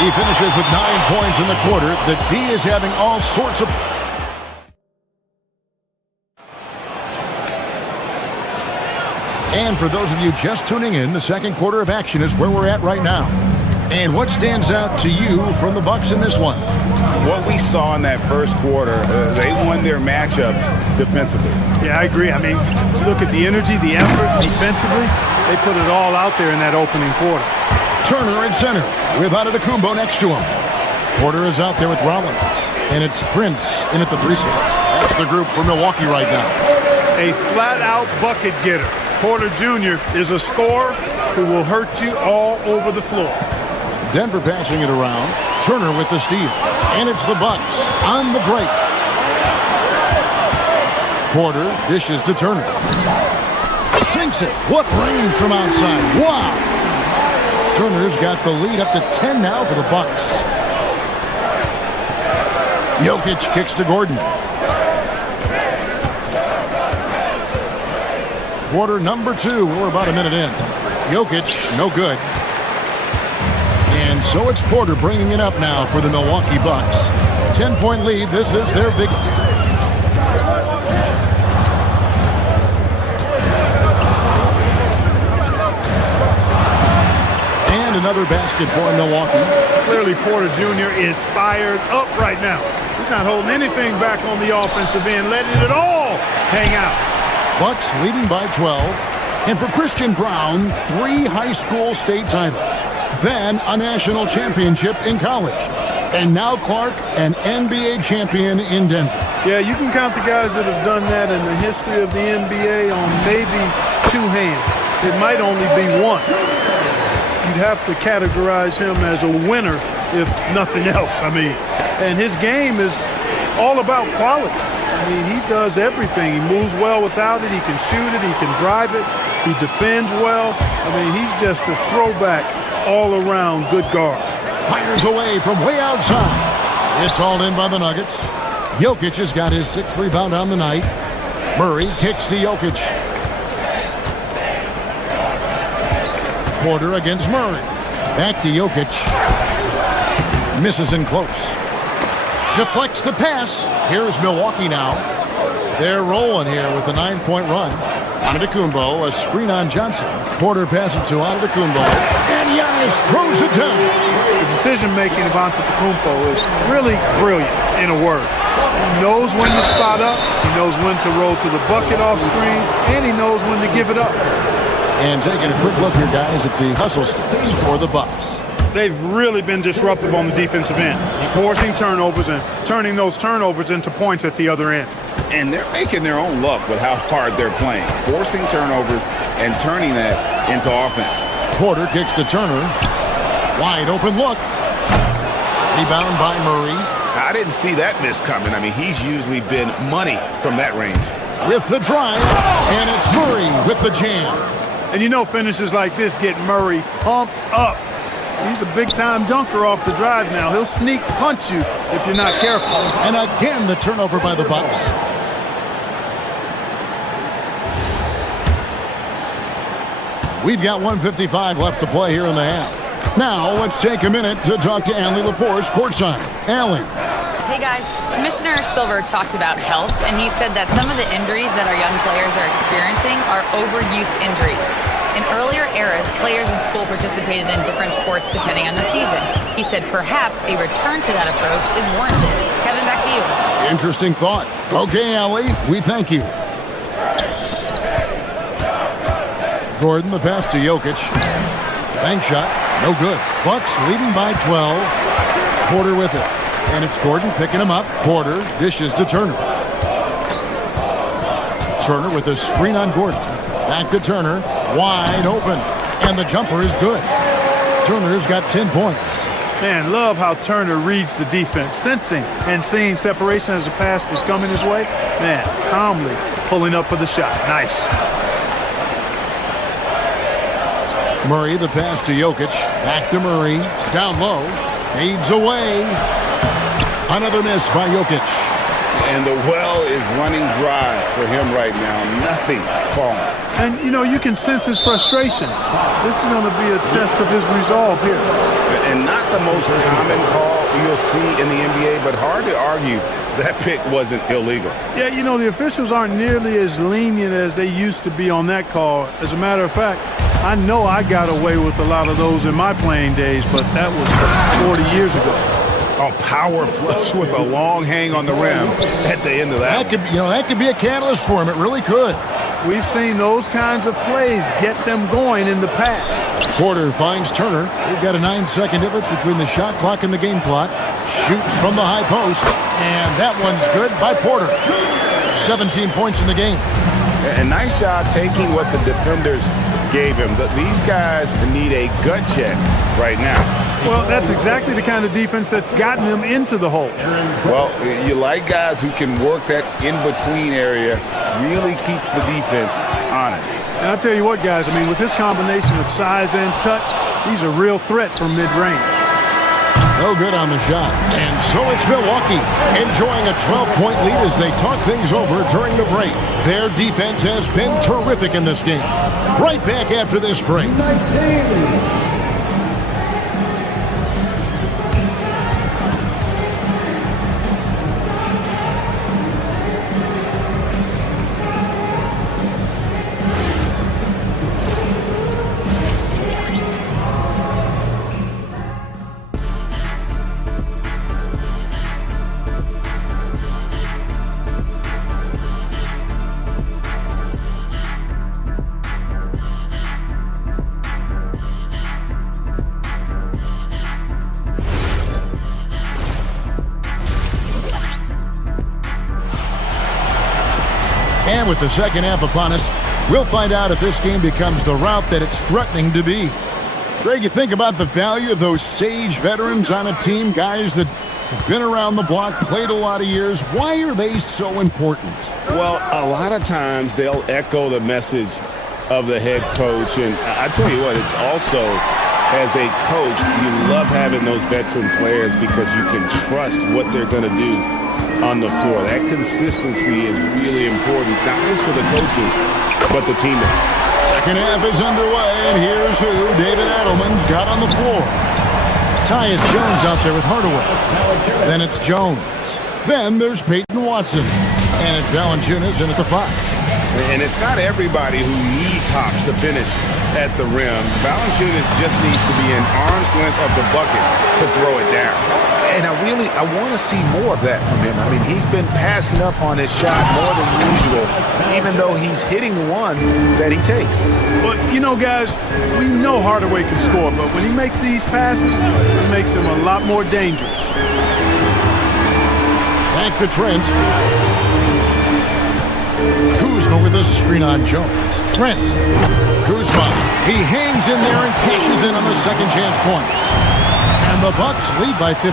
He finishes with 9 points in the quarter. The D is having all sorts of... And for those of you just tuning in, the second quarter of action is where we're at right now. And what stands out to you from the Bucks in this one? What we saw in that first quarter, they won their matchups defensively. Yeah, I agree. I mean, look at the energy, the effort defensively. They put it all out there in that opening quarter. Turner at center with Antetokounmpo next to him. Porter is out there with Rollins. And it's Prince in at the 3 slot. That's the group for Milwaukee right now. A flat-out bucket getter. Porter Jr. is a scorer who will hurt you all over the floor. Denver passing it around. Turner with the steal. And it's the Bucks on the break. Porter dishes to Turner. Sinks it. What range from outside. Wow. Turner's got the lead up to 10 now for the Bucks. Jokic kicks to Gordon. Quarter number 2. We're about a minute in. Jokic, no good. And so it's Porter bringing it up now for the Milwaukee Bucks. 10-point lead. This is their biggest. And another basket for Milwaukee. Clearly, Porter Jr. is fired up right now. He's not holding anything back on the offensive end, letting it all hang out. Bucks leading by 12. And for Christian Braun, 3 high school state titles. Then a national championship in college. And now Clark, an NBA champion in Denver. Yeah, you can count the guys that have done that in the history of the NBA on maybe 2 hands. It might only be 1. You'd have to categorize him as a winner, if nothing else. I mean, and his game is all about quality. I mean, he does everything. He moves well without it. He can shoot it. He can drive it. He defends well. I mean, he's just a throwback all-around good guard. Fires away from way outside. It's hauled in by the Nuggets. Jokic has got his 6th rebound on the night. Murray kicks to Jokic. Porter against Murray. Back to Jokic. Misses in close. Deflects the pass. Here's Milwaukee now. They're rolling here with a 9-point run. Antetokounmpo, a screen on Johnson. Porter passes to Antetokounmpo. And Giannis throws it down. The decision-making of Antetokounmpo is really brilliant, in a word. He knows when to spot up. He knows when to roll to the bucket off screen. And he knows when to give it up. And taking a quick look here, guys, at the hustle stats for the Bucks. They've really been disruptive on the defensive end, forcing turnovers and turning those turnovers into points at the other end. And they're making their own luck with how hard they're playing, forcing turnovers and turning that into offense. Porter kicks to Turner. Wide open look. Rebound by Murray. I didn't see that miss coming. I mean, he's usually been money from that range. With the drive, and it's Murray with the jam. And you know finishes like this get Murray pumped up. He's a big-time dunker off the drive now. He'll sneak punch you if you're not careful. And again, the turnover by the Bucks. We've got 1:55 left to play here in the half. Now, let's take a minute to talk to Allie LaForce courtside. Allie. Hey, guys. Commissioner Silver talked about health, and he said that some of the injuries that our young players are experiencing are overuse injuries. In earlier eras, players in school participated in different sports depending on the season. He said perhaps a return to that approach is warranted. Kevin, back to you. Interesting thought. Okay, Allie, we thank you. Gordon, the pass to Jokic. Bank shot, no good. Bucks leading by 12. Porter with it. And it's Gordon picking him up. Porter dishes to Turner. Turner with a screen on Gordon. Back to Turner. Wide open. And the jumper is good. Turner's got 10 points. Man, love how Turner reads the defense. Sensing and seeing separation as the pass is coming his way. Man, calmly pulling up for the shot. Nice. Murray, the pass to Jokic. Back to Murray. Down low. Fades away. Another miss by Jokic. And the well is running dry for him right now. Nothing falling. And, you can sense his frustration. This is going to be a test of his resolve here. And not the most common call you'll see in the NBA, but hard to argue that pick wasn't illegal. Yeah, the officials aren't nearly as lenient as they used to be on that call. As a matter of fact, I know I got away with a lot of those in my playing days, but that was 40 years ago. A power flush with a long hang on the rim at the end of that. That could be a catalyst for him. It really could. We've seen those kinds of plays get them going in the past. Porter finds Turner. They've got a 9-second difference between the shot clock and the game clock. Shoots from the high post, and that one's good by Porter. 17 points in the game. A nice job taking what the defenders gave him. These guys need a gut check right now. Well, that's exactly the kind of defense that's gotten them into the hole. Well, you like guys who can work that in-between area, really keeps the defense honest. And I'll tell you what, guys, with his combination of size and touch, he's a real threat from mid-range. No good on the shot. And so it's Milwaukee enjoying a 12-point lead as they talk things over during the break. Their defense has been terrific in this game. Right back after this break. And with the second half upon us, we'll find out if this game becomes the route that it's threatening to be. Greg, you think about the value of those sage veterans on a team, guys that have been around the block, played a lot of years. Why are they so important? Well, a lot of times they'll echo the message of the head coach. And I tell you what, it's also, as a coach, you love having those veteran players because you can trust what they're going to do on the floor. That consistency is really important, not just for the coaches, but the teammates. Second half is underway, and here's who David Adelman's got on the floor. Tyus Jones out there with Hardaway. Then it's Jones. Then there's Peyton Watson. And it's Valanciunas in at the 5. And it's not everybody who needs hops to finish at the rim. Valanciunas just needs to be an arm's length of the bucket to throw it down. And I want to see more of that from him. He's been passing up on his shot more than usual, even though he's hitting the ones that he takes. But, guys, we know Hardaway can score, but when he makes these passes, it makes him a lot more dangerous. Back to Trent. Kuzma with a screen on Jones. Trent. Kuzma. He hangs in there and cashes in on the second chance points. And the Bucks lead by 15.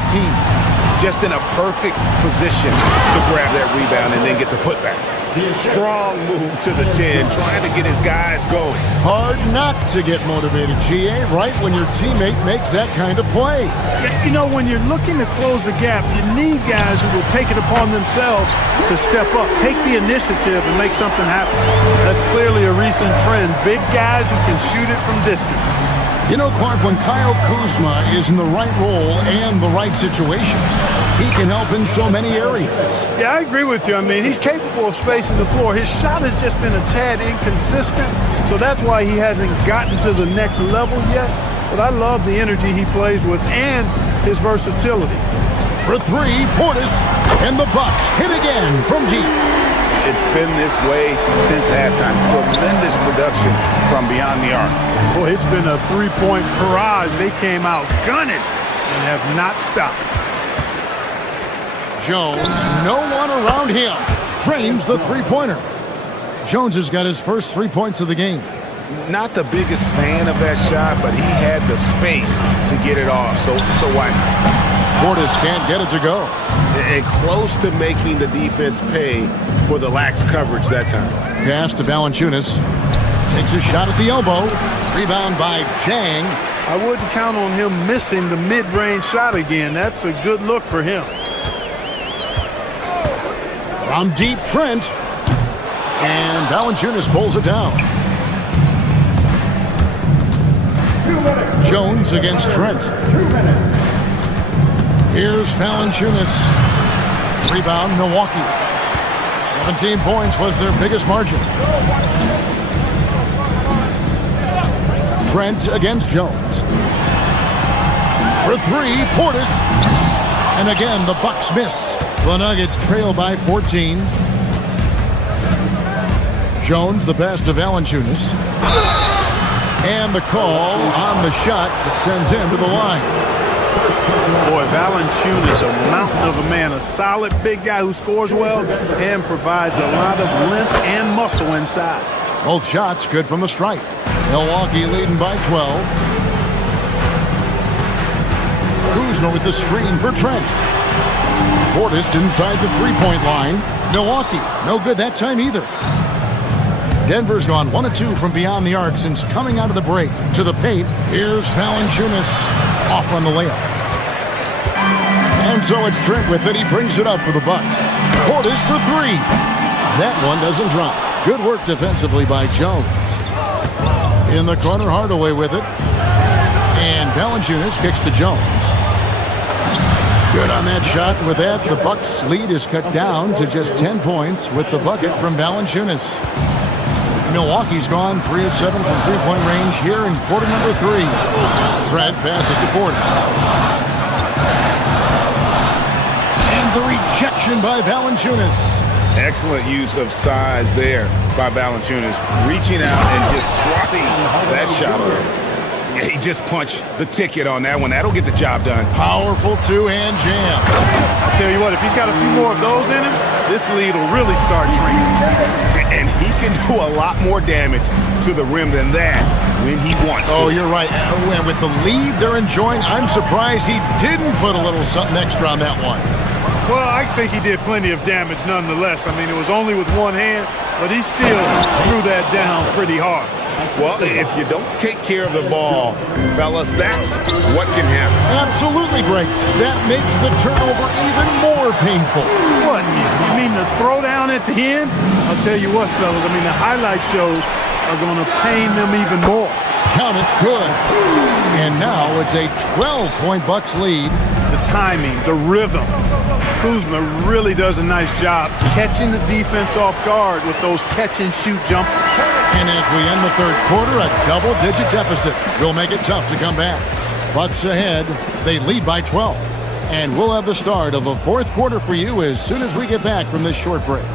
Just in a perfect position to grab that rebound and then get the putback. Strong move to the 10, trying to get his guys going. Hard not to get motivated, GA, right when your teammate makes that kind of play. When you're looking to close the gap, you need guys who will take it upon themselves to step up, take the initiative, and make something happen. That's clearly a recent trend. Big guys who can shoot it from distance. Clark, when Kyle Kuzma is in the right role and the right situation, he can help in so many areas. Yeah, I agree with you. He's capable of spacing the floor. His shot has just been a tad inconsistent, so that's why he hasn't gotten to the next level yet. But I love the energy he plays with and his versatility. For 3, Portis, and the Bucks hit again from deep. It's been this way since halftime. Tremendous production from beyond the arc. Boy, it's been a three-point barrage. They came out gunning and have not stopped. Jones, no one around him, drains the three-pointer. Jones has got his first 3 points of the game. Not the biggest fan of that shot, but he had the space to get it off, so why not? Portis can't get it to go. And close to making the defense pay for the lax coverage that time. Pass to Valanciunas. Takes a shot at the elbow. Rebound by Jang. I wouldn't count on him missing the mid-range shot again. That's a good look for him. From deep, Trent. And Valanciunas pulls it down. Jones against Trent. Here's Valanciunas. Rebound, Milwaukee. 17 points was their biggest margin. Trent against Jones. For three, Portis. And again, the Bucks miss. The Nuggets trail by 14. Jones, the pass to Valanciunas. And the call on the shot that sends him to the line. Boy, Valanciunas, a mountain of a man, a solid big guy who scores well and provides a lot of length and muscle inside. Both shots good from the stripe. Milwaukee leading by 12. Kuzma with the screen for Trent. Portis inside the three-point line. Milwaukee, no good that time either. Denver's gone 1 of 2 from beyond the arc since coming out of the break. To the paint, here's Valanciunas off on the layup. And so it's Trent with it. He brings it up for the Bucks. Portis for three. That one doesn't drop. Good work defensively by Jones. In the corner, Hardaway with it. And Valanciunas kicks to Jones. Good on that shot. With that, the Bucks' lead is cut down to just 10 points with the bucket from Valanciunas. Milwaukee's gone 3 of 7 from three-point range here in quarter number 3. Trent passes to Portis. And the rejection by Valanciunas. Excellent use of size there by Valanciunas, reaching out and just swatting that shot away. He just punched the ticket on that one. That'll get the job done. Powerful two-hand jam. I'll tell you what, if he's got a few more of those in him, this lead will really start shrinking. And he can do a lot more damage to the rim than that when he wants to. Oh, you're right. And with the lead they're enjoying, I'm surprised he didn't put a little something extra on that one. Well, I think he did plenty of damage nonetheless. I mean, it was only with one hand, but he still threw that down pretty hard. Well, if you don't take care of the ball, fellas, that's what can happen. Absolutely, Greg. That makes the turnover even more painful. What? You mean the throwdown at the end? I'll tell you what, fellas. I mean, the highlight shows are going to pain them even more. Count it. Good. And now it's a 12-point Bucks lead. The timing, the rhythm. Kuzma really does a nice job catching the defense off guard with those catch-and-shoot jumpers. And as we end the third quarter, a double-digit deficit will make it tough to come back. Bucks ahead. They lead by 12. And we'll have the start of the fourth quarter for you as soon as we get back from this short break.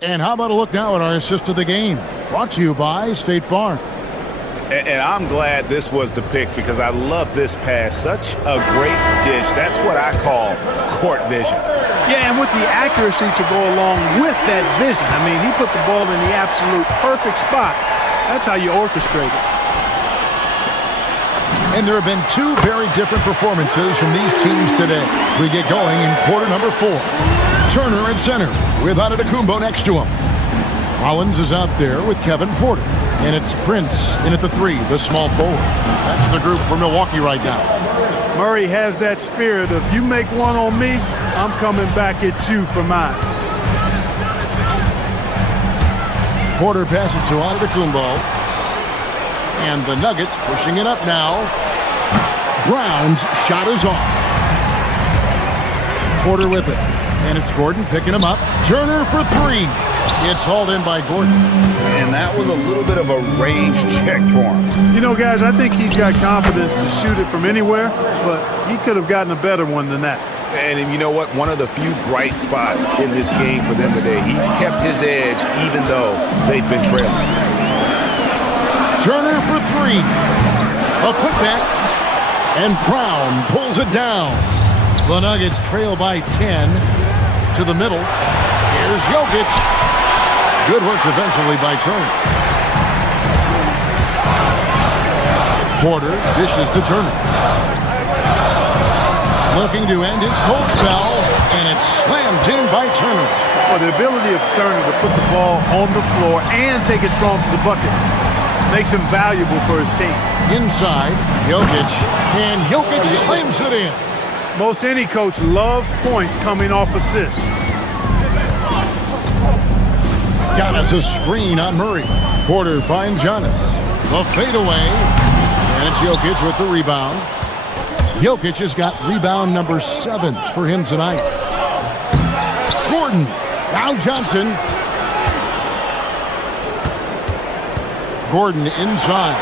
And how about a look now at our assist of the game? Brought to you by State Farm. And I'm glad this was the pick because I love this pass. Such a great dish. That's what I call court vision. Yeah, and with the accuracy to go along with that vision. I mean, he put the ball in the absolute perfect spot. That's how you orchestrate it. And there have been two very different performances from these teams today. We get going in quarter number 4. Turner at center with Antetokounmpo next to him. Rollins is out there with Kevin Porter. And it's Prince in at the 3, the small forward. That's the group for Milwaukee right now. Murray has that spirit of you make one on me, I'm coming back at you for mine. Porter passes to Antetokounmpo. And the Nuggets pushing it up now. Brown's shot is off. Porter with it. And it's Gordon picking him up. Turner for 3. It's hauled in by Gordon. And that was a little bit of a range check for him. You know, guys, I think he's got confidence to shoot it from anywhere, but he could have gotten a better one than that. And you know what? One of the few bright spots in this game for them today. He's kept his edge even though they've been trailing. Turner for 3. A putback. And Brown pulls it down. The Nuggets trail by 10 to the middle. Here's Jokic. Good work defensively by Turner. Porter dishes to Turner. Looking to end his cold spell, and it's slammed in by Turner. Well, the ability of Turner to put the ball on the floor and take it strong to the bucket makes him valuable for his team. Inside, Jokic, and Jokic slams it in. Most any coach loves points coming off assists. Got There's a screen on Murray. Porter finds Giannis. The fadeaway. And it's Jokic with the rebound. Jokic has got rebound number 7 for him tonight. Gordon. Now Johnson. Gordon inside.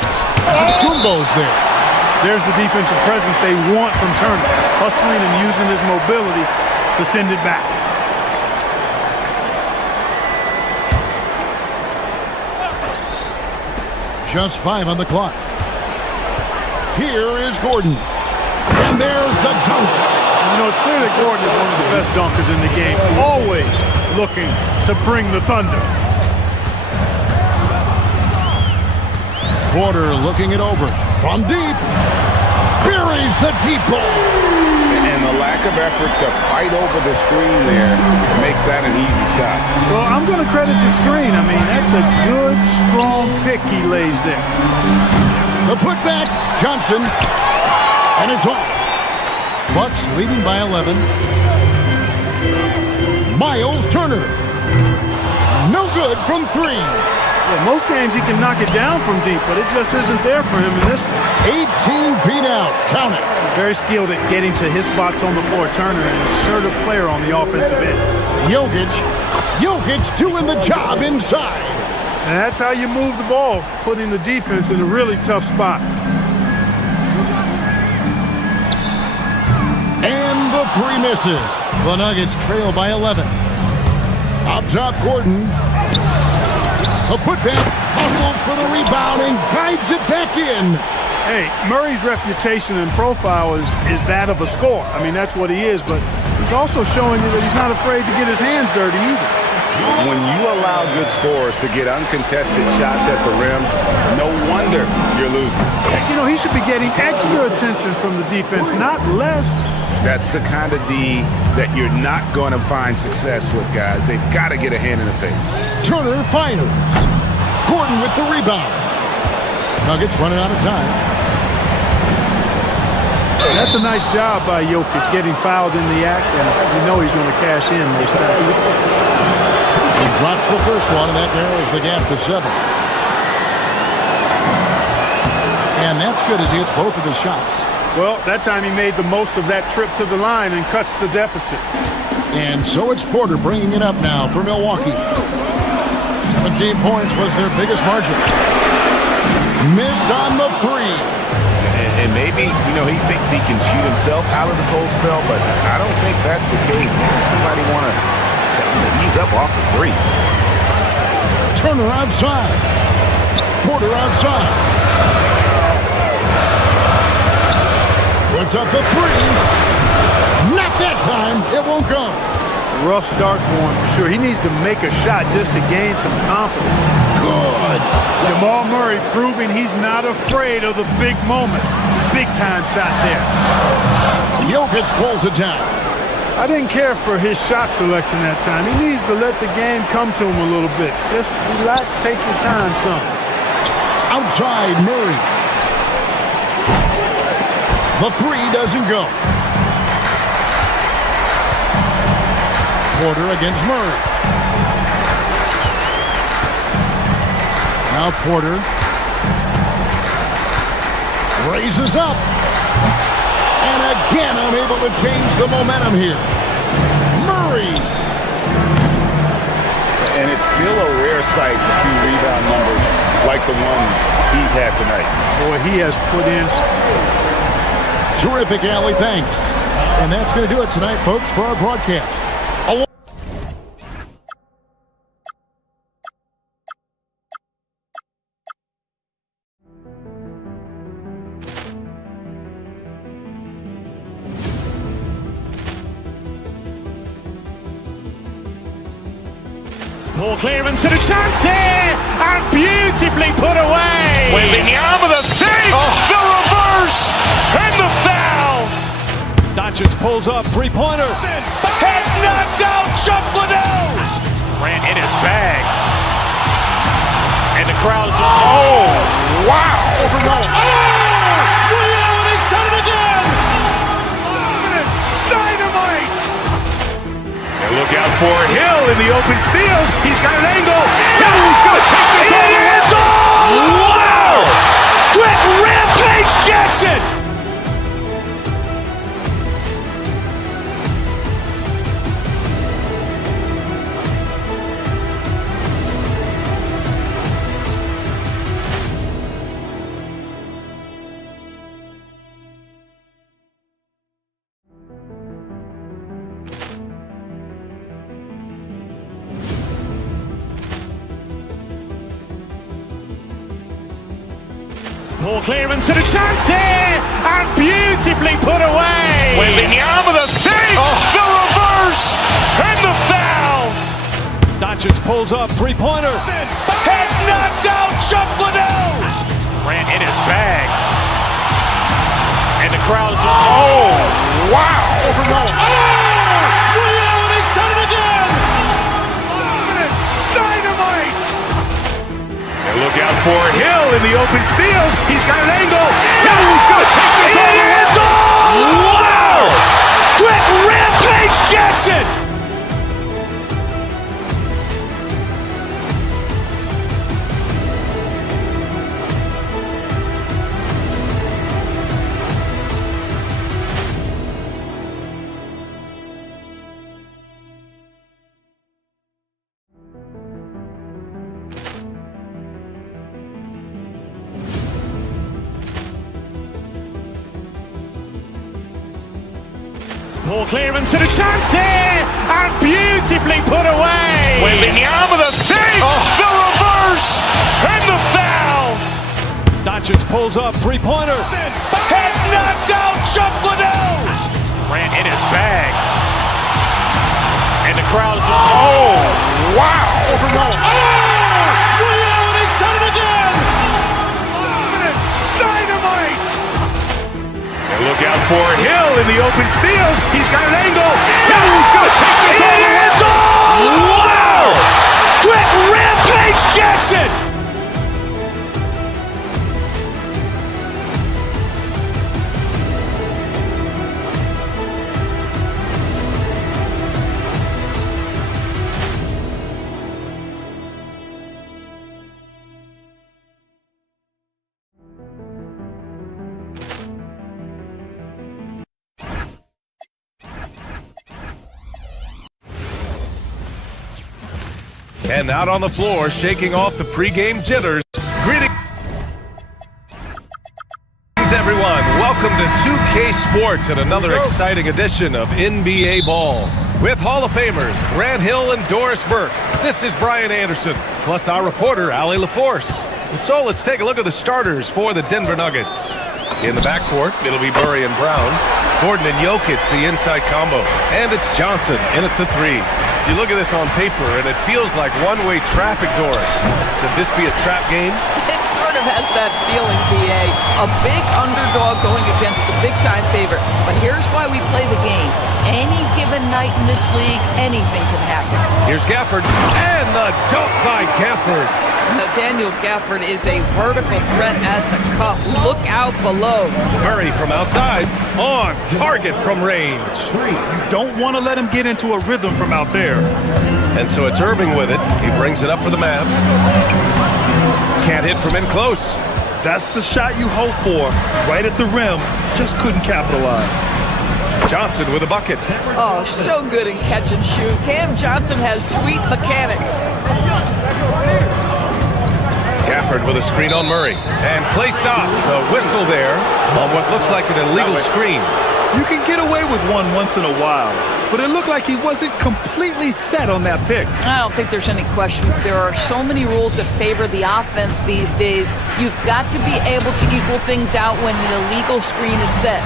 Kumbo's there. There's the defensive presence they want from Turner. Hustling and using his mobility to send it back. Just 5 on the clock. Here is Gordon. And there's the dunk. You know, it's clear that Gordon is one of the best dunkers in the game. Always looking to bring the thunder. Porter looking it over. From deep. Buries the deep ball. And the lack of effort to fight over the screen there makes that an easy shot. Well, I'm going to credit the screen. I mean, that's a good, strong pick he lays there. The putback. Johnson. And it's off. Bucks leading by 11. Miles Turner. No good from 3. Yeah, most games he can knock it down from deep, but it just isn't there for him in this one. 18 feet out. Count it. Very skilled at getting to his spots on the floor. Turner, an assertive player on the offensive end. Jokic doing the job inside. And that's how you move the ball, putting the defense in a really tough spot. And the 3 misses. The Nuggets trail by 11. Up top, Gordon. A putback, hustles for the rebound and guides it back in. Hey, Murray's reputation and profile is that of a scorer. I mean, that's what he is, but he's also showing you that he's not afraid to get his hands dirty either. When you allow good scorers to get uncontested shots at the rim, no wonder you're losing. You know, he should be getting extra attention from the defense, not less. That's the kind of D that you're not going to find success with, guys. They've got to get a hand in the face. Turner fires. Gordon with the rebound. Nuggets running out of time. That's a nice job by Jokic, getting fouled in the act, and you know he's going to cash in this time. He drops the first one, and that narrows the gap to 7. And that's good as he hits both of his shots. Well, that time he made the most of that trip to the line and cuts the deficit. And so it's Porter bringing it up now for Milwaukee. 17 points was their biggest margin. Missed on the 3. And maybe, you know, he thinks he can shoot himself out of the cold spell, but I don't think that's the case. Maybe somebody want to ease up off the 3s. Turner outside. Porter outside. Puts up the 3. Not that time. It won't go. Rough start for him for sure. He needs to make a shot just to gain some confidence. Good. Jamal Murray proving he's not afraid of the big moment. Big time shot there. Jokic pulls it down. I didn't care for his shot selection that time. He needs to let the game come to him a little bit. Just relax, take your time, son. Outside Murray. The 3 doesn't go. Porter against Murray. Now Porter raises up. And again, I'm able to change the momentum here. Murray. And it's still a rare sight to see rebound numbers like the ones he's had tonight. Boy, he has put in. Terrific, Allie. Thanks. And that's going to do it tonight, folks, for our broadcast. Ball clearance and a chance here, and beautifully put away. Wembanyama the save, the reverse, and the foul. Doncic pulls up, three-pointer. Has knocked out Chuck Liddell. Ran in his bag. And the crowd is, oh, wow. He's done it again. Dynamite. And look out for Hill in the open field. He's got an angle. Poor clearance and a chance here, and beautifully put away. Wembanyama the save, the reverse, and the foul. Doncic pulls up, three-pointer. Has knocked out Chuck Liddell. Ran in his bag. And the crowd is, oh, wow. Overruled. Ray Allen has done it again. Dynamite. And look out for Hill in the open field. He's got an angle. Hill's going to take this all the way. It's all. Wow. Quick Rampage Jackson. Poor clearance and a chance here, and beautifully put away. Wembanyama the save, the reverse, and the foul. Doncic pulls up, three-pointer. Has knocked out Chuck Liddell. Ran in his bag. And the crowd is, oh, wow. Overruled. Ray Allen has done it again. Dynamite. And look out for Hill in the open field. He's got an angle. Hill's going to take this all the way. It's all. Wow. Quick Rampage Jackson. And out on the floor, shaking off the pregame jitters. Greetings, everyone. Welcome to 2K Sports and another exciting edition of NBA Ball. With Hall of Famers Grant Hill and Doris Burke. This is Brian Anderson, plus our reporter, Allie LaForce. And so let's take a look at the starters for the Denver Nuggets. In the backcourt, it'll be Murray and Brown. Gordon and Jokic, the inside combo. And it's Johnson in at the three. You look at this on paper, and it feels like one-way traffic, Doris. Could this be a trap game? It sort of has that feeling, PA. A big underdog going against the big-time favorite. But here's why we play the game. Any given night in this league, anything can happen. Here's Gafford, and the dunk by Gafford. Daniel Gafford is a vertical threat at the cup. Look out below. Murray from outside, on target from range. You don't want to let him get into a rhythm from out there. And so it's Irving with it. He brings it up for the Mavs. Can't hit from in close. That's the shot you hope for. Right at the rim. Just couldn't capitalize. Johnson with a bucket. Oh, so good in catch and shoot. Cam Johnson has sweet mechanics. Gafford with a screen on Murray. And play stops. A whistle there on what looks like an illegal screen. You can get away with one once in a while, but it looked like he wasn't completely set on that pick. I don't think there's any question. There are so many rules that favor the offense these days. You've got to be able to equal things out when an illegal screen is set.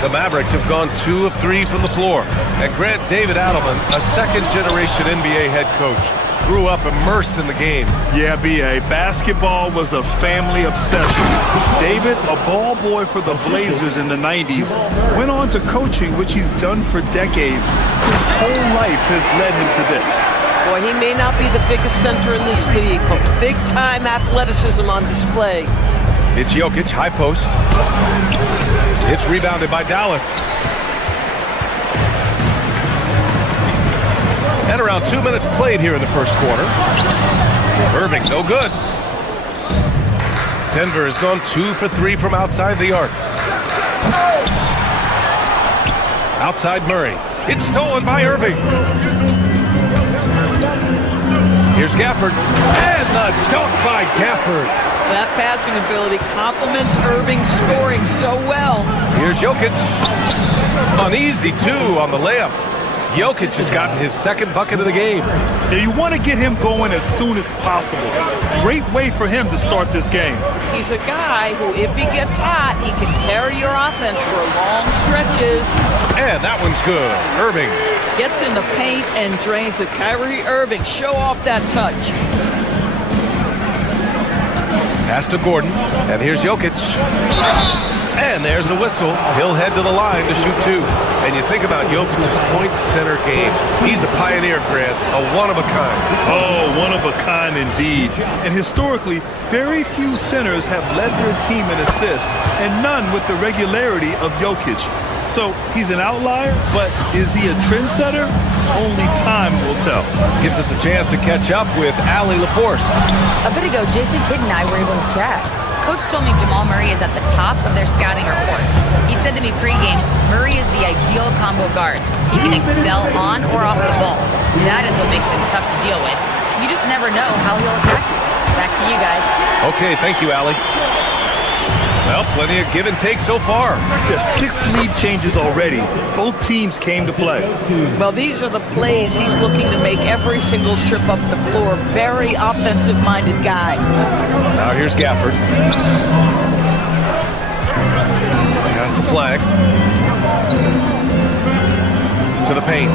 The Mavericks have gone 2 of 3 from the floor. And Grant David Adelman, a second-generation NBA head coach, grew up immersed in the game. Yeah, B.A., basketball was a family obsession. David, a ball boy for the Blazers in the 90s, went on to coaching, which he's done for decades. His whole life has led him to this. Boy, he may not be the biggest center in this league, but big-time athleticism on display. It's Jokic, high post. It's rebounded by Dallas. And around 2 minutes played here in the first quarter. Irving, no good. Denver has gone 2 for 3 from outside the arc. Outside Murray. It's stolen by Irving. Here's Gafford. And the dunk by Gafford. That passing ability complements Irving's scoring so well. Here's Jokic. An easy 2 on the layup. Jokic has gotten his second bucket of the game. Yeah, you want to get him going as soon as possible. Great way for him to start this game. He's a guy who, if he gets hot, he can carry your offense for long stretches. And that one's good. Irving. Gets in the paint and drains it. Kyrie Irving, show off that touch. Pass to Gordon, and here's Jokic. And there's a whistle. He'll head to the line to shoot two. And you think about Jokic's point center game. He's a pioneer, Grant, a one-of-a-kind. Oh, one of a kind indeed. And historically, very few centers have led their team in assists, and none with the regularity of Jokic. So he's an outlier, but is he a trendsetter? Only time will tell. Gives us a chance to catch up with Allie LaForce. A bit ago, Jason Kidd and I were able to chat. Coach told me Jamal Murray is at the top of their scouting report. He said to me pregame, Murray is the ideal combo guard. He can excel on or off the ball. That is what makes him tough to deal with. You just never know how he'll attack you. Back to you guys. Okay, thank you, Allie. Well, plenty of give and take so far. There's 6 lead changes already. Both teams came to play. Well, these are the plays he's looking to make every single trip up the floor. Very offensive-minded guy. Now here's Gafford. Pass to Flag. To the paint.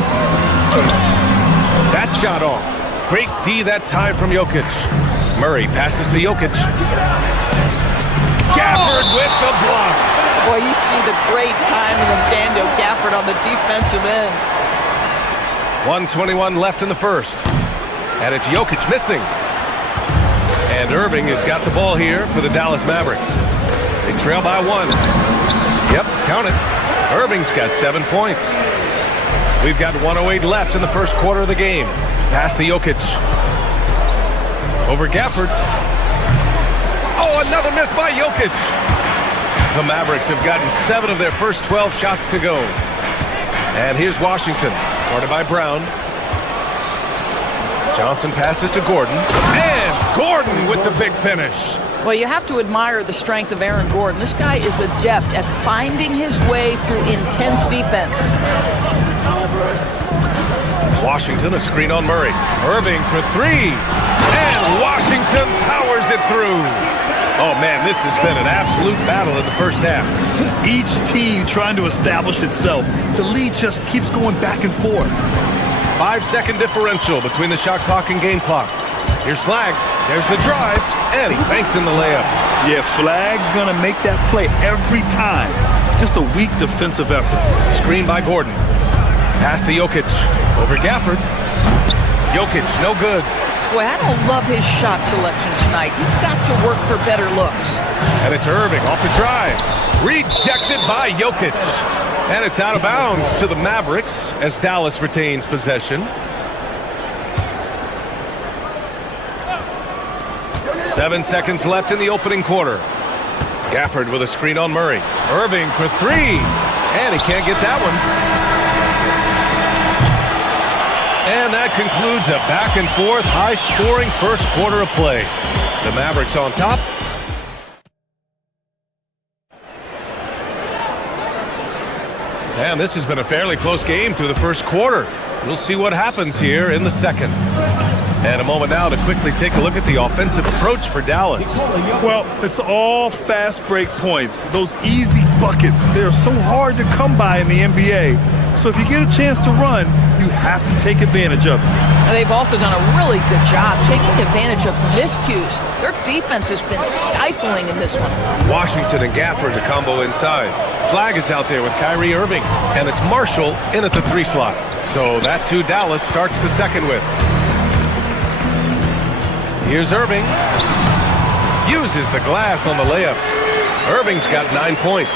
That shot off. Great D that time from Jokic. Murray passes to Jokic. Gafford with the block. Boy, you see the great timing of Daniel Gafford on the defensive end. 1:21 left in the first. And it's Jokic missing. And Irving has got the ball here for the Dallas Mavericks. They trail by 1. Yep, count it. Irving's got 7 points. We've got 1:08 left in the first quarter of the game. Pass to Jokic. Over Gafford. Oh, another miss by Jokic. The Mavericks have gotten 7 of their first 12 shots to go. And here's Washington, guarded by Brown. Johnson passes to Gordon. And Gordon with the big finish. Well, you have to admire the strength of Aaron Gordon. This guy is adept at finding his way through intense defense. Washington, a screen on Murray. Irving for 3. And Washington powers it through. Oh, man, this has been an absolute battle in the first half. Each team trying to establish itself. The lead just keeps going back and forth. 5-second differential between the shot clock and game clock. Here's Flag. There's the drive. And he banks in the layup. Yeah, Flag's going to make that play every time. Just a weak defensive effort. Screen by Gordon. Pass to Jokic. Over Gafford. Jokic, no good. Boy, I don't love his shot selection tonight. He's got to work for better looks. And it's Irving off the drive. Rejected by Jokic. And it's out of bounds to the Mavericks as Dallas retains possession. 7 seconds left in the opening quarter. Gafford with a screen on Murray. Irving for 3. And he can't get that one. And that concludes a back-and-forth, high-scoring first quarter of play. The Mavericks on top. And this has been a fairly close game through the first quarter. We'll see what happens here in the second. And a moment now to quickly take a look at the offensive approach for Dallas. Well, it's all fast break points. Those easy buckets, they're so hard to come by in the NBA. So if you get a chance to run, you have to take advantage of it. And they've also done a really good job taking advantage of miscues. Their defense has been stifling in this one. Washington and Gafford, the combo inside. Flag is out there with Kyrie Irving, and it's Marshall in at the 3 slot. So that's who Dallas starts the second with. Here's Irving. Uses the glass on the layup. Irving's got 9 points.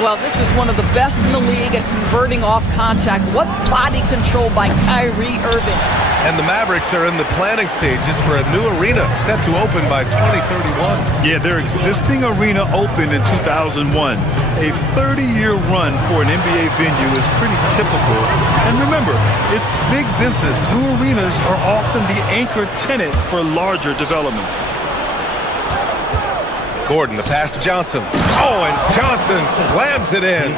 Well, this is one of the best in the league at converting off contact. What body control by Kyrie Irving. And the Mavericks are in the planning stages for a new arena set to open by 2031. Yeah, their existing arena opened in 2001. A 30-year run for an NBA venue is pretty typical. And remember, it's big business. New arenas are often the anchor tenant for larger developments. Gordon, the pass to Johnson. Oh, and Johnson slams it in.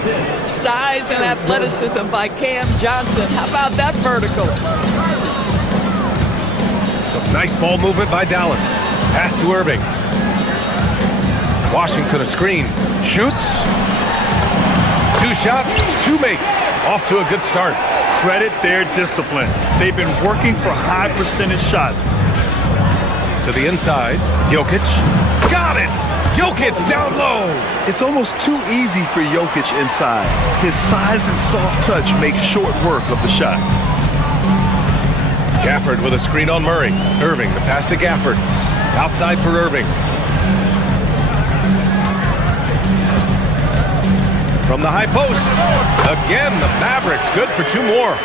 Size and athleticism by Cam Johnson. How about that vertical? Some nice ball movement by Dallas. Pass to Irving. Washington a screen. Shoots. 2 shots, 2 makes. Off to a good start. Credit their discipline. They've been working for high percentage shots. To the inside. Jokic. Got it! Jokic down low. It's almost too easy for Jokic inside. His size and soft touch make short work of the shot. Gafford with a screen on Murray. Irving, the pass to Gafford. Outside for Irving. From the high post. Again, the Mavericks good for 2 more.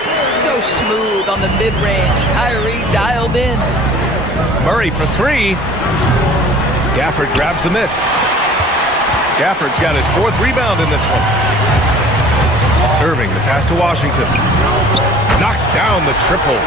So smooth on the mid-range. Kyrie dialed in. Murray for 3. Gafford grabs the miss. Gafford's got his 4th rebound in this one. Irving, the pass to Washington. Knocks down the triple.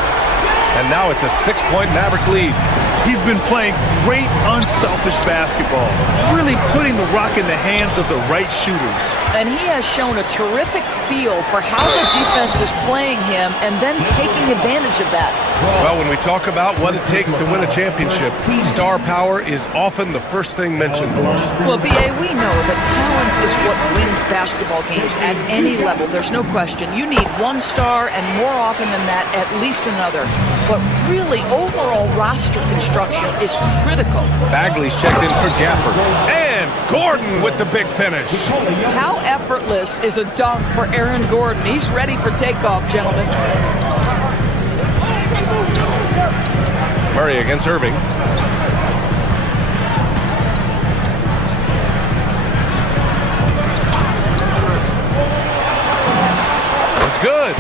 And now it's a 6-point Maverick lead. He's been playing great, unselfish basketball, really putting the rock in the hands of the right shooters. And he has shown a terrific feel for how the defense is playing him and then taking advantage of that. Well, when we talk about what it takes to win a championship, star power is often the first thing mentioned, Doris. Well, B.A., we know that talent is what wins basketball games at any level. There's no question. You need one star, and more often than that, at least another. But really, overall roster construction is critical. Bagley's checked in for Gafford. And Gordon with the big finish. How effortless is a dunk for Aaron Gordon? He's ready for takeoff, gentlemen. Murray against Irving. It's good.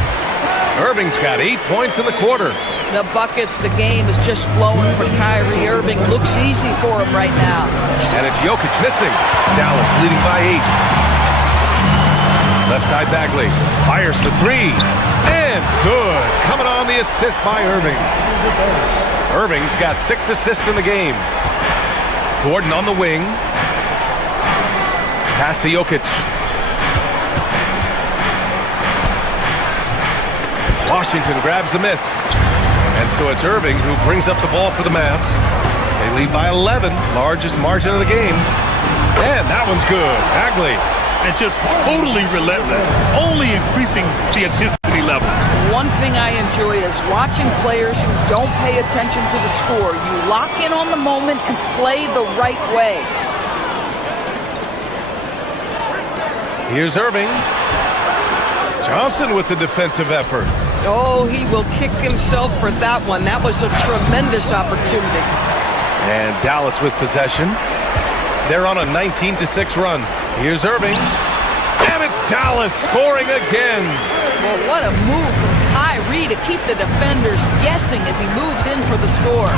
Irving's got 8 points in the quarter. The buckets, the game is just flowing for Kyrie Irving. Looks easy for him right now. And it's Jokic missing. Dallas leading by 8. Left side Bagley. Fires for 3. And good. Coming on the assist by Irving. Irving's got 6 assists in the game. Gordon on the wing. Pass to Jokic. Washington grabs the miss. And so it's Irving who brings up the ball for the Mavs. They lead by 11, largest margin of the game. And that one's good. Bagley. And just totally relentless, only increasing the intensity level. One thing I enjoy is watching players who don't pay attention to the score. You lock in on the moment and play the right way. Here's Irving. Johnson with the defensive effort. Oh, he will kick himself for that one. That was a tremendous opportunity. And Dallas with possession. They're on a 19-6 run. Here's Irving. And it's Dallas scoring again. Well, what a move from Kyrie to keep the defenders guessing as he moves in for the score.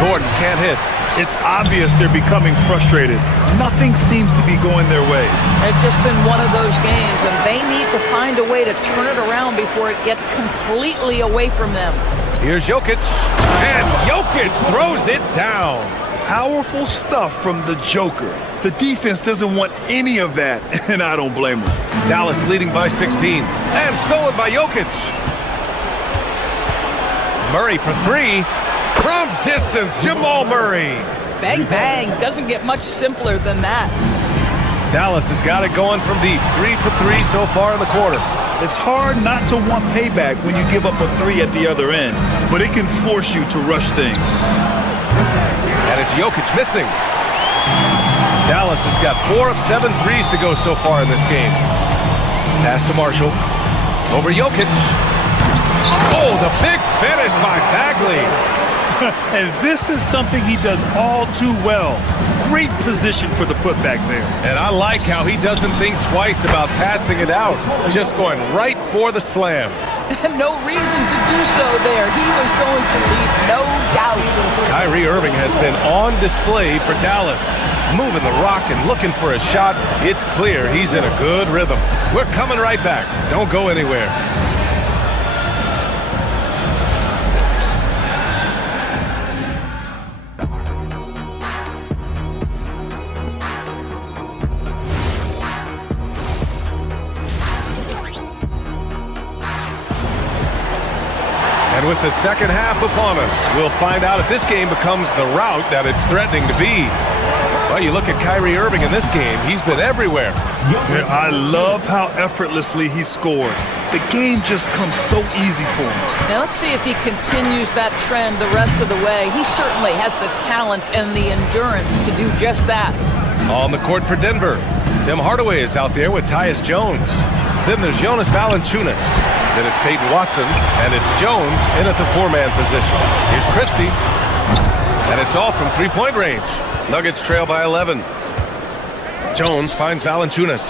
Gordon can't hit. It's obvious they're becoming frustrated. Nothing seems to be going their way. It's just been one of those games, and they need to find a way to turn it around before it gets completely away from them. Here's Jokic. And Jokic throws it down. Powerful stuff from the Joker. The defense doesn't want any of that, and I don't blame them. Dallas leading by 16. And stolen by Jokic. Murray for 3. From distance, Jamal Murray. Bang, bang. Doesn't get much simpler than that. Dallas has got it going from deep. 3 for 3 so far in the quarter. It's hard not to want payback when you give up a 3 at the other end, but it can force you to rush things. And it's Jokic missing. Dallas has got 4 of 7 threes to go so far in this game. Pass to Marshall. Over Jokic. Oh, the big finish by Bagley. And this is something he does all too well. Great position for the putback there. And I like how he doesn't think twice about passing it out. Just going right for the slam. No reason to do so there. He was going to leave, no doubt. Kyrie Irving has been on display for Dallas. Moving the rock and looking for a shot. It's clear he's in a good rhythm. We're coming right back. Don't go anywhere. the second half upon us. We'll find out if this game becomes the rout that it's threatening to be. Well, you look at Kyrie Irving in this game. He's been everywhere. Yeah, I love how effortlessly he scored. The game just comes so easy for him. Now let's see if he continues that trend the rest of the way. He certainly has the talent and the endurance to do just that. On the court for Denver, Tim Hardaway is out there with Tyus Jones. Then there's Jonas Valanciunas. Then it's Peyton Watson, and it's Jones in at the four-man position. Here's Christie, and it's all from three-point range. Nuggets trail by 11. Jones finds Valanciunas.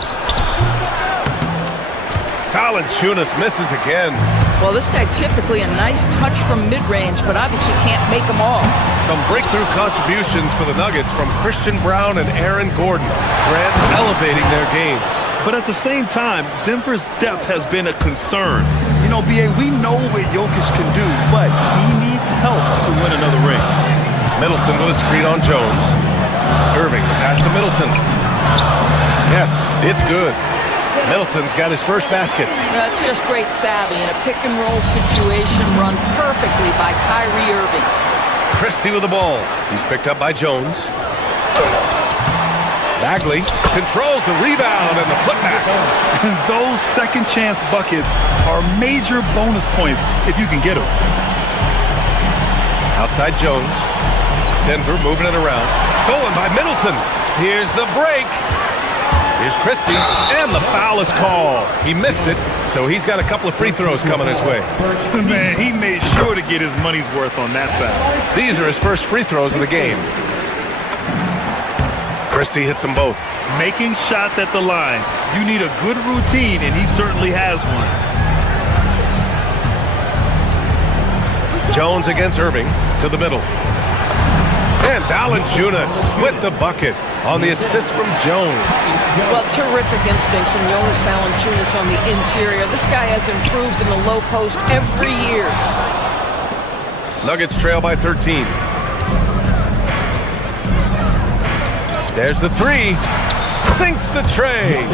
Valanciunas misses again. Well, this guy typically a nice touch from mid-range, but obviously can't make them all. Some breakthrough contributions for the Nuggets from Christian Brown and Aaron Gordon. Grant elevating their games. But at the same time, Denver's depth has been a concern. You know, B.A., we know what Jokic can do, but he needs help to win another ring. Middleton with a screen on Jones. Irving, the pass to Middleton. Yes, it's good. Middleton's got his first basket. That's just great savvy in a pick-and-roll situation run perfectly by Kyrie Irving. Christie with the ball. He's picked up by Jones. Bagley controls the rebound and the putback. Those second-chance buckets are major bonus points if you can get them. Outside Jones. Denver moving it around. Stolen by Middleton. Here's the break. Here's Christie, and the foul is called. He missed it, so he's got a couple of free throws coming his way. Man, he made sure to get his money's worth on that foul. These are his first free throws of the game. Christie hits them both. Making shots at the line. You need a good routine, and he certainly has one. Jones against Irving to the middle. And Valanciunas with the bucket on the assist from Jones. Well, terrific instincts from Jonas Valanciunas on the interior. This guy has improved in the low post every year. Nuggets trail by 13. There's the three. Sinks the tray.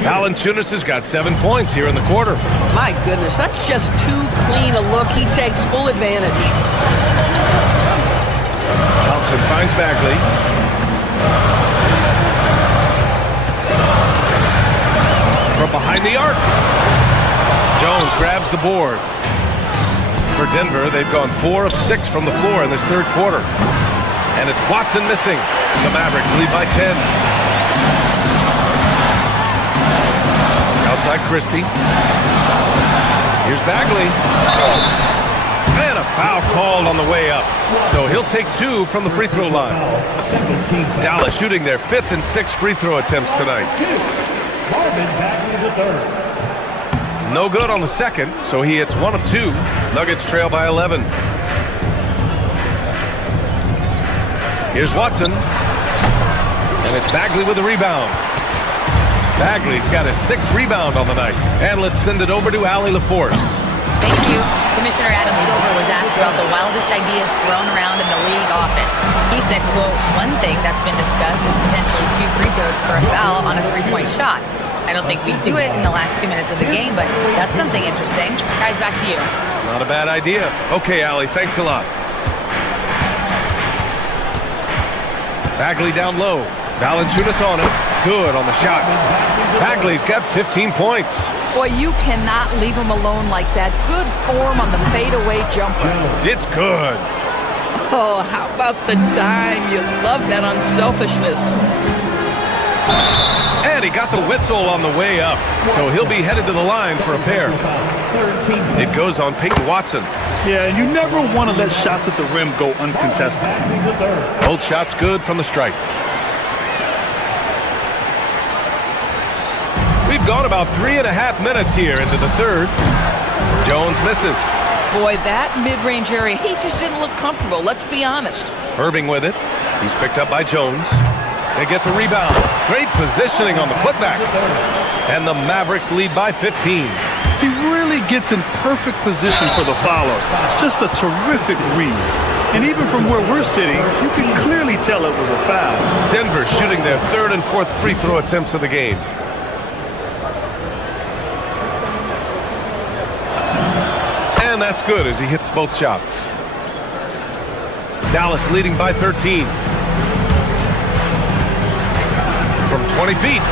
Valanciunas has got 7 points here in the quarter. My goodness, that's just too clean a look. He takes full advantage. Thompson finds Bagley. From behind the arc. Jones grabs the board. For Denver, they've gone 4 of 6 from the floor in this third quarter. And it's Watson missing. The Mavericks lead by 10. Outside Christie. Here's Bagley. And a foul called on the way up. So he'll take 2 from the free throw line. Dallas shooting their 5th and 6th free throw attempts tonight. No good on the second, so he hits 1 of 2. Nuggets trail by 11. Here's Watson. And it's Bagley with the rebound. Bagley's got his 6th rebound on the night. And let's send it over to Allie LaForce. Thank you. Commissioner Adam Silver was asked about the wildest ideas thrown around in the league office. He said, quote, "One thing that's been discussed is potentially 2 free throws for a foul on a 3-point shot. I don't think we'd do it in the last 2 minutes of the game, but that's something interesting." Guys, back to you. Not a bad idea. Okay, Allie, thanks a lot. Bagley down low. Valanciunas on it. Good on the shot. Bagley's got 15 points. Boy, you cannot leave him alone like that. Good form on the fadeaway jumper. It's good. Oh, how about the dime? You love that unselfishness. And he got the whistle on the way up, so he'll be headed to the line for a pair. It goes on Peyton Watson. Yeah, you never want to let shots at the rim go uncontested. Both shots good from the stripe. We've gone about 3.5 minutes here into the third. Jones misses. Boy, that mid-range area, he just didn't look comfortable. Let's be honest. Irving with it. He's picked up by Jones. They get the rebound. Great positioning on the putback. And the Mavericks lead by 15. He really gets in perfect position for the follow. Just a terrific read. And even from where we're sitting, you can clearly tell it was a foul. Denver shooting their 3rd and 4th free throw attempts of the game. And that's good as he hits both shots. Dallas leading by 13. From 20 feet.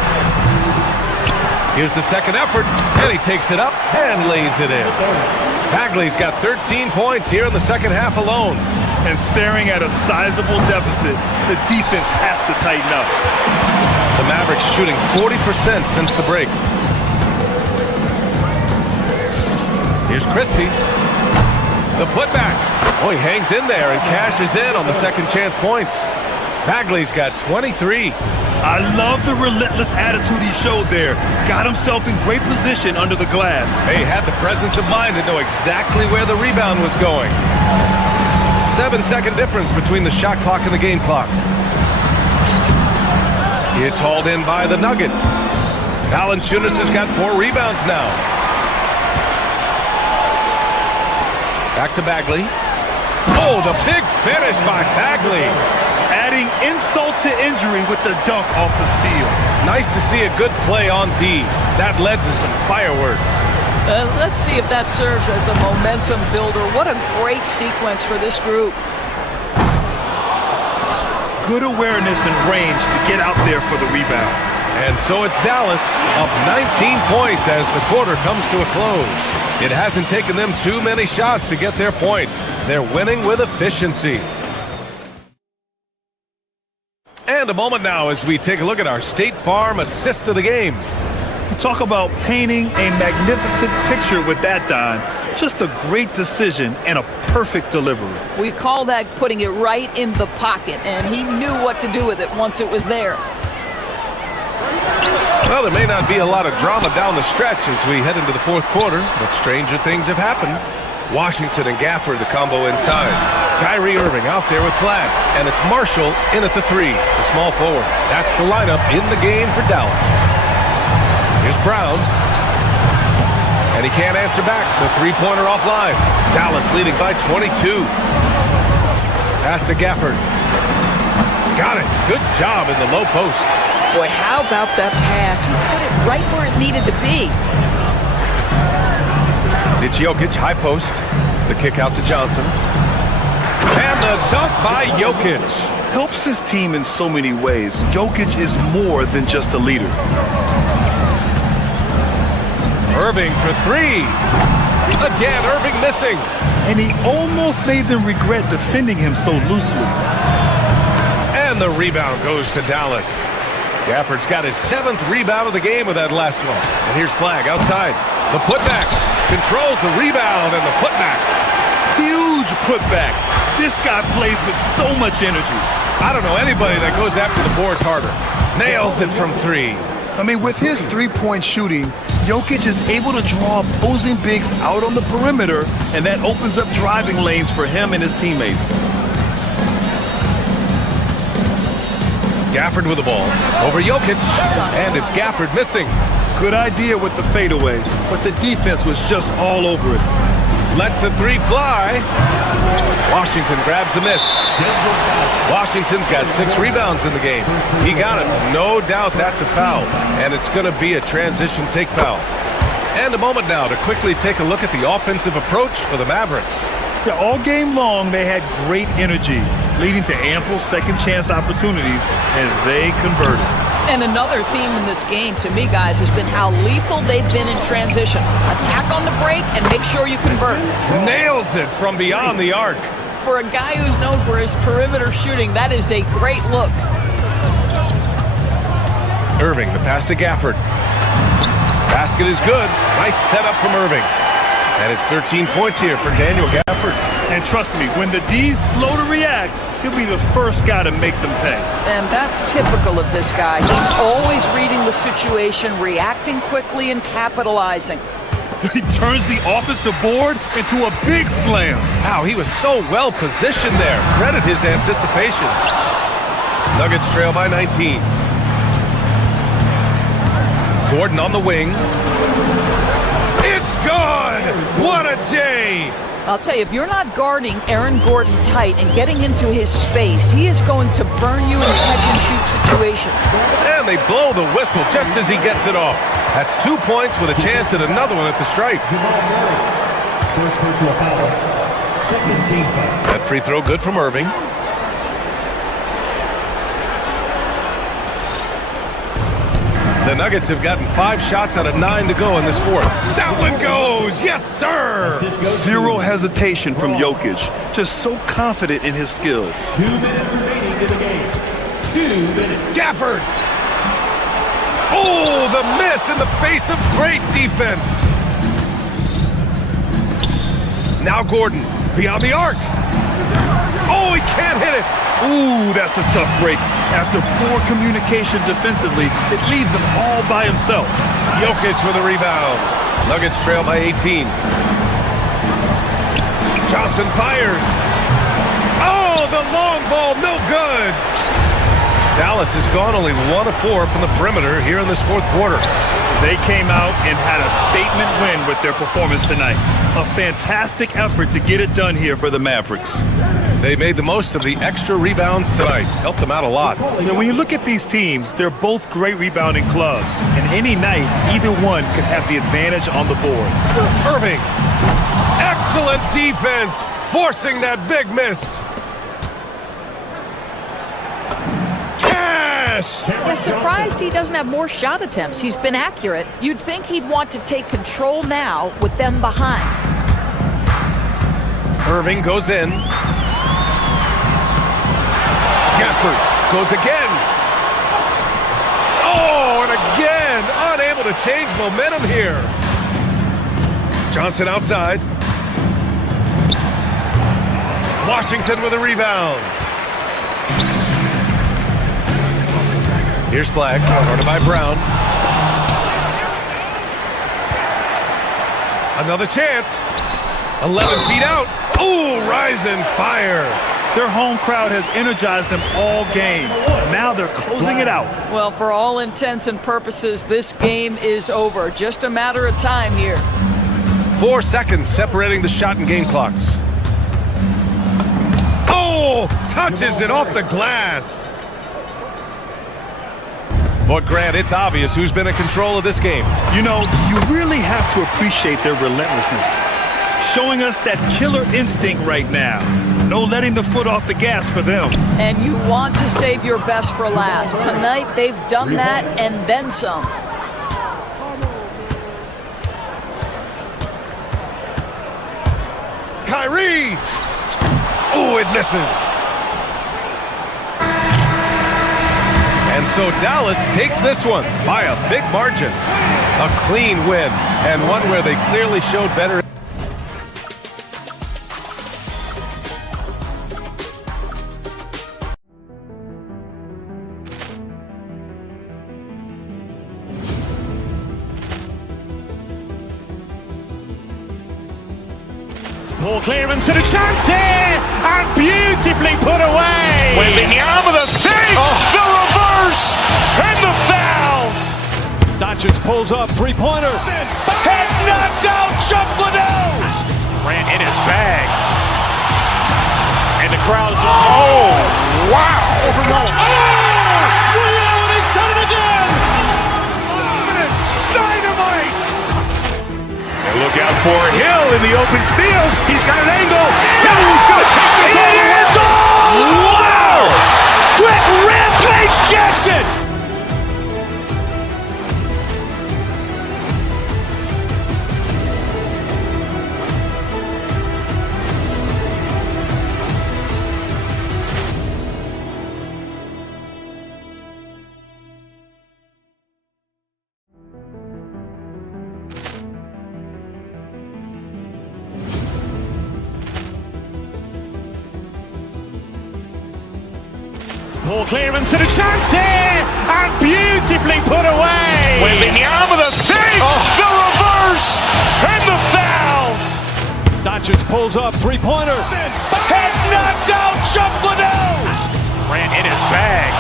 Here's the second effort, and he takes it up and lays it in. Bagley's got 13 points here in the second half alone. And staring at a sizable deficit, the defense has to tighten up. The Mavericks shooting 40% since the break. Here's Christie. The putback. Oh, he hangs in there and cashes in on the second chance points. Bagley's got 23. I love the relentless attitude he showed there. Got himself in great position under the glass. He had the presence of mind to know exactly where the rebound was going. 7-second difference between the shot clock and the game clock. It's hauled in by the Nuggets. Valanciunas has got 4 rebounds now. Back to Bagley. Oh, the big finish by Bagley. Adding insult to injury with the dunk off the steal. Nice to see a good play on D. That led to some fireworks. Let's see if that serves as a momentum builder. What a great sequence for this group. Good awareness and range to get out there for the rebound. And so it's Dallas up 19 points as the quarter comes to a close. It hasn't taken them too many shots to get their points. They're winning with efficiency. And a moment now as we take a look at our State Farm assist of the game. Talk about painting a magnificent picture with that, Don. Just a great decision and a perfect delivery. We call that putting it right in the pocket, and he knew what to do with it once it was there. Well, there may not be a lot of drama down the stretch as we head into the fourth quarter, but stranger things have happened. Washington and Gafford, the combo inside. Kyrie Irving out there with Flag, and it's Marshall in at the 3, the small forward. That's the lineup in the game for Dallas. Here's Brown. And he can't answer back. The three-pointer offline. Dallas leading by 22. Pass to Gafford. Got it. Good job in the low post. Boy, how about that pass? He put it right where it needed to be. It's Jokic, high post. The kick out to Johnson. And the dunk by Jokic. Helps his team in so many ways. Jokic is more than just a leader. Irving for 3. Again, Irving missing. And he almost made them regret defending him so loosely. And the rebound goes to Dallas. Gafford's got his 7th rebound of the game with that last one. And here's Flag outside. The putback. Controls the rebound and the putback. Huge putback. This guy plays with so much energy. I don't know anybody that goes after the boards harder. Nails it from 3. I mean, with his three-point shooting, Jokic is able to draw opposing bigs out on the perimeter, and that opens up driving lanes for him and his teammates. Gafford with the ball. Over Jokic. And it's Gafford missing. Good idea with the fadeaway, but the defense was just all over it. Lets the 3 fly. Washington grabs the miss. Washington's got 6 rebounds in the game. He got it. No doubt that's a foul. And it's going to be a transition take foul. And a moment now to quickly take a look at the offensive approach for the Mavericks. Yeah, all game long, they had great energy, leading to ample second chance opportunities as they converted. And another theme in this game, to me, guys, has been how lethal they've been in transition. Attack on the break and make sure you convert. Nails it from beyond the arc. For a guy who's known for his perimeter shooting, that is a great look. Irving, the pass to Gafford. Basket is good. Nice setup from Irving. And it's 13 points here for Daniel Gafford. And trust me, when the D's slow to react, he'll be the first guy to make them pay. And that's typical of this guy. He's always reading the situation, reacting quickly, and capitalizing. He turns the offensive board into a big slam. Wow, he was so well positioned there. Credit his anticipation. Nuggets trail by 19. Gordon on the wing. It's gone! What a day! I'll tell you, if you're not guarding Aaron Gordon tight and getting into his space, he is going to burn you in catch-and-shoot situations. And they blow the whistle just as he gets it off. That's 2 points with a chance at another one at the stripe. First personal foul. Second team foul. That free throw good from Irving. The Nuggets have gotten 5 shots out of 9 to go in this fourth. That one goes! Yes, sir! Zero hesitation from Jokic. Just so confident in his skills. 2 minutes remaining in the game. 2 minutes. Gafford! Oh, the miss in the face of great defense. Now Gordon, beyond the arc. Oh, he can't hit it. Ooh, that's a tough break. After poor communication defensively, it leaves him all by himself. Jokic with a rebound. Nuggets trail by 18. Johnson fires. Oh, the long ball, no good. Dallas has gone only 1 of 4 from the perimeter here in this fourth quarter. They came out and had a statement win with their performance tonight. A fantastic effort to get it done here for the Mavericks. They made the most of the extra rebounds tonight. Helped them out a lot. Now, when you look at these teams, they're both great rebounding clubs. And any night, either one could have the advantage on the boards. Irving. Excellent defense. Forcing that big miss. Cash! Yeah, surprised he doesn't have more shot attempts. He's been accurate. You'd think he'd want to take control now with them behind. Irving goes in. Gafford goes again. Oh, and again, unable to change momentum here. Johnson outside. Washington with a rebound. Here's Flag, guarded by Brown. Another chance. 11 feet out. Ooh, rising fire. Their home crowd has energized them all game. Now they're closing it out. Well, for all intents and purposes, this game is over. Just a matter of time here. 4 seconds separating the shot and game clocks. Oh, touches it off the glass. But Grant, it's obvious who's been in control of this game. You know, you really have to appreciate their relentlessness. Showing us that killer instinct right now. No letting the foot off the gas for them. And you want to save your best for last. Tonight, they've done that and then some. Kyrie! Oh, it misses. And so Dallas takes this one by a big margin. A clean win, and one where they clearly showed better. Ball clearance and a chance here, and beautifully put away. Wembanyama the save, the reverse, and the foul. Doncic pulls up, three-pointer. Has knocked out Chocolate. Ran in his bag, and the crowd is. Oh, wow! He's done it again. Dynamite! And look out for Hill in the open field. He's got an angle. He's going to take this all the way. Wow! Quick rampage Jackson! Ball clearance and a chance here, and beautifully put away. Wembanyama the save, the reverse, and the foul. Doncic pulls up, three-pointer. Has knocked out Chocolate. Ran in his bag,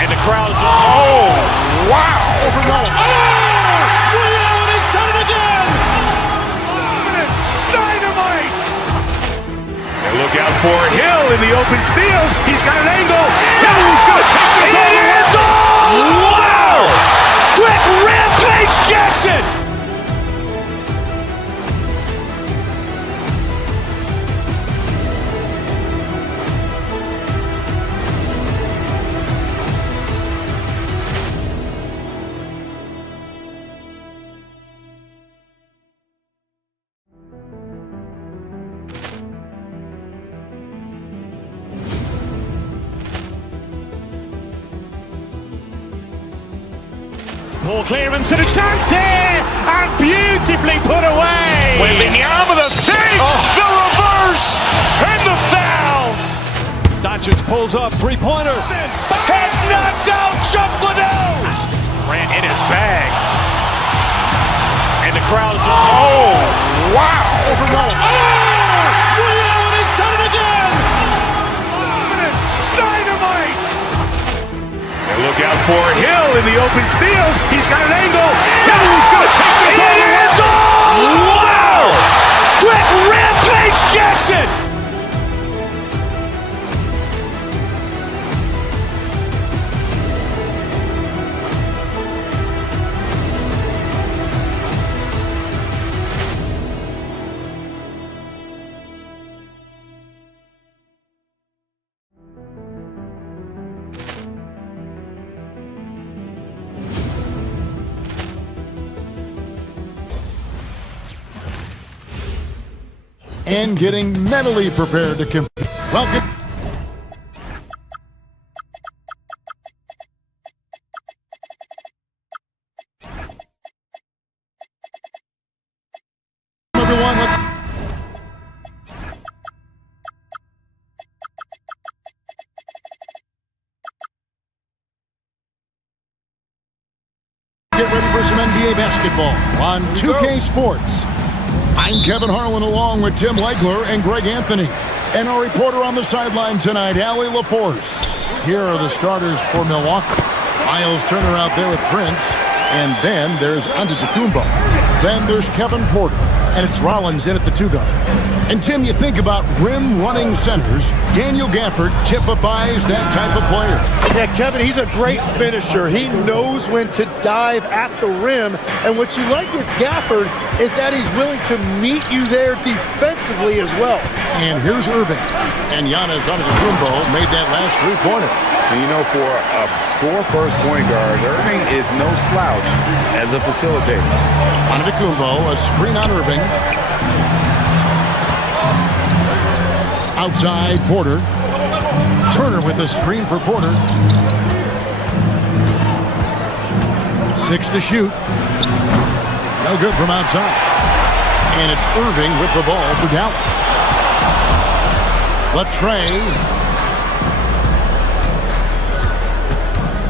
and the crowd is. Oh, wow! He's done it again. Dynamite! And look out for Hill in the open field. He's got an angle. He's going to take this all the way. Wow! Quick rampage Jackson! Poor clearance and a chance here, and beautifully put away. Wembanyama with a save, the reverse, and the foul. Doncic pulls up, three-pointer. Has knocked out Chuck Liddell. Ran in his bag. And the crowd is, oh, wow. Ray Allen has done it again. Dynamite. And look out for Hill in the open field. He's got an angle. Hill's going to take this all the way. Wow. Quick rampage Jackson. And getting mentally prepared to compete. Welcome. Everyone, let's get ready for some NBA basketball on 2K Sports. I'm Kevin Harlan along with Tim Legler and Greg Anthony. And our reporter on the sideline tonight, Allie LaForce. Here are the starters for Milwaukee. Miles Turner out there with Prince. And then there's Antetokounmpo. Then there's Kevin Porter. And it's Rollins in at the two-guard. And Tim, you think about rim-running centers, Daniel Gafford typifies that type of player. Yeah, Kevin, he's a great finisher. He knows when to dive at the rim. And what you like with Gafford is that he's willing to meet you there defensively as well. And here's Irving. And Giannis Antetokounmpo made that last three-pointer. And you know, for a score-first point guard, Irving is no slouch as a facilitator. Antetokounmpo, a screen on Irving. Outside Porter. Turner with the screen for Porter. 6 to shoot. No good from outside. And it's Irving with the ball for Dallas. Latrey.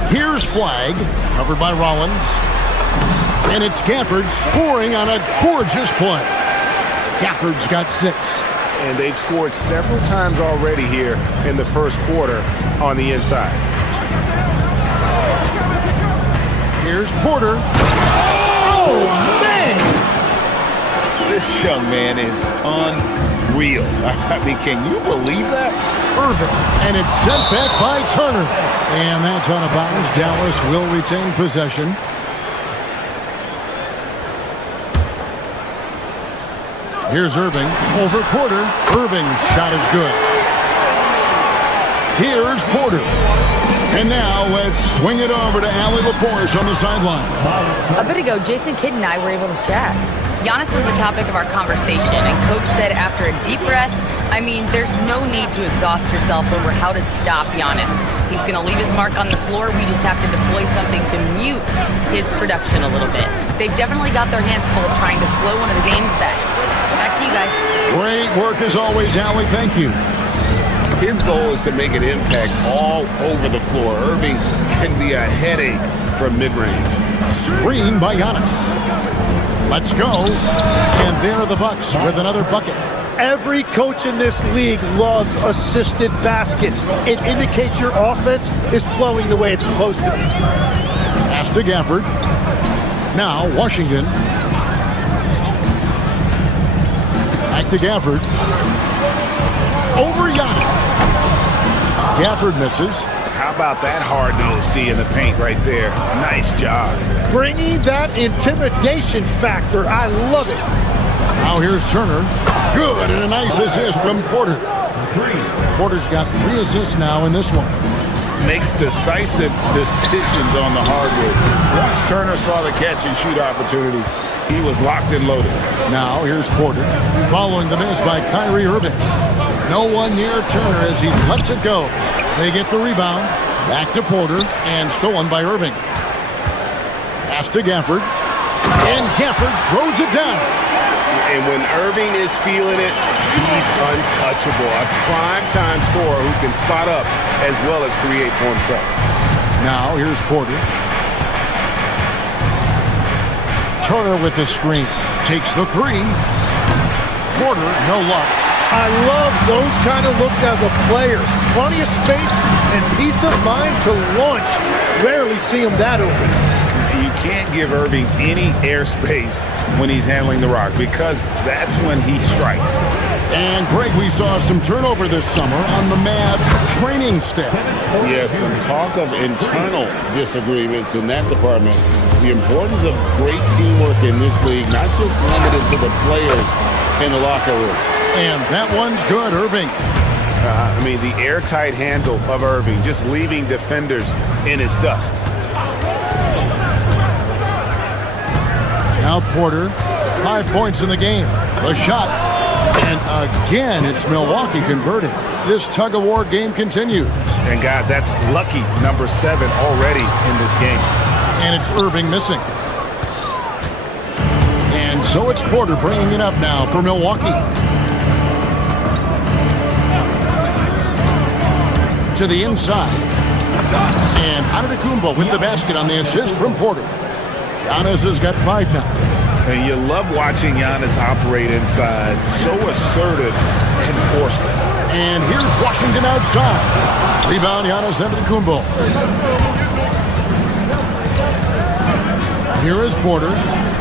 Here's Flag, covered by Rollins. And it's Gafford scoring on a gorgeous play. Gafford's got 6. And they've scored several times already here in the first quarter on the inside. Here's Porter. Oh, man! This young man is unreal. I mean, can you believe that? Irving, and it's sent back by Turner. And that's out of bounds. Dallas will retain possession. Here's Irving over Porter. Irving's shot is good. Here's Porter. And now let's swing it over to Allie LaForce on the sideline. A bit ago, Jason Kidd and I were able to chat. Giannis was the topic of our conversation, and Coach said after a deep breath, I mean, there's no need to exhaust yourself over how to stop Giannis. He's going to leave his mark on the floor. We just have to deploy something to mute his production a little bit. They've definitely got their hands full of trying to slow one of the game's best. Back to you guys. Great work as always, Allie. Thank you. His goal is to make an impact all over the floor. Irving can be a headache from mid-range. Screen by Giannis. Let's go. And there are the Bucks with another bucket. Every coach in this league loves assisted baskets. It indicates your offense is flowing the way it's supposed to. Pass to Gafford. Now Washington. Back to Gafford. Over Giannis. Gafford misses. How about that hard-nosed D in the paint right there? Nice job. Bringing that intimidation factor. I love it. Now here's Turner. Good, and a nice assist from Porter. Porter's got 3 assists now in this one. Makes decisive decisions on the hardwood. Once Turner saw the catch-and-shoot opportunity, he was locked and loaded. Now here's Porter, following the miss by Kyrie Irving. No one near Turner as he lets it go. They get the rebound. Back to Porter, and stolen by Irving. Pass to Gafford. And Gafford throws it down. And when Irving is feeling it, he's untouchable. A prime-time scorer who can spot up as well as create for himself. Now here's Porter. Turner with the screen. Takes the three. Porter, no luck. I love those kind of looks as a player. Plenty of space and peace of mind to launch. Rarely see him that open. You can't give Irving any airspace when he's handling the rock because that's when he strikes. And Greg, we saw some turnover this summer on the Mavs training staff. Yes, some talk of internal disagreements in that department. The importance of great teamwork in this league, not just limited to the players in the locker room. And that one's good, Irving. I mean, the airtight handle of Irving, just leaving defenders in his dust. Now Porter, 5 points in the game. The shot. And again, it's Milwaukee converting. This tug-of-war game continues. And guys, that's lucky number 7 already in this game. And it's Irving missing. And so it's Porter bringing it up now for Milwaukee. To the inside. And Antetokounmpo with the basket on the assist from Porter. Giannis has got 5 now. And you love watching Giannis operate inside. So assertive and forceful. And here's Washington outside. Rebound, Giannis Antetokounmpo. Here is Porter.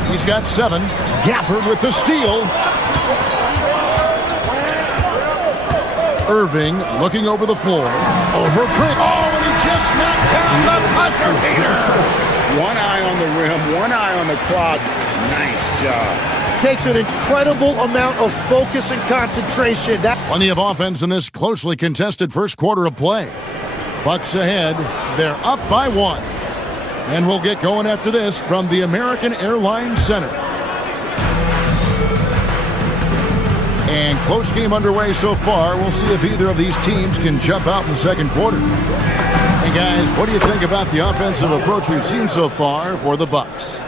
He's got 7. Gafford with the steal. Irving looking over the floor. Over Prince. Oh, and he just knocked down the buzzer beater. One eye on the rim, one eye on the clock. Nice job. Takes an incredible amount of focus and concentration. Plenty of offense in this closely contested first quarter of play. Bucks ahead. They're up by 1. And we'll get going after this from the American Airlines Center. And close game underway so far. We'll see if either of these teams can jump out in the second quarter. Hey guys, what do you think about the offensive approach we've seen so far for the Bucks?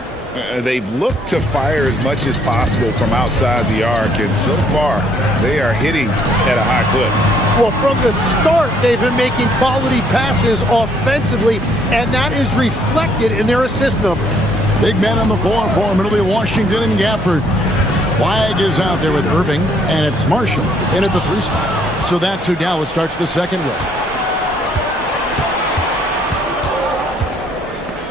They've looked to fire as much as possible from outside the arc, and so far they are hitting at a high clip. Well, from the start, they've been making quality passes offensively, and that is reflected in their assist number. Big man on the floor for him. It'll be Washington and Gafford. Flag is out there with Irving, and it's Marshall in at the 3 spot. So that's who Dallas starts the second with.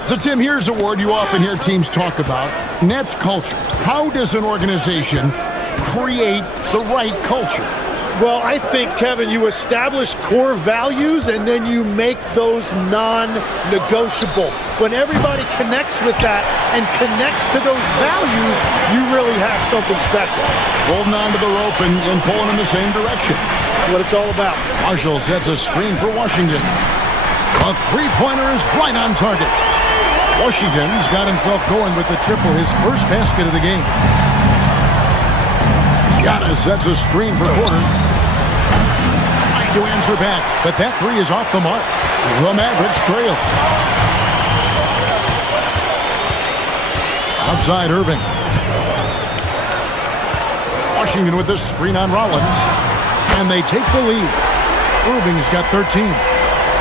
So, Tim, here's a word you often hear teams talk about. Nets culture. How does an organization create the right culture? Well, I think, Kevin, you establish core values and then you make those non-negotiable. When everybody connects with that and connects to those values, you really have something special. Holding on to the rope and pulling in the same direction. That's what it's all about. Marshall sets a screen for Washington. A three-pointer is right on target. Washington's got himself going with the triple, his first basket of the game. Giannis sets a screen for Porter. Trying to answer back, but that 3 is off the mark. The Mavericks trail. Outside Irving. Washington with the screen on Rollins. And they take the lead. Irving's got 13.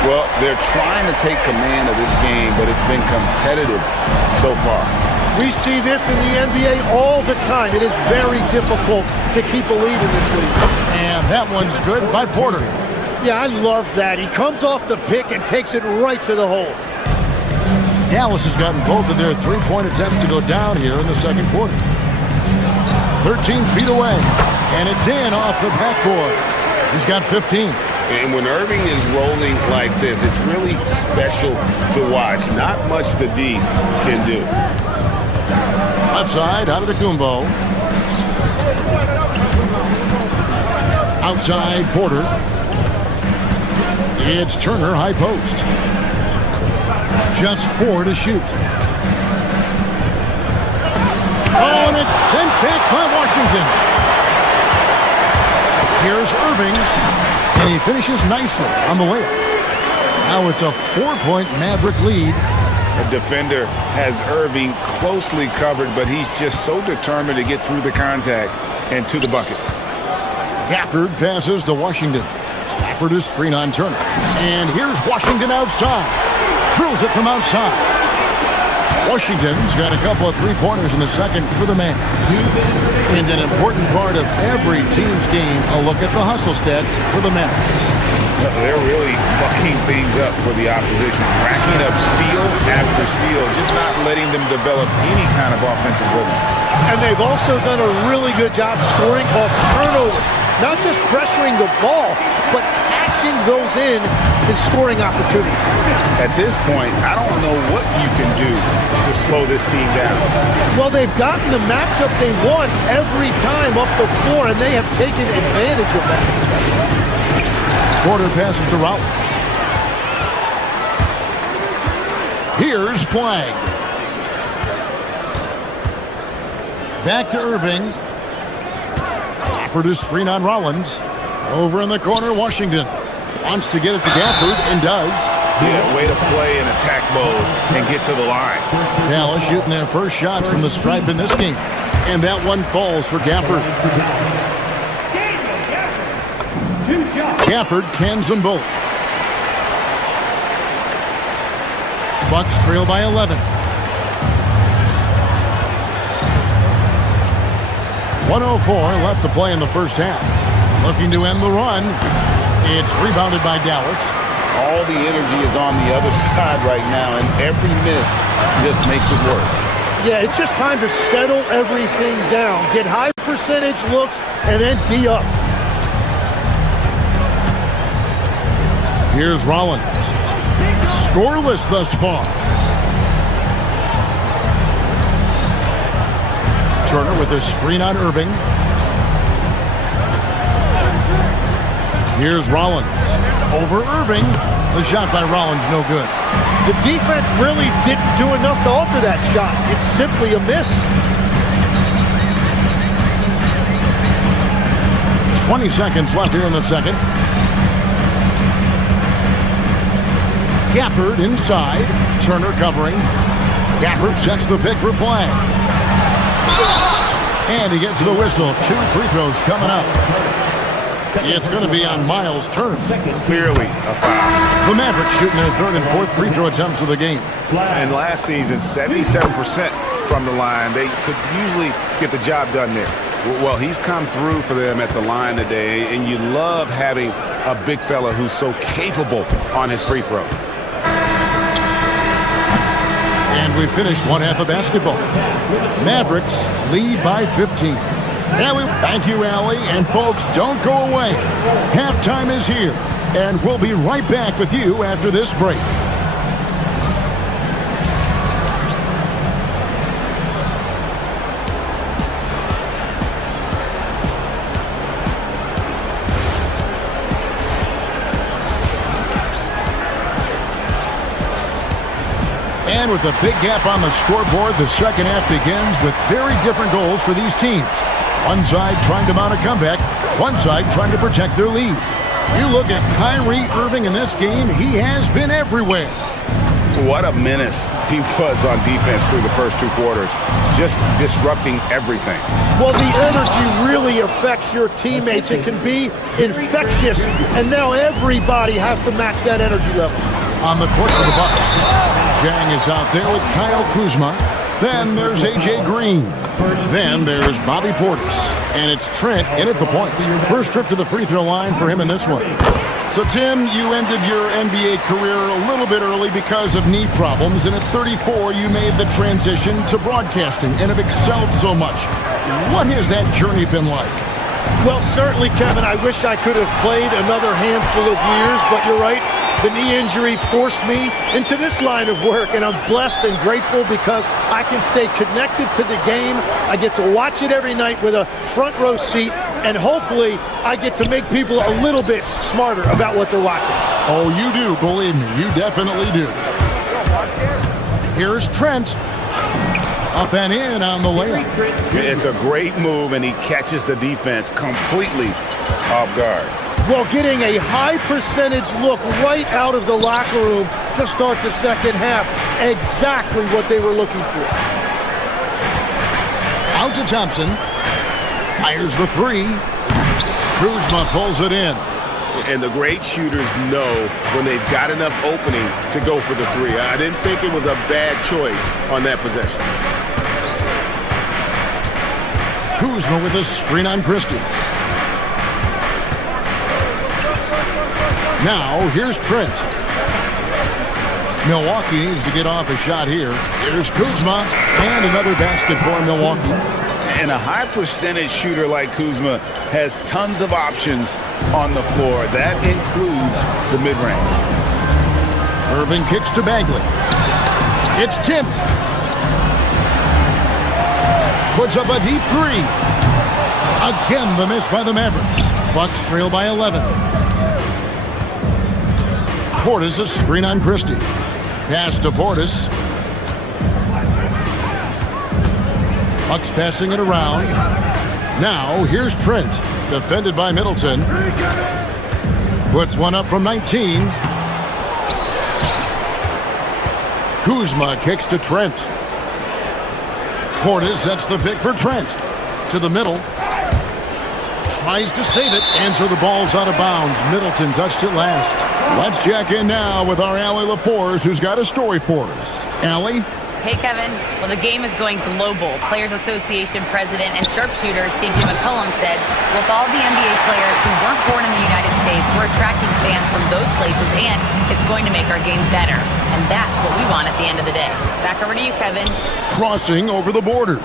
Well, they're trying to take command of this game, but it's been competitive so far. We see this in the NBA all the time. It is very difficult to keep a lead in this league. And that one's good by Porter. Yeah, I love that. He comes off the pick and takes it right to the hole. Dallas has gotten both of their three-point attempts to go down here in the second quarter. 13 feet away, and it's in off the backboard. He's got 15. And when Irving is rolling like this, it's really special to watch. Not much the D can do. Left side, Antetokounmpo. Outside, Porter. It's Turner, high post. Just 4 to shoot. Oh, and it's sent back by Washington. Here's Irving, and he finishes nicely on the layup. Now it's a 4-point Maverick lead A defender has Irving closely covered, but he's just so determined to get through the contact and to the bucket. Gafford passes to Washington. Gafford is screen on Turner. And here's Washington outside. Drills it from outside. Washington's got a couple of three-pointers in the second for the man. And an important part of every team's game, a look at the hustle stats for the Mavericks. They're really bucking things up for the opposition, racking up steal after steal, just not letting them develop any kind of offensive rhythm. And they've also done a really good job scoring off turnovers. Not just pressuring the ball, but cashing those in scoring opportunities. At this point, I don't know what you can do to slow this team down. Well, they've gotten the matchup they want every time up the floor, and they have taken advantage of that. Porter passes to Rollins. Here's Flag. Back to Irving. Gafford is screen on Rollins. Over in the corner, Washington wants to get it to Gafford and does. Yeah, way to play in attack mode and get to the line. Dallas shooting their first shots from the stripe in this game. And that one falls for Gafford. Gafford cans them both. Bucks trail by 11. 1:04 left to play in the first half. Looking to end the run. It's rebounded by Dallas. All the energy is on the other side right now, and every miss just makes it worse. Yeah, it's just time to settle everything down. Get high percentage looks, and then D up. Here's Rollins. Scoreless thus far. Turner with a screen on Irving. Here's Rollins. Over Irving. The shot by Rollins, no good. The defense really didn't do enough to alter that shot. It's simply a miss. 20 seconds left here in the second. Gafford inside. Turner covering. Gafford sets the pick for Flag. And he gets the whistle. 2 free throws coming up. It's going to be on Miles Turner. Clearly a foul. The Mavericks shooting their third and fourth free throw attempts of the game. And last season, 77% from the line. They could usually get the job done there. Well, he's come through for them at the line today, and you love having a big fella who's so capable on his free throw. And we finished one half of basketball. Mavericks lead by 15. Now we thank you, Allie, and folks, don't go away. Halftime is here, and we'll be right back with you after this break. And with a big gap on the scoreboard, the second half begins with very different goals for these teams. One side trying to mount a comeback, one side trying to protect their lead. You look at Kyrie Irving in this game, he has been everywhere. What a menace he was on defense through the first 2 quarters, just disrupting everything. Well, the energy really affects your teammates. It can be infectious, and now everybody has to match that energy level. On the court for the Bucks, Zhang is out there with Kyle Kuzma. Then there's A.J. Green. Then there's Bobby Portis. And it's Trent in at the point. First trip to the free throw line for him in this one. So, Tim, you ended your NBA career a little bit early because of knee problems. And at 34, you made the transition to broadcasting and have excelled so much. What has that journey been like? Well, certainly, Kevin, I wish I could have played another handful of years, but you're right. The knee injury forced me into this line of work, and I'm blessed and grateful because I can stay connected to the game. I get to watch it every night with a front row seat, and hopefully I get to make people a little bit smarter about what they're watching. Oh, you do, believe me. You definitely do. Here's Trent. Up and in on the layup. It's a great move, and he catches the defense completely off guard. Well, getting a high percentage look right out of the locker room to start the second half. Exactly what they were looking for. Out to Thompson. Fires the three. Kuzma pulls it in. And the great shooters know when they've got enough opening to go for the three. I didn't think it was a bad choice on that possession. Kuzma with a screen on Christie. Now, here's Trent. Milwaukee needs to get off a shot here. Here's Kuzma, and another basket for Milwaukee. And a high percentage shooter like Kuzma has tons of options on the floor. That includes the mid-range. Irving kicks to Bagley. It's tipped. Puts up a deep three. Again, the miss by the Mavericks. Bucks trail by 11. Portis a screen on Christie. Pass to Portis. Bucks passing it around. Now, here's Trent. Defended by Middleton. Puts one up from 19. Kuzma kicks to Trent. Portis sets the pick for Trent. To the middle. Tries to save it. Answer the ball's out of bounds. Middleton touched it last. Let's check in now with our Allie LaForce, who's got a story for us. Allie? Hey, Kevin. Well, the game is going global. Players Association President and sharpshooter C.J. McCollum said, with all the NBA players who weren't born in the United States, we're attracting fans from those places, and it's going to make our game better. And that's what we want at the end of the day. Back over to you, Kevin. Crossing over the borders.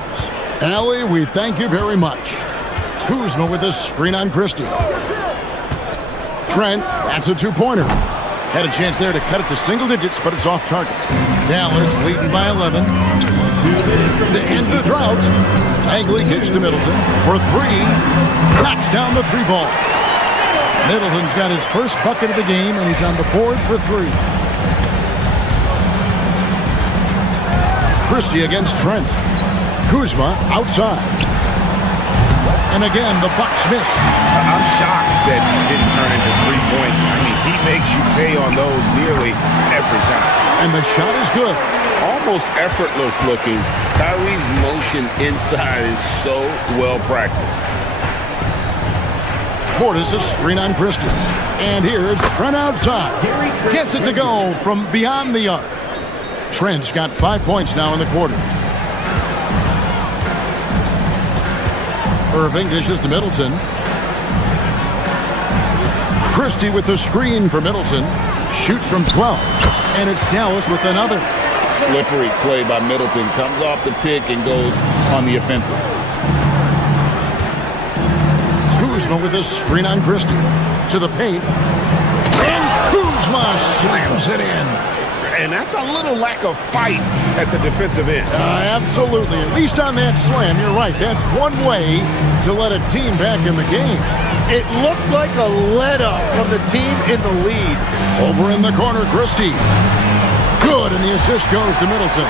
Allie, we thank you very much. Kuzma with a screen on Christie. Trent, that's a two-pointer. Had a chance there to cut it to single digits, but it's off target. Dallas leading by 11. To end the drought, Bagley kicks to Middleton for three. Knocks down the three ball. Middleton's got his first bucket of the game, and he's on the board for three. Christie against Trent. Kuzma outside. And again, the Bucks miss. I'm shocked that he didn't turn into 3 points. I mean, he makes you pay on those nearly every time. And the shot is good. Almost effortless looking. Kyrie's motion inside is so well practiced. Portis a screen on Christie. And here's Trent outside. Gets it to go from beyond the arc. Trent's got 5 points now in the quarter. Irving dishes to Middleton. Christie with the screen for Middleton. Shoots from 12. And it's Dallas with another. Slippery play by Middleton. Comes off the pick and goes on the offensive. Kuzma with a screen on Christie. To the paint. And Kuzma slams it in. And that's a little lack of fight at the defensive end. Absolutely. At least on that slam, you're right. That's one way to let a team back in the game. It looked like a let-up from the team in the lead. Over in the corner, Christie. Good, and the assist goes to Middleton.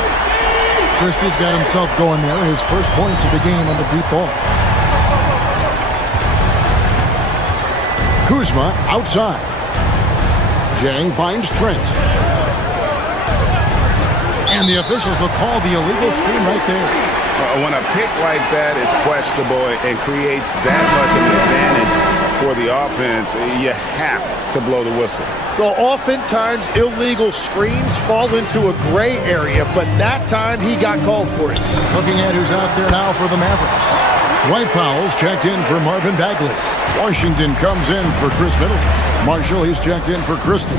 Christie's got himself going there. His first points of the game on the deep ball. Kuzma outside. Jang finds Trent. And the officials will call the illegal screen right there. When a pick like that is questionable and creates that much of an advantage for the offense, you have to blow the whistle. Well, oftentimes illegal screens fall into a gray area, but that time he got called for it. Looking at who's out there now for the Mavericks. Dwight Powell's checked in for Marvin Bagley. Washington comes in for Chris Middleton. Marshall, he's checked in for Christie.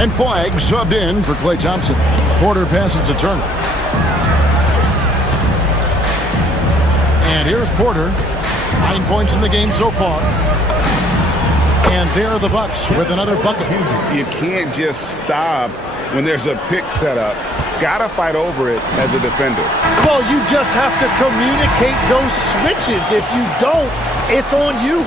And Flagg subbed in for Klay Thompson. Porter passes to Turner. And here's Porter. 9 points in the game so far. And there are the Bucks with another bucket. You can't just stop when there's a pick set up. Gotta fight over it as a defender. Well, you just have to communicate those switches. If you don't, it's on you.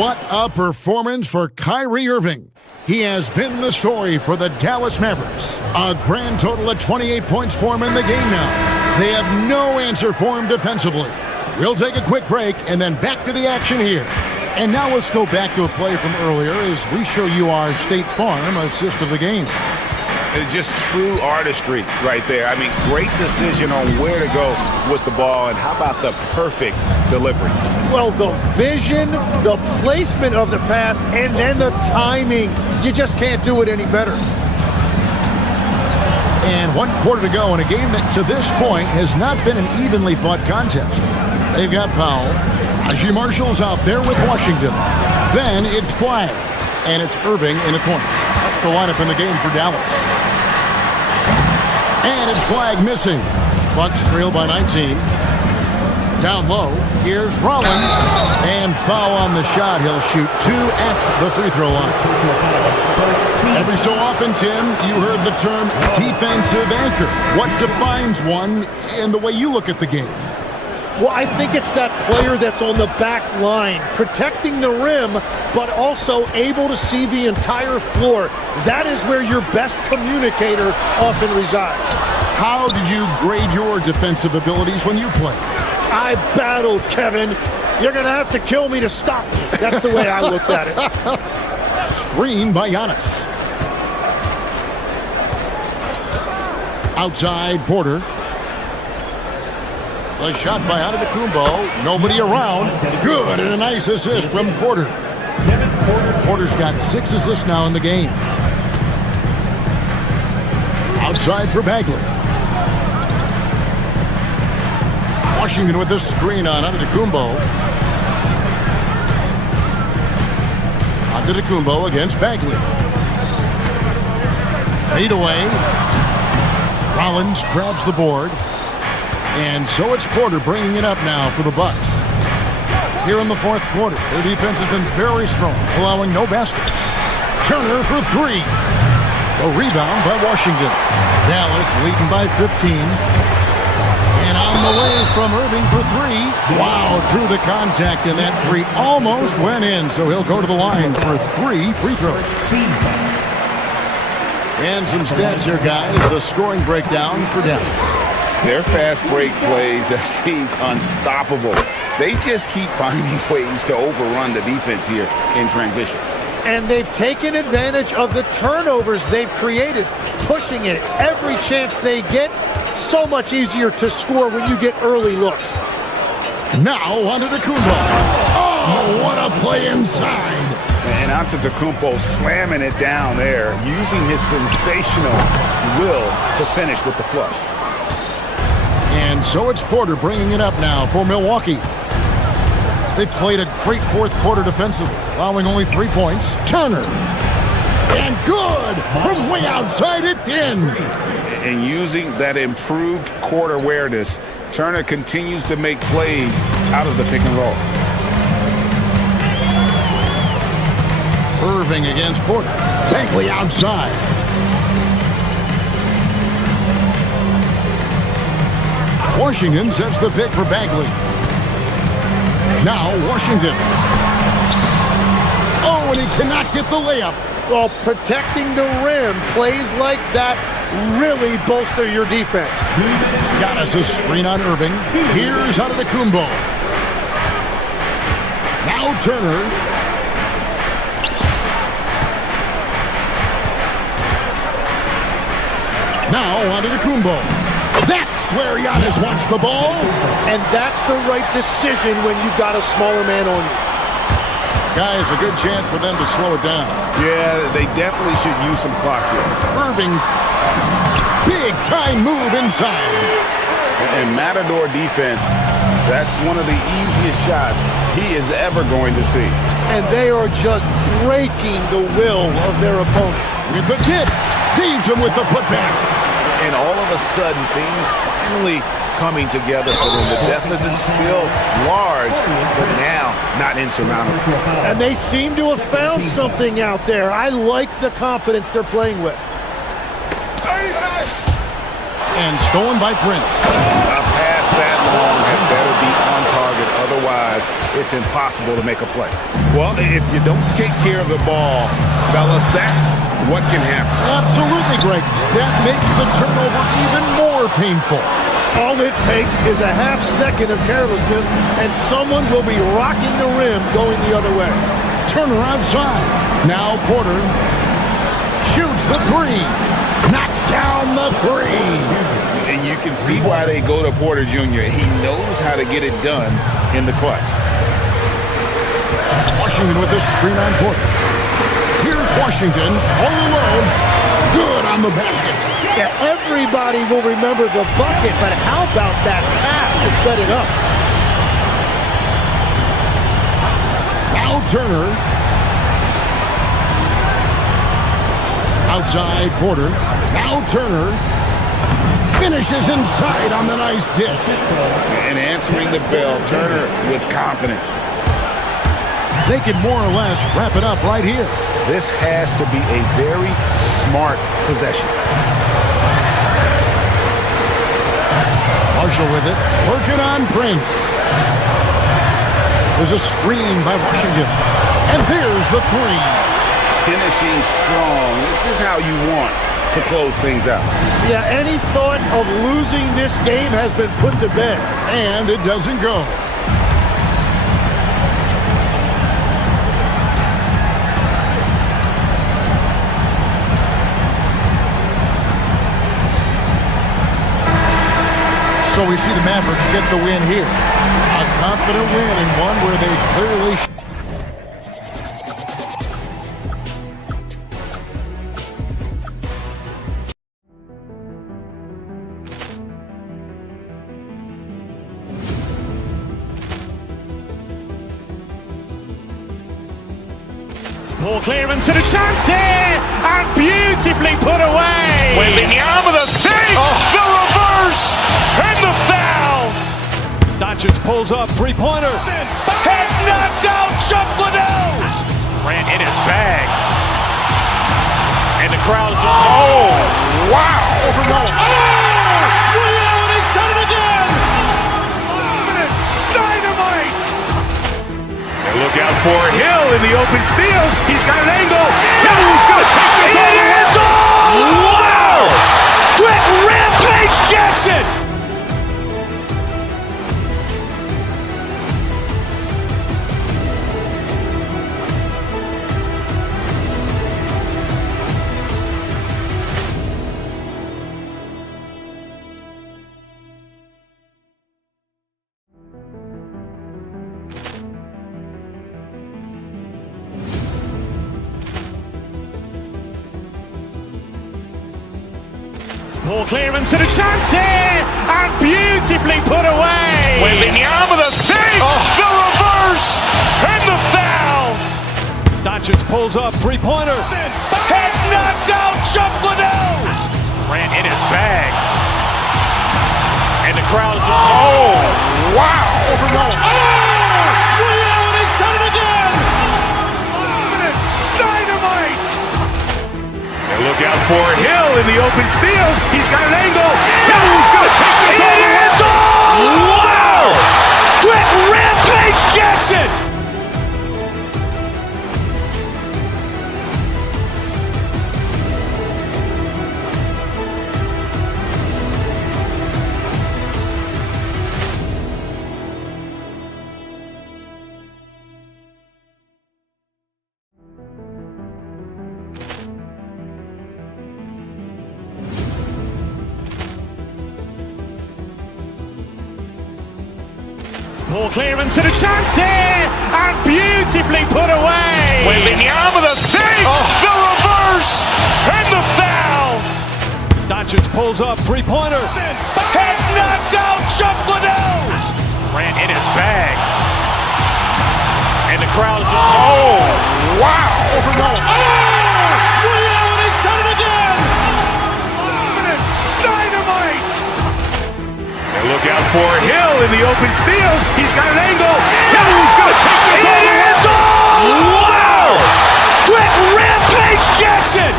What a performance for Kyrie Irving. He has been the story for the Dallas Mavericks. A grand total of 28 points for him in the game now. They have no answer for him defensively. We'll take a quick break and then back to the action here And now let's go back to a play from earlier as we show you our State Farm assist of the game. Just true artistry right there. I mean, great decision on where to go with the ball, and how about the perfect delivery? Well, the vision, the placement of the pass, and then the timing. You just can't do it any better. And 1 quarter to go in a game that to this point has not been an evenly fought contest. They've got Powell. Najee Marshall's out there with Washington. Then it's Flag, and it's Irving in the corner. That's the lineup in the game for Dallas. And it's Flag missing. Bucks trail by 19. Down low, here's Rollins. And foul on the shot. He'll shoot 2 at the free throw line. Every so often, Tim, you heard the term defensive anchor. What defines one in the way you look at the game? Well, I think it's that player that's on the back line, protecting the rim, but also able to see the entire floor. That is where your best communicator often resides. How did you grade your defensive abilities when you played? I battled, Kevin. You're going to have to kill me to stop me. That's the way I looked at it. Screen by Giannis. Outside, Porter. A shot by Antetokounmpo. Nobody around. Good, and a nice assist from Porter. Porter's got 6 assists now in the game. Outside for Bagley. Washington with this screen on Antetokounmpo. Antetokounmpo against Bagley. Fade away. Rollins grabs the board. And so it's Porter bringing it up now for the Bucks. Here in the 4th quarter, their defense has been very strong, allowing no baskets. Turner for 3. A rebound by Washington. Dallas leading by 15. And on the way from Irving for 3. Wow, through the contact, and that 3 almost went in. So he'll go to the line for 3 free throws. And some stats here, guys. The scoring breakdown for Dallas. Their fast break plays have seemed unstoppable. They just keep finding ways to overrun the defense here in transition. And they've taken advantage of the turnovers they've created, pushing it every chance they get. So much easier to score when you get early looks. Now onto the Antetokounmpo. Oh, what a play inside. And Antetokounmpo slamming it down there, using his sensational will to finish with the flush. And so it's Porter bringing it up now for Milwaukee. They've played a great 4th quarter defensively, allowing only 3 points. Turner. And good! From way outside, it's in! And using that improved court awareness, Turner continues to make plays out of the pick and roll. Irving against Porter. Bagley outside. Washington sets the pick for Bagley. Now Washington. Oh, and he cannot get the layup. Well, protecting the rim, plays like that really bolster your defense. Got us a screen on Irving. Here's Antetokounmpo. Now Turner. Now Antetokounmpo. That's where Giannis wants the ball. And that's the right decision when you've got a smaller man on you. Guys, a good chance for them to slow it down. Yeah, they definitely should use some clock here. Irving, big time move inside. And Matador defense, that's one of the easiest shots he is ever going to see. And they are just breaking the will of their opponent. With the tip, saves him with the putback. And all of a sudden, things finally coming together for them. The deficit's still large, but now not insurmountable. And they seem to have found something out there. I like the confidence they're playing with. And stolen by Prince. A pass that long had better be on target. Otherwise, it's impossible to make a play. Well, if you don't take care of the ball, fellas, that's what can happen. Absolutely, Greg. That makes the turnover even more painful. All it takes is a half second of carelessness, and someone will be rocking the rim going the other way. Turner outside. Now Porter shoots the three. Knocks down the three. And you can see why they go to Porter Jr. He knows how to get it done in the clutch. Washington with this screen on Porter. Here's Washington all alone. Good on the basket. Yeah, everybody will remember the bucket, but how about that pass to set it up? Now Turner. Outside Porter. Now Turner. Finishes inside on the nice dish. And answering the bell, Turner with confidence. They can more or less wrap it up right here. This has to be a very smart possession. Marshall with it. Working on Prince. There's a screen by Washington. And here's the three. Finishing strong. This is how you want to close things out. Yeah, any thought of losing this game has been put to bed. And it doesn't go. So we see the Mavericks get the win here. A confident win and one where they clearly... Poor clearance and a chance here, and beautifully put away. Wembanyama with a three, the reverse, and the foul. Doncic pulls up, three-pointer. Has knocked out Chuck Liddell. Ran in his bag, and the crowd is. Oh, wow! William, he's done it again. Dynamite! And look out for Hill in the open field. He's got an angle. Hill's going to take this all the way. Wow! Quick Rampage Jackson! Poor clearance and a chance here, and beautifully put away. Wembanyama with a three, the reverse, and the foul. Doncic pulls up, three-pointer. Has knocked out Chuck Liddell. Ran in his bag, and the crowd is. Oh, wow! William, he's done it again. Dynamite! And look out for Hill in the open field. He's got an angle. Hill's going to take this all the way. Wow! Quick Rampage Jackson! Poor clearance and a chance here, and beautifully put away. Wembanyama with a three, the reverse, and the foul. Doncic pulls up, three-pointer. Has knocked out Chuck Liddell. Ran in his bag, and the crowd is. Oh, wow! William, he's done it again. Dynamite! And look out for Hill in the open field. He's got an angle. Hill's going to take this all the way. Wow! Quick Rampage Jackson!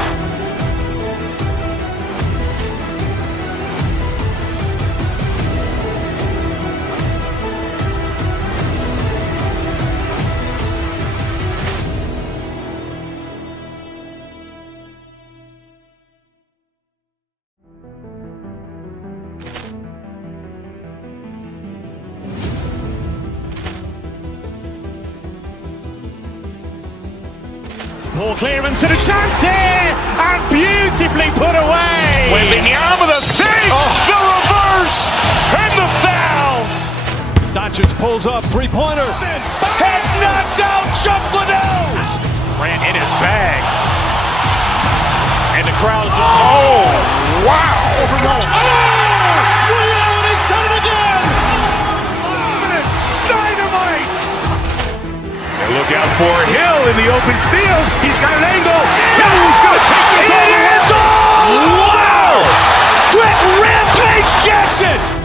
Poor clearance and a chance here, and beautifully put away. Wembanyama the save, the reverse, and the foul. Doncic pulls up, three-pointer. Has knocked out Chuck Liddell. Grant in his bag. And the crowd is, oh, wow. Ray Allen has done it again. Dynamite. And look out for Hill in the open field. He's got an angle. He's going to take this all the way. Wow. Quick Rampage Jackson.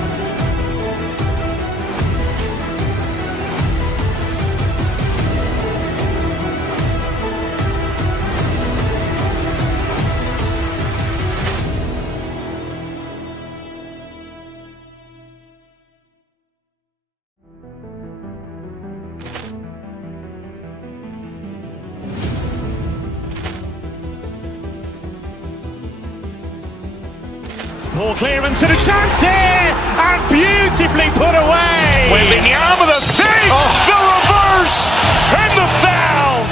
Poor clearance and a chance here, and beautifully put away. Wembanyama the save, the reverse, and the foul.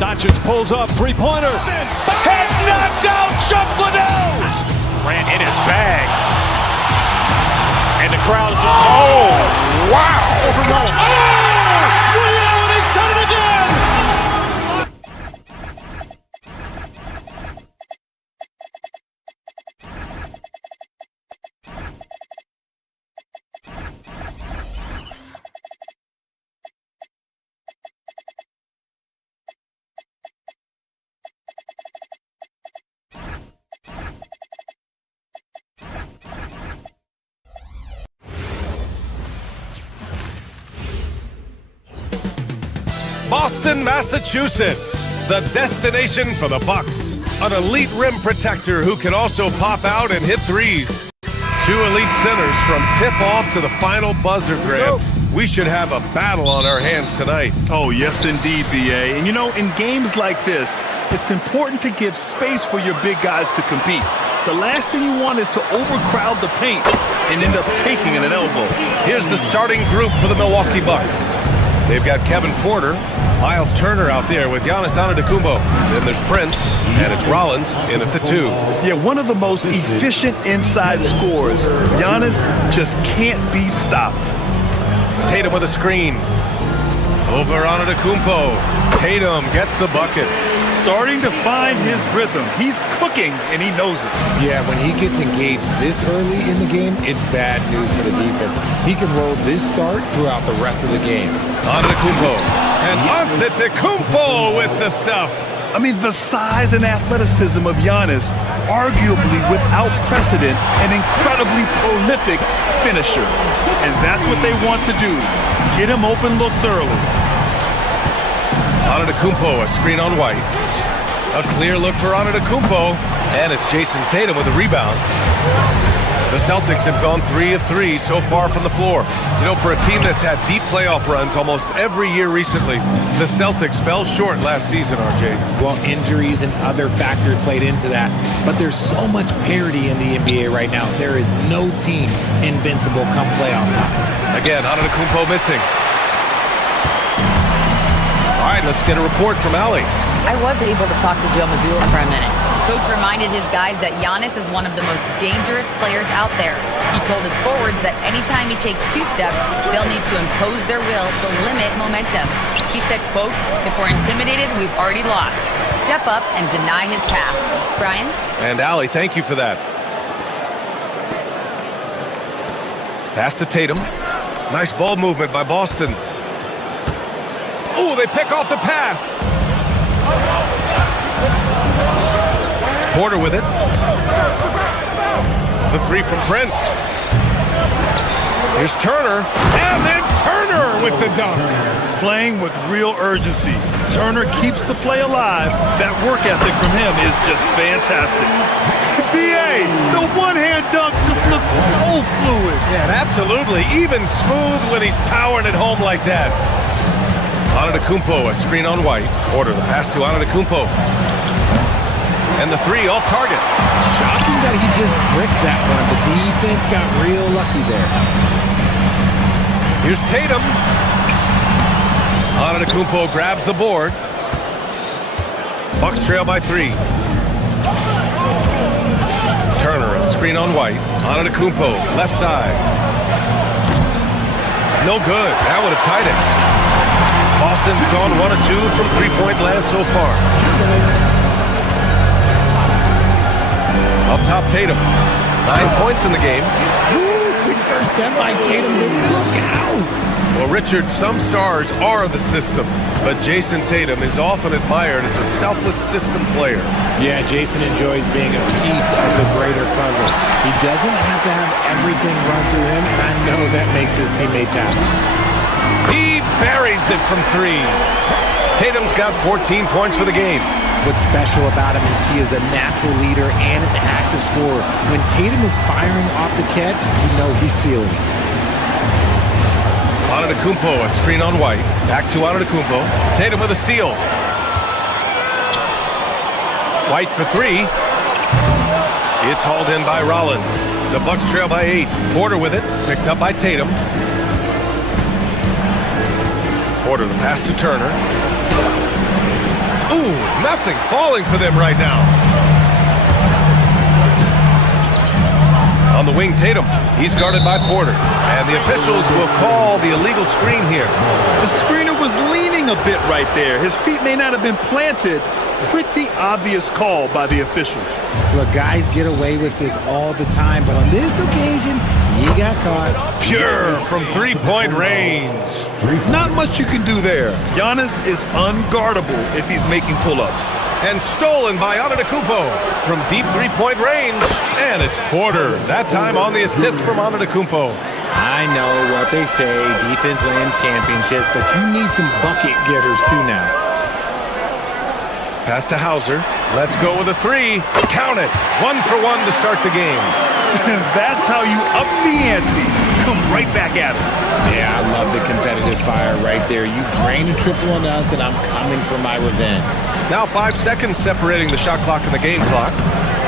Doncic pulls up, three-pointer. Has knocked out Chuck Liddell. Grant in his bag. And the crowd is, oh, wow. Ray Allen has done it again. Boston, Massachusetts, the destination for the Bucks. An elite rim protector who can also pop out and hit threes. Two elite centers from tip-off to the final buzzer grab. We should have a battle on our hands tonight. Oh, yes, indeed, BA. And, you know, in games like this, it's important to give space for your big guys to compete. The last thing you want is to overcrowd the paint and end up taking an elbow. Here's the starting group for the Milwaukee Bucks. They've got Kevin Porter, Miles Turner out there with Giannis Antetokounmpo. Then there's Prince, and it's Rollins in at the 2. Yeah, one of the most efficient inside scorers. Giannis just can't be stopped. Tatum with a screen. Over Antetokounmpo. Tatum gets the bucket. Starting to find his rhythm. He's cooking, and he knows it. Yeah, when he gets engaged this early in the game, it's bad news for the defense. He can roll this start throughout the rest of the game. Antetokounmpo. And Antetokounmpo with the stuff. I mean, the size and athleticism of Giannis, arguably without precedent, an incredibly prolific finisher. And that's what they want to do. Get him open looks early. Antetokounmpo, a screen on White. A clear look for Antetokounmpo, and it's Jason Tatum with a rebound. The Celtics have gone 3 of 3 so far from the floor. You know, for a team that's had deep playoff runs almost every year recently, the Celtics fell short last season, RJ. Well, injuries and other factors played into that, but there's so much parity in the NBA right now. There is no team invincible come playoff time. Again, Antetokounmpo missing. All right, let's get a report from Allie. I was able to talk to Joe Mazzulla for a minute. Coach reminded his guys that Giannis is one of the most dangerous players out there. He told his forwards that anytime he takes 2 steps, they'll need to impose their will to limit momentum. He said, quote, "If we're intimidated, we've already lost. Step up and deny his path." Brian? And Allie, thank you for that. Pass to Tatum. Nice ball movement by Boston. Oh, they pick off the pass. Porter with it. The 3 from Prince. Here's Turner. And then Turner with the dunk. Playing with real urgency. Turner keeps the play alive. That work ethic from him is just fantastic. BA, the one-hand dunk just looks so fluid. Yeah, absolutely. Even smooth when he's powering it home like that. Antetokounmpo, a screen on White. Porter, the pass to Antetokounmpo. And the 3 off target. Shocking that he just bricked that one. The defense got real lucky there. Here's Tatum. Antetokounmpo grabs the board. Bucks trail by 3. Turner, a screen on White. Antetokounmpo, left side. No good. That would have tied it. Boston's gone 1 or 2 from three-point land so far. Up top, Tatum. 9 points in the game. Ooh, quick first step by Tatum. Look out. Well, Richard, some stars are the system, but Jason Tatum is often admired as a selfless system player. Yeah, Jason enjoys being a piece of the greater puzzle. He doesn't have to have everything run through him, and I know that makes his teammates happy. He buries it from 3. Tatum's got 14 points for the game. What's special about him is he is a natural leader and an active scorer. When Tatum is firing off the catch, you know he's feeling it. Antetokounmpo, a screen on White. Back to Antetokounmpo. Tatum with a steal. White for 3. It's hauled in by Rollins. The Bucks trail by 8. Porter with it. Picked up by Tatum. Porter, the pass to Turner. Ooh, nothing falling for them right now. On the wing, Tatum. He's guarded by Porter. And the officials will call the illegal screen here. The screener was leaning a bit right there. His feet may not have been planted. Pretty obvious call by the officials. Look, guys get away with this all the time, but on this occasion, he got caught. Pure from three-point range. Not much you can do there. Giannis is unguardable if he's making pull-ups. And stolen by Antetokounmpo from deep three-point range. And it's Porter. That time on the assist from Antetokounmpo. I know what they say, defense wins championships, but you need some bucket getters too now. Pass to Hauser. Let's go with a 3. Count it. 1 for 1 to start the game. That's how you up the ante. Come right back at him. Yeah, I love the competitive fire right there. You drain a triple on us, and I'm coming for my revenge. Now 5 seconds separating the shot clock and the game clock.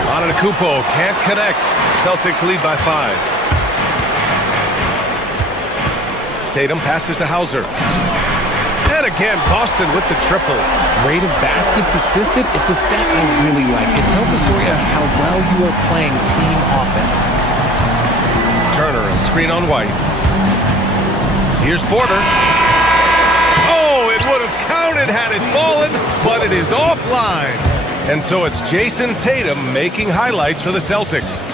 Antetokounmpo can't connect. Celtics lead by 5. Tatum passes to Hauser. And again, Boston with the triple. Rate of baskets assisted, it's a stat I really like. It tells a story of how well you are playing team offense. Turner, a screen on White. Here's Porter. Oh, it would have counted had it fallen, but it is offline. And so it's Jason Tatum making highlights for the Celtics.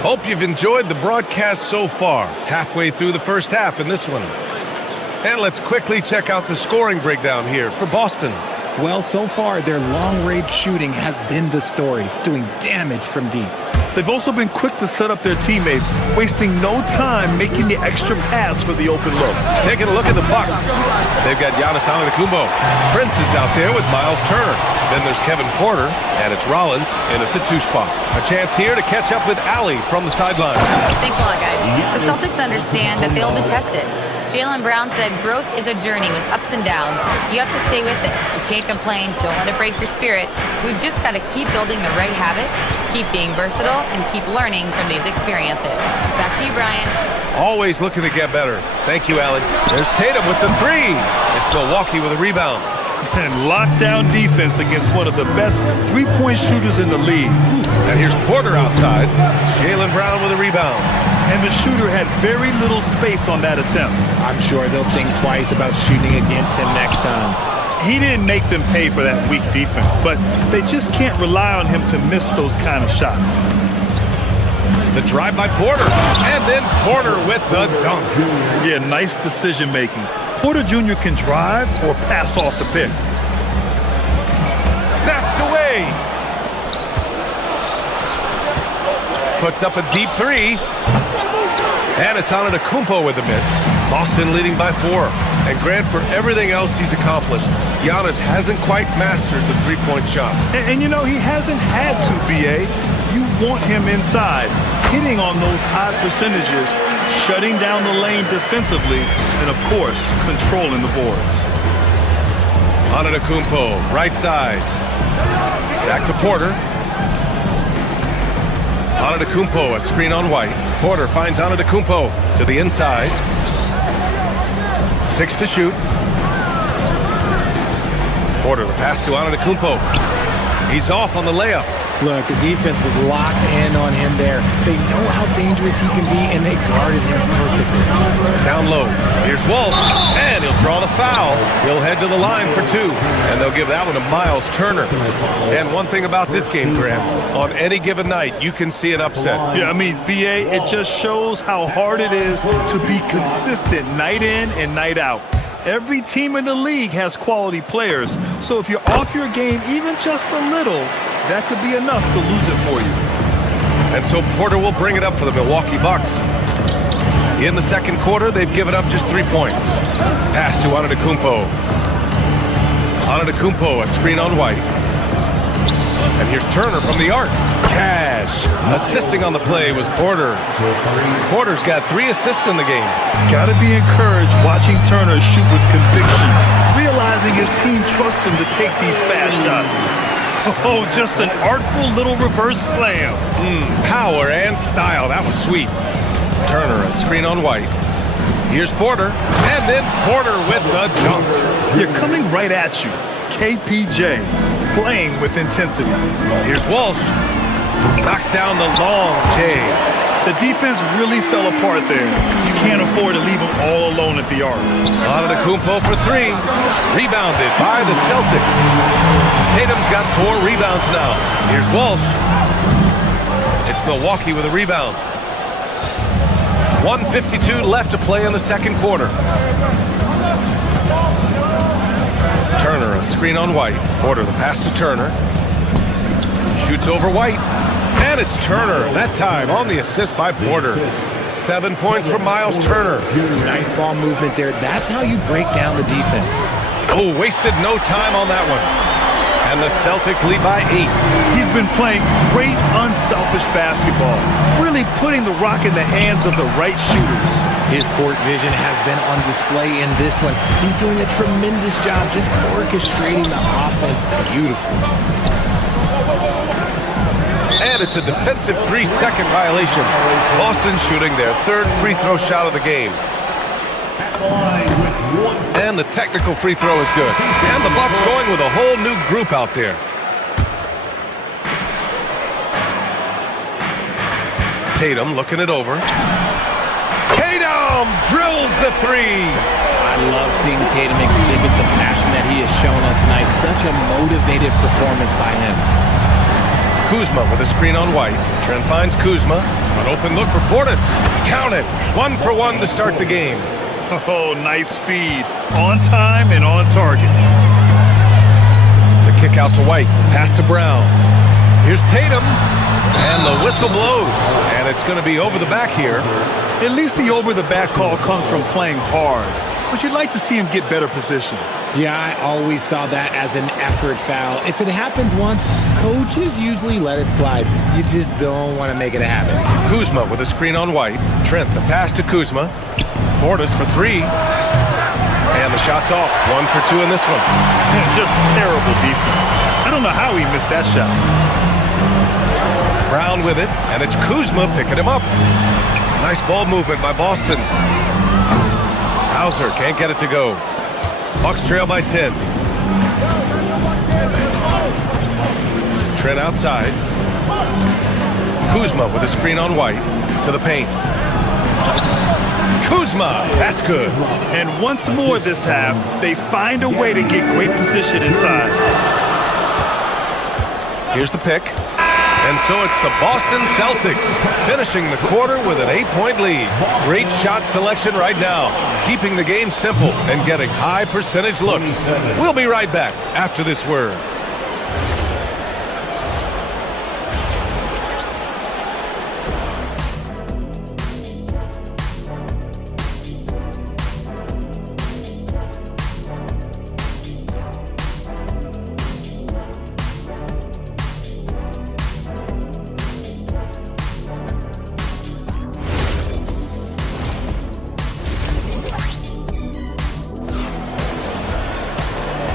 Hope you've enjoyed the broadcast so far. Halfway through the first half in this one. And let's quickly check out the scoring breakdown here for Boston. Well, so far, their long-range shooting has been the story, doing damage from deep. They've also been quick to set up their teammates, wasting no time making the extra pass for the open look. Taking a look at the Bucks. They've got Giannis Antetokounmpo. Prince is out there with Miles Turner. Then there's Kevin Porter, and it's Rollins in at the 2 spot. A chance here to catch up with Allie from the sideline. Thanks a lot, guys. The Celtics understand that they'll be tested. Jaylen Brown said growth is a journey with ups and downs. You have to stay with it. You can't complain. Don't let it break your spirit. We've just got to keep building the right habits, keep being versatile, and keep learning from these experiences. Back to you, Brian. Always looking to get better. Thank you, Allie. There's Tatum with the 3. It's Milwaukee with a rebound. And lockdown defense against one of the best three-point shooters in the league. And here's Porter outside. Jaylen Brown with a rebound. And the shooter had very little space on that attempt. I'm sure they'll think twice about shooting against him next time. He didn't make them pay for that weak defense, but they just can't rely on him to miss those kind of shots. The drive by Porter. And then Porter with the dunk. Yeah, nice decision making. Porter Jr. can drive or pass off the pick. Snatched away. Puts up a deep 3. And it's Antetokounmpo with a miss. Boston leading by 4. And Grant, for everything else he's accomplished, Giannis hasn't quite mastered the three-point shot. And you know, he hasn't had to, B.A. You want him inside, hitting on those high percentages, shutting down the lane defensively, and of course, controlling the boards. Antetokounmpo, right side. Back to Porter. Antetokounmpo, a screen on White. Porter finds Antetokounmpo to the inside. 6 to shoot. Porter, the pass to Antetokounmpo. He's off on the layup. Look, the defense was locked in on him there. They know how dangerous he can be, and they guarded him perfectly. Down low. Here's Walsh, and he'll draw the foul. He'll head to the line for 2, and they'll give that one to Miles Turner. And one thing about this game, Graham, on any given night, you can see an upset. Yeah, I mean, BA, it just shows how hard it is to be consistent night in and night out. Every team in the league has quality players, so if you're off your game even just a little, that could be enough to lose it for you. And so Porter will bring it up for the Milwaukee Bucks. In the second quarter, they've given up just 3 points. Pass to Antetokounmpo. Antetokounmpo, a screen on White. And here's Turner from the arc. Cash. Assisting on the play was Porter. Porter's got 3 assists in the game. Gotta be encouraged watching Turner shoot with conviction, realizing his team trusts him to take these fast shots. Oh, just an artful little reverse slam. Power and style. That was sweet. Turner, a screen on White. Here's Porter. And then Porter with the dunk. They're coming right at you. KPJ playing with intensity. Here's Walsh. Knocks down the long J. The defense really fell apart there. You can't afford to leave them all alone at the arc. Antetokounmpo for 3. Rebounded by the Celtics. Tatum's got 4 rebounds now. Here's Walsh. It's Milwaukee with a rebound. 1:52 left to play in the second quarter. Turner, a screen on White. Porter, the pass to Turner. Shoots over White. And it's Turner, that time on the assist by Porter. 7 points from Miles Turner. Nice ball movement there. That's how you break down the defense. Oh, wasted no time on that one. And the Celtics lead by 8. He's been playing great, unselfish basketball, really putting the rock in the hands of the right shooters. His court vision has been on display in this one. He's doing a tremendous job just orchestrating the offense beautifully. And it's a defensive 3-second violation. Boston shooting their 3rd free throw shot of the game. And the technical free throw is good. And the Bucks going with a whole new group out there. Tatum looking it over. Tatum drills the 3. I love seeing Tatum exhibit the passion that he has shown us tonight. Such a motivated performance by him. Kuzma with a screen on White. Trent finds Kuzma. An open look for Portis. Count it. 1 for 1 to start the game. Oh, nice feed. On time and on target. The kick out to White. Pass to Brown. Here's Tatum. And the whistle blows. And it's going to be over the back here. At least the over-the-back call comes from playing hard. But you'd like to see him get better position. Yeah, I always saw that as an effort foul. If it happens once, coaches usually let it slide. You just don't want to make it happen. Kuzma with a screen on White. Trent, the pass to Kuzma. Portis for 3. And the shot's off. 1 for 2 in this one. Just terrible defense. I don't know how he missed that shot. Brown with it, and it's Kuzma picking him up. Nice ball movement by Boston. Hauser can't get it to go. Bucks trail by 10. Trent outside. Kuzma with a screen on White to the paint. Kuzma, that's good. And once more this half, they find a way to get great position inside. Here's the pick. And so it's the Boston Celtics finishing the quarter with an 8-point lead. Great shot selection right now, keeping the game simple and getting high percentage looks. We'll be right back after this word.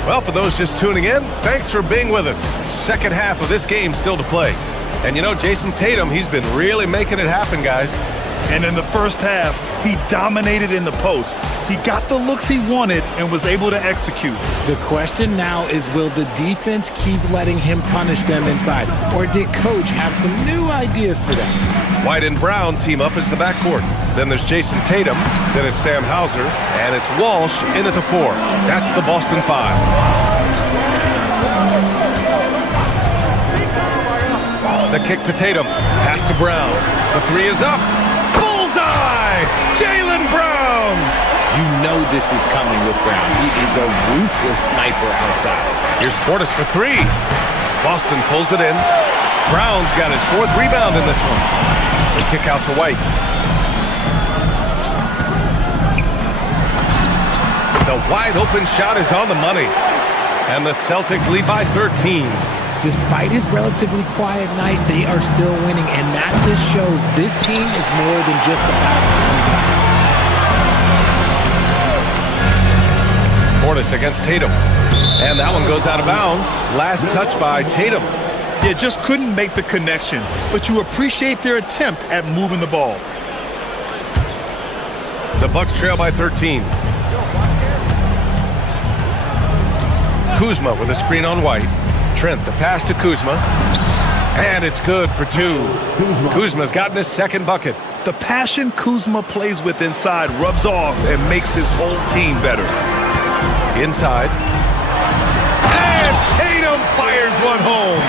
Well, for those just tuning in, thanks for being with us. Second half of this game still to play. And you know, Jason Tatum, he's been really making it happen, guys. And in the first half, he dominated in the post. He got the looks he wanted and was able to execute. The question now is, will the defense keep letting him punish them inside? Or did Coach have some new ideas for them? White and Brown team up as the backcourt. Then there's Jason Tatum. Then it's Sam Hauser. And it's Walsh in at the 4. That's the Boston 5. The kick to Tatum. Pass to Brown. The 3 is up. Bullseye! Jaylen Brown! You know this is coming with Brown. He is a ruthless sniper outside. Here's Portis for 3. Boston pulls it in. Brown's got his 4th rebound in this one. The kick out to White. The wide open shot is on the money. And the Celtics lead by 13. Despite his relatively quiet night, they are still winning. And that just shows this team is more than just about one guy. Portis against Tatum. And that one goes out of bounds. Last touch by Tatum. Yeah, just couldn't make the connection. But you appreciate their attempt at moving the ball. The Bucks trail by 13. Kuzma with a screen on White. Trent, the pass to Kuzma. And it's good for 2. Kuzma's gotten his 2nd bucket. The passion Kuzma plays with inside rubs off and makes his whole team better. Inside. And Tatum fires one home.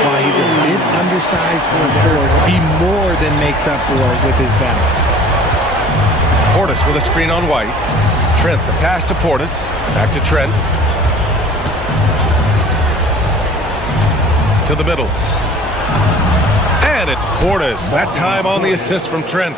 While he's a bit undersized for a forward, he more than makes up for it with his bounce. Portis with a screen on White. Trent, the pass to Portis. Back to Trent. To the middle. And it's Portis. That time on the assist from Trent.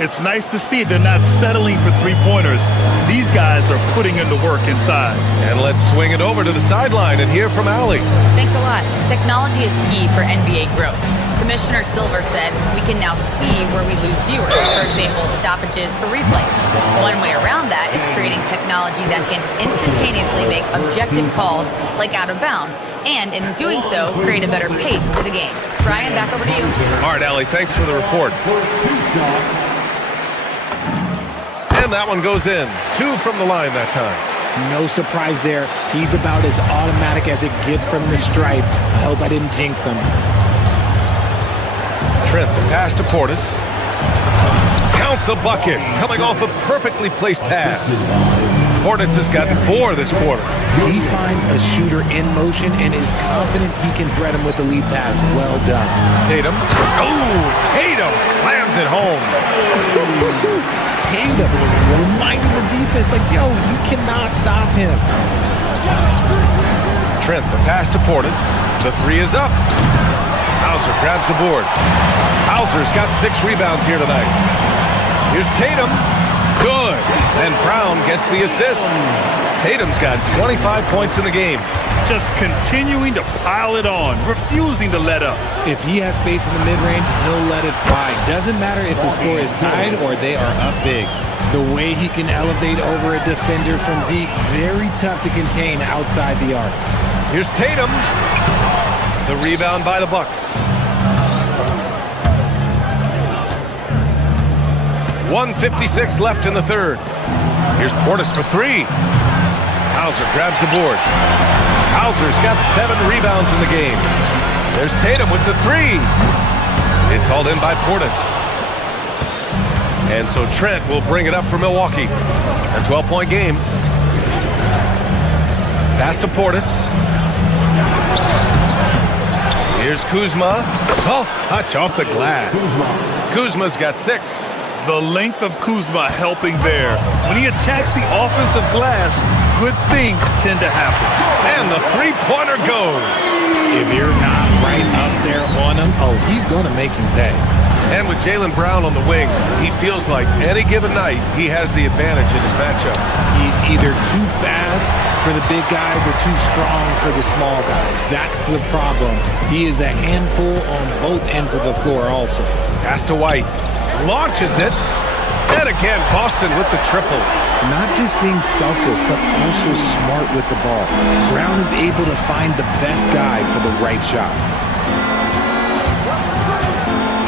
It's nice to see they're not settling for three-pointers. These guys are putting in the work inside. And let's swing it over to the sideline and hear from Allie. Thanks a lot. Technology is key for NBA growth. Commissioner Silver said we can now see where we lose viewers, for example, stoppages for replays. One way around that is creating technology that can instantaneously make objective calls like out of bounds, and in doing so, create a better pace to the game. Brian, back over to you. All right, Allie, thanks for the report. And that one goes in. 2 from the line that time. No surprise there. He's about as automatic as it gets from the stripe. I hope I didn't jinx him. Trent, the pass to Portis. Count the bucket, coming off a perfectly placed pass. Portis has gotten 4 this quarter. He finds a shooter in motion and is confident he can thread him with the lead pass. Well done. Tatum. Oh, Tatum slams it home. Tatum reminding the defense, like, yo, you cannot stop him. Trent, the pass to Portis. The 3 is up. Hauser grabs the board. Hauser's got 6 rebounds here tonight. Here's Tatum. Good. And Brown gets the assist. Tatum's got 25 points in the game. Just continuing to pile it on, refusing to let up. If he has space in the mid-range, he'll let it fly. Doesn't matter if the score is tied or they are up big. The way he can elevate over a defender from deep, very tough to contain outside the arc. Here's Tatum. The rebound by the Bucks. 1:56 left in the third. Here's Portis for 3. Hauser grabs the board. Hauser's got 7 rebounds in the game. There's Tatum with the 3. It's hauled in by Portis. And so Trent will bring it up for Milwaukee. A 12-point game. Pass to Portis. Here's Kuzma. Soft touch off the glass. Kuzma's got 6. The length of Kuzma helping there. When he attacks the offensive glass, good things tend to happen. And the 3-pointer goes. If you're not right up there on him, oh, he's going to make you pay. And with Jaylen Brown on the wing, he feels like any given night he has the advantage in his matchup. He's either too fast for the big guys or too strong for the small guys. That's the problem. He is a handful on both ends of the floor also. Pass to White. Launches it. And again, Boston with the triple. Not just being selfless, but also smart with the ball. Brown is able to find the best guy for the right shot.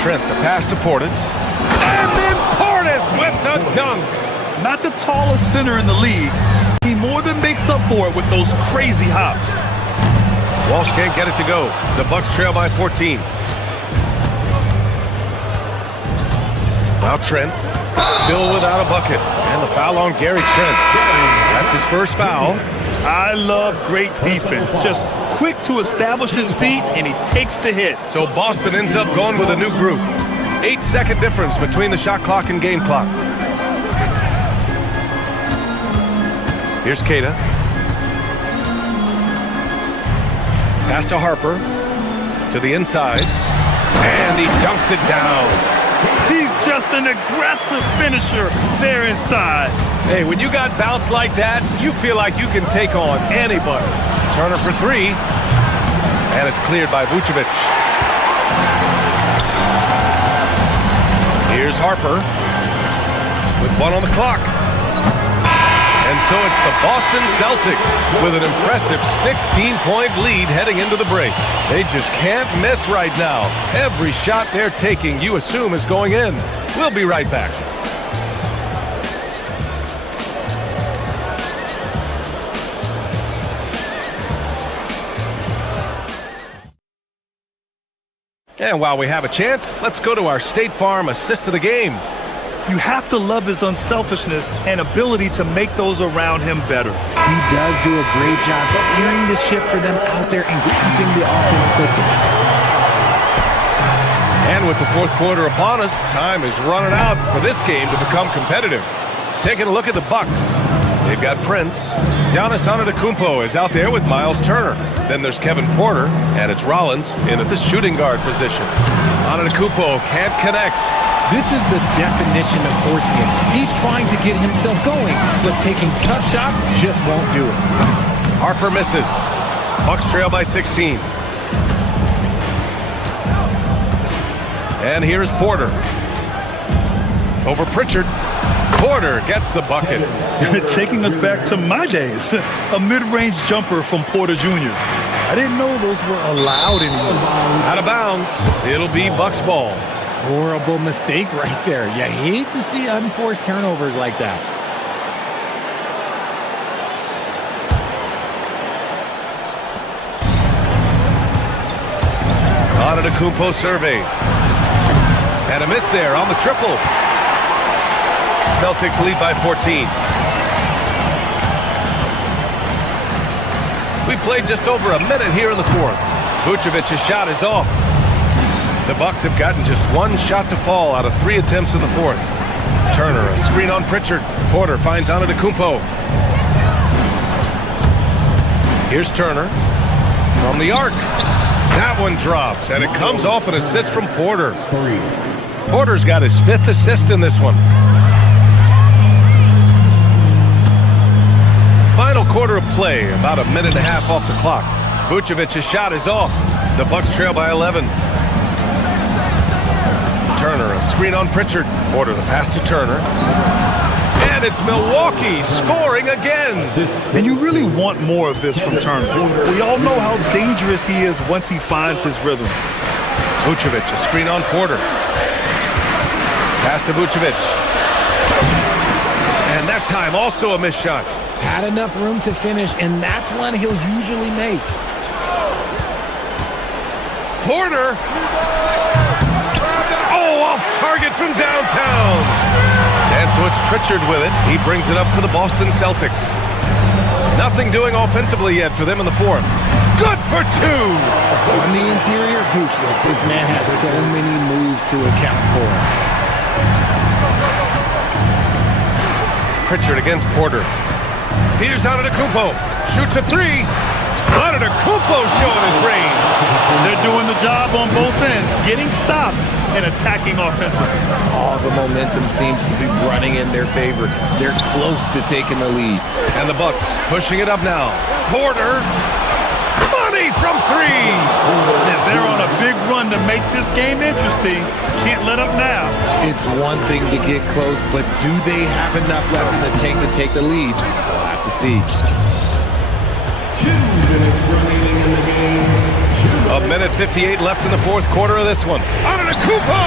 Trent, the pass to Portis. And then Portis with the dunk. Not the tallest center in the league. He more than makes up for it with those crazy hops. Walsh can't get it to go. The Bucks trail by 14. Now Trent, still without a bucket. And the foul on Gary Trent. That's his first foul. I love great defense. Just quick to establish his feet, and he takes the hit. So Boston ends up going with a new group. 8-second difference between the shot clock and game clock. Here's Keita. Pass to Harper. To the inside. And he dunks it down. He's just an aggressive finisher there inside. Hey, when you got bounce like that, you feel like you can take on anybody. Turner for three. And it's cleared by Vucevic. Here's Harper with one on the clock. And so it's the Boston Celtics with an impressive 16-point lead heading into the break. They just can't miss right now. Every shot they're taking, you assume, is going in. We'll be right back. And while we have a chance, let's go to our State Farm assist of the game. You have to love his unselfishness and ability to make those around him better. He does do a great job steering the ship for them out there and keeping the offense clicking. And with the fourth quarter upon us, time is running out for this game to become competitive. Taking a look at the Bucks. They've got Prince. Giannis Antetokounmpo is out there with Miles Turner. Then there's Kevin Porter, and it's Rollins in at the shooting guard position. Antetokounmpo can't connect. This is the definition of forcing it. He's trying to get himself going, but taking tough shots just won't do it. Harper misses. Bucks trail by 16. And here's Porter. Over Pritchard. Porter gets the bucket. Taking us back to my days. A mid-range jumper from Porter Jr. I didn't know those were allowed anymore. Out of bounds. It'll be Bucks ball. Horrible mistake right there. You hate to see unforced turnovers like that. Antetokounmpo surveys. And a miss there on the triple. Celtics lead by 14. We played just over a minute here in the fourth. Vucevic's shot is off. The Bucks have gotten just one shot to fall out of 3 attempts in the fourth. Turner, a screen on Pritchard. Porter finds Antetokounmpo. Here's Turner from the arc. That one drops, and it comes off an assist from Porter. Porter's got his 5th assist in this one. Final quarter of play, about a minute and a half off the clock. Vucevic's shot is off. The Bucks trail by 11. Turner, a screen on Pritchard. Porter, the pass to Turner. And it's Milwaukee scoring again. And you really want more of this from Turner. We all know how dangerous he is once he finds his rhythm. Vucevic, a screen on Porter. Pass to Vucevic. And that time also a missed shot. Had enough room to finish, and that's one he'll usually make. Porter. Off target from downtown. And so it's Pritchard with it. He brings it up for the Boston Celtics. Nothing doing offensively yet for them in the fourth. Good for 2. On the interior, Vooch, this man has so many moves to account for. Pritchard against Porter. Here's Antetokounmpo. Shoots a 3. Antetokounmpo showing his range. They're doing the job on both ends, getting stops and attacking offensively. All the momentum seems to be running in their favor. They're close to taking the lead. And the Bucks pushing it up now. Porter. Money from 3. And they're on a big run to make this game interesting. Can't let up now. It's one thing to get close, but do they have enough left in the tank to take the lead? We'll have to see. 2 minutes remaining in the game. A minute 58 left in the fourth quarter of this one. Antetokounmpo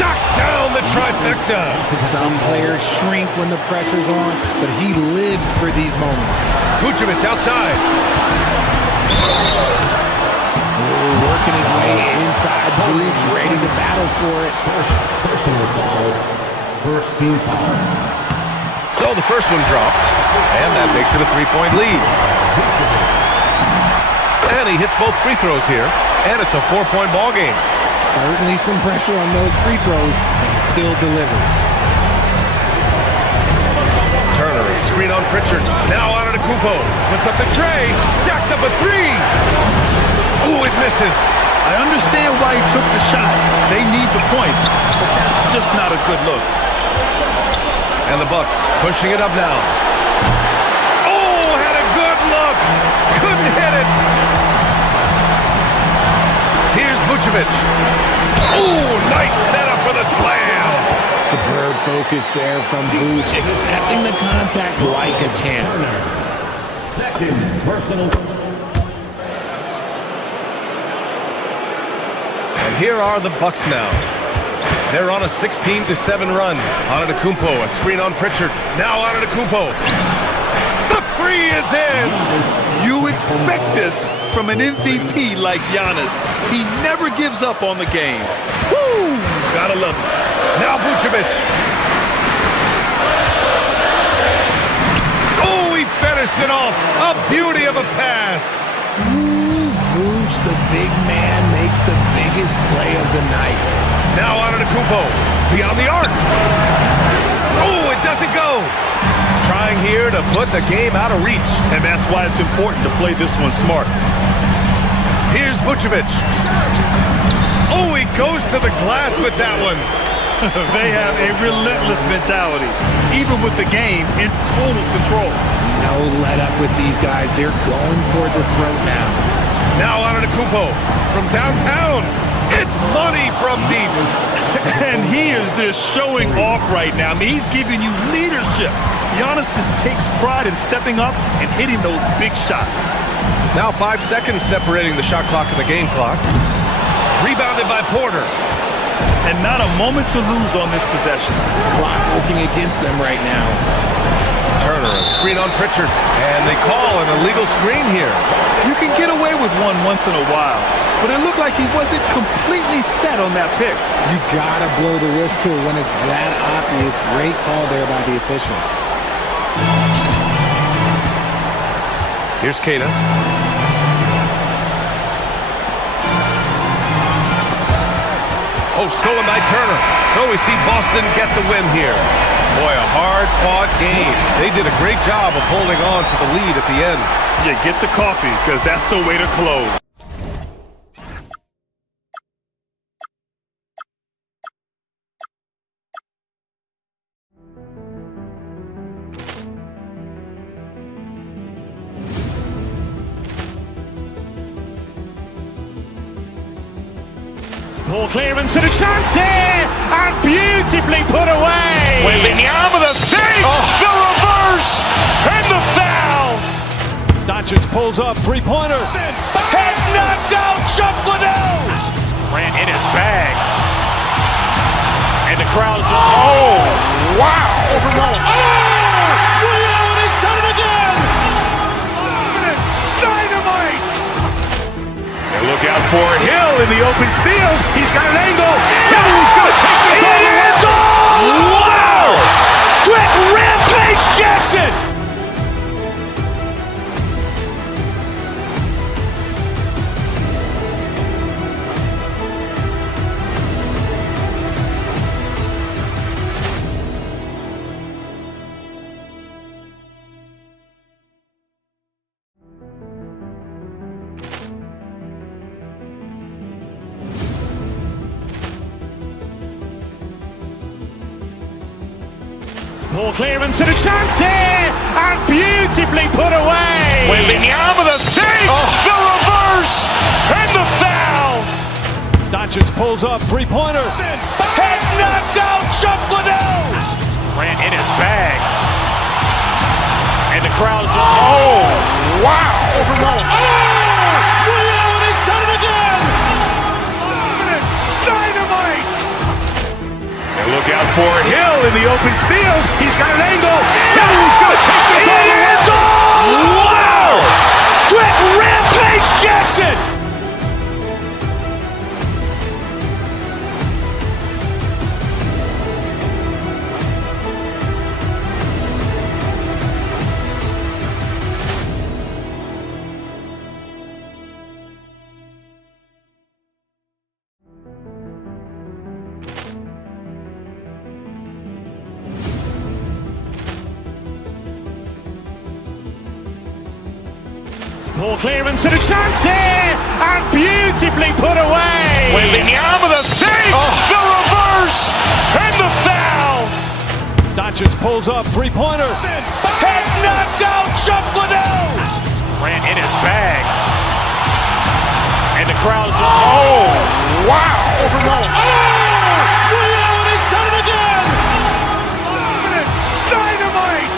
knocks down the trifecta. Some players shrink when the pressure's on, but he lives for these moments. Vucevic outside. Working his way inside. Vuce ready to battle for it. Personal foul. First team foul. So the first one drops, and that makes it a 3-point lead. And he hits both free throws here, and it's a 4-point ball game. Certainly some pressure on those free throws, but he still delivered. Turner, screen on Pritchard. Now Antetokounmpo puts up the tray, jacks up a three. Ooh, it misses. I understand why he took the shot. They need the points, but that's just not a good look. And the Bucks pushing it up now. Oh, had a good look. Couldn't hit it. Here's Vucevic. Oh, nice setup for the slam. Superb focus there from Vuce, accepting the contact like a champ. Second personal. And here are the Bucks now. They're on a 16-7 run. Antetokounmpo, a screen on Pritchard. Now Antetokounmpo. The three is in. You expect this from an MVP like Giannis. He never gives up on the game. Woo! Gotta love him. Now Vucevic. Oh, he finished it off. A beauty of a pass. Vuce, the big man, makes the biggest play of the night. Now Antetokounmpo, beyond the arc. Oh, it doesn't go. Trying here to put the game out of reach. And that's why it's important to play this one smart. Here's Vucevic. Oh, he goes to the glass with that one. They have a relentless mentality, even with the game in total control. No let up with these guys. They're going for the throat now. Now Antetokounmpo from downtown. It's money from deep. And he is just showing off right now. I mean, he's giving you leadership. Giannis just takes pride in stepping up and hitting those big shots. Now 5 seconds separating the shot clock and the game clock. Rebounded by Porter. And not a moment to lose on this possession. Clock working against them right now. Turner, a screen on Pritchard. And they call an illegal screen here. You can get away with one once in a while, but it looked like he wasn't completely set on that pick. You gotta blow the whistle when it's that obvious. Great call there by the official. Here's Kata. Oh, stolen by Turner. So we see Boston get the win here. Boy, a hard-fought game. They did a great job of holding on to the lead at the end. Yeah, get the coffee, because that's the way to close. Ball clearance and a chance here, and beautifully put away. Wembanyama the save, the reverse, and the foul. Doncic pulls up, three-pointer. Has knocked out Chuck Liddell. Ran in his bag, and the crowd is oh wow! Overruled. Oh, Liddell, he's done it again. Dynamite. Look out for Hill in the open field. He's got an angle. He's going to take this all the way. Wow! Quick rampage Jackson. Ball clearance and a chance here, and beautifully put away. Wembanyama the save, the reverse, and the foul. Doncic pulls up, three-pointer. Has knocked out Chuck Liddell. Ran in his bag, and the crowd is oh wow! Overruled. Oh, Liddell, he's done it again. Look out for Hill in the open field. He's got an angle. Hill's going to take this all the way. Wow! Quick rampage Jackson! Poor clearance and a chance here, and beautifully put away. Wembanyama the fake, the reverse, and the foul. Doncic pulls up, three-pointer. Has knocked out Chuck Liddell. Grant in his bag. And the crowd is, oh, wow. He's done it again. Dynamite.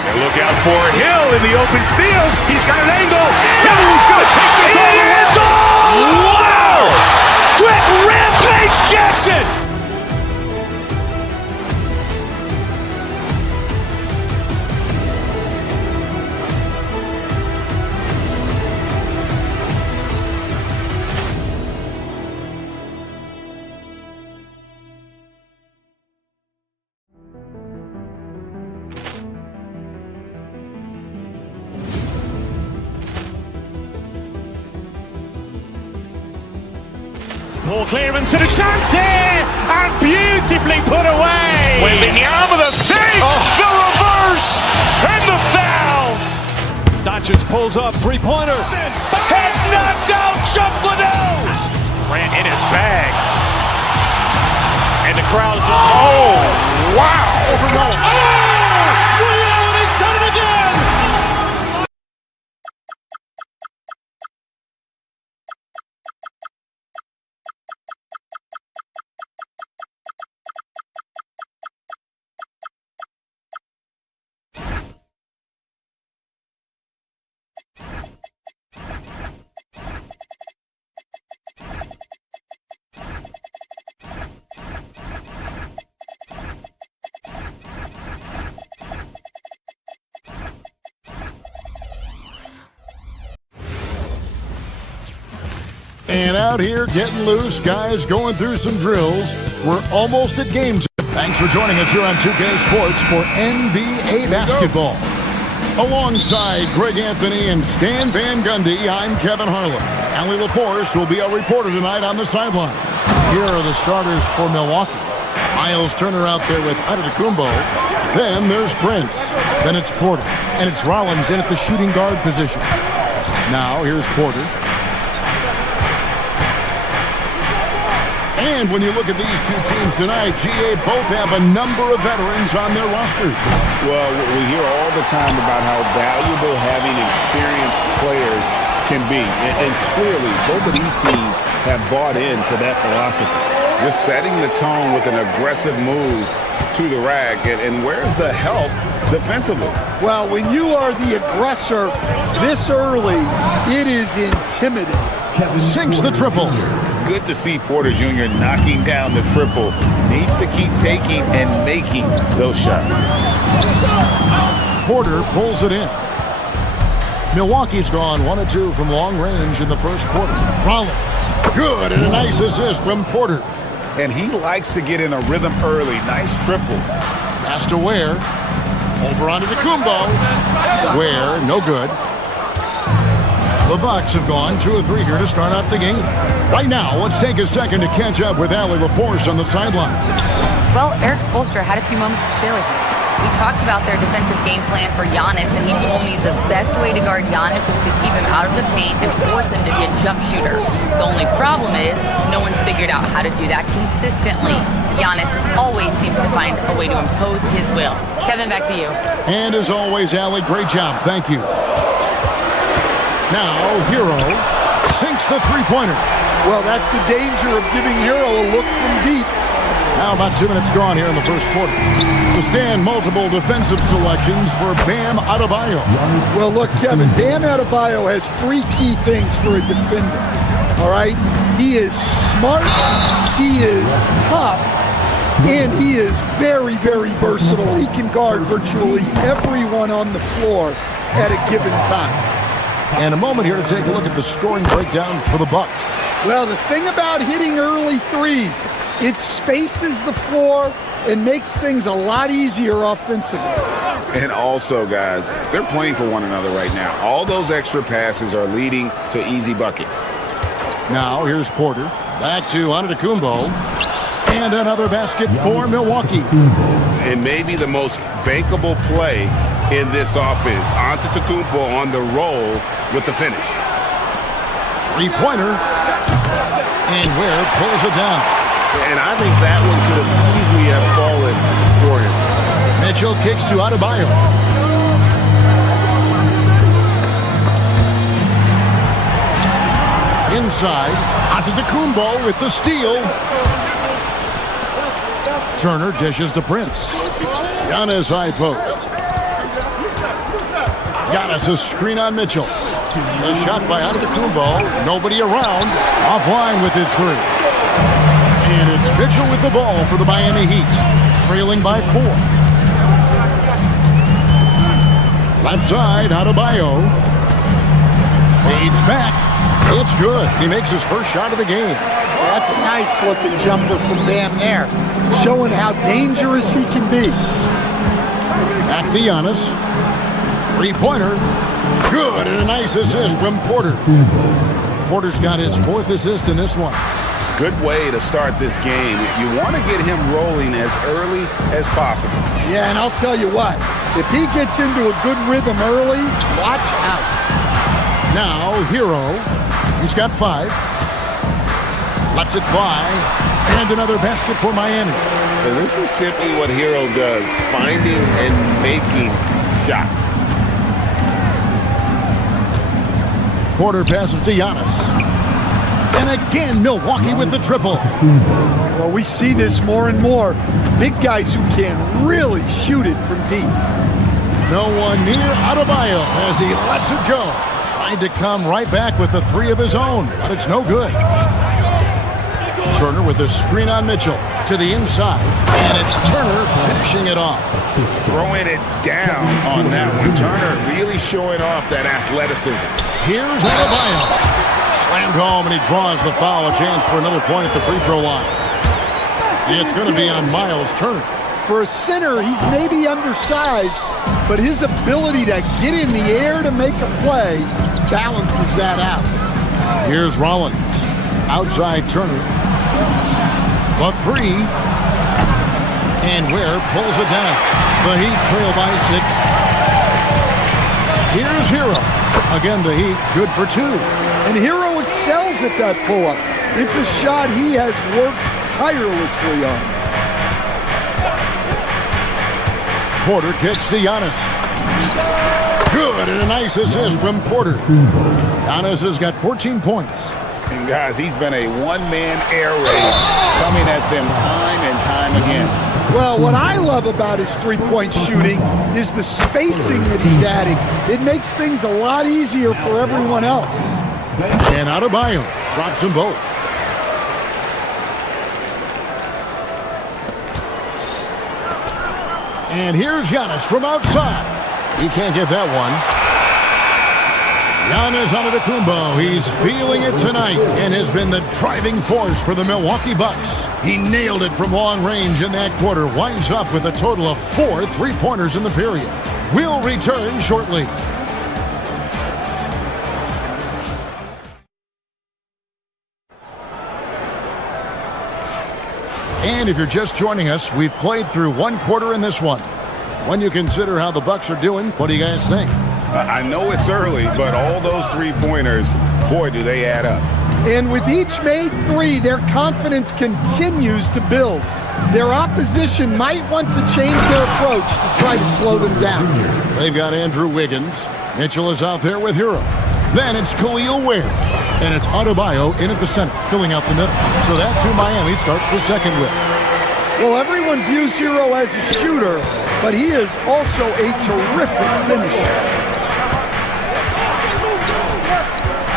And look out for Hill in the open field. He's got an angle. Hill's going to take this all the way. Wow! Quick rampage Jackson. Poor clearance and a chance here, and beautifully put away. Wembanyama the fake, the reverse, and the foul. Doncic pulls up, three-pointer. Has knocked out Chuck Liddell. Grant in his bag. And the crowd is, oh, wow. He's done it again. And out here getting loose, guys going through some drills. We're almost at game time. Thanks for joining us here on 2K Sports for NBA basketball. Alongside Greg Anthony and Stan Van Gundy, I'm Kevin Harlan. Allie LaForce will be our reporter tonight on the sideline. Here are the starters for Milwaukee. Miles Turner out there with Antetokounmpo. Then there's Prince. Then it's Porter. And it's Rollins in at the shooting guard position. Now here's Porter. And when you look at these two teams tonight, GA both have a number of veterans on their rosters. Well, we hear all the time about how valuable having experienced players can be. And clearly, both of these teams have bought into that philosophy. Just setting the tone with an aggressive move to the rack. And where's the help defensively? Well, when you are the aggressor this early, it is intimidating. Sinks the triple. Good to see Porter Jr. knocking down the triple. Needs to keep taking and making those shots. Porter pulls it in. Milwaukee's gone 1 of 2 from long range in the first quarter. Rollins, good, and a nice assist from Porter. And he likes to get in a rhythm early. Nice triple. Pass to Ware. Over onto Antetokounmpo. Ware, no good. The Bucks have gone 2 of 3 here to start out the game. Right now, let's take a second to catch up with Allie LaForce on the sidelines. Well, Eric Spoelstra had a few moments to share with me. We talked about their defensive game plan for Giannis, and he told me the best way to guard Giannis is to keep him out of the paint and force him to be a jump shooter. The only problem is no one's figured out how to do that consistently. Giannis always seems to find a way to impose his will. Kevin, back to you. And as always, Allie, great job. Thank you. Now, Hero sinks the three-pointer. Well, that's the danger of giving Hero a look from deep. Now about 2 minutes gone here in the first quarter. To stand multiple defensive selections for Bam Adebayo. Well, look, Kevin, Bam Adebayo has 3 key things for a defender. All right? He is smart, he is tough, And he is very, very versatile. He can guard virtually everyone on the floor at a given time. And a moment here to take a look at the scoring breakdown for the Bucks. Well, the thing about hitting early threes, it spaces the floor and makes things a lot easier offensively. And also, guys, they're playing for one another right now. All those extra passes are leading to easy buckets. Now, here's Porter. Back to Antetokounmpo. And another basket for Milwaukee. And maybe the most bankable play in this offense. Antetokounmpo on the roll with the finish. Three-pointer. And Ware pulls it down. And I think that one could have easily have fallen for him. Mitchell kicks to Adebayo. Inside, Antetokounmpo with the steal. Turner dishes to Prince. Giannis high post. Giannis a screen on Mitchell. The shot by Antetokounmpo. Nobody around. Offline with his three. And it's Mitchell with the ball for the Miami Heat. Trailing by 4. Left side, Adebayo. Fades back. It's good. He makes his first shot of the game. That's a nice-looking jumper from Bam there, showing how dangerous he can be. Back to Giannis. Three-pointer. Good, and a nice assist from Porter. Porter's got his 4th assist in this one. Good way to start this game. You want to get him rolling as early as possible. Yeah, and I'll tell you what, if he gets into a good rhythm early, watch out. Now, Hero. He's got 5. Lets it fly. And another basket for Miami. And this is simply what Hero does, finding and making shots. Porter passes to Giannis. And again, Milwaukee with the triple. Well, we see this more and more. Big guys who can really shoot it from deep. No one near Adebayo as he lets it go. Trying to come right back with the 3 of his own, but it's no good. Turner with a screen on Mitchell to the inside, and it's Turner finishing it off. Throwing it down on that one. Turner really showing off that athleticism. Here's Adebayo. Slammed home, and he draws the foul. A chance for another point at the free throw line. It's going to be on Miles Turner. For a center, he's maybe undersized, but his ability to get in the air to make a play balances that out. Here's Rollins. Outside Turner. The 3. And Ware pulls it down. The Heat trail by 6. Here's Hero. Again, the Heat good for 2. And Hero excels at that pull-up. It's a shot he has worked tirelessly on. Porter kicks to Giannis. Good, and a nice assist from Porter. Giannis has got 14 points. And guys, he's been a one-man air raid coming at them time and time again. Well, what I love about his three-point shooting is the spacing that he's adding. It makes things a lot easier for everyone else. And Adebayo drops them both. And here's Giannis from outside. He can't get that one. Giannis Antetokounmpo, he's feeling it tonight and has been the driving force for the Milwaukee Bucks. He nailed it from long range in that quarter, winds up with a total of 4 three-pointers in the period. We'll return shortly. And if you're just joining us, we've played through 1 quarter in this one. When you consider how the Bucks are doing, what do you guys think? I know it's early, but all those three-pointers, boy, do they add up. And with each made 3, their confidence continues to build. Their opposition might want to change their approach to try to slow them down. They've got Andrew Wiggins. Mitchell is out there with Hero. Then it's Khalil Ware. And it's Adebayo in at the center, filling out the middle. So that's who Miami starts the second with. Well, everyone views Hero as a shooter, but he is also a terrific finisher.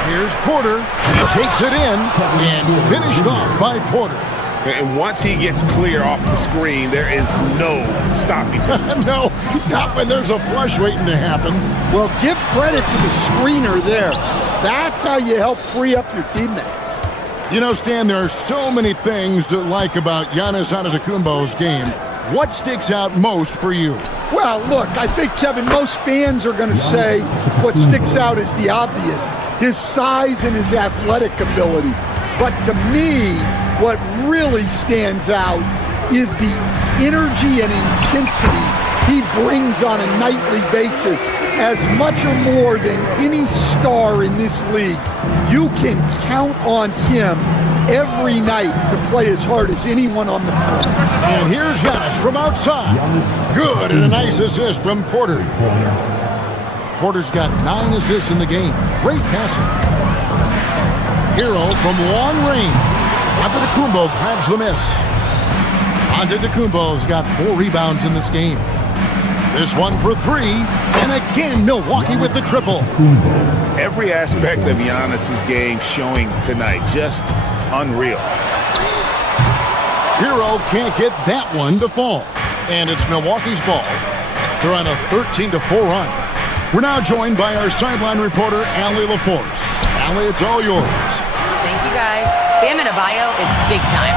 Here's Porter. He takes it in and finished off by Porter. And once he gets clear off the screen, there is no stopping him. No, not when there's a flush waiting to happen. Well, give credit to the screener there. That's how you help free up your teammates. You know, Stan, there are so many things to like about Giannis Antetokounmpo's game. What sticks out most for you? Well, look, I think, Kevin, most fans are going to say what sticks out is the obvious, his size and his athletic ability. But to me, what really stands out is the energy and intensity he brings on a nightly basis, as much or more than any star in this league. You can count on him every night to play as hard as anyone on the floor. And here's Giannis from outside. Good, and a nice assist from Porter. Porter's got 9 assists in the game. Great passing. Hero from long range. Antetokounmpo grabs the miss. Antetokounmpo's got 4 rebounds in this game. This one for 3, and again Milwaukee with the triple. Every aspect of Giannis's game showing tonight, just unreal. Hero can't get that one to fall. And it's Milwaukee's ball. They're on a 13-4 run. We're now joined by our sideline reporter, Allie LaForce. Allie, it's all yours. Thank you, guys. Bam Adebayo is big time.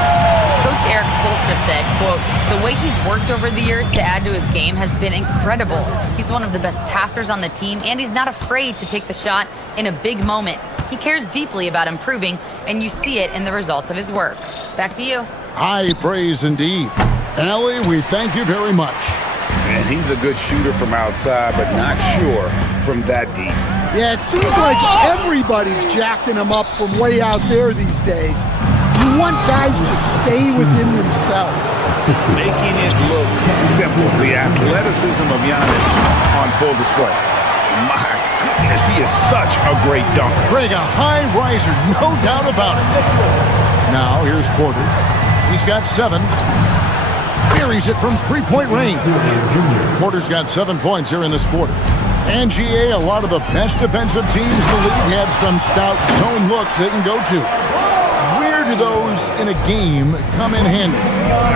Coach Eric Spoelstra said, quote, "The way he's worked over the years to add to his game has been incredible. He's one of the best passers on the team, and he's not afraid to take the shot in a big moment. He cares deeply about improving, and you see it in the results of his work." Back to you. High praise indeed. Allie, we thank you very much. And he's a good shooter from outside, but not sure from that deep. Yeah, it seems like everybody's jacking him up from way out there these days. You want guys to stay within themselves. Making it look simple. The athleticism of Giannis on full display. My goodness, he is such a great dunker. Greg, a high riser, no doubt about it. Now, here's Porter. He's got 7. Buries it from 3-point range. Porter's got 7 points here in this quarter. And GA, a lot of the best defensive teams in the league have some stout zone looks they can go to. Where do those in a game come in handy?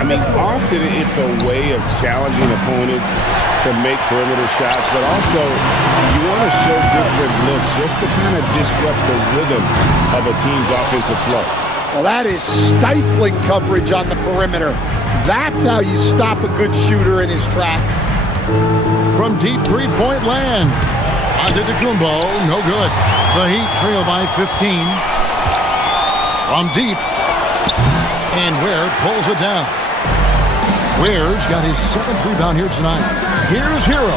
I mean, often it's a way of challenging opponents to make perimeter shots, but also you want to show different looks just to kind of disrupt the rhythm of a team's offensive flow. Well, that is stifling coverage on the perimeter. That's how you stop a good shooter in his tracks. From deep 3-point land. Antetokounmpo, no good. The Heat trail by 15. From deep. And Ware pulls it down. Ware's got his 7th rebound here tonight. Here's Hero.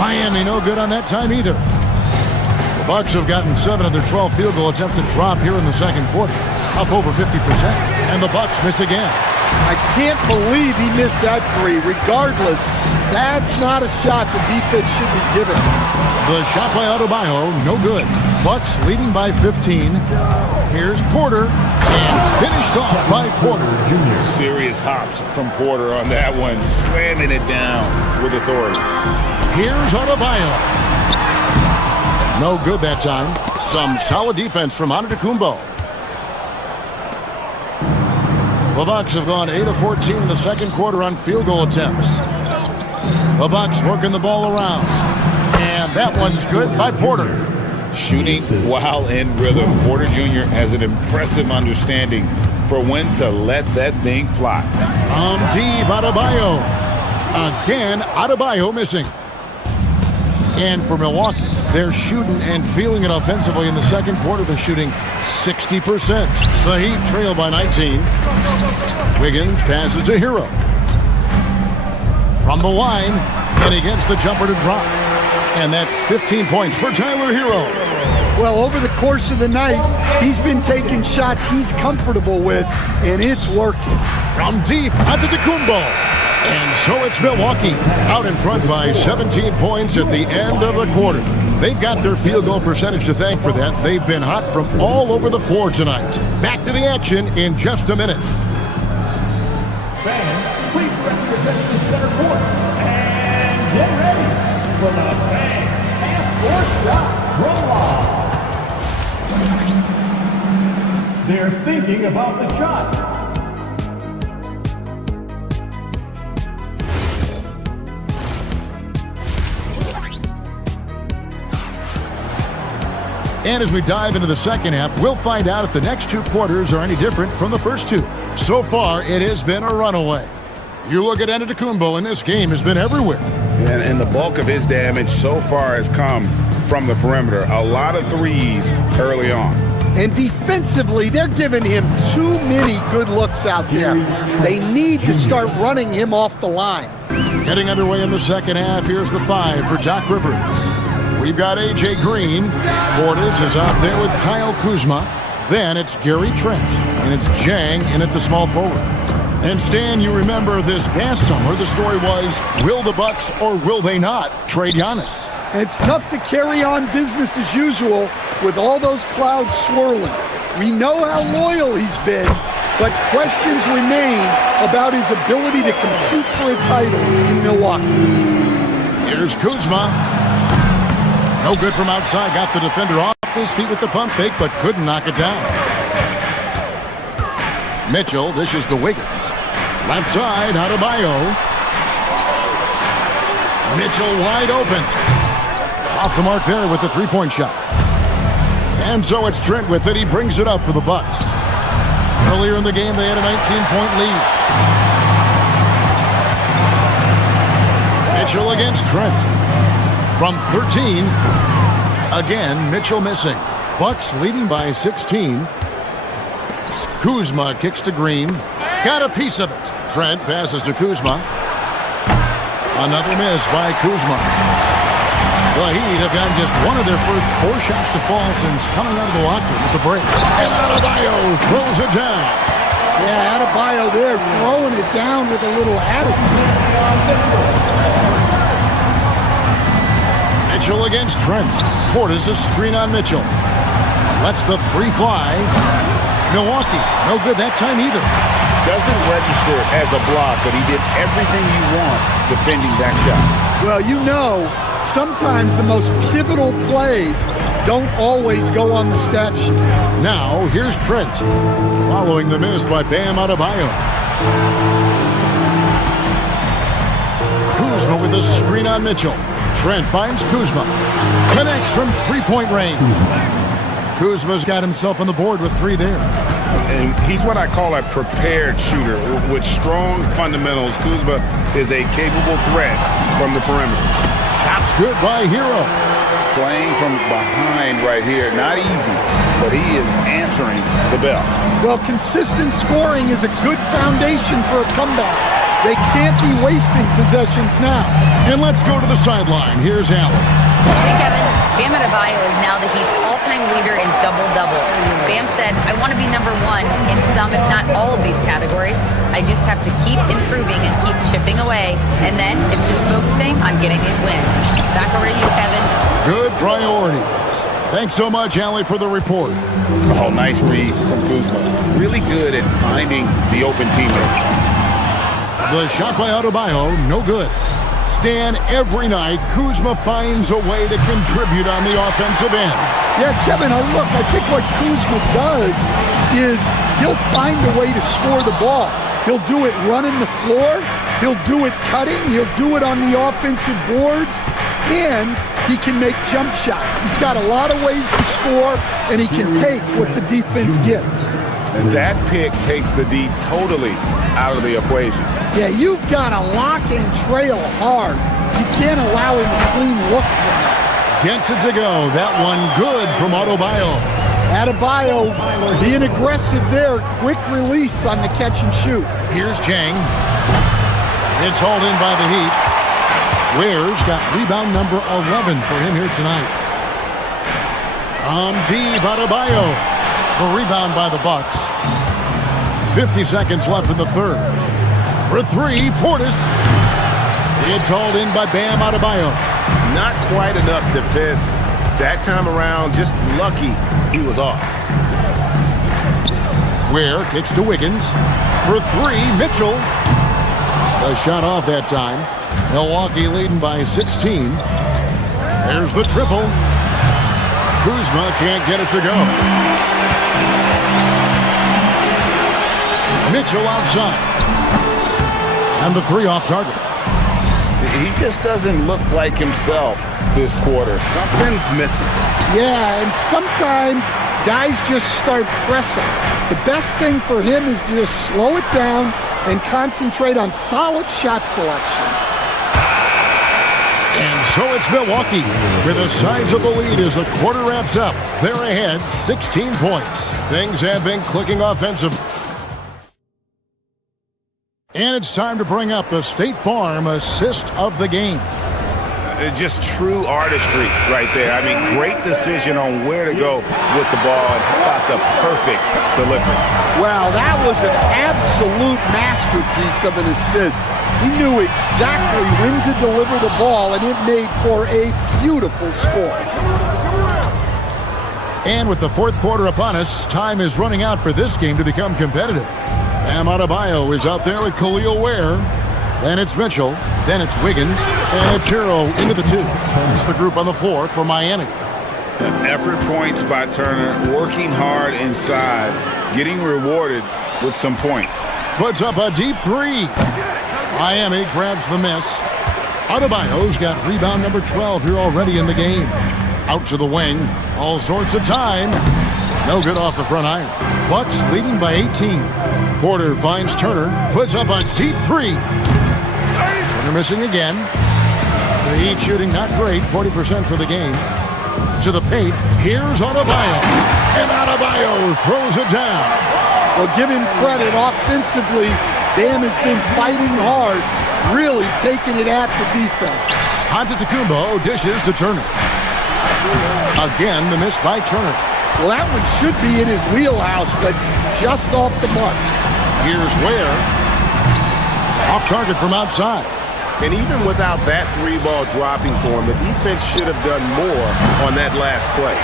Miami no good on that time either. The Bucks have gotten 7 of their 12 field goal attempts to drop here in the second quarter. Up over 50%. And the Bucks miss again. I can't believe he missed that 3. Regardless, that's not a shot the defense should be given. The shot by Adebayo, no good. Bucks leading by 15. Here's Porter, and finished off by Porter. Serious hops from Porter on that one, slamming it down with authority. Here's Adebayo. No good that time. Some solid defense from Antetokounmpo. The Bucks have gone 8 of 14 in the second quarter on field goal attempts. The Bucks working the ball around. And that one's good by Porter. Shooting while in rhythm. Porter Jr. has an impressive understanding for when to let that thing fly. Deep, Adebayo. Again, Adebayo missing. And for Milwaukee, they're shooting and feeling it offensively in the second quarter. They're shooting 60%. The Heat trail by 19. Wiggins passes to Hero. From the line, and he gets the jumper to drop. And that's 15 points for Tyler Hero. Well, over the course of the night, he's been taking shots he's comfortable with, and it's working. From deep, Antetokounmpo. And so it's Milwaukee out in front by 17 points at the end of the quarter. They've got their field goal percentage to thank for that. They've been hot from all over the floor tonight. Back to the action in just a minute. Fans, please represent the center court. And get ready for the fan half-court shot. Drum roll. They're thinking about the shot. And as we dive into the second half, we'll find out if the next two quarters are any different from the first two. So far, it has been a runaway. You look at Antetokounmpo, and this game has been everywhere. And the bulk of his damage so far has come from the perimeter. A lot of threes early on. And defensively, they're giving him too many good looks out there. They need to start running him off the line. Getting underway in the second half, here's the 5 for Doc Rivers. We've got A.J. Green. Portis is out there with Kyle Kuzma. Then it's Gary Trent, and it's Jang in at the small forward. And Stan, you remember this past summer, the story was, will the Bucks or will they not trade Giannis? It's tough to carry on business as usual with all those clouds swirling. We know how loyal he's been, but questions remain about his ability to compete for a title in Milwaukee. Here's Kuzma. No good from outside. Got the defender off his feet with the pump fake, but couldn't knock it down. Mitchell dishes to Wiggins. Left side, Adebayo. Mitchell wide open. Off the mark there with the three-point shot. And so it's Trent with it. He brings it up for the Bucks. Earlier in the game, they had a 19-point lead. Mitchell against Trent. From 13. Again, Mitchell missing. Bucks leading by 16. Kuzma kicks to Green. Got a piece of it. Trent passes to Kuzma. Another miss by Kuzma. The Heat have gotten just one of their first 4 shots to fall since coming out of the locker room at the break. And Adebayo throws it down. Yeah, Adebayo there throwing it down with a little attitude. Mitchell against Trent. Portis a screen on Mitchell. Lets the three fly. Milwaukee, no good that time either. Doesn't register as a block, but he did everything you want defending that shot. Well, you know, sometimes the most pivotal plays don't always go on the stat sheet. Now, here's Trent, following the miss by Bam Adebayo. Kuzma with a screen on Mitchell. Trent finds Kuzma. Connects from three-point range. Kuzma's got himself on the board with 3 there. And he's what I call a prepared shooter. With strong fundamentals, Kuzma is a capable threat from the perimeter. Shots good by Hero. Playing from behind right here. Not easy, but he is answering the bell. Well, consistent scoring is a good foundation for a comeback. They can't be wasting possessions now. And let's go to the sideline. Here's Allen. Hey, Kevin. Bam Adebayo is now the Heat's all-time leader in double-doubles. Bam said, I want to be number 1 in some, if not all of these categories. I just have to keep improving and keep chipping away. And then it's just focusing on getting these wins. Back over to you, Kevin. Good priorities. Thanks so much, Allie, for the report. Oh, nice read from Kuzma. Really good at finding the open teammate. The shot by Adebayo, no good. Stan, every night, Kuzma finds a way to contribute on the offensive end. Yeah, Kevin, look, I think what Kuzma does is he'll find a way to score the ball. He'll do it running the floor. He'll do it cutting. He'll do it on the offensive boards. And he can make jump shots. He's got a lot of ways to score, and he can take what the defense gives. And that pick takes the D totally out of the equation. Yeah, you've got to lock and trail hard. You can't allow him a clean look from that. Gets it to go. That one good from Adebayo. Adebayo being aggressive there. Quick release on the catch and shoot. Here's Jang. It's hauled in by the Heat. Ware's got rebound number 11 for him here tonight. Deep, Adebayo. The rebound by the Bucks. 50 seconds left in the third. For 3, Portis. It's hauled in by Bam Adebayo. Not quite enough defense that time around. Just lucky he was off. Ware kicks to Wiggins. For 3, Mitchell. A shot off that time. Milwaukee leading by 16. There's the triple. Kuzma can't get it to go. Mitchell outside. And the 3 off target. He just doesn't look like himself this quarter. Something's missing. Yeah, and sometimes guys just start pressing. The best thing for him is to just slow it down and concentrate on solid shot selection. And so it's Milwaukee with a sizable lead as the quarter wraps up. They're ahead 16 points. Things have been clicking offensively. And it's time to bring up the State Farm assist of the game. Just true artistry right there. I mean, great decision on where to go with the ball, and how about the perfect delivery. Wow, that was an absolute masterpiece of an assist. He knew exactly when to deliver the ball, and it made for a beautiful score. And with the fourth quarter upon us, time is running out for this game to become competitive. Bam Adebayo is out there with Khalil Ware. Then it's Mitchell. Then it's Wiggins. And it's Hero into the two. It's the group on the floor for Miami. Effort points by Turner, working hard inside, getting rewarded with some points. Puts up a deep three. Miami grabs the miss. Adebayo's got rebound number 12 here already in the game. Out to the wing. All sorts of time. No good off the front iron. Bucks leading by 18. Porter finds Turner. Puts up a deep three. Turner missing again. The Heat shooting not great. 40% for the game. To the paint. Here's Adebayo. And Adebayo throws it down. Well, give him credit offensively. Bam has been fighting hard, really taking it at the defense. Antetokounmpo dishes to Turner. Again, the miss by Turner. Well, that one should be in his wheelhouse, but just off the mark. Here's Ware. Off target from outside. And even without that three ball dropping for him, the defense should have done more on that last play.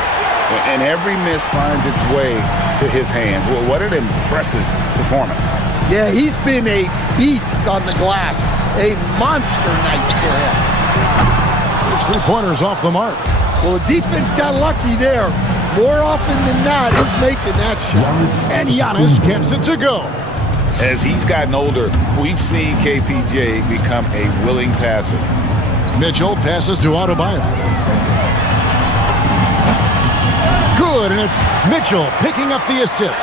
And every miss finds its way to his hands. Well, what an impressive performance. Yeah, he's been a beast on the glass. A monster night for him. His three-pointers off the mark. Well, the defense got lucky there. More often than not, he's making that shot. And Giannis gets it to go. As he's gotten older, we've seen KPJ become a willing passer. Mitchell passes to Adebayo. Good, and it's Mitchell picking up the assist.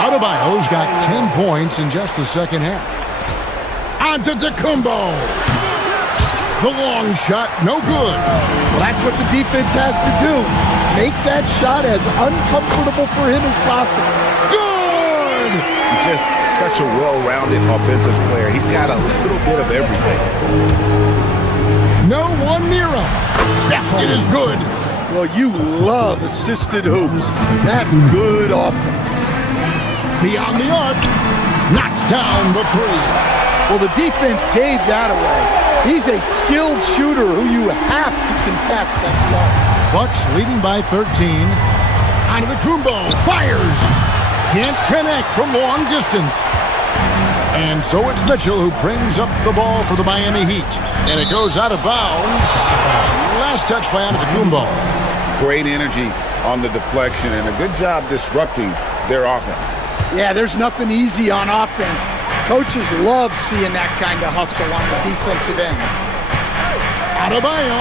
Adebayo's got 10 points in just the second half. Antetokounmpo. The long shot, no good. Well, that's what the defense has to do. Make that shot as uncomfortable for him as possible. Good! Just such a well-rounded offensive player. He's got a little bit of everything. No one near him. Basket is good. Well, you love assisted hoops. That's good offense. Beyond the arc. Knocks down the three. Well, the defense gave that away. He's a skilled shooter who you have to contest at the arc. Bucks leading by 13. Antetokounmpo fires. Can't connect from long distance. And so it's Mitchell who brings up the ball for the Miami Heat. And it goes out of bounds. Last touch by Antetokounmpo. Great energy on the deflection and a good job disrupting their offense. Yeah, there's nothing easy on offense. Coaches love seeing that kind of hustle on the defensive end. Adebayo.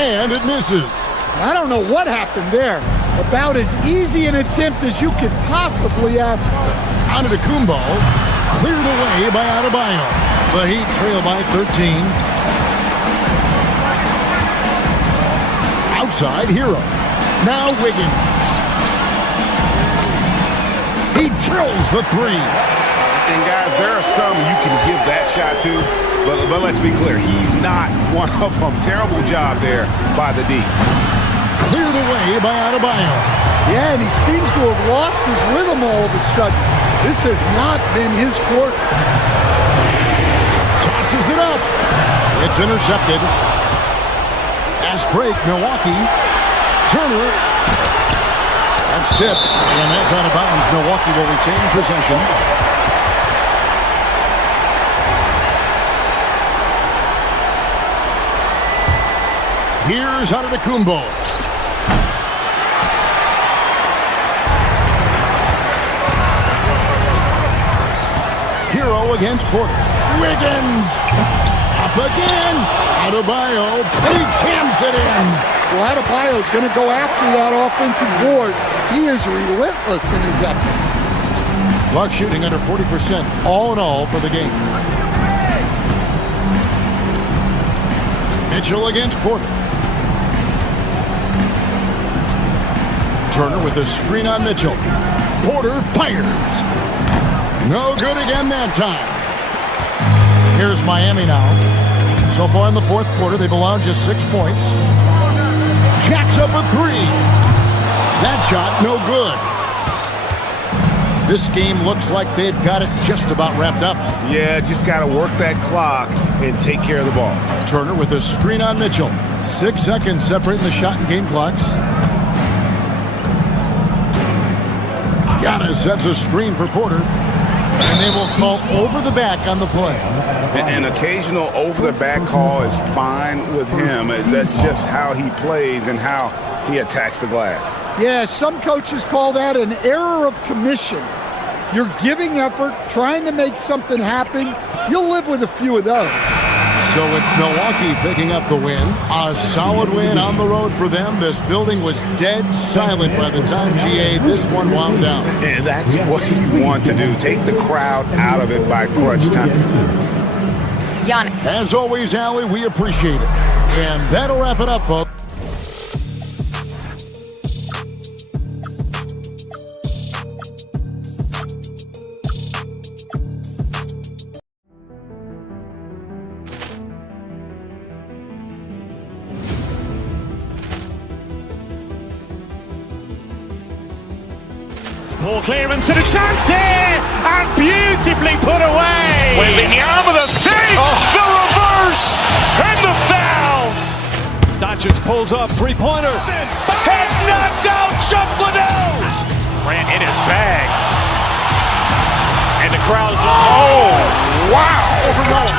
And it misses. I don't know what happened there. About as easy an attempt as you could possibly ask for. Antetokounmpo cleared away by Adebayo. The Heat trail by 13. Outside, Hero. Now Wiggins. He drills the three. And guys, there are some you can give that shot to, but let's be clear, he's not one of them. Terrible job there by the D. Cleared away by Adebayo. Yeah, and he seems to have lost his rhythm all of a sudden. This has not been his quarter. Tosses it up. It's intercepted. Fast break, Milwaukee. Turner. That's tipped. And that's out of bounds. Milwaukee will retain possession. Here's Antetokounmpo. Hero against Porter. Wiggins. A again. Adebayo, he jams it in. Well, Adebayo's going to go after that offensive board. He is relentless in his effort. Clock shooting under 40% all in all for the game. Mitchell against Porter. Turner with a screen on Mitchell. Porter fires. No good again that time. Here's Miami now. So far in the fourth quarter, they've allowed just 6 points. Jacks up a three. That shot, no good. This game looks like they've got it just about wrapped up. Yeah, just got to work that clock and take care of the ball. Turner with a screen on Mitchell. 6 seconds separating the shot and game clocks. Giannis sets a screen for Porter. And they will call over the back on the play. An occasional over-the-back call is fine with him. That's just how he plays and how he attacks the glass. Yeah, some coaches call that an error of commission. You're giving effort, trying to make something happen. You'll live with a few of those. So it's Milwaukee picking up the win. A solid win on the road for them. This building was dead silent by the time, GA, this one wound down. And that's what you want to do. Take the crowd out of it by crunch time. Jan. As always, Allie, we appreciate it. And that'll wrap it up, folks. Poor clearance and a chance here, and beautifully put away. Wembanyama the fake, the reverse, and the foul. Doncic pulls up, three-pointer. Has knocked out Chuck Liddell. Grant in his bag. And the crowd is, oh, wow. Liddell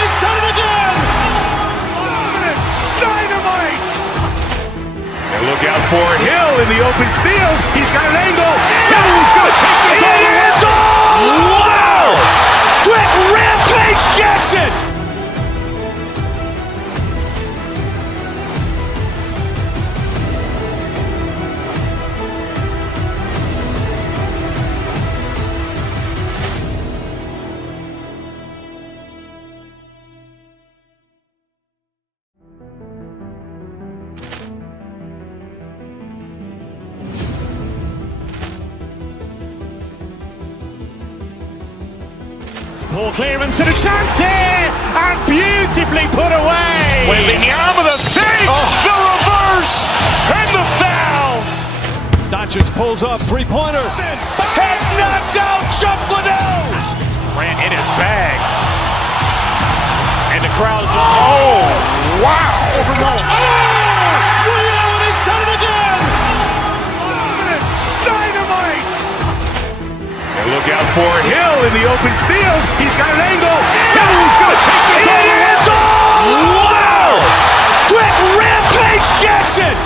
has done it again. Dynamite. And look out for Hill in the open field. He's got an angle. Hill's going to take this all the way. Wow! Quick rampage Jackson. Poor clearance and a chance here, and beautifully put away. Wembanyama the fake, the reverse, and the foul. Doncic pulls up, three-pointer. Has knocked out Chuck Liddell. Grant in his bag. And the crowd is, oh, wow. Liddell has done it again. Dynamite. And look out for Hill in the open field. He's got an angle. Hill's going to take this all the way. Wow! Quick rampage Jackson.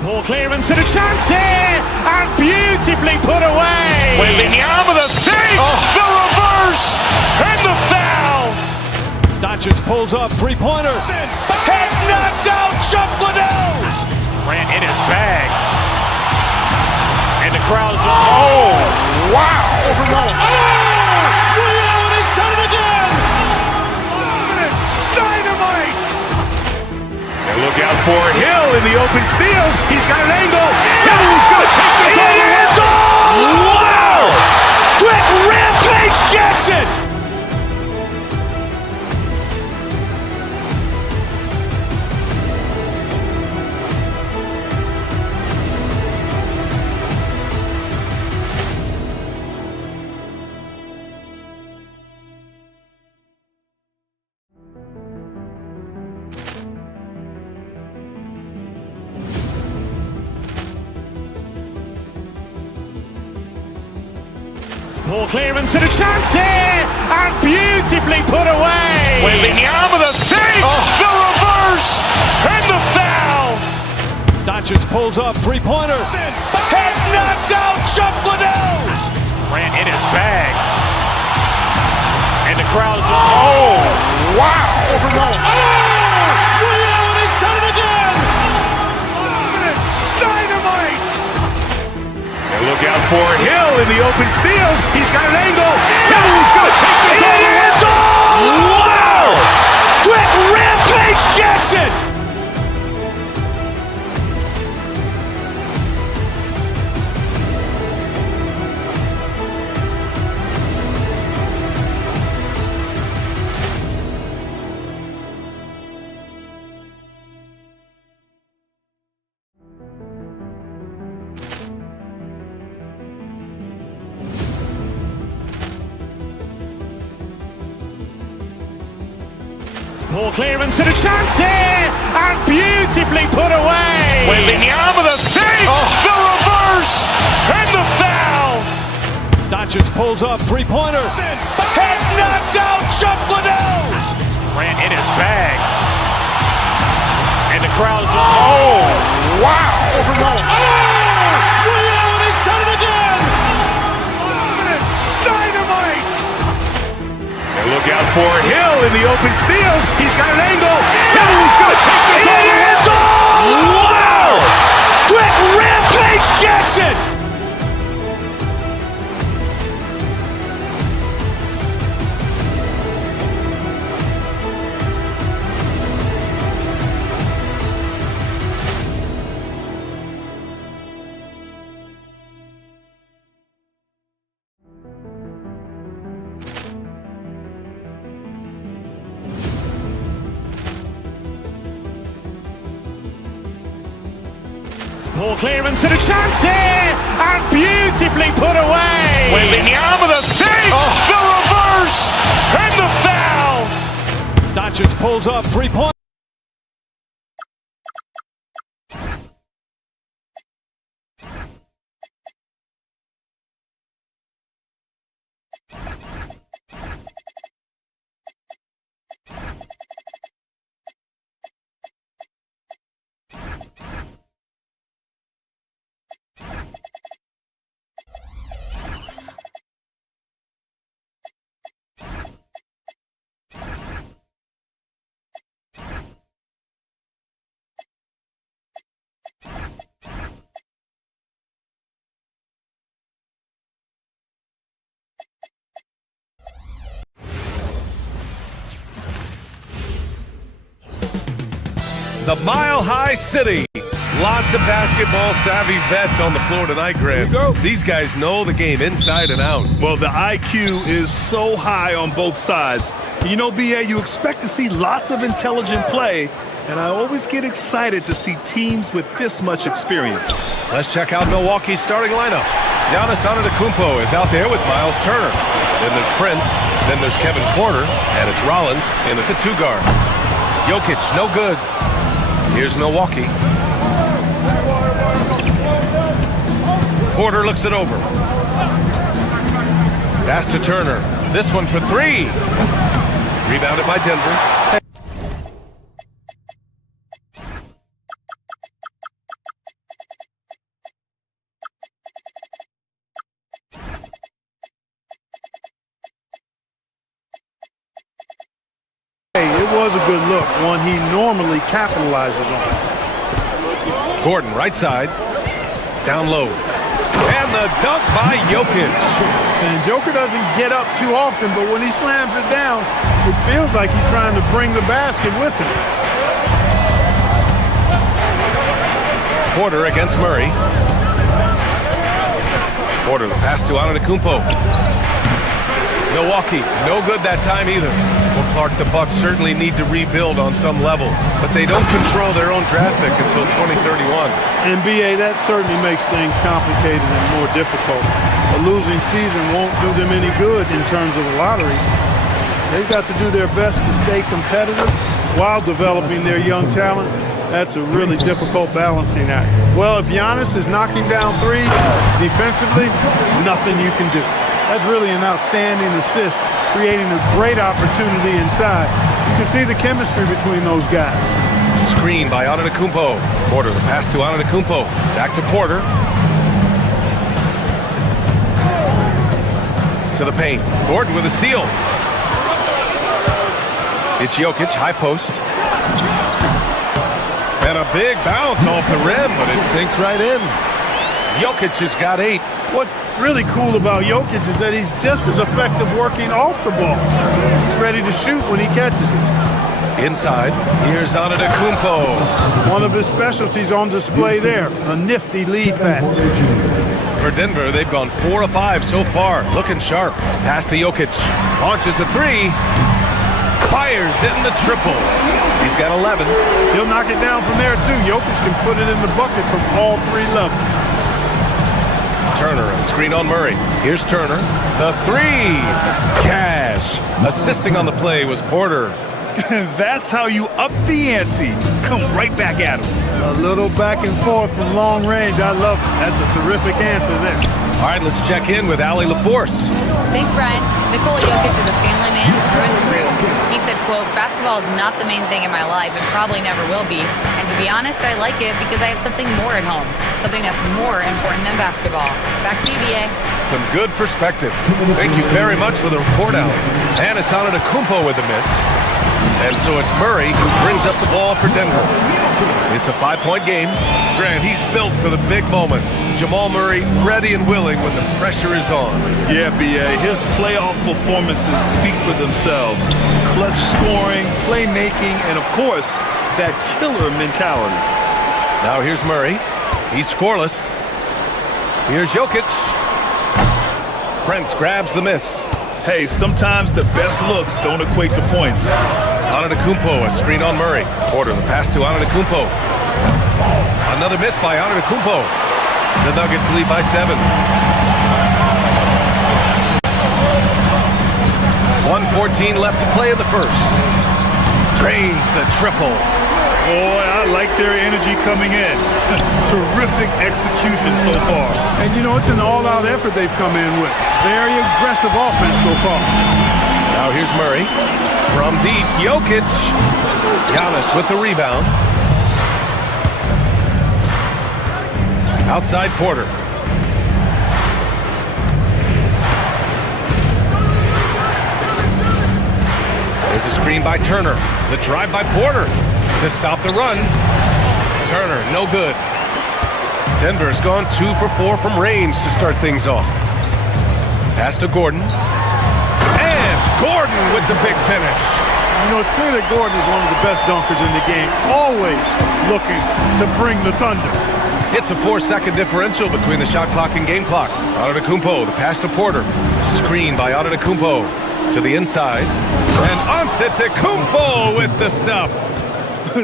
Poor clearance and a chance here, and beautifully put away. Wembanyama the fake, the reverse, and the foul. Doncic pulls up, three-pointer. Has knocked out Chuck Liddell. Grant in his bag. And the crowd is, oh, wow. Liddell has done it again. Dynamite. And look out for Hill in the open field. He's got an angle. Hill's going to take this all the way. Wow! Quick rampage Jackson. Poor clearance and a chance here, and beautifully put away. Wembanyama the fake, the reverse, and the foul. Doncic pulls up, three-pointer. Has knocked out Chuck Liddell. Grant in his bag. And the crowd is, oh, wow. He's done it again. Dynamite. And look out for Hill in the open field. He's got an angle. Hill's going to take this all the way. Wow! Quick rampage Jackson. Poor clearance and a chance here, and beautifully put away. Wembanyama the fake, the reverse, and the foul. Doncic pulls up, three-pointer. Has knocked out Chuck Liddell. Grant in his bag. And the crowd is, oh, wow. He's done it again. Dynamite. And look out for Hill in the open field. He's got an angle. Hill's going to take this all the way. Wow! Quick rampage Jackson. Poor clearance and a chance here, and beautifully put away. Wembanyama the fake, the reverse, and the foul. Doncic pulls up, three-point. The Mile High City. Lots of basketball-savvy vets on the floor tonight, Grant. These guys know the game inside and out. Well, the IQ is so high on both sides. You know, BA, you expect to see lots of intelligent play, and I always get excited to see teams with this much experience. Let's check out Milwaukee's starting lineup. Giannis Antetokounmpo is out there with Miles Turner. Then there's Prince. Then there's Kevin Porter. And it's Rollins in at the two-guard. Jokic, no good. Here's Milwaukee. Porter looks it over. Pass to Turner. This one for three. Rebounded by Denver. It was a good look, one he normally capitalizes on. Gordon, right side. Down low. And the dunk by Jokic. And Joker doesn't get up too often, but when he slams it down, it feels like he's trying to bring the basket with him. Porter against Murray. Porter, the pass to Antetokounmpo. Milwaukee, no good that time either. Well, Clark, the Bucks certainly need to rebuild on some level, but they don't control their own draft pick until 2031. And BA, that certainly makes things complicated and more difficult. A losing season won't do them any good in terms of the lottery. They've got to do their best to stay competitive while developing their young talent. That's a really difficult balancing act. Well, if Giannis is knocking down threes defensively, nothing you can do. That's really an outstanding assist, creating a great opportunity inside. You can see the chemistry between those guys. Screen by Antetokounmpo. Porter, the pass to Antetokounmpo. Back to Porter. To the paint. Gordon with a steal. It's Jokic, high post. And a big bounce off the rim, but it sinks right in. Jokic has got 8. What's really cool about Jokic is that he's just as effective working off the ball. He's ready to shoot when he catches it. Inside, here's Antetokounmpo. One of his specialties on display there, a nifty lead pass. For Denver, they've gone 4 of 5 so far. Looking sharp. Pass to Jokic. Launches a 3. Fires in the triple. He's got 11. He'll knock it down from there, too. Jokic can put it in the bucket from all 3 levels. Turner, a screen on Murray. Here's Turner. The 3. Cash. Assisting on the play was Porter. That's how you up the ante. Come right back at him. A little back and forth from long range. I love it. That's a terrific answer there. All right, let's check in with Allie LaForce. Thanks, Brian. Nikola Jokic is a family man through and through. He said, quote, "Basketball is not the main thing in my life and probably never will be. And to be honest, I like it because I have something more at home, something that's more important than basketball." Back to you, BA. Some good perspective. Thank you very much for the report, Allie. And it's Antetokounmpo with the miss. And so it's Murray who brings up the ball for Denver. It's a 5-point game. Grant, he's built for the big moments. Jamal Murray ready and willing when the pressure is on. Yeah, BA. His playoff performances speak for themselves. Clutch scoring, playmaking, and of course, that killer mentality. Now here's Murray. He's scoreless. Here's Jokic. Prince grabs the miss. Hey, sometimes the best looks don't equate to points. Antetokounmpo, a screen on Murray. Porter, the pass to Antetokounmpo. Another miss by Antetokounmpo. The Nuggets lead by 7. 1:14 left to play in the first. Drains the triple. Boy, I like their energy coming in. Terrific execution so far. And you know, it's an all-out effort they've come in with. Very aggressive offense so far. Now here's Murray. From deep, Jokic. Giannis with the rebound. Outside Porter. There's a screen by Turner. The drive by Porter to stop the run. Turner, no good. Denver's gone 2 for 4 from range to start things off. Pass to Gordon. And Gordon with the big finish. You know, it's clear that Gordon is one of the best dunkers in the game, always looking to bring the thunder. It's a 4-second differential between the shot clock and game clock. Antetokounmpo, the pass to Porter. Screen by Antetokounmpo to the inside. And Antetokounmpo with the stuff.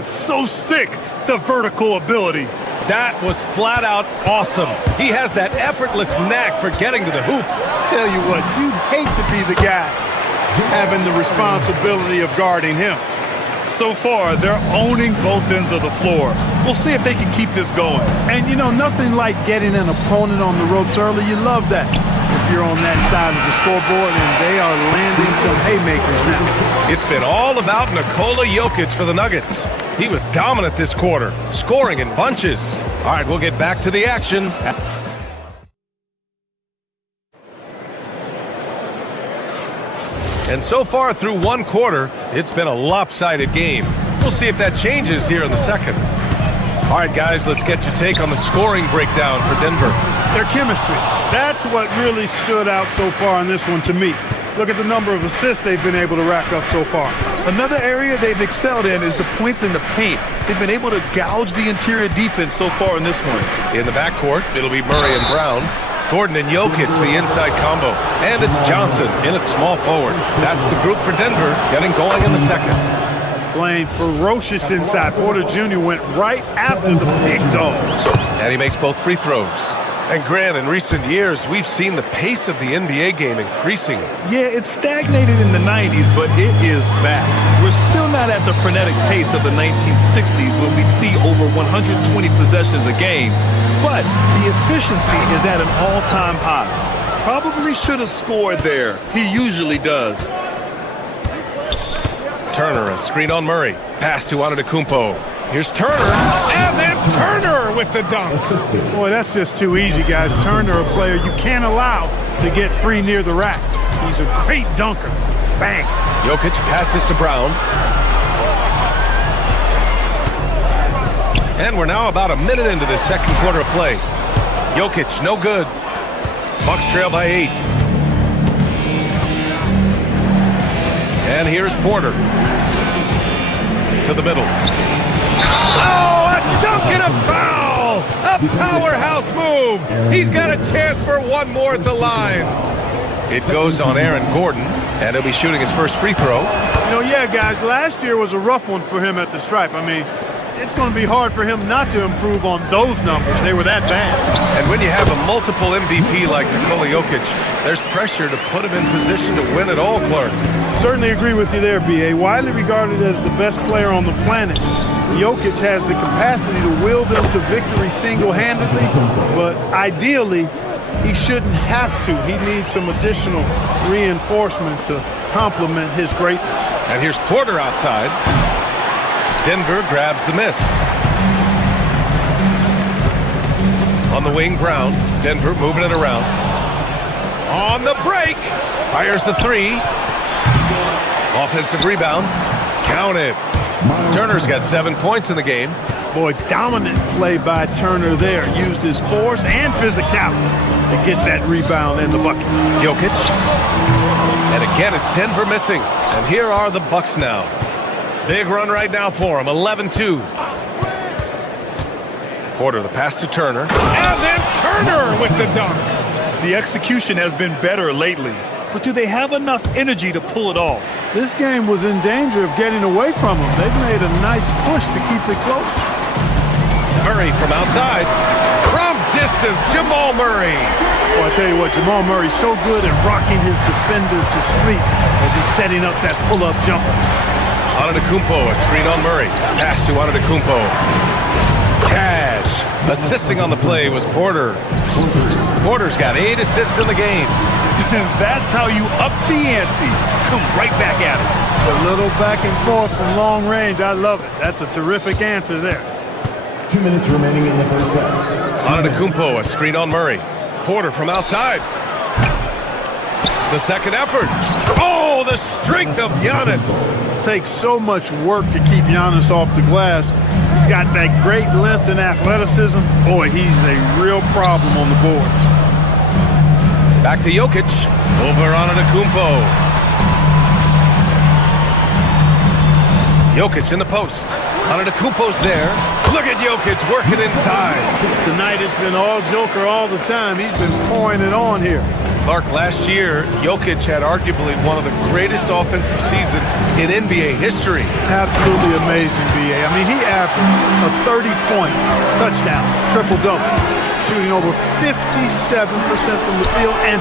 So sick, the vertical ability. That was flat out awesome. He has that effortless knack for getting to the hoop. Tell you what, you'd hate to be the guy having the responsibility of guarding him. So far, they're owning both ends of the floor. We'll see if they can keep this going. And you know, nothing like getting an opponent on the ropes early. You love that. If you're on that side of the scoreboard, and they are landing some haymakers now. It's been all about Nikola Jokic for the Nuggets. He was dominant this quarter, scoring in bunches. All right, we'll get back to the action. And so far through one quarter, it's been a lopsided game. We'll see if that changes here in the second. All right, guys, let's get your take on the scoring breakdown for Denver. Their chemistry. That's what really stood out so far in this one to me. Look at the number of assists they've been able to rack up so far. Another area they've excelled in is the points in the paint. They've been able to gouge the interior defense so far in this one. In the backcourt, it'll be Murray and Brown. Gordon and Jokic, the inside combo. And it's Johnson in at small forward. That's the group for Denver getting going in the second. Playing ferocious inside. Porter Jr. went right after the big dogs. And he makes both free throws. And Grant, in recent years, we've seen the pace of the NBA game increasing. Yeah, it stagnated in the 90s, but it is back. We're still not at the frenetic pace of the 1960s when we'd see over 120 possessions a game, but the efficiency is at an all-time high. Probably should have scored there. He usually does. Turner, a screen on Murray. Pass to Antetokounmpo. Here's Turner, and then Turner with the dunk. Boy, that's just too easy, guys. Turner, a player you can't allow to get free near the rack. He's a great dunker. Bang. Jokic passes to Brown. And we're now about a minute into the second quarter of play. Jokic, no good. Bucks trail by 8. And here's Porter. To the middle. Oh, a dunk and a foul! A powerhouse move! He's got a chance for one more at the line. It goes on Aaron Gordon, and he'll be shooting his first free throw. You know, yeah, guys, last year was a rough one for him at the stripe. I mean, it's going to be hard for him not to improve on those numbers. They were that bad. And when you have a multiple MVP like Nikola Jokic, there's pressure to put him in position to win it all, Clark. Certainly agree with you there, B.A. Widely regarded as the best player on the planet, Jokic has the capacity to will them to victory single-handedly, but ideally, he shouldn't have to. He needs some additional reinforcement to complement his greatness. And here's Porter outside. Denver grabs the miss. On the wing, Brown. Denver moving it around. On the break. Fires the three. Offensive rebound. Count it. Turner's got 7 points in the game. Boy, dominant play by Turner there. Used his force and physicality to get that rebound in the bucket. Jokic. And again, it's Denver missing. And here are the Bucks now. Big run right now for him, 11-2. Porter, the pass to Turner. And then Turner with the dunk. The execution has been better lately, but do they have enough energy to pull it off? This game was in danger of getting away from them. They've made a nice push to keep it close. Murray from outside. From distance, Jamal Murray. Well, I tell you what, Jamal Murray's so good at rocking his defender to sleep as he's setting up that pull-up jumper. Antetokounmpo, a screen on Murray. Pass to Antetokounmpo. Cash. Assisting on the play was Porter. Porter's got 8 assists in the game. That's how you up the ante. Come right back at it. A little back and forth from long range. I love it. That's a terrific answer there. 2 minutes remaining in the first half. Antetokounmpo, a screen on Murray. Porter from outside. The second effort. Oh, the strength of Giannis. Takes so much work to keep Giannis off the glass. He's got that great length and athleticism. Boy, he's a real problem on the boards. Back to Jokic. Over Antetokounmpo. Jokic in the post. Antetokounmpo's there. Look at Jokic working inside. Tonight it's been all Joker all the time. He's been pouring it on here. Clark, last year, Jokic had arguably one of the greatest offensive seasons in NBA history. Absolutely amazing, B.A. I mean, he averaged a 30-point touchdown, triple-double, shooting over 57% from the field and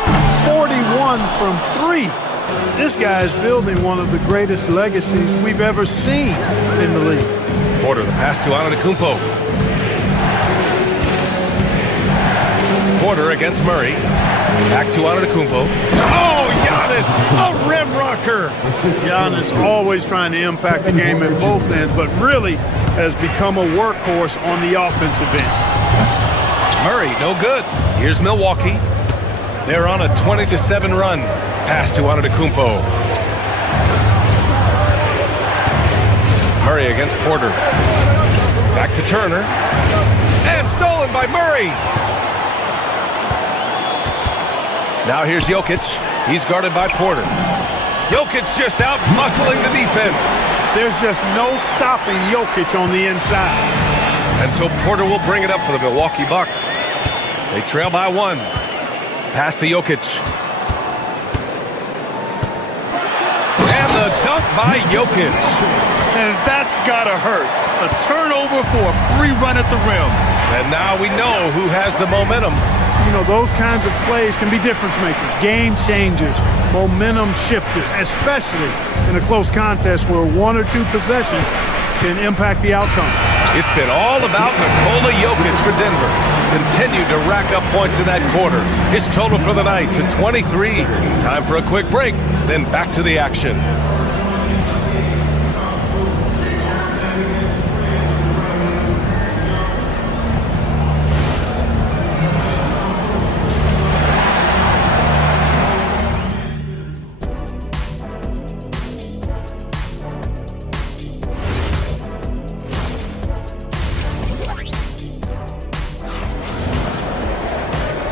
41 from 3. This guy is building one of the greatest legacies we've ever seen in the league. Porter, the pass to Antetokounmpo. Porter against Murray. Back to Antetokounmpo. Oh, Giannis, a rim rocker. Giannis always trying to impact the game at both ends, but really has become a workhorse on the offensive end. Murray, no good. Here's Milwaukee. They're on a 20-7 run. Pass to Antetokounmpo. Murray against Porter. Back to Turner. And stolen by Murray. Now here's Jokic. He's guarded by Porter. Jokic just out muscling the defense. There's just no stopping Jokic on the inside. And so Porter will bring it up for the Milwaukee Bucks. They trail by 1. Pass to Jokic. And the dunk by Jokic. And that's gotta hurt. A turnover for a free run at the rim. And now we know who has the momentum. You know, those kinds of plays can be difference makers, game changers, momentum shifters, especially in a close contest where 1 or 2 possessions can impact the outcome. It's been all about Nikola Jokic for Denver. Continued to rack up points in that quarter. His total for the night to 23. Time for a quick break, then back to the action.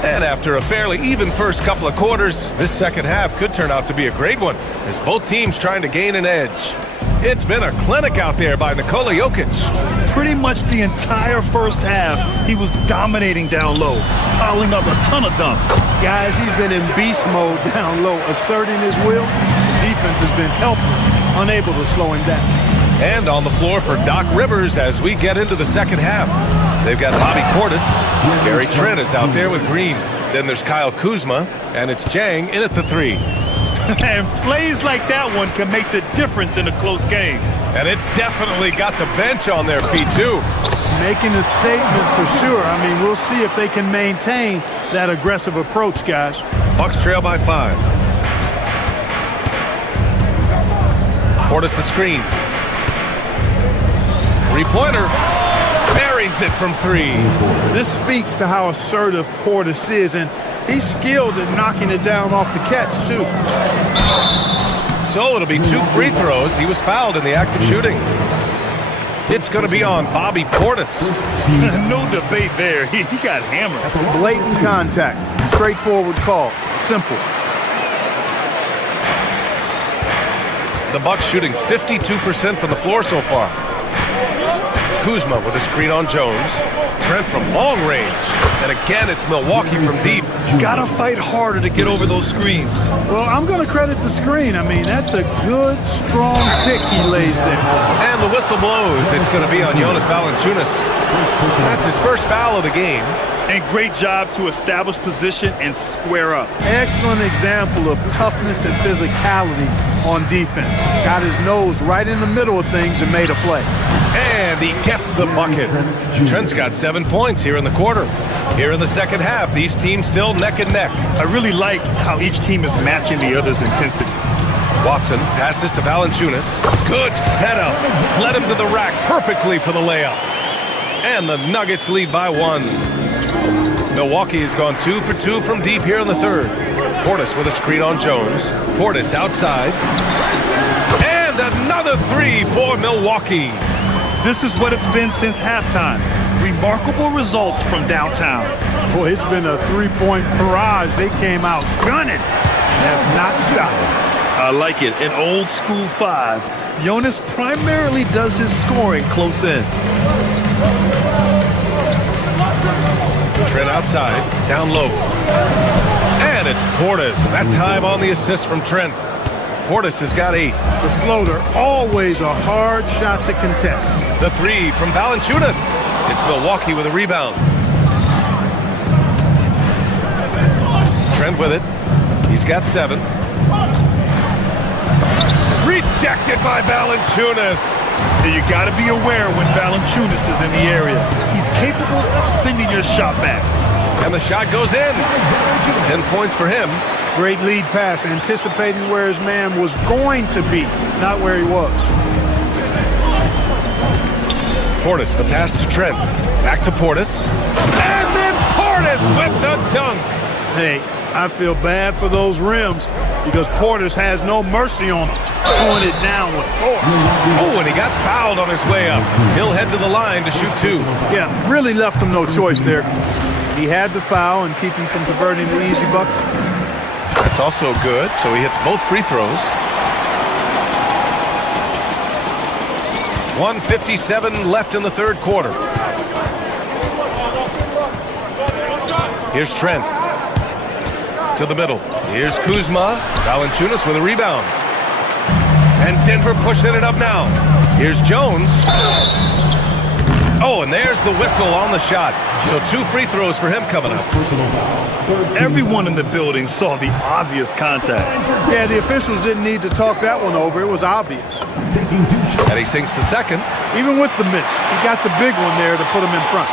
And after a fairly even first couple of quarters, this second half could turn out to be a great one, as both teams trying to gain an edge. It's been a clinic out there by Nikola Jokic. Pretty much the entire first half, he was dominating down low, piling up a ton of dunks. Guys, he's been in beast mode down low, asserting his will. Defense has been helpless, unable to slow him down. And on the floor for Doc Rivers as we get into the second half. They've got Bobby Portis. Gary Trent is out there with Green. Then there's Kyle Kuzma, and it's Jang in at the 3. And plays like that one can make the difference in a close game. And it definitely got the bench on their feet, too. Making a statement for sure. I mean, we'll see if they can maintain that aggressive approach, guys. Bucks trail by 5. Portis the screen. Three-pointer. Buries it from 3. This speaks to how assertive Portis is, and he's skilled at knocking it down off the catch, too. So it'll be 2 free throws. He was fouled in the act of shooting. It's going to be on Bobby Portis. No debate there. He got hammered. Blatant contact. Straightforward call. Simple. The Bucks shooting 52% from the floor so far. Kuzma with a screen on Jones. Trent from long range. And again, it's Milwaukee from deep. Gotta fight harder to get over those screens. Well, I'm going to credit the screen. I mean, that's a good, strong pick he lays there. And the whistle blows. It's going to be on Jonas Valanciunas. That's his first foul of the game. And great job to establish position and square up. Excellent example of toughness and physicality on defense. Got his nose right in the middle of things and made a play. And he gets the bucket. Trent's got 7 points here in the quarter. Here in the second half, these teams still neck and neck. I really like how each team is matching the other's intensity. Watson passes to Valanciunas. Good setup. Led him to the rack perfectly for the layup. And the Nuggets lead by 1. Milwaukee has gone 2 for 2 from deep here in the third. Portis with a screen on Jones. Portis outside. And another 3 for Milwaukee. This is what it's been since halftime. Remarkable results from downtown. Boy, it's been a three-point barrage. They came out gunning and have not stopped. I like it. An old school 5. Jonas primarily does his scoring close in. Trent outside, down low. And it's Portis. That time on the assist from Trent. Portis has got 8. The floater, always a hard shot to contest. The 3 from Valanciunas. It's Milwaukee with a rebound. Trent with it. He's got 7. Rejected by Valanciunas. And you got to be aware when Valanciunas is in the area. He's capable of sending your shot back. And the shot goes in. 10 points for him. Great lead pass, anticipating where his man was going to be, not where he was. Portis, the pass to Trent. Back to Portis. And then Portis with the dunk. Hey, I feel bad for those rims because Portis has no mercy on them. Throwing it down with force. Oh, and he got fouled on his way up. He'll head to the line to shoot 2. Yeah, really left him no choice there. He had the foul and keep him from converting the easy bucket. That's also good, so he hits both free throws. 1:57 left in the third quarter. Here's Trent. To the middle. Here's Kuzma. Valanciunas with a rebound. And Denver pushing it up now. Here's Jones. Oh, and there's the whistle on the shot. So 2 free throws for him coming up. Everyone in the building saw the obvious contact. Yeah, the officials didn't need to talk that one over. It was obvious. And he sinks the second. Even with the miss, he got the big one there to put him in front.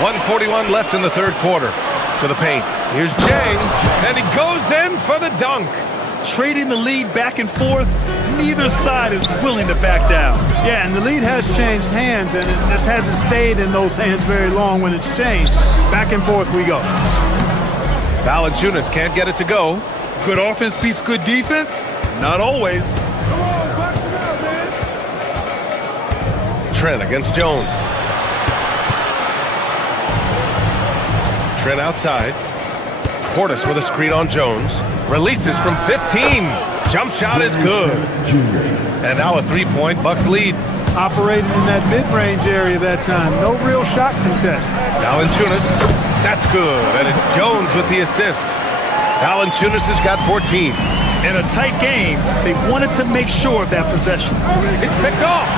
1:41 left in the third quarter. To the paint. Here's Jang, and he goes in for the dunk. Trading the lead back and forth, neither side is willing to back down. Yeah, and the lead has changed hands, and it just hasn't stayed in those hands very long when it's changed. Back and forth we go. Valanciunas can't get it to go. Good offense beats good defense? Not always. Trent against Jones. Trent outside. Portis with a screen on Jones. Releases from 15. Jump shot is good. And now a 3-point Bucks lead. Operating in that mid-range area that time. No real shot contest. Valanciunas. That's good. And it's Jones with the assist. Valanciunas has got 14. In a tight game, they wanted to make sure of that possession. It's picked off.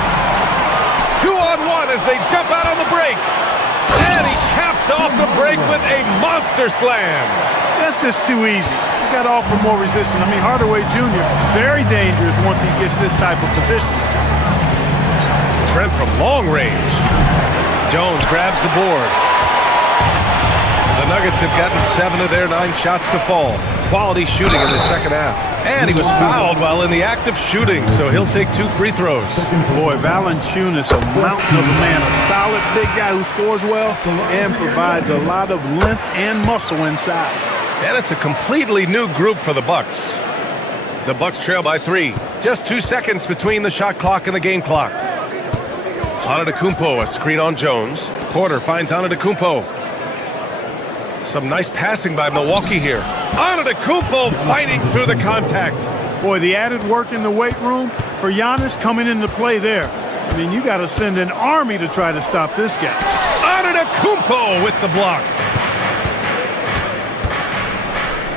2-on-1 as they jump out on the break. And he caps off the break with a monster slam. That's just too easy. You got to offer more resistance. I mean, Hardaway Jr., very dangerous once he gets this type of position. Trent from long range. Jones grabs the board. The Nuggets have gotten 7 of their 9 shots to fall. Quality shooting in the second half. And he was fouled while in the act of shooting, so he'll take 2 free throws. Boy, Valanciunas, a mountain of a man, a solid big guy who scores well and provides a lot of length and muscle inside. And it's a completely new group for the Bucks. The Bucks trail by 3. Just 2 seconds between the shot clock and the game clock. Antetokounmpo, a screen on Jones. Porter finds Antetokounmpo. Some nice passing by Milwaukee here. Antetokounmpo fighting through the contact. Boy, the added work in the weight room for Giannis coming into play there. I mean, you got to send an army to try to stop this guy. Antetokounmpo with the block.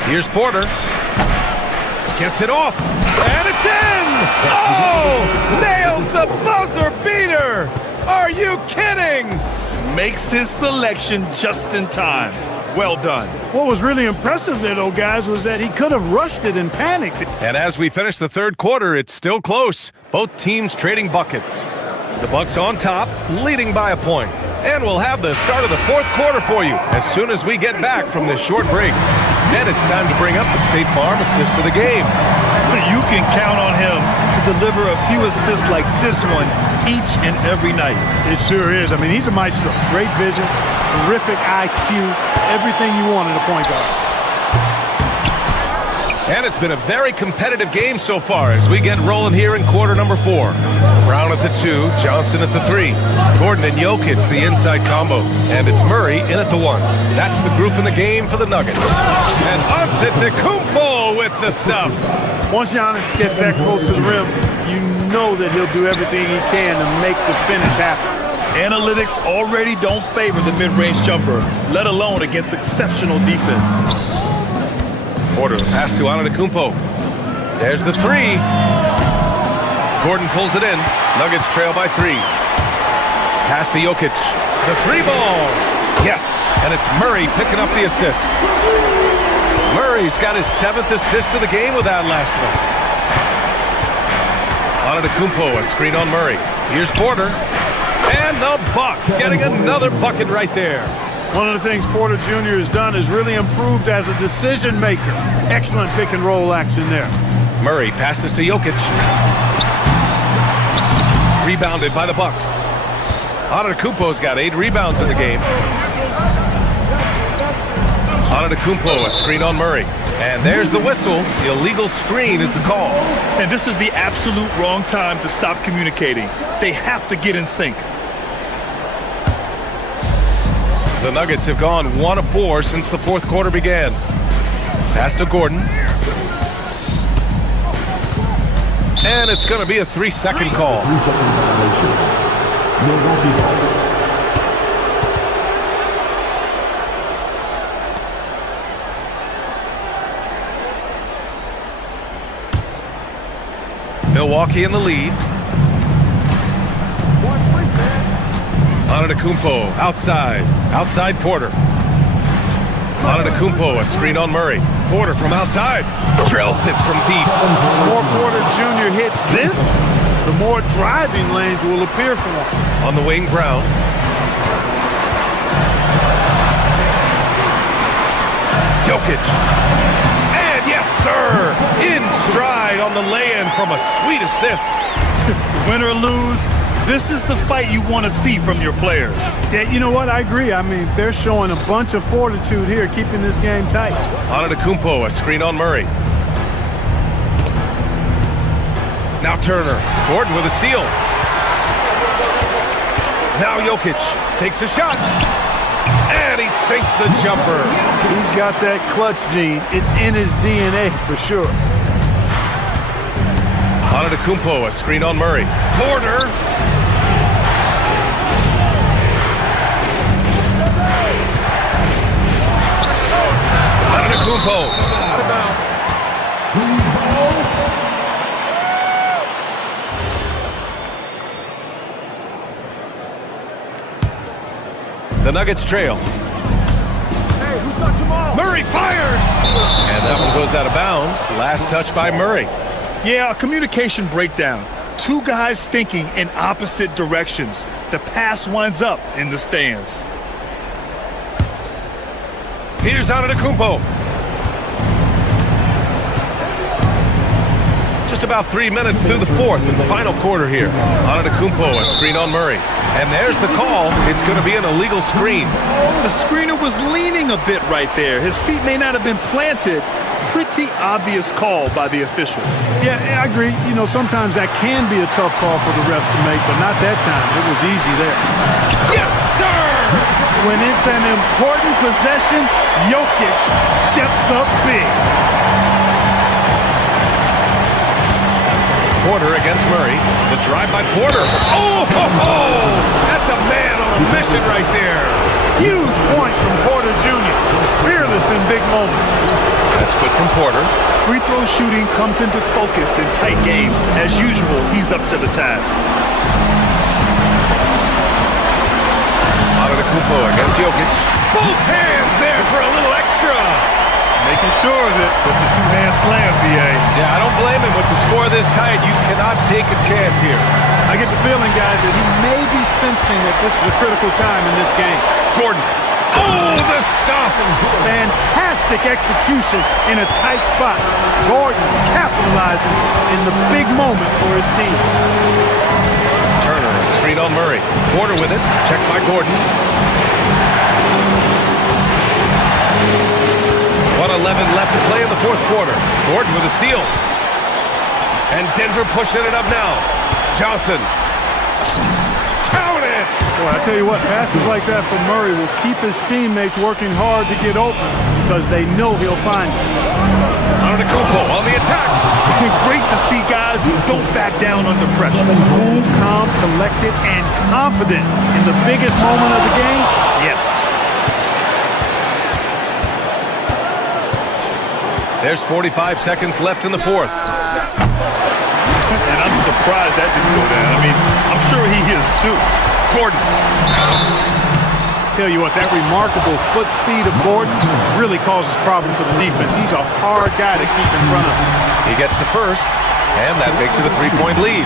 Here's Porter. Gets it off. And it's in! Oh! Nails the buzzer beater! Are you kidding? Makes his selection just in time. Well done. What was really impressive there, though, guys, was that he could have rushed it and panicked. And as we finish the third quarter, it's still close. Both teams trading buckets. The Bucks on top, leading by a point. And we'll have the start of the fourth quarter for you as soon as we get back from this short break. And it's time to bring up the State Farm assist of the game. You can count on him to deliver a few assists like this one each and every night. It sure is. I mean, he's a maestro. Great vision, terrific IQ, everything you want in a point guard. And it's been a very competitive game so far as we get rolling here in quarter number 4. Brown at the 2, Johnson at the 3. Gordon and Jokic the inside combo. And it's Murray in at the 1. That's the group in the game for the Nuggets. And Antetokounmpo with the stuff. Once Giannis gets that close to the rim, you know that he'll do everything he can to make the finish happen. Analytics already don't favor the mid-range jumper, let alone against exceptional defense. Porter, the pass to Antetokounmpo. There's the 3. Gordon pulls it in. Nuggets trail by 3. Pass to Jokic. The 3 ball. Yes, and it's Murray picking up the assist. Murray's got his 7th assist of the game with that last one. Antetokounmpo, a screen on Murray. Here's Porter. And the Bucks getting another bucket right there. One of the things Porter Jr. has done is really improved as a decision maker. Excellent pick and roll action there. Murray passes to Jokic. Rebounded by the Bucks. Antetokounmpo's got 8 rebounds in the game. Antetokounmpo, a screen on Murray. And there's the whistle. Illegal screen is the call. And this is the absolute wrong time to stop communicating. They have to get in sync. The Nuggets have gone 1 of 4 since the fourth quarter began. Pass to Gordon. And it's going to be a 3-second call. 3-second violation. Milwaukee ball. Milwaukee in the lead. Antetokounmpo outside. Outside Porter. Antetokounmpo, a screen on Murray. Porter from outside. Drills it from deep. The more Porter Jr. hits this, the more driving lanes will appear for him. On the wing, Brown. Jokic. And yes, sir! In stride on the lay-in from a sweet assist. Win or lose, this is the fight you want to see from your players. Yeah, you know what? I agree. I mean, they're showing a bunch of fortitude here, keeping this game tight. Antetokounmpo, a screen on Murray. Now Turner. Gordon with a steal. Now Jokic takes a shot. And he sinks the jumper. He's got that clutch gene. It's in his DNA for sure. Antetokounmpo, a screen on Murray. Porter. Antetokounmpo. The Nuggets trail. Hey, who's got Jamal? Murray fires! And that one goes out of bounds. Last touch by Murray. Yeah, a communication breakdown. Two guys thinking in opposite directions. The pass winds up in the stands. Here's Antetokounmpo. Just about 3 minutes through the fourth and final quarter here. Antetokounmpo, a screen on Murray. And there's the call. It's going to be an illegal screen. The screener was leaning a bit right there. His feet may not have been planted. Pretty obvious call by the officials. Yeah, I agree. You know, sometimes that can be a tough call for the refs to make, but not that time. It was easy there. Yes, sir! When it's an important possession, Jokic steps up big. Porter against Murray. The drive by Porter. Oh, ho, ho! That's a man on a mission right there. Huge points from Porter Jr. Fearless in big moments. That's good from Porter. Free throw shooting comes into focus in tight games. As usual, he's up to the task. Antetokounmpo against Jokic. Both hands there for a little extra. Making sure of it with the two-hand slam, B.A. Yeah, I don't blame him. With the score this tight, you cannot take a chance here. I get the feeling, guys, that he may be sensing that this is a critical time in this game. Gordon. Oh, the stuff! Fantastic execution in a tight spot. Gordon capitalizing in the big moment for his team. Turner, a screen on Murray. Porter with it. Checked by Gordon. 1:11 left to play in the fourth quarter. Gordon with a steal. And Denver pushing it up now. Johnson. Count it! Boy, I tell you what, passes like that from Murray will keep his teammates working hard to get open because they know he'll find it. Antetokounmpo on the attack. Great to see guys who don't back down under pressure. Cool, calm, collected, and confident in the biggest moment of the game. Yes. There's 45 seconds left in the fourth. And I'm surprised that didn't go down. I mean, I'm sure he is too. Gordon. Tell you what, that remarkable foot speed of Gordon really causes problems for the defense. He's a hard guy to keep in front of him. He gets the first, and that makes it a 3-point lead.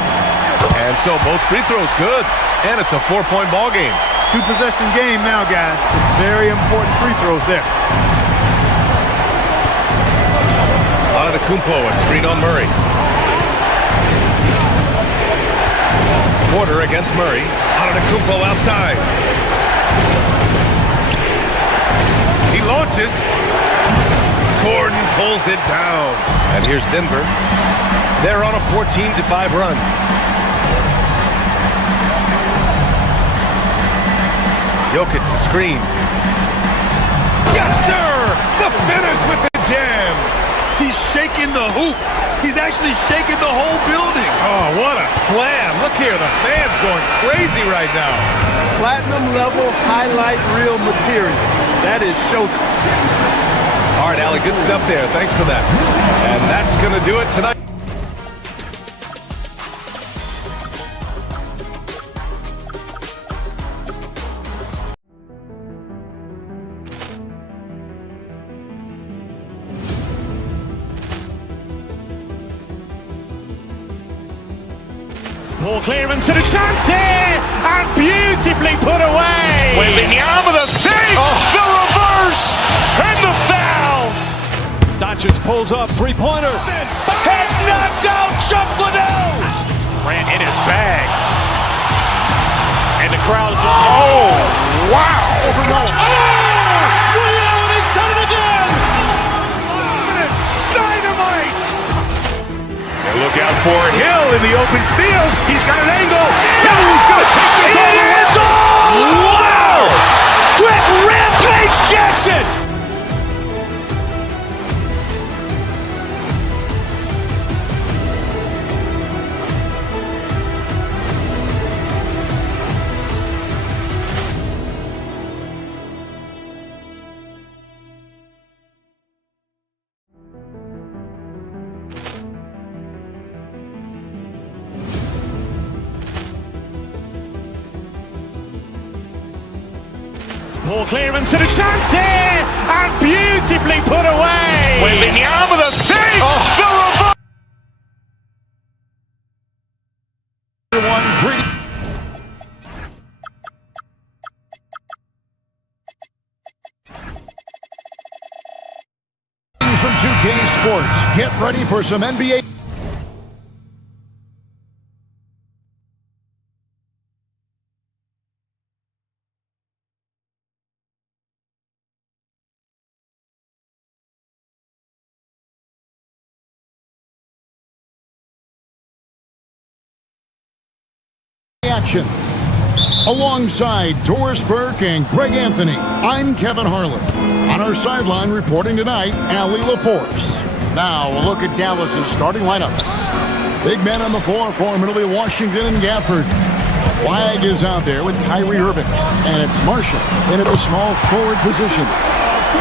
And so both free throws good, and it's a 4-point ball game. Two-possession game now, guys. Some very important free throws there. Antetokounmpo, a screen on Murray. Porter against Murray. Antetokounmpo outside. He launches. Gordon pulls it down. And here's Denver. They're on a 14-5 run. Jokic, a screen. Yes, sir! The finish with the jam. He's shaking the hoop. He's actually shaking the whole building. Oh, what a slam. Look here, the fans going crazy right now. Platinum level highlight reel material. That is showtime. All right, Allie, good stuff there. Thanks for that. And that's going to do it tonight. Ball clearance and a chance here, and beautifully put away. Wembanyama the save, the reverse, and the foul. Doncic pulls up, three-pointer. Has knocked out Chuck Liddell. Ran in his bag. And the crowd is... Oh, wow. He's done it again. Dynamite. And look out for Hill in the open field. He's got an angle. He's going to take this all the way. Wow. Quick Rampage Jackson. Ball clearance and a chance here, and beautifully put away. Wembanyama the save, the reverse. From 2K Sports, get ready for some NBA. Action. Alongside Doris Burke and Greg Anthony, I'm Kevin Harlan. On our sideline reporting tonight, Allie LaForce. Now a look at Dallas's starting lineup. Big men on the floor for Middle Washington and Gafford. Flag is out there with Kyrie Irving, and it's Marshall in at the small forward position.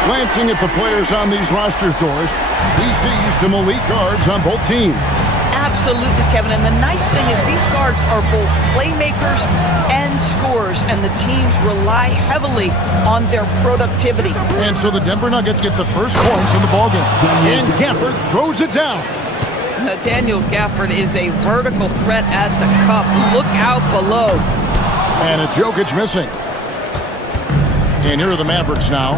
Glancing at the players on these rosters, Doris, we see some elite guards on both teams. Absolutely, Kevin. And the nice thing is these guards are both playmakers and scorers, and the teams rely heavily on their productivity. And so the Denver Nuggets get the first points in the ballgame. And Gafford throws it down. Daniel Gafford is a vertical threat at the cup. Look out below. And it's Jokic missing. And here are the Mavericks now.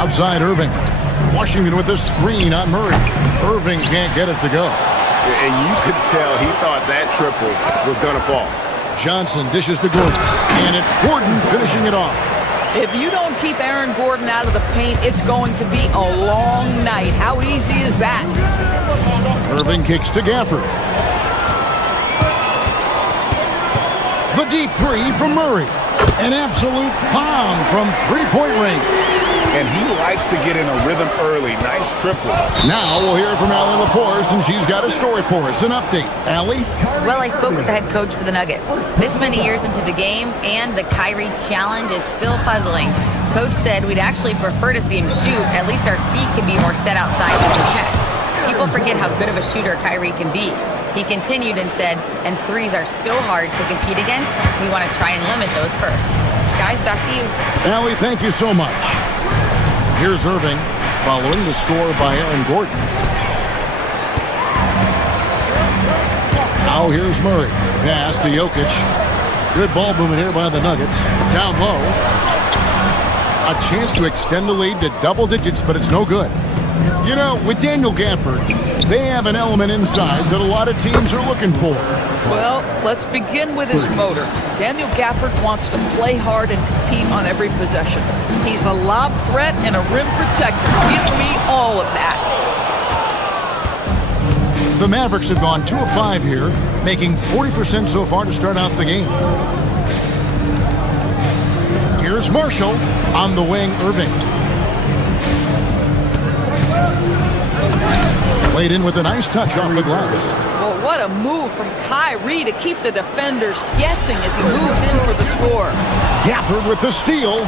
Outside Irving. Washington with a screen on Murray. Irving can't get it to go. And you could tell he thought that triple was going to fall. Johnson dishes to Gordon. And it's Gordon finishing it off. If you don't keep Aaron Gordon out of the paint, it's going to be a long night. How easy is that? Irving kicks to Gafford. The deep three from Murray. An absolute bomb from three-point range. And he likes to get in a rhythm early. Nice triple. Now we'll hear from Allie LaForce, and she's got a story for us. An update. Allie? Well, I spoke with the head coach for the Nuggets. This many years into the game, and the Kyrie challenge is still puzzling. Coach said we'd actually prefer to see him shoot. At least our feet can be more set outside to the chest. People forget how good of a shooter Kyrie can be. He continued and said, and threes are so hard to compete against, we want to try and limit those first. Guys, back to you. Allie, thank you so much. Here's Irving, following the score by Aaron Gordon. Now here's Murray. Pass to Jokic. Good ball movement here by the Nuggets. Down low. A chance to extend the lead to double digits, but it's no good. You know, with Daniel Gafford, they have an element inside that a lot of teams are looking for. Well, let's begin with his motor. Daniel Gafford wants to play hard and compete on every possession. He's a lob threat and a rim protector. Give me all of that. The Mavericks have gone 2 of 5 here, making 40% so far to start out the game. Here's Marshall on the wing, Irving. Played in with a nice touch off the glass. Well, what a move from Kyrie to keep the defenders guessing as he moves in for the score. Gafford with the steal.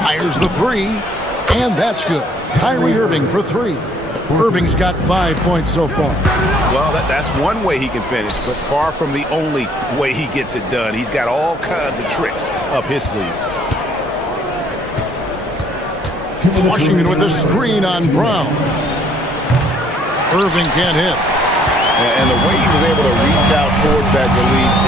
Fires the three, and that's good. Kyrie Irving for 3. Irving's got 5 points so far. Well, that's one way he can finish, but far from the only way he gets it done. He's got all kinds of tricks up his sleeve. Washington with a screen on Brown. Irving can't hit. And the way he was able to reach out towards that release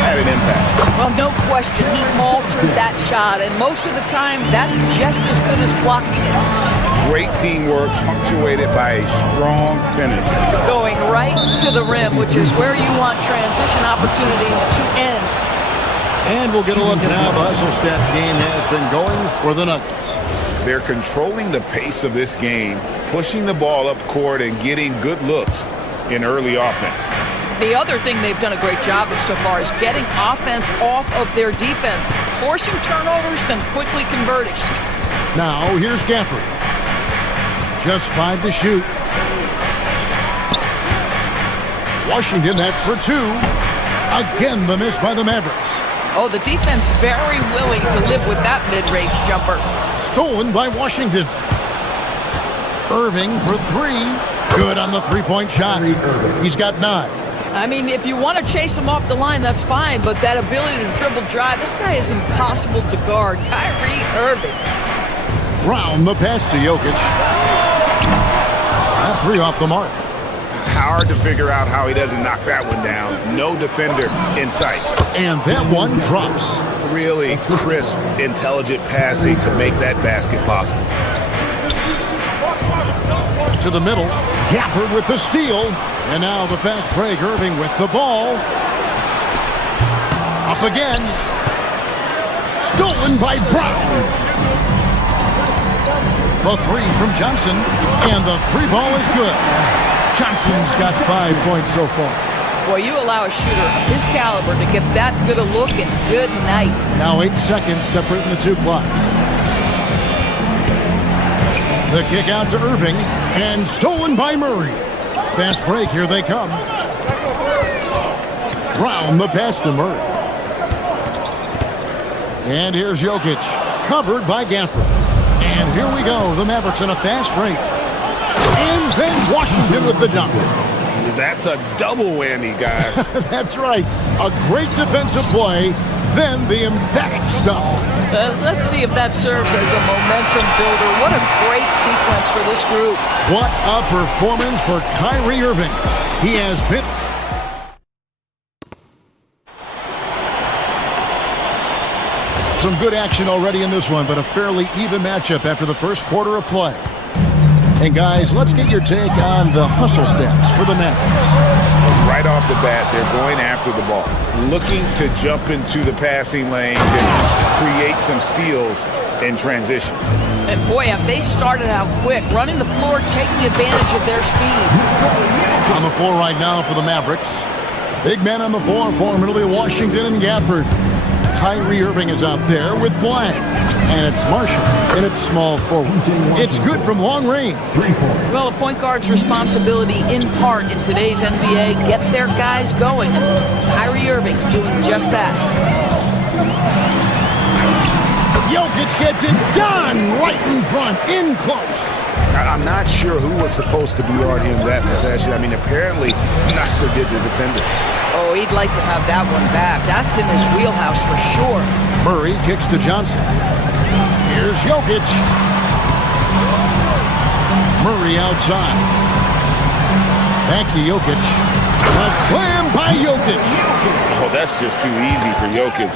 had an impact. Well, no question. He altered that shot, and most of the time, that's just as good as blocking it. Great teamwork, punctuated by a strong finish. Going right to the rim, which is where you want transition opportunities to end. And we'll get a look at how the hustle stat game has been going for the Nuggets. They're controlling the pace of this game, pushing the ball up court and getting good looks in early offense. The other thing they've done a great job of so far is getting offense off of their defense, forcing turnovers, then quickly converting. Now, here's Gafford. Just 5 to shoot. Washington, that's for 2. Again, the miss by the Mavericks. Oh, the defense very willing to live with that mid-range jumper. Stolen by Washington. Irving for 3. Good on the three-point shot. He's got 9. I mean, if you want to chase him off the line, that's fine, but that ability to dribble drive, this guy is impossible to guard. Kyrie Irving. Brown, the pass to Jokic. That 3 off the mark. Hard to figure out how he doesn't knock that one down. No defender in sight. And that one drops. Really crisp, intelligent passing to make that basket possible. To the middle. Gafford with the steal. And now the fast break. Irving with the ball. Up again. Stolen by Brown. The 3 from Johnson. And the 3 ball is good. Johnson's got 5 points so far. Boy, you allow a shooter of his caliber to get that good a look and good night. Now 8 seconds separating the 2 clocks. The kick out to Irving, and stolen by Murray. Fast break, here they come. Brown, the pass to Murray. And here's Jokic, covered by Gafford. And here we go, the Mavericks in a fast break. And then Washington with the dunk. That's a double whammy, guys. That's right. A great defensive play, then the emphatic stuff. Let's see if that serves as a momentum builder. What a great sequence for this group. What a performance for Kyrie Irving. He has been... Some good action already in this one, but a fairly even matchup after the first quarter of play. And guys, let's get your take on the hustle stats for the Mavericks. Right off the bat, they're going after the ball, looking to jump into the passing lanes and create some steals in transition. And boy, have they started out quick, running the floor, taking advantage of their speed. On the floor right now for the Mavericks. Big man on the floor for them. It'll be Washington and Gafford. Kyrie Irving is out there with flag. And it's Marshall, and it's small forward. It's good from long range. Well, a point guard's responsibility in part in today's NBA, get their guys going. Kyrie Irving doing just that. Jokic gets it done right in front, in close. I'm not sure who was supposed to be on him that possession. I mean, apparently neither did the defender. Oh, he'd like to have that one back. That's in his wheelhouse for sure. Murray kicks to Johnson. Here's Jokic. Murray outside. Back to Jokic. A slam by Jokic. Oh, that's just too easy for Jokic.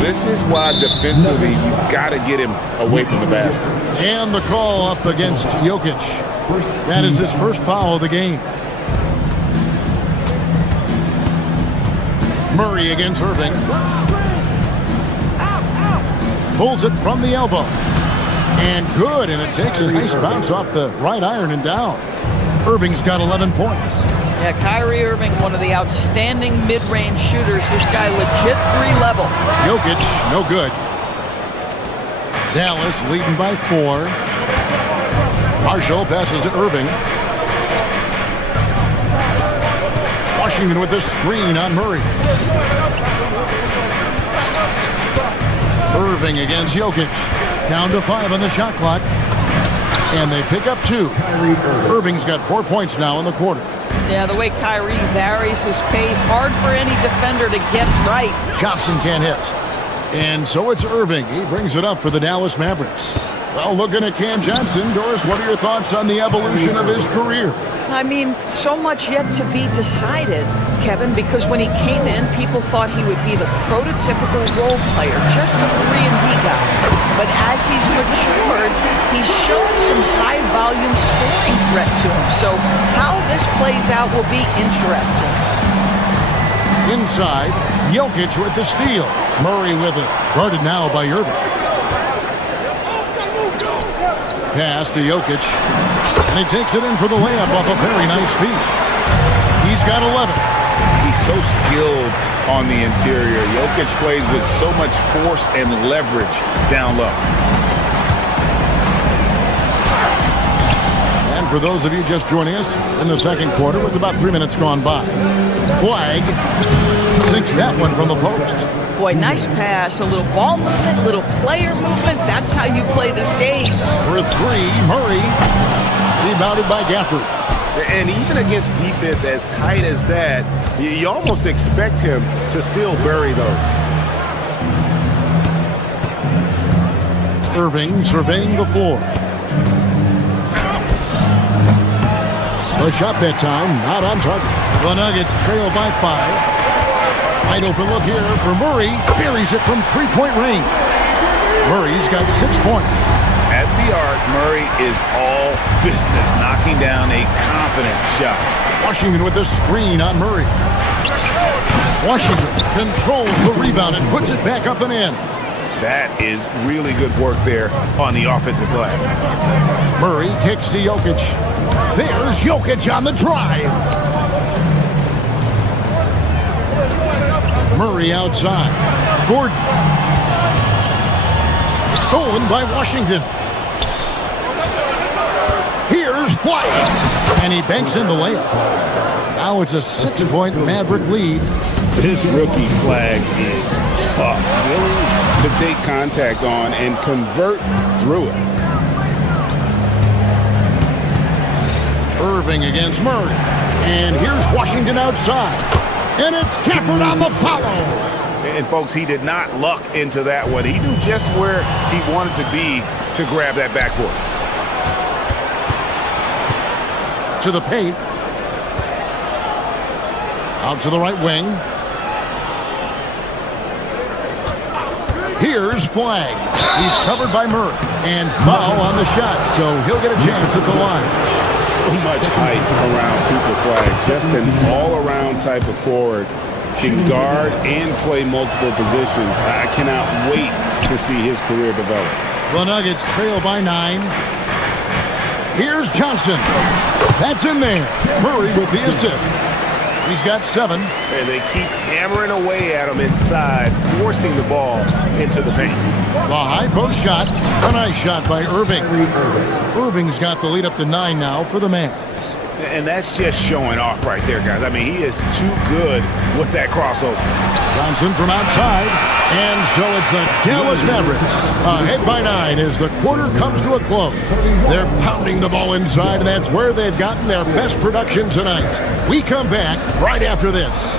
This is why defensively you've got to get him away from the basket. And the call up against Jokic. That is his first foul of the game. Murray against Irving. Pulls it from the elbow. And good, and it takes a nice bounce off the right iron and down. Irving's got 11 points. Yeah, Kyrie Irving, one of the outstanding mid-range shooters. This guy legit 3-level. Jokic, no good. Dallas leading by 4. Marshall passes to Irving. Washington with the screen on Murray. Irving against Jokic. Down to 5 on the shot clock. And they pick up 2. Irving's got 4 points now in the quarter. Yeah, the way Kyrie varies his pace, hard for any defender to guess right. Johnson can't hit. And so it's Irving. He brings it up for the Dallas Mavericks. Well, looking at Cam Johnson, Doris, what are your thoughts on the evolution of his career? I mean, so much yet to be decided, Kevin, because when he came in, people thought he would be the prototypical role player, just a 3-and-D guy. But as he's matured, he's shown some high-volume scoring threat to him. So how this plays out will be interesting. Inside, Jokic with the steal. Murray with it. Guarded now by Irving. Pass to Jokic. And he takes it in for the layup off a very nice feed. He's got 11. He's so skilled on the interior. Jokic plays with so much force and leverage down low. And for those of you just joining us in the second quarter with about 3 minutes gone by, Flag sinks that one from the post. Boy, nice pass, a little ball movement, little player movement. That's how you play this game. For 3, Murray. Rebounded by Gafford. And even against defense as tight as that, you almost expect him to still bury those. Irving surveying the floor. A shot that time, not on target. The Nuggets trail by 5. Wide open look here for Murray. Buries it from 3-point range. Murray's got 6 points. At the arc, Murray is all business, knocking down a confident shot. Washington with the screen on Murray. Washington controls the rebound and puts it back up and in. That is really good work there on the offensive glass. Murray kicks to Jokic. There's Jokic on the drive. Murray outside. Gordon. Stolen by Washington. Here's Flag. And he banks in the layup. Now it's a 6-point Maverick lead. This rookie Flag is tough. Willing to take contact on and convert through it. Irving against Murray. And here's Washington outside. And it's Gafford on the follow. And folks, he did not luck into that one. He knew just where he wanted to be to grab that backboard. To the paint. Out to the right wing. Here's Flag. He's covered by Murray. And foul on the shot, so he'll get a chance at the line. So much hype around Cooper Flag. Just an all-around type of forward. Can guard and play multiple positions. I cannot wait to see his career develop. The Nuggets trail by 9. Here's Johnson. That's in there. Murray with the assist. He's got 7. And they keep hammering away at him inside, forcing the ball into the paint. The high post shot. A nice shot by Irving. Irving's got the lead up to 9 now for the Mavs. And that's just showing off right there, guys. I mean, he is too good with that crossover. Johnson from outside. And so it's the Dallas Mavericks ahead by 9 as the quarter comes to a close. They're pounding the ball inside, and that's where they've gotten their best production tonight. We come back right after this.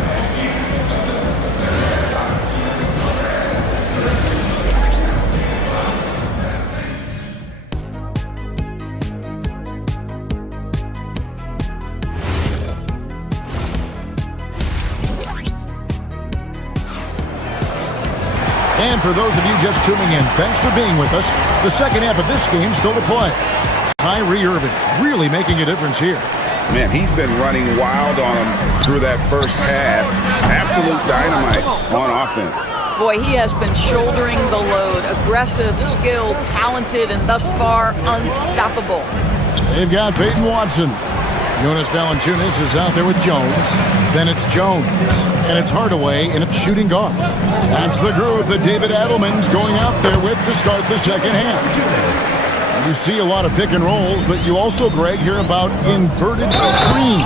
And for those of you just tuning in, thanks for being with us. The second half of this game still to play. Kyrie Irving really making a difference here. Man, he's been running wild on him through that first half. Absolute dynamite on offense. Boy, he has been shouldering the load. Aggressive, skilled, talented, and thus far unstoppable. They've got Peyton Watson. Jonas Valanciunas is out there with Jones. Then it's Jones. And it's Hardaway in a shooting guard. That's the group that David Adelman's going out there with to start the second half. You see a lot of pick and rolls, but you also, Greg, hear about inverted screens.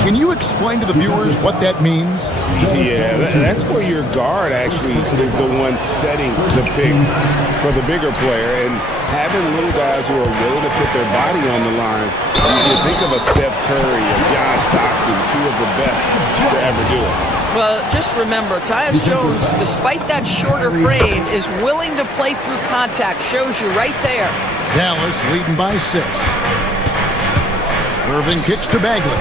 Can you explain to the viewers what that means? Yeah, that's where your guard actually is the one setting the pick for the bigger player. And having little guys who are willing to put their body on the line, you think of a Steph Curry, a John Stockton, two of the best to ever do it. Well, just remember, Tyus Jones, despite that shorter frame, is willing to play through contact. Shows you right there. Dallas leading by 6. Irving kicks to Bagley.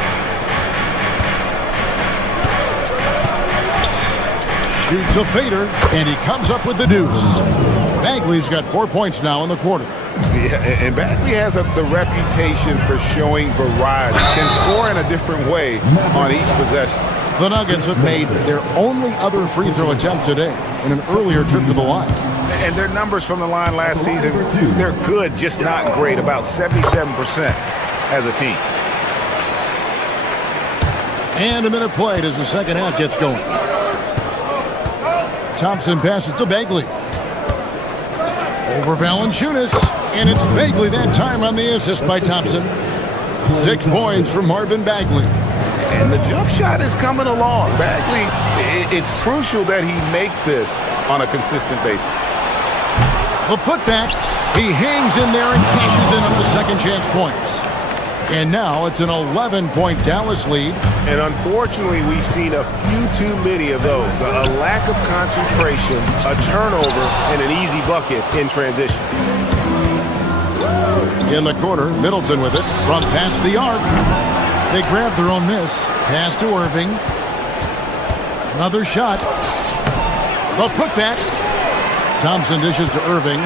Shoots a fader, and he comes up with the deuce. Bagley's got 4 points now in the quarter. Yeah, and Bagley has the reputation for showing variety. Can score in a different way on each possession. The Nuggets have made their only other free throw attempt today in an earlier trip to the line. And their numbers from the line last season, they're good, just not great. About 77% as a team. And a minute played as the second half gets going. Thompson passes to Bagley. Over Valanciunas. And it's Bagley that time on the assist by Thompson. 6 points from Marvin Bagley. And the jump shot is coming along. Bagley, it's crucial that he makes this on a consistent basis. The putback. He hangs in there and cashes in on the second chance points. And now it's an 11-point Dallas lead. And unfortunately, we've seen a few too many of those. A lack of concentration, a turnover, and an easy bucket in transition. In the corner, Middleton with it from past the arc. They grab their own miss. Pass to Irving. Another shot. The putback. Thompson dishes to Irving.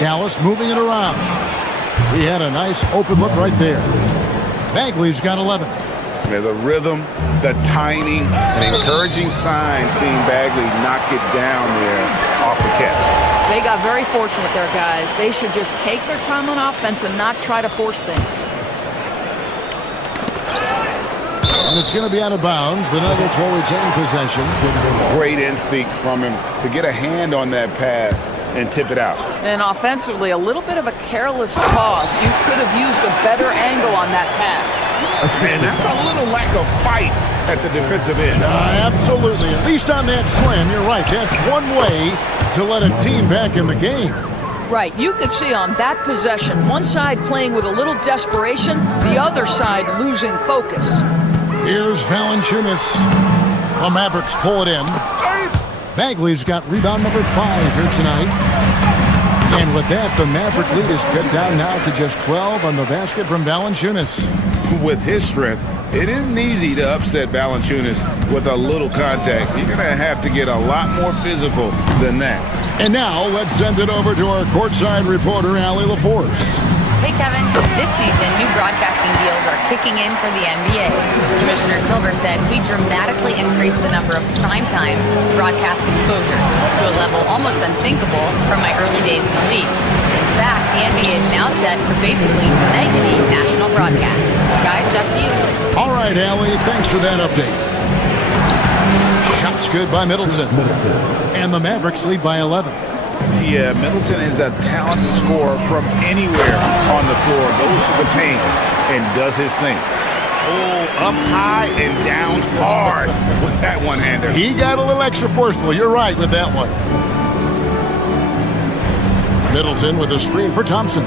Dallas moving it around. He had a nice open look right there. Bagley's got 11. Yeah, the rhythm, the timing, an encouraging sign seeing Bagley knock it down there off the catch. They got very fortunate there, guys. They should just take their time on offense and not try to force things. And it's going to be out of bounds. The Nuggets will retain possession. Great instincts from him to get a hand on that pass and tip it out. And offensively, a little bit of a careless toss. You could have used a better angle on that pass. And that's a little lack of fight at the defensive end. Absolutely. At least on that slam, you're right. That's one way to let a team back in the game. Right. You could see on that possession, one side playing with a little desperation, the other side losing focus. Here's Valanciunas. The Mavericks pull it in. Bagley's got rebound number 5 here tonight. And with that, the Maverick lead is cut down now to just 12 on the basket from Valanciunas. With his strength, it isn't easy to upset Valanciunas with a little contact. You're going to have to get a lot more physical than that. And now, let's send it over to our courtside reporter, Allie LaForce. Hey, Kevin. This season, new broadcasting deals are kicking in for the NBA. Commissioner Silver said we dramatically increased the number of primetime broadcast exposures to a level almost unthinkable from my early days in the league. In fact, the NBA is now set for basically nightly national broadcasts. Guys, back to you. All right, Allie, thanks for that update. Shots good by Middleton. And the Mavericks lead by 11. Yeah, Middleton is a talented scorer from anywhere on the floor. Goes to the paint and does his thing. Oh, up high and down hard with that one-hander. He got a little extra forceful. You're right with that one. Middleton with a screen for Thompson.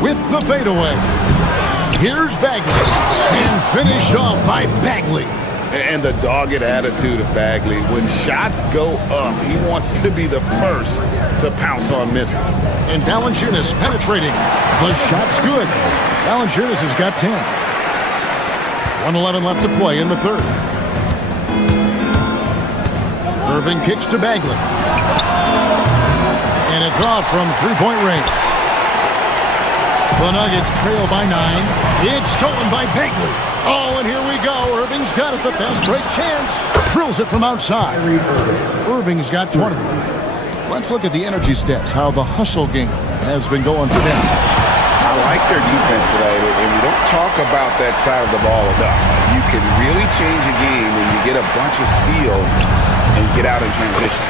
With the fadeaway. Here's Bagley. And finished off by Bagley. And the dogged attitude of Bagley. When shots go up, he wants to be the first to pounce on misses. And Valanciunas penetrating. The shot's good. Valanciunas has got 10. 1:11 left to play in the third. Irving kicks to Bagley. And it's off from three-point range. The Nuggets trail by 9. It's stolen by Bagley. Oh, and here we go. Irving's got it. The fast break chance. Drills it from outside. Irving's got 20. Let's look at the energy stats, how the hustle game has been going for them. I like their defense today, and we don't talk about that side of the ball enough. You can really change a game when you get a bunch of steals and get out in transition.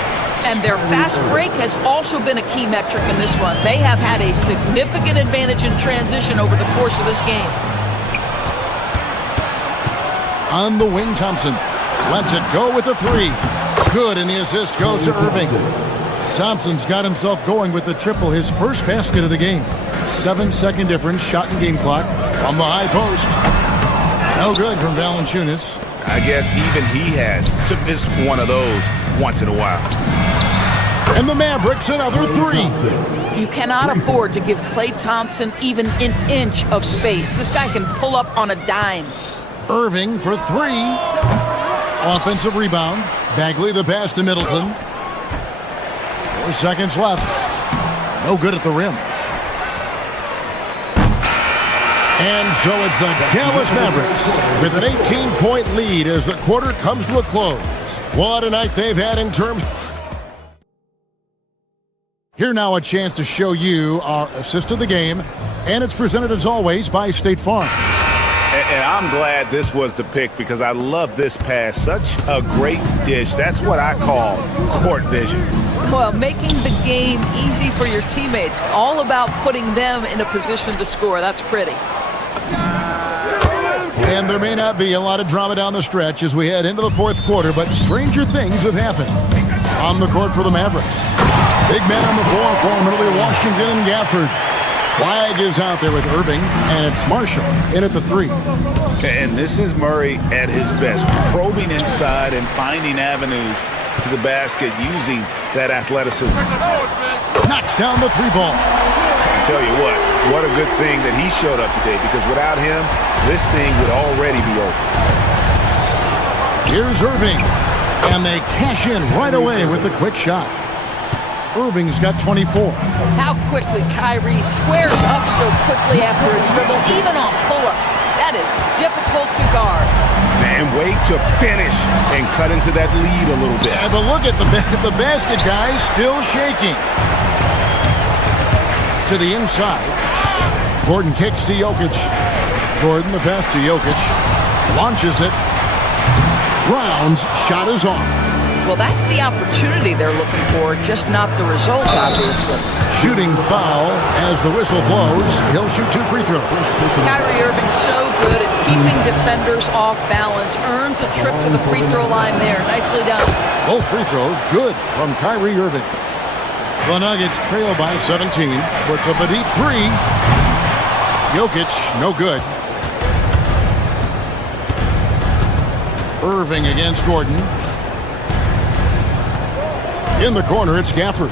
And their fast break has also been a key metric in this one. They have had a significant advantage in transition over the course of this game. On the wing, Thompson lets it go with the three. Good, and the assist goes to Irving. Thompson's got himself going with the triple, his first basket of the game. 7-second difference, shot and game clock from the high post. No good from Valanciunas. I guess even he has to miss one of those once in a while. And the Mavericks another three. You cannot afford to give Klay Thompson even an inch of space. This guy can pull up on a dime. Irving for three. Offensive rebound. Bagley the pass to Middleton. 4 seconds left. No good at the rim. And so it's the Dallas Mavericks with an 18-point lead as the quarter comes to a close. What a night they've had in terms. Here now a chance to show you our assist of the game, and it's presented as always by State Farm. And I'm glad this was the pick because I love this pass. Such a great dish. That's what I call court vision. Well, making the game easy for your teammates. All about putting them in a position to score. That's pretty. And there may not be a lot of drama down the stretch as we head into the fourth quarter, but stranger things have happened. On the court for the Mavericks. Big man on the floor formerly Washington and Gafford. Flag is out there with Irving, and it's Marshall in at the three. And this is Murray at his best, probing inside and finding avenues to the basket using that athleticism. Knocks down the three ball. I tell you what a good thing that he showed up today, because without him, this thing would already be over. Here's Irving, and they cash in right away with the quick shot. Irving's got 24. How quickly Kyrie squares up so quickly after a dribble, even on pull-ups. That is difficult to guard. And wait to finish and cut into that lead a little bit. Yeah, but look at the basket guy still shaking. To the inside. Gordon kicks to Jokic. Gordon the pass to Jokic. Launches it. Brown's shot is off. Well, that's the opportunity they're looking for, just not the result, obviously. Shooting foul as the whistle blows. He'll shoot 2 free throws. Kyrie Irving so good at keeping defenders off balance. Earns a trip to the free throw line there. Nicely done. Both free throws good from Kyrie Irving. The Nuggets trail by 17. Puts up a deep three. Jokic, no good. Irving against Gordon. In the corner, it's Gafford.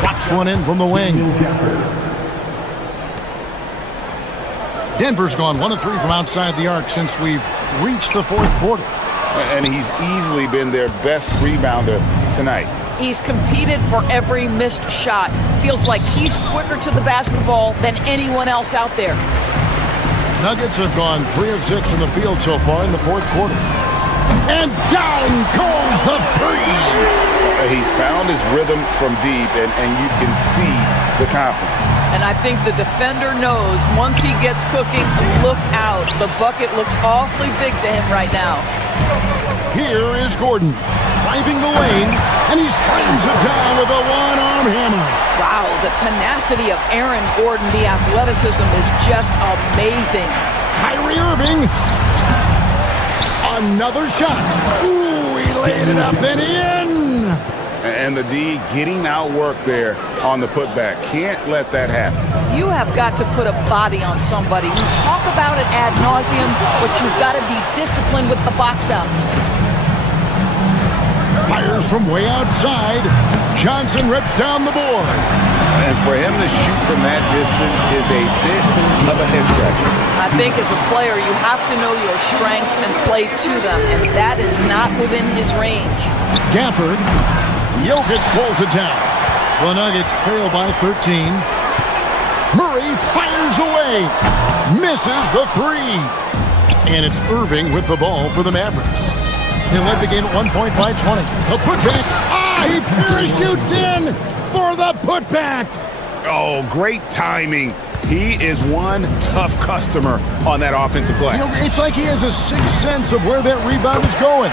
Drops one in from the wing. Denver's gone 1 of 3 from outside the arc since we've reached the fourth quarter. And he's easily been their best rebounder tonight. He's competed for every missed shot. Feels like he's quicker to the basketball than anyone else out there. Nuggets have gone 3 of 6 in the field so far in the fourth quarter. And down goes the three. He's found his rhythm from deep, and you can see the confidence. And I think the defender knows once he gets cooking, look out. The bucket looks awfully big to him right now. Here is Gordon driving the lane, and he slams it down with a one-arm hammer. Wow, the tenacity of Aaron Gordon, the athleticism is just amazing. Kyrie Irving. Another shot. Ooh, he laid it up and in. And the D getting outworked there on the putback. Can't let that happen. You have got to put a body on somebody. You talk about it ad nauseum, but you've got to be disciplined with the box outs. Fires from way outside. Johnson rips down the board. And for him to shoot from that distance is a bit of a head scratcher. I think as a player, you have to know your strengths and play to them, and that is not within his range. Gafford. Jokic pulls it down. The Nuggets trail by 13. Murray fires away. Misses the three. And it's Irving with the ball for the Mavericks. They led the game at 1 point by 20. The putback. He parachutes in for the putback. Oh, great timing. He is one tough customer on that offensive glass. You know, it's like he has a sixth sense of where that rebound is going.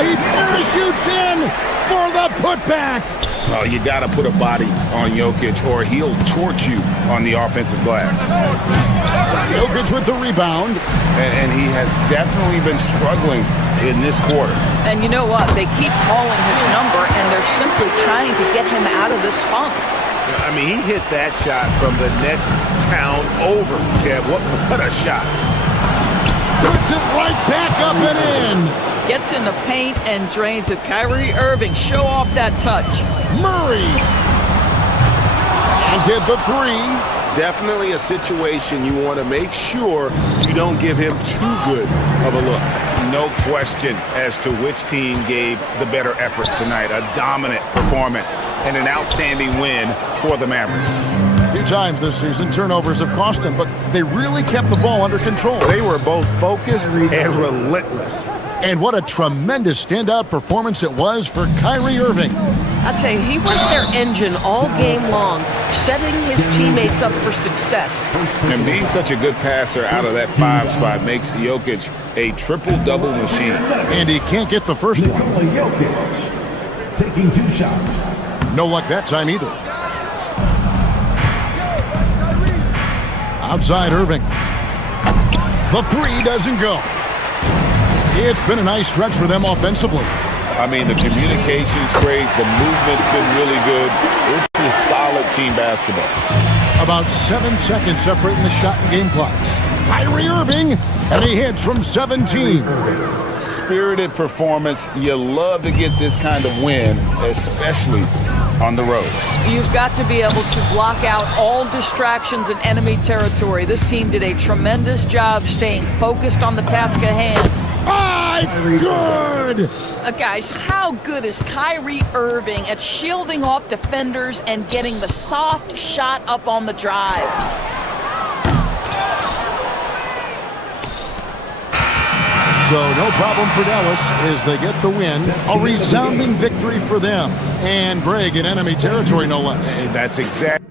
He parachutes in for the putback. Oh, you got to put a body on Jokic or he'll torch you on the offensive glass. Jokic with the rebound. And he has definitely been struggling in this quarter. And you know what? They keep calling his number, and they're simply trying to get him out of this funk. I mean, he hit that shot from the next town over. Yeah, what a shot. Puts it right back up and in. Gets in the paint and drains it. Kyrie Irving, show off that touch. Murray. And get the three. Definitely a situation you want to make sure you don't give him too good of a look. No question as to which team gave the better effort tonight. A dominant performance and an outstanding win for the Mavericks. A few times this season, turnovers have cost them, but they really kept the ball under control. They were both focused and relentless. And what a tremendous standout performance it was for Kyrie Irving. I'll tell you, he was their engine all game long, setting his teammates up for success. And being such a good passer out of that 5 spot makes Jokic a triple-double machine. And he can't get the first one. Jokic taking 2 shots. No luck that time either. Outside Irving. The three doesn't go. It's been a nice stretch for them offensively. I mean, the communication's great. The movement's been really good. This is solid team basketball. About 7 seconds separating the shot and game clocks. Kyrie Irving, and he hits from 17. Spirited performance. You love to get this kind of win, especially on the road. You've got to be able to block out all distractions in enemy territory. This team did a tremendous job staying focused on the task at hand. Ah, it's good! Guys, how good is Kyrie Irving at shielding off defenders and getting the soft shot up on the drive? So no problem for Dallas as they get the win. A resounding victory for them. And Greg in enemy territory, no less. That's exactly.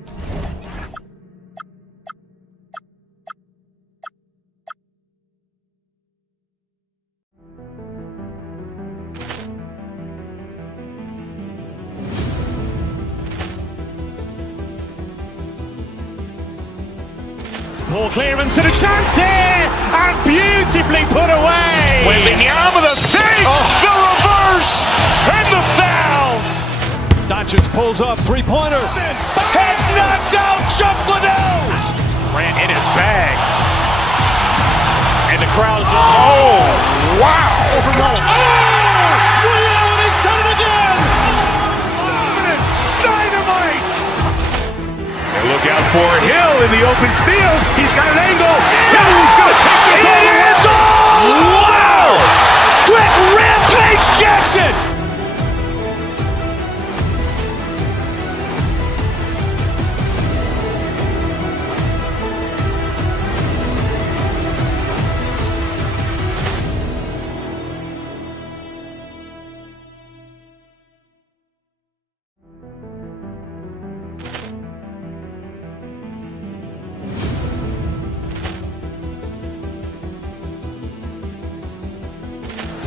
Ball clearance and a chance here, and beautifully put away. Wembanyama the fake, the reverse, and the foul. Doncic pulls up, three-pointer. Has knocked out Chocolate. Ran in his bag. And the crowd is... Oh, wow. He's done it again. Dynamite. And look out for Hill in the open field. He's got an angle. Hill's going to take this all the way. Wow! Quick rampage Jackson.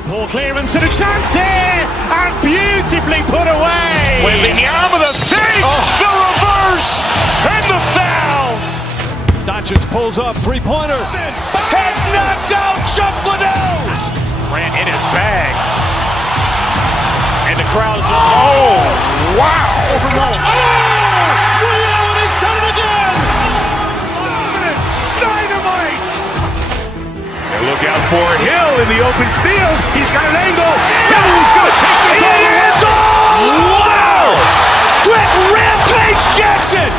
Ball clearance and a chance here, and beautifully put away. Wembanyama the fake, the reverse, and the foul. Doncic pulls up, three-pointer. Has knocked out Chocolate. Ran in his bag. And the crowd is... Oh, wow. He's done it again. Dynamite. And look out for Hill in the open field. He's got an angle. Hill's going to take this all the way. Wow! Quick rampage Jackson.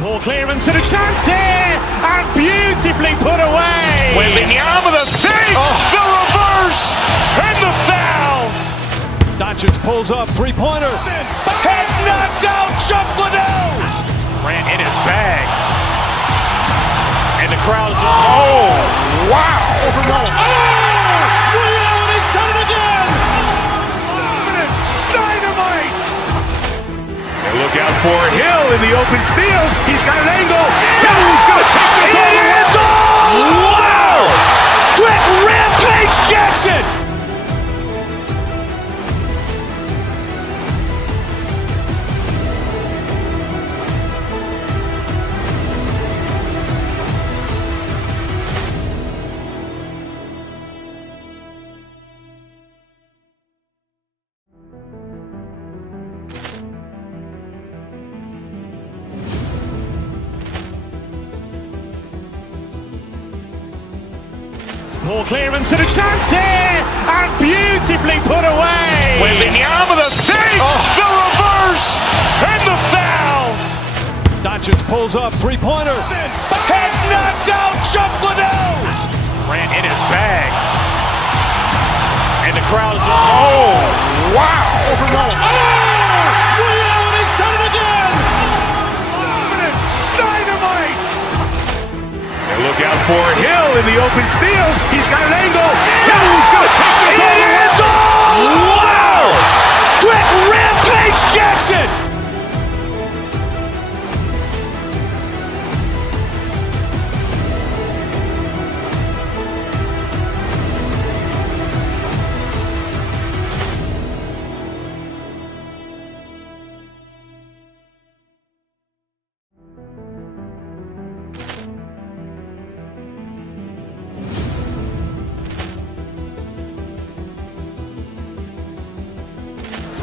Ball clearance and a chance here, and beautifully put away. Wembanyama the fake, the reverse, and the foul. Doncic pulls up, three-pointer. Has knocked out Chocolate. Grant in his bag. And the crowd is, oh, wow. Over Nolan. Oh, Rio, he's done it again. Dynamite. And look out for Hill in the open field. He's got an angle. Hill's going to take this all the way. Wow! Quick rampage Jackson! Ball clearance and a chance here, and beautifully put away. With the arm of the fake, the reverse, and the foul. Doncic pulls up, three-pointer. Has knocked out Chuck Liddell. Grant in his bag. And the crowd is, oh, wow. Over Nolan. Oh, Rio, he's done it again. Dynamite. And look out for Hill in the open field. He's got an angle. Hill's going to take this all the way. Wow! Quick rampage Jackson!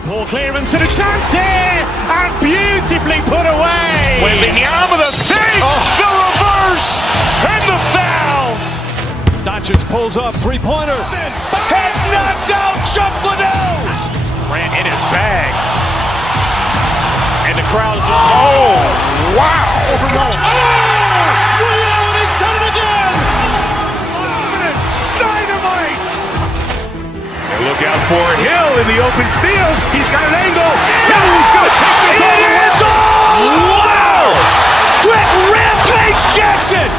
Ball clearance and a chance here, and beautifully put away. With the arm of the fake, the reverse, and the foul. Doncic pulls up, three-pointer. Has knocked out Chuck Liddell. Grant in his bag. And the crowd is, oh, wow. Over Nolan. Rio, he's done it again. Dynamite. And look out for Hill in the open field. He's got an angle. Hill's going to take this all the way. Wow! Quick rampage Jackson!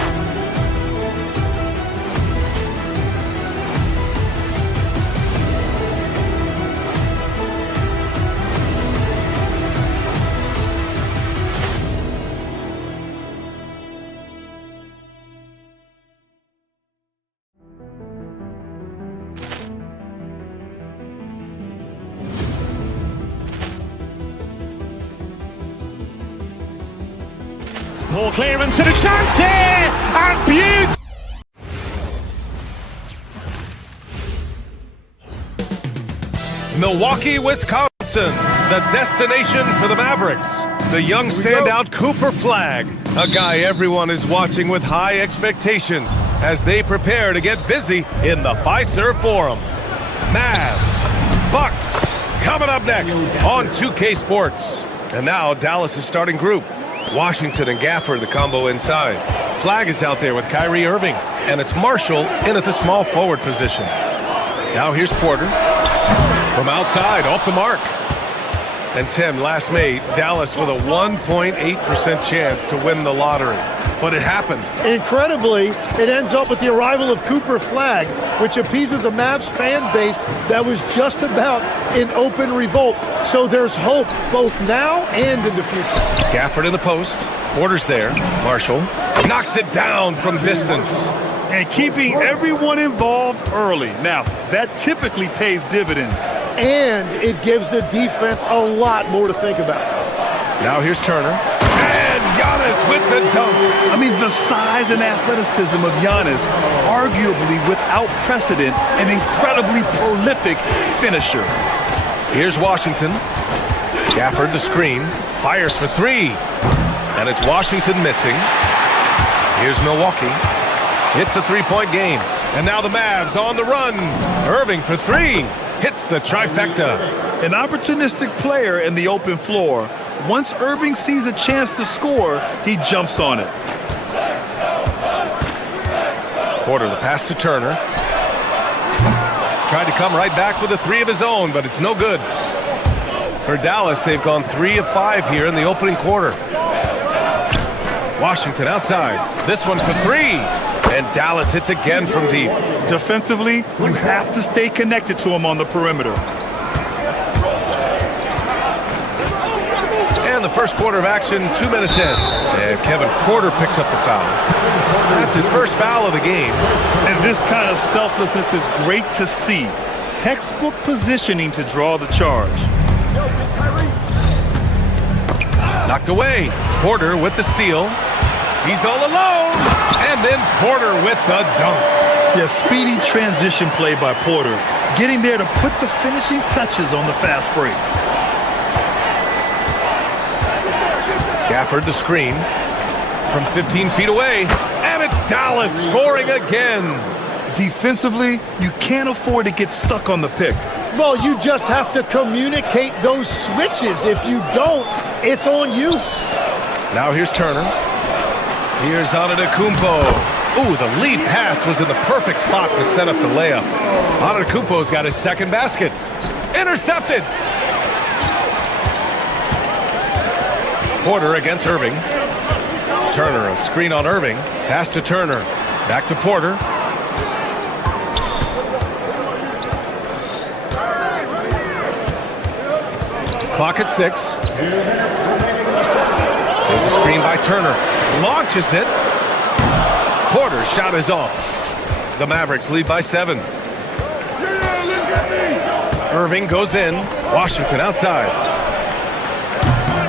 Ball clearance and a chance here, and beauty. Milwaukee, Wisconsin, the destination for the Mavericks. The young standout Cooper Flagg, a guy everyone is watching with high expectations as they prepare to get busy in the Fiserv Forum. Mavs, Bucks, coming up next on 2K Sports. And now Dallas' starting group. Washington and Gafford, the combo inside. Flagg is out there with Kyrie Irving, and it's Marshall in at the small forward position. Now here's Porter. From outside, off the mark. And Tim, last May, Dallas with a 1.8% chance to win the lottery. But it happened. Incredibly, it ends up with the arrival of Cooper Flagg, which appeases a Mavs fan base that was just about in open revolt. So there's hope both now and in the future. Gafford in the post. Porter's there. Marshall knocks it down from distance. And keeping everyone involved early. Now, that typically pays dividends. And it gives the defense a lot more to think about. Now here's Turner. And Giannis with the dunk. I mean, the size and athleticism of Giannis, arguably without precedent, an incredibly prolific finisher. Here's Washington. Gafford the screen. Fires for three. And it's Washington missing. Here's Milwaukee. It's a three-point game. And now the Mavs on the run. Irving for three. Hits the trifecta. An opportunistic player in the open floor. Once Irving sees a chance to score, he jumps on it. Porter, the pass to Turner. Tried to come right back with a three of his own, but it's no good. For Dallas, they've gone 3 of 5 here in the opening quarter. Washington outside. This one for three. And Dallas hits again from deep. Defensively, you have to stay connected to him on the perimeter. And the first quarter of action, 2 minutes in. And Kevin Porter picks up the foul. That's his first foul of the game. And this kind of selflessness is great to see. Textbook positioning to draw the charge. Knocked away. Porter with the steal. He's all alone. And then Porter with the dunk. Yeah, speedy transition play by Porter. Getting there to put the finishing touches on the fast break. Gafford the screen from 15 feet away. And it's Dallas scoring again. Defensively, you can't afford to get stuck on the pick. Well, you just have to communicate those switches. If you don't, it's on you. Now here's Turner. Here's Antetokounmpo. Ooh, the lead pass was in the perfect spot to set up the layup. Antetokounmpo's got his second basket. Intercepted. Porter against Irving. Turner, a screen on Irving. Pass to Turner. Back to Porter. Clock at 6. There's a screen by Turner. Launches it. Porter's shot is off. The Mavericks lead by 7. Irving goes in. Washington outside.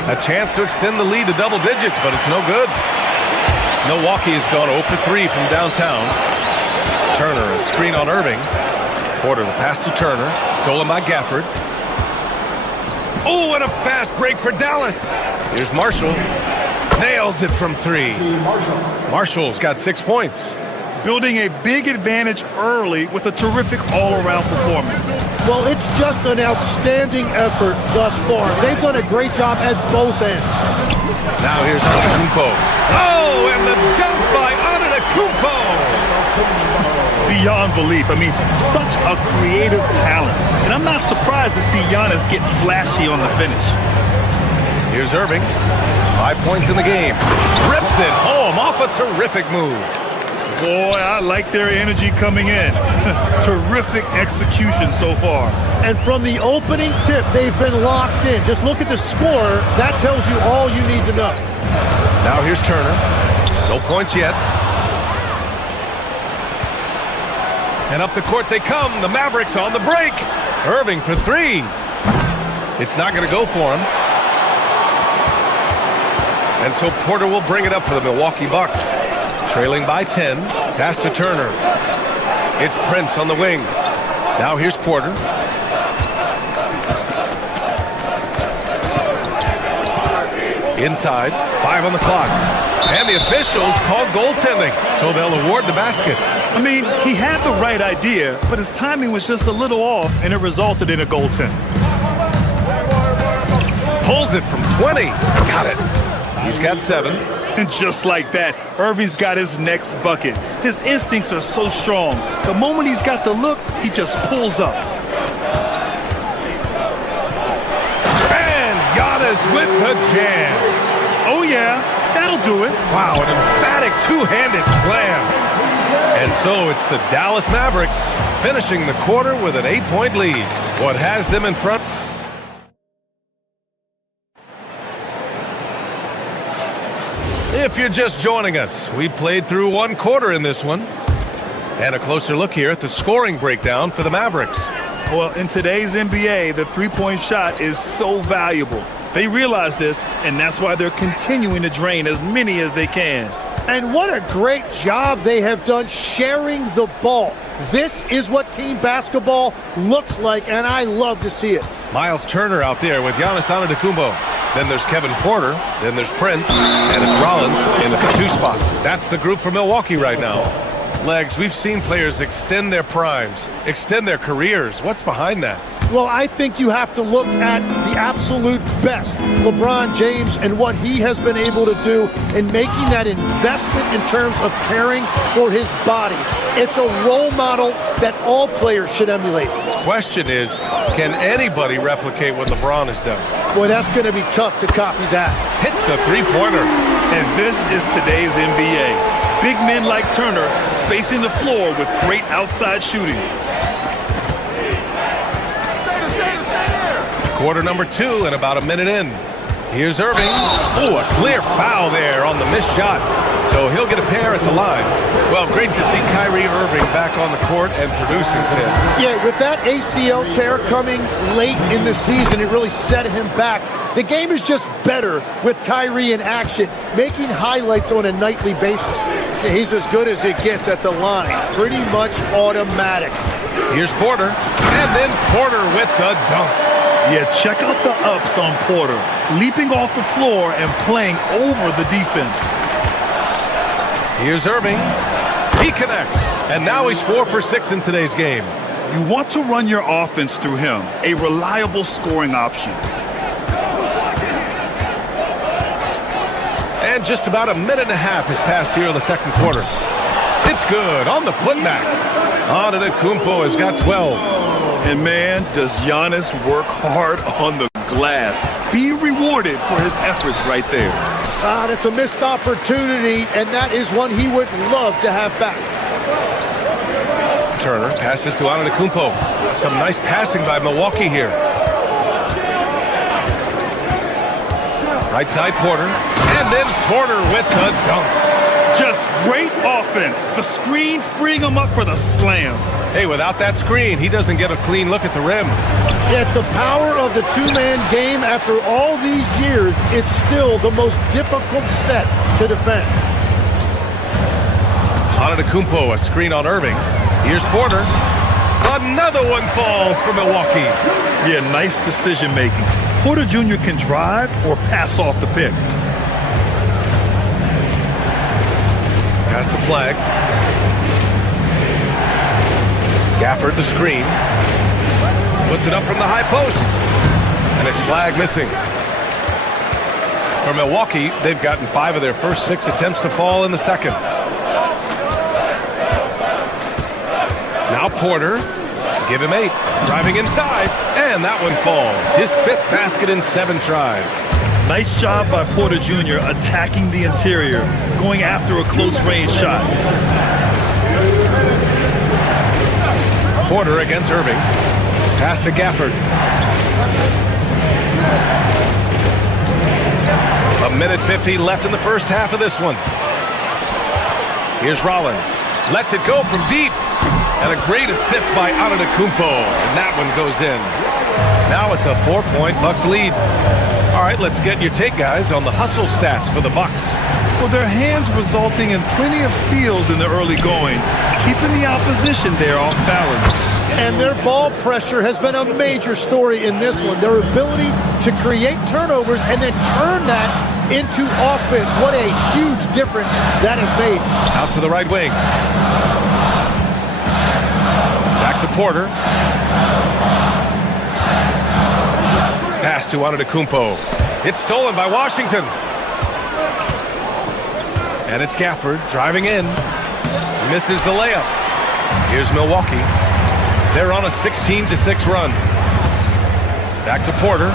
A chance to extend the lead to double digits, but it's no good. Milwaukee has gone 0 for 3 from downtown. Turner, a screen on Irving. Porter, the pass to Turner. Stolen by Gafford. Oh, and a fast break for Dallas. Here's Marshall. Nails it from 3. Marshall's got 6 points. Building a big advantage early with a terrific all-around performance. Well, it's just an outstanding effort thus far. They've done a great job at both ends. Now here's Antetokounmpo. Oh, and the dunk by Antetokounmpo. Beyond belief. I mean, such a creative talent. And I'm not surprised to see Giannis get flashy on the finish. Here's Irving. 5 points in the game. Rips it home off a terrific move. Boy, I like their energy coming in. Terrific execution so far. And from the opening tip, they've been locked in. Just look at the score. That tells you all you need to know. Now here's Turner. No points yet. And up the court they come. The Mavericks on the break. Irving for 3. It's not going to go for him. And so Porter will bring it up for the Milwaukee Bucks. Trailing by 10. Pass to Turner. It's Prince on the wing. Now here's Porter. Inside. 5 on the clock. And the officials call goaltending, so they'll award the basket. I mean, he had the right idea, but his timing was just a little off, and it resulted in a goaltend. Pulls it from 20. Got it. He's got 7. And just like that, Irving's got his next bucket. His instincts are so strong. The moment he's got the look, he just pulls up. And Giannis with the jam. Oh, yeah, that'll do it. Wow, an emphatic two-handed slam. And so it's the Dallas Mavericks finishing the quarter with an 8-point lead. What has them in front? If you're just joining us, we played through 1 quarter in this one. And a closer look here at the scoring breakdown for the Mavericks. Well, in today's NBA, the three-point shot is so valuable. They realize this, and that's why they're continuing to drain as many as they can. And what a great job they have done sharing the ball. This is what team basketball looks like, and I love to see it. Miles Turner out there with Giannis Antetokounmpo. Then there's Kevin Porter. Then there's Prince. And it's Rollins in at the 2 spot. That's the group for Milwaukee right now. Legs, we've seen players extend their primes, extend their careers. What's behind that? Well, I think you have to look at the absolute best, LeBron James, and what he has been able to do in making that investment in terms of caring for his body. It's a role model that all players should emulate. question is, can anybody replicate what LeBron has done? Boy, that's going to be tough to copy that. Hits a three-pointer. And this is today's NBA. Big men like Turner spacing the floor with great outside shooting. Quarter number 2 and about a minute in. Here's Irving. Oh, a clear foul there on the missed shot. So he'll get a pair at the line. Well, great to see Kyrie Irving back on the court and producing, Tim. Yeah, with that ACL tear coming late in the season, it really set him back. The game is just better with Kyrie in action, making highlights on a nightly basis. He's as good as it gets at the line. Pretty much automatic. Here's Porter. And then Porter with the dunk. Yeah, check out the ups on Porter. Leaping off the floor and playing over the defense. Here's Irving. He connects. And now he's 4 for 6 in today's game. You want to run your offense through him. A reliable scoring option. And just about a minute and a half has passed here in the second quarter. It's good on the putback. Antetokounmpo has got 12. And man, does Giannis work hard on the glass. Be rewarded for his efforts right there. That's a missed opportunity, and that is one he would love to have back. Turner passes to Antetokounmpo. Some nice passing by Milwaukee here. Right side Porter. And then Porter with the dunk. Just great offense. The screen freeing him up for the slam. Hey, without that screen, he doesn't get a clean look at the rim. Yeah, it's the power of the two-man game. After all these years, it's still the most difficult set to defend. Antetokounmpo, a screen on Irving. Here's Porter. Another one falls for Milwaukee. Yeah, nice decision making. Porter Jr. can drive or pass off the pick. Pass to Flag. Gafford the screen. Puts it up from the high post. And it's Flag missing. For Milwaukee, they've gotten 5 of their first 6 attempts to fall in the second. Now Porter. Give him 8. Driving inside. And that one falls. His 5th basket in 7 tries. Nice job by Porter Jr. attacking the interior, going after a close-range shot. Porter against Irving. Pass to Gafford. A minute 50 left in the first half of this one. Here's Rollins. Lets it go from deep. And a great assist by Antetokounmpo. And that one goes in. Now it's a 4-point Bucks lead. All right, let's get your take, guys, on the hustle stats for the Bucks. Well, their hands resulting in plenty of steals in the early going, keeping the opposition there off balance. And their ball pressure has been a major story in this one. Their ability to create turnovers and then turn that into offense. What a huge difference that has made. Out to the right wing. Back to Porter. Pass to Antetokounmpo. It's stolen by Washington. And it's Gafford driving in. Misses the layup. Here's Milwaukee. They're on a 16-6 run. Back to Porter.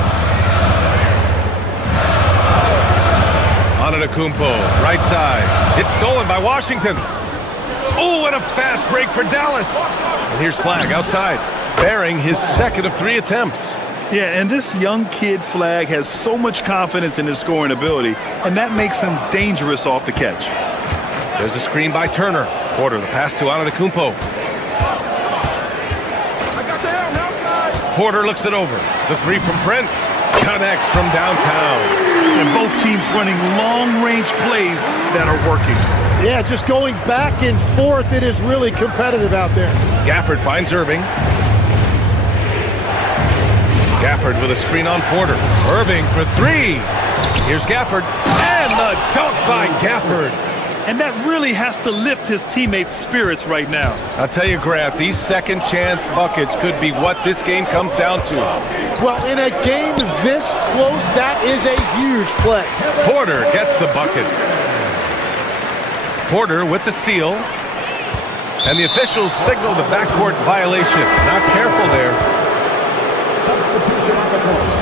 Antetokounmpo, right side. It's stolen by Washington. Oh, what a fast break for Dallas. And here's Flag outside, bearing his second of 3 attempts. Yeah, and this young kid Flag has so much confidence in his scoring ability, and that makes him dangerous off the catch. There's a screen by Turner. Porter, the pass to Antetokounmpo. Porter looks it over. The 3 from Prince. Connects from downtown. And both teams running long-range plays that are working. Yeah, just going back and forth. It is really competitive out there. Gafford finds Irving. Gafford with a screen on Porter. Irving for 3. Here's Gafford. And the dunk by Gafford. And that really has to lift his teammates' spirits right now. I'll tell you, Grant, these second chance buckets could be what this game comes down to. Well, in a game this close, that is a huge play. Porter gets the bucket. Porter with the steal. And the officials signal the backcourt violation. Not careful there. Substitution on the court.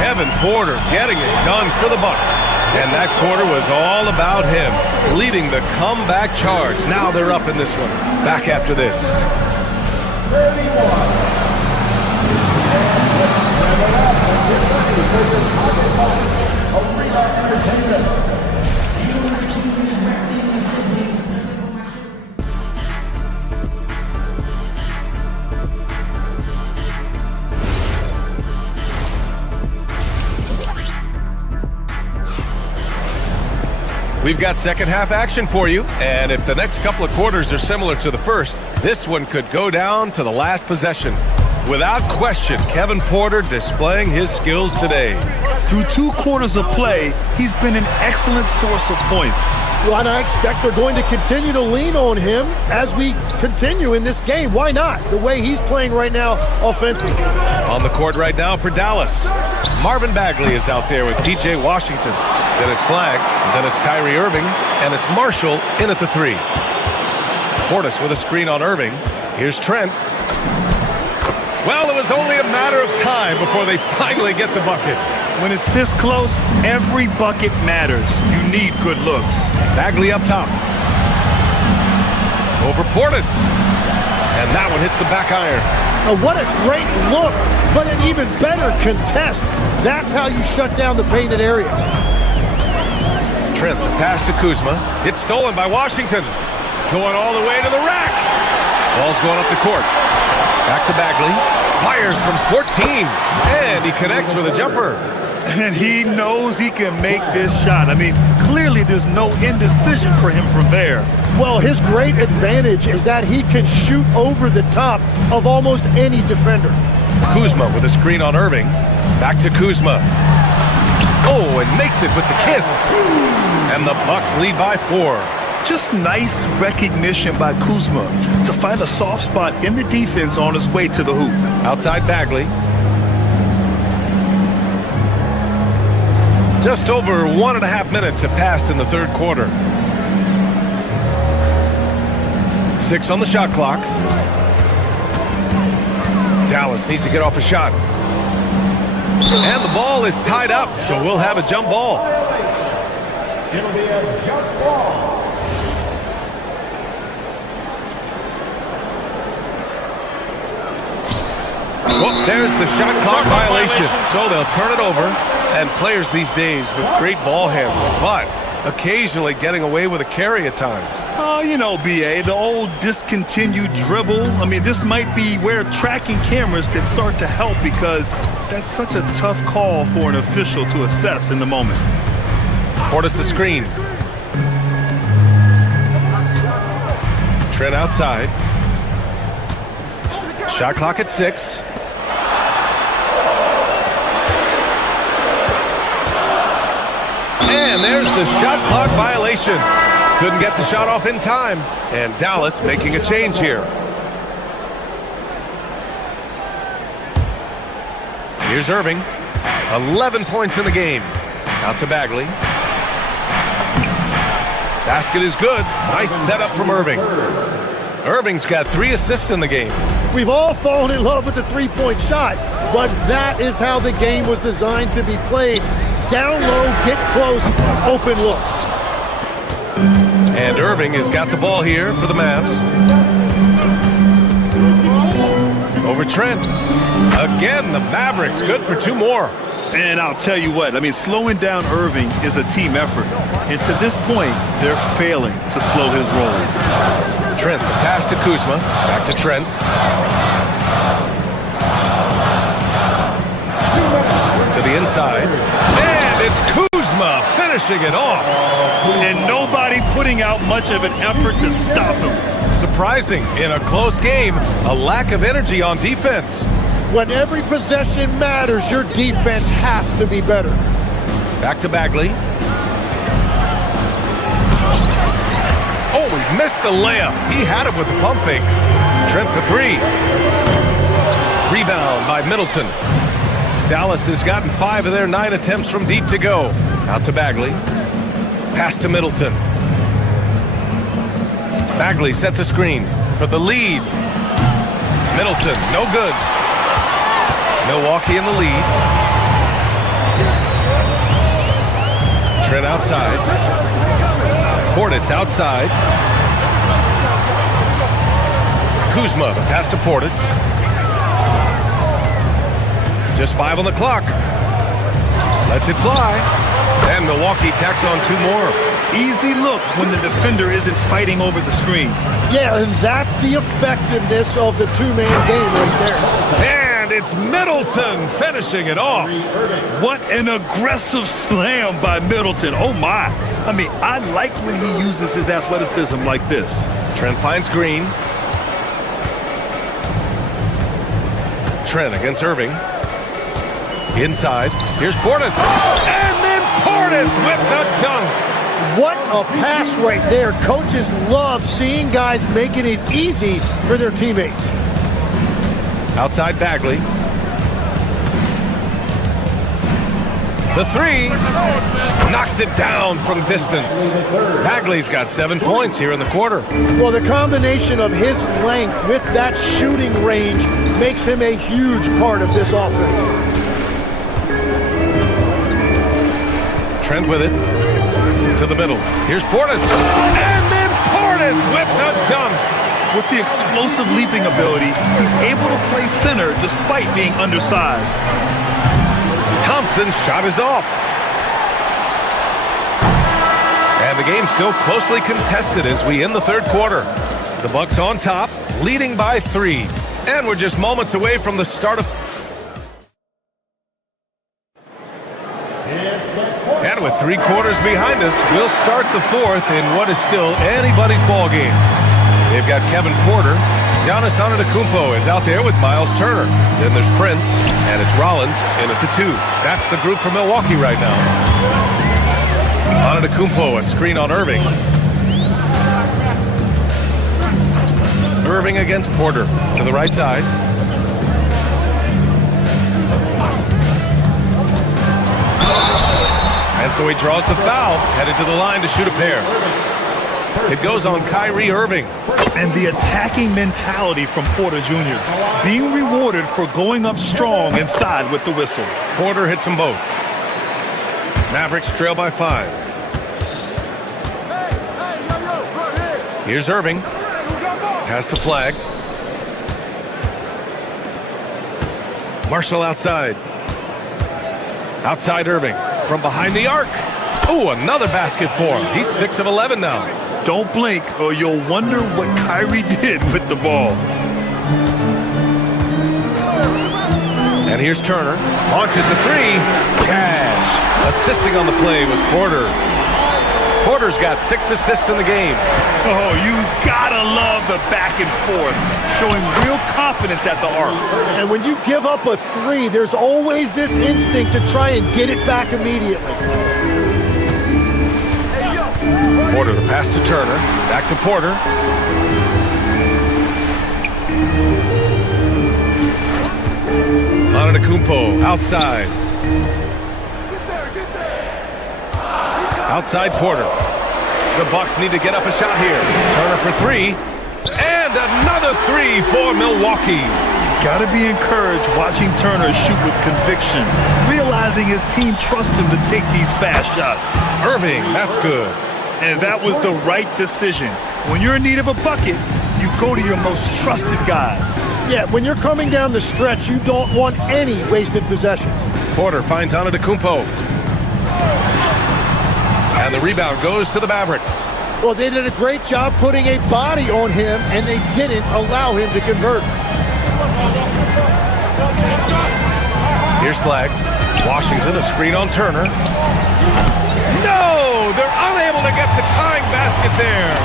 Kevin Porter getting it done for the Bucks. And that quarter was all about him, leading the comeback charge. Now they're up in this one. Back after this. 31. Arena Entertainment. We've got second half action for you, and if the next couple of quarters are similar to the first, this one could go down to the last possession. Without question, Kevin Porter displaying his skills today. Through 2 quarters of play, he's been an excellent source of points. Well, and I expect they're going to continue to lean on him as we continue in this game. Why not? The way he's playing right now offensively. On the court right now for Dallas. Marvin Bagley is out there with P.J. Washington. Then it's Flagg, then it's Kyrie Irving, and it's Marshall in at the 3. Portis with a screen on Irving. Here's Trent. Well, it was only a matter of time before they finally get the bucket. When it's this close, every bucket matters. You need good looks. Bagley up top. Over Portis. And that one hits the back iron. Oh, what a great look, but an even better contest. That's how you shut down the painted area. Trent, the pass to Kuzma. It's stolen by Washington. Going all the way to the rack. Ball's going up the court. Back to Bagley. Fires from 14. And he connects with a jumper. And he knows he can make this shot. I mean, clearly there's no indecision for him from there. Well, his great advantage is that he can shoot over the top of almost any defender. Kuzma with a screen on Irving. Back to Kuzma. Oh, and makes it with the kiss. And the Bucks lead by 4. Just nice recognition by Kuzma to find a soft spot in the defense on his way to the hoop. Outside Bagley. Just over 1.5 minutes have passed in the third quarter. 6 on the shot clock. Dallas needs to get off a shot. And the ball is tied up, so we'll have a jump ball. It'll be a jump ball. Well, there's the shot clock violation. So they'll turn it over. And players these days with great ball handling, but occasionally getting away with a carry at times. Oh, you know, B.A., the old discontinued dribble. I mean, this might be where tracking cameras can start to help because that's such a tough call for an official to assess in the moment. Portis the screen. Trent outside. Shot clock at 6. And there's the shot clock violation. Couldn't get the shot off in time. And Dallas making a change here. Here's Irving. 11 points in the game. Out to Bagley. Basket is good. Nice setup from Irving. Irving's got 3 assists in the game. We've all fallen in love with the three-point shot, but that is how the game was designed to be played. Down low, get close, open looks. And Irving has got the ball here for the Mavs. Over Trent. Again, the Mavericks good for 2 more. And I'll tell you what, I mean, slowing down Irving is a team effort. And to this point, they're failing to slow his roll. Trent, the pass to Kuzma. Back to Trent. To the inside. And it's Kuzma finishing it off. And nobody putting out much of an effort to stop him. Surprising in a close game, a lack of energy on defense. When every possession matters, your defense has to be better. Back to Bagley. Oh, he missed the layup. He had it with the pump fake. Trent for 3. Rebound by Middleton. Dallas has gotten 5 of their 9 attempts from deep to go. Out to Bagley. Pass to Middleton. Bagley sets a screen for the lead. Middleton, no good. Milwaukee in the lead. Trent outside. Portis outside. Kuzma, the pass to Portis. Just 5 on the clock. Lets it fly. And Milwaukee tacks on 2 more. Easy look when the defender isn't fighting over the screen. Yeah, and that's the effectiveness of the two-man game right there. And it's Middleton finishing it off. What an aggressive slam by Middleton. Oh, my. I mean, I like when he uses his athleticism like this. Trent finds Green. Trent against Irving. Inside. Here's Portis. And then Portis with the dunk. What a pass right there. Coaches love seeing guys making it easy for their teammates. Outside Bagley. The 3. Knocks it down from distance. Bagley's got 7 points here in the quarter. Well, the combination of his length with that shooting range makes him a huge part of this offense. Trent with it. To the middle. Here's Portis. And then Portis with the dunk. With the explosive leaping ability, he's able to play center despite being undersized. Thompson's shot is off. And the game's still closely contested as we end the third quarter. The Bucks on top, leading by 3. And we're just moments away from the start of... And with 3 quarters behind us, we'll start the 4th in what is still anybody's ball game. They've got Kevin Porter. Giannis Antetokounmpo is out there with Miles Turner. Then there's Prince, and it's Rollins in at the 2. That's the group for Milwaukee right now. Antetokounmpo, a screen on Irving. Irving against Porter to the right side. And so he draws the foul, headed to the line to shoot a pair. It goes on Kyrie Irving. And the attacking mentality from Porter Jr. being rewarded for going up strong inside with the whistle. Porter hits them both. Mavericks trail by 5. Here's Irving. Pass to Flag. Marshall outside. Outside Irving. From behind the arc. Oh, another basket for him. He's 6 of 11 now. Don't blink or you'll wonder what Kyrie did with the ball. And here's Turner. Launches a 3. Cash. Assisting on the play was Porter. Porter's got 6 assists in the game. Oh, you gotta love the back and forth. Showing real confidence at the arc. And when you give up a 3, there's always this instinct to try and get it back immediately. Porter, the pass to Turner. Back to Porter. Antetokounmpo outside. Outside Porter. The Bucks need to get up a shot here. Turner for 3. And another 3 for Milwaukee. Gotta be encouraged watching Turner shoot with conviction, realizing his team trusts him to take these fast shots. Irving, that's good. And that was the right decision. When you're in need of a bucket, you go to your most trusted guys. Yeah, when you're coming down the stretch, you don't want any wasted possessions. Porter finds Antetokounmpo. And the rebound goes to the Mavericks. Well, they did a great job putting a body on him, and they didn't allow him to convert. Here's Flag. Washington, a screen on Turner. No! They're unable to get the tying basket there.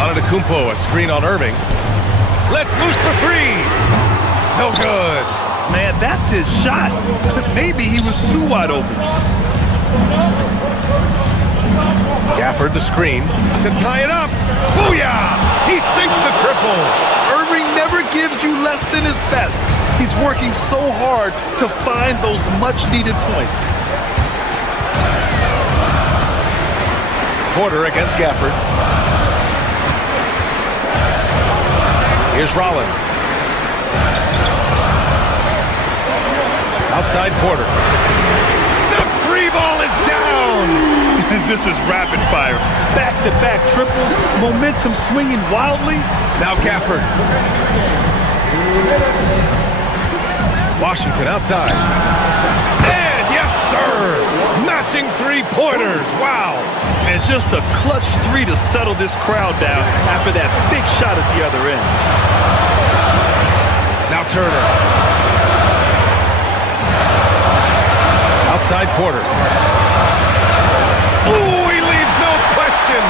Antetokounmpo, a screen on Irving. Let's loose for 3. No good. Man, that's his shot. Maybe he was too wide open. Gafford the screen to tie it up. Booyah! He sinks the triple. Irving never gives you less than his best. He's working so hard to find those much-needed points. Porter against Gafford. Here's Rollins. Outside Porter. The free ball is down. This is rapid fire. Back-to-back triples, momentum swinging wildly. Now Gafford. Washington outside. And yes, sir! Matching three-pointers. Wow. And just a clutch three to settle this crowd down after that big shot at the other end. Now Turner. Outside Porter. Ooh, he leaves no question.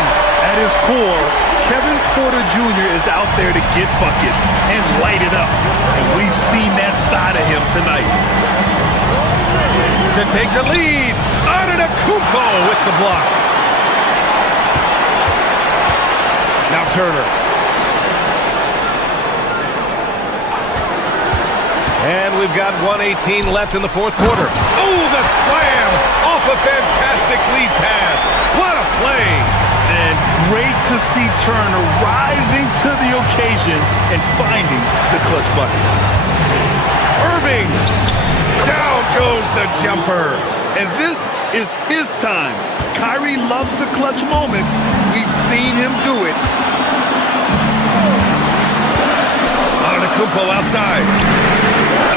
At his core, Kevin Porter Jr. is out there to get buckets and light it up. And we've seen that side of him tonight. To take the lead, Antetokounmpo with the block. Now Turner. And we've got 1:18 left in the fourth quarter. Oh, the slam off a fantastic lead pass. What a play. And great to see Turner rising to the occasion and finding the clutch bucket. Irving. Down goes the jumper. And this is his time. Kyrie loves the clutch moments. We've seen him do it. Antetokounmpo outside.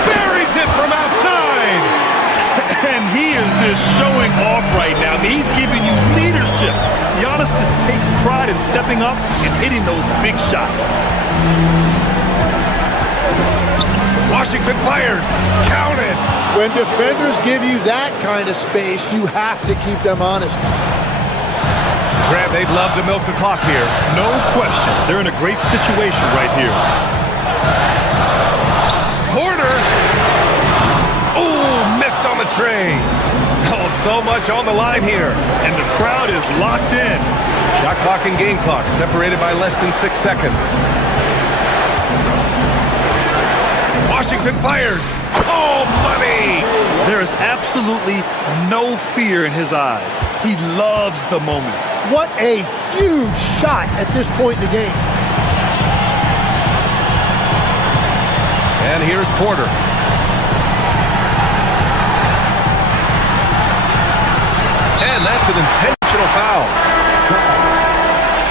Buries it from outside. And he is just showing off right now. I mean, he's giving you leadership. Giannis just takes pride in stepping up and hitting those big shots. Washington fires. Count it. When defenders give you that kind of space, you have to keep them honest. Grant, they'd love to milk the clock here. No question. They're in a great situation right here. Porter. Oh, missed on the tray. Oh, so much on the line here. And the crowd is locked in. Shot clock and game clock separated by less than 6 seconds. Washington fires. Oh, money! There is absolutely no fear in his eyes. He loves the moment. What a huge shot at this point in the game. And here's Porter. And that's an intentional foul.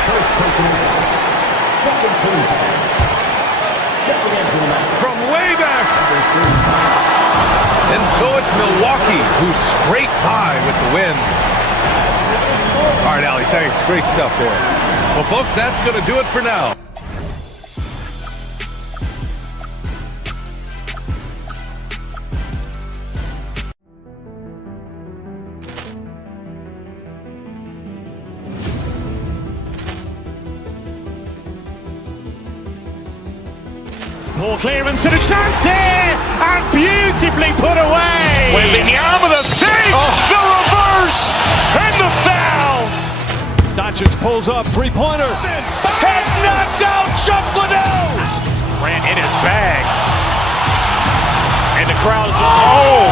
First personal foul. Second team foul. Checking into the match. From way back. And so it's Milwaukee who scraped by with the win. All right, Allie, thanks. Great stuff there. Well, folks, that's going to do it for now. Ball clearance and a chance here, and beautifully put away. Wembanyama the save, the reverse, and the foul. Doncic pulls up, three-pointer. Has knocked out Chuck Liddell. Grant in his bag, and the crowd is. Oh,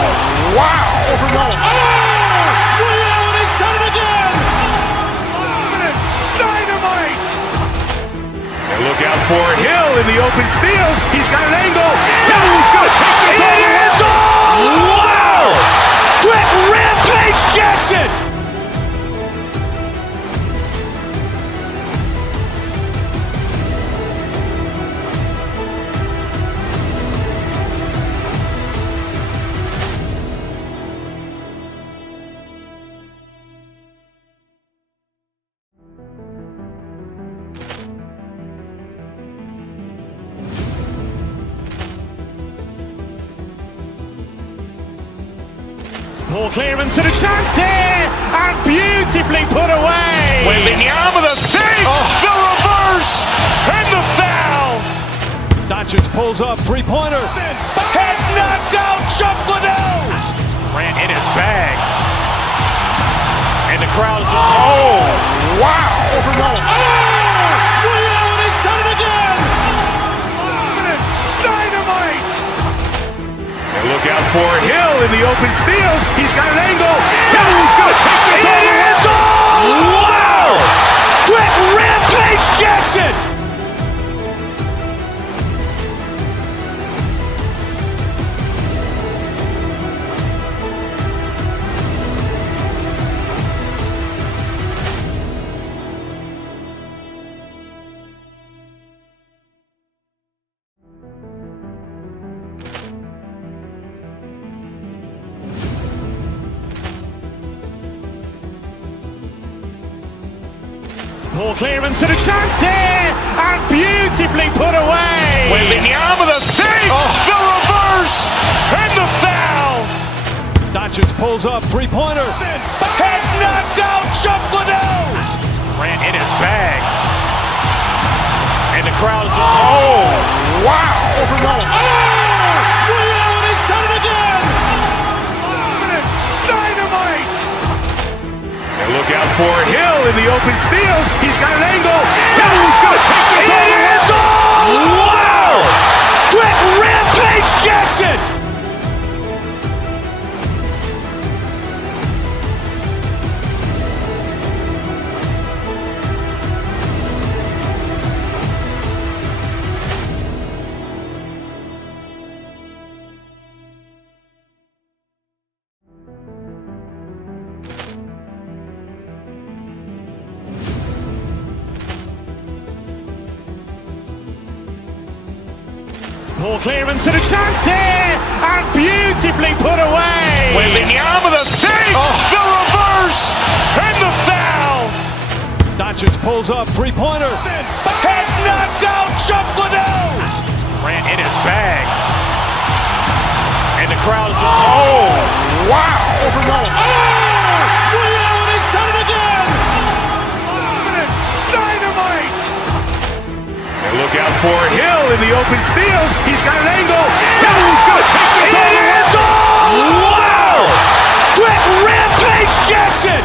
wow! He's done it again. Dynamite! And look out for Hill in the open field. He's got an angle. He's going to take this all the way. Wow! Quick Rampage Jackson! Ball clearance and a chance here, and beautifully put away. Wembanyama the save, the reverse, and the foul. Doncic pulls up, three-pointer. Has knocked out Chuck Liddell. Grant in his bag, and the crowd is. Oh, wow! He's done it again. Dynamite! open field. He's got an angle. He's going to take this all the way. Wow! Quick rampage Jackson! Poor clearance and a chance here, and beautifully put away. With the arm of the fake, the reverse, and the foul. Doncic pulls up, three-pointer. Has knocked out Chuck Liddell. Grant in his bag. And the crowd is, oh, wow. Overrun. He's done it again. Dynamite. And look out for Hill in the open field. He's got an angle. He's going to take this all the way. Wow! Quick rampage Jackson! Poor clearance and a chance here, and beautifully put away. With the arm of the fake, the reverse, and the foul. Doncic pulls up, three-pointer. Has knocked out Chuck Liddell. Grant in his bag. And the crowd is, oh, wow. Overrun. He's done it again. Dynamite. And look out for Hill in the open field. He's got an angle. He's going to take this all the way. Wow! Quick rampage Jackson!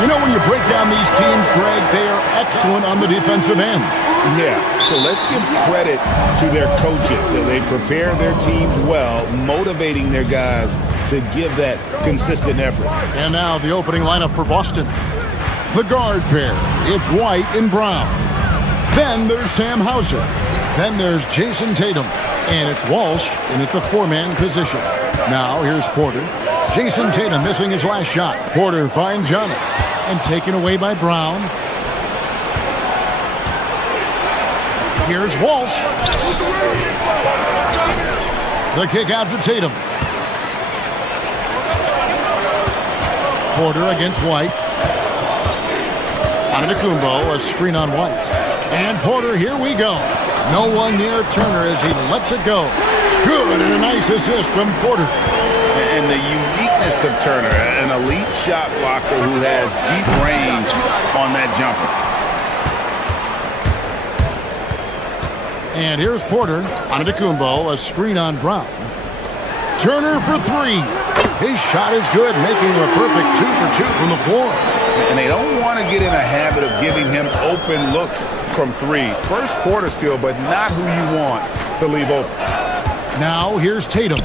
You know, when you break down these teams, Greg, they are excellent on the defensive end. Yeah, so let's give credit to their coaches. They prepare their teams well, motivating their guys to give that consistent effort. And now the opening lineup for Boston. The guard pair, it's White and Brown. Then there's Sam Hauser. Then there's Jason Tatum. And it's Walsh in at the four-man position. Now here's Porter. Jason Tatum missing his last shot. Porter finds Giannis. And taken away by Brown. Here's Walsh. The kick out to Tatum. Porter against White. Antetokounmpo, a screen on White. And Porter, here we go. No one near Turner as he lets it go. Good, and a nice assist from Porter. And the uniqueness of Turner, an elite shot blocker who has deep range on that jumper. And here's Porter. Antetokounmpo, a screen on Brown. Turner for three. His shot is good, making him a perfect 2 for 2 from the floor. And they don't want to get in a habit of giving him open looks from three. First quarter still, but not who you want to leave open. Now here's Tatum.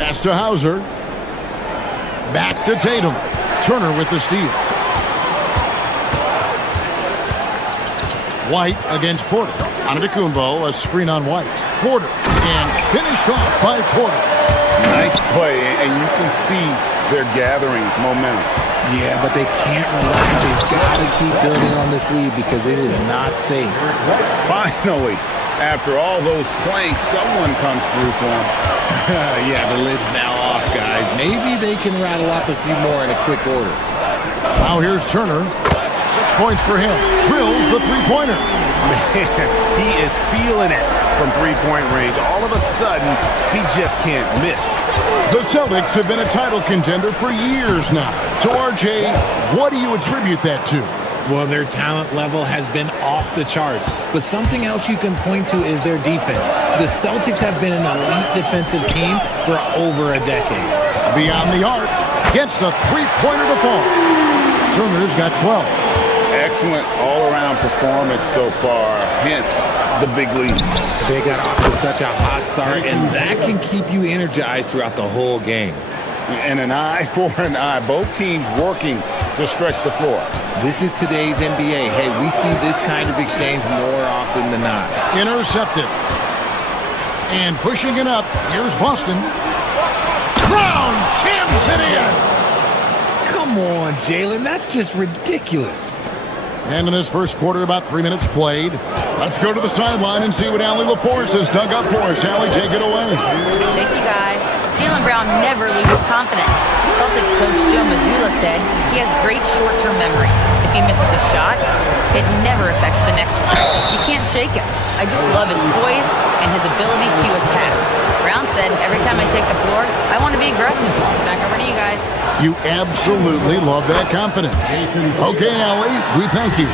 Pass to Hauser. Back to Tatum. Turner with the steal. White against Porter. Antetokounmpo, a screen on White. Porter, and finished off by Porter. Nice play, and you can see they're gathering momentum. Yeah, but they can't relax. They've got to keep building on this lead because it is not safe. Finally, after all those planks, someone comes through for them. Yeah, the lid's now off, guys. Maybe they can rattle off a few more in a quick order. Now here's Turner. 6 points for him. Drills the three-pointer. Man, he is feeling it from three-point range. All of a sudden, he just can't miss. The Celtics have been a title contender for years now. So, RJ, what do you attribute that to? Well, their talent level has been off the charts. But something else you can point to is their defense. The Celtics have been an elite defensive team for over a decade. Beyond the arc, gets the three-pointer to fall. Turner's got 12. Excellent all-around performance so far, hence the big lead. They got off to such a hot start, and that can keep you energized throughout the whole game. And an eye for an eye. Both teams working to stretch the floor. This is today's NBA. Hey, we see this kind of exchange more often than not. Intercepted. And pushing it up, here's Boston. Brown jams it in. Come on, Jalen, that's just ridiculous. And in this first quarter, about 3 minutes played. Let's go to the sideline and see what Allie LaForce has dug up for us. Allie, take it away. Thank you, guys. Jalen Brown never loses confidence. Celtics coach Joe Mazzulla said he has great short-term memory. If he misses a shot, it never affects the next one. You can't shake him. I just love his poise and his ability to attack. Brown said, every time I take the floor, I want to be aggressive. Back over to you guys. You absolutely love that confidence. Okay, Allie, we thank you.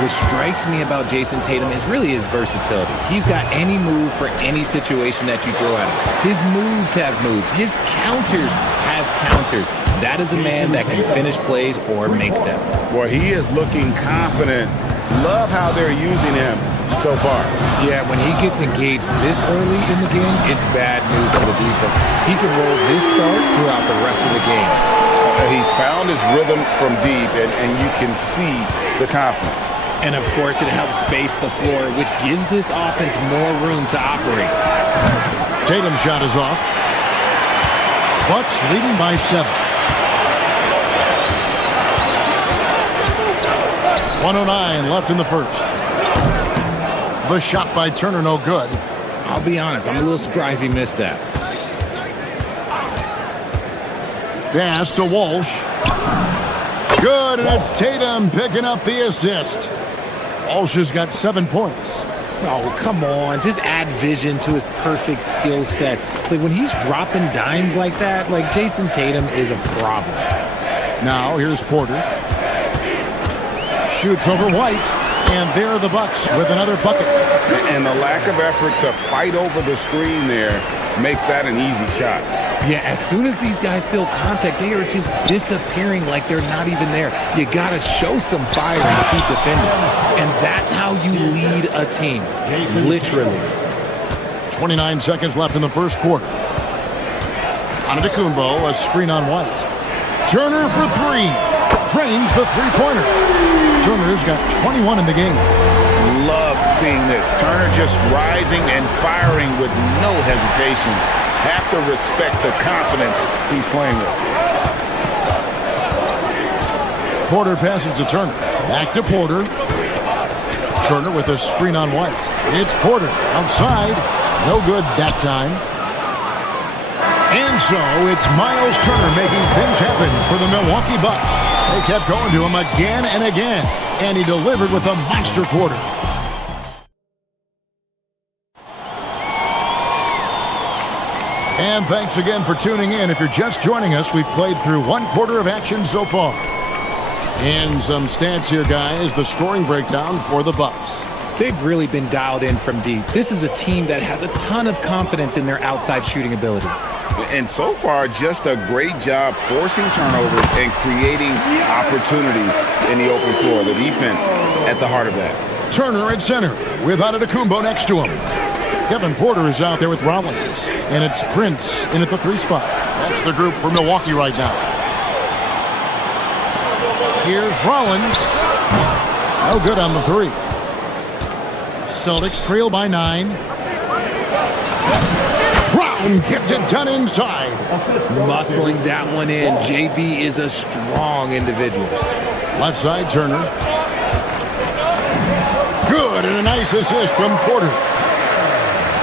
What strikes me about Jason Tatum is really his versatility. He's got any move for any situation that you throw at him. His moves have moves. His counters have counters. That is a man that can finish plays or make them. Boy, he is looking confident. Love how they're using him so far. Yeah, when he gets engaged this early in the game, it's bad news for the defense. He can roll this start throughout the rest of the game. He's found his rhythm from deep, and you can see the confidence. And, of course, it helps space the floor, which gives this offense more room to operate. Tatum's shot is off. Bucks leading by 7. 1:09 left in the first. The shot by Turner, no good. I'll be honest, I'm a little surprised he missed that. Pass to Walsh. Good, and it's Tatum picking up the assist. Walsh has got 7 points. Oh, come on. Just add vision to his perfect skill set. Like, when he's dropping dimes like that, like, Jason Tatum is a problem. Now, here's Porter. Shoots over White, and there are the Bucks with another bucket. And the lack of effort to fight over the screen there makes that an easy shot. Yeah, as soon as these guys feel contact, they are just disappearing like they're not even there. You got to show some fire and keep defending. And that's how you lead a team, literally. 29 seconds left in the first quarter. Antetokounmpo, a screen on White. Turner for 3. Drains the three-pointer. Turner's got 21 in the game. Love seeing this. Turner just rising and firing with no hesitation. Have to respect the confidence he's playing with. Porter passes to Turner. Back to Porter. Turner with a screen on White. It's Porter outside. No good that time. And so it's Miles Turner making things happen for the Milwaukee Bucks. They kept going to him again and again, and he delivered with a monster quarter. And thanks again for tuning in. If you're just joining us, we've played through 1 quarter of action so far. And some stats here, guys. The scoring breakdown for the Bucks. They've really been dialed in from deep. This is a team that has a ton of confidence in their outside shooting ability. And so far, just a great job forcing turnovers and creating opportunities in the open floor. The defense at the heart of that. Turner at center with Antetokounmpo next to him. Kevin Porter is out there with Rollins. And it's Prince in at the 3 spot. That's the group for Milwaukee right now. Here's Rollins. No good on the 3. Celtics trail by 9. Brown gets it done inside. Muscling that one in. JB is a strong individual. Left side, Turner. Good, and a nice assist from Porter.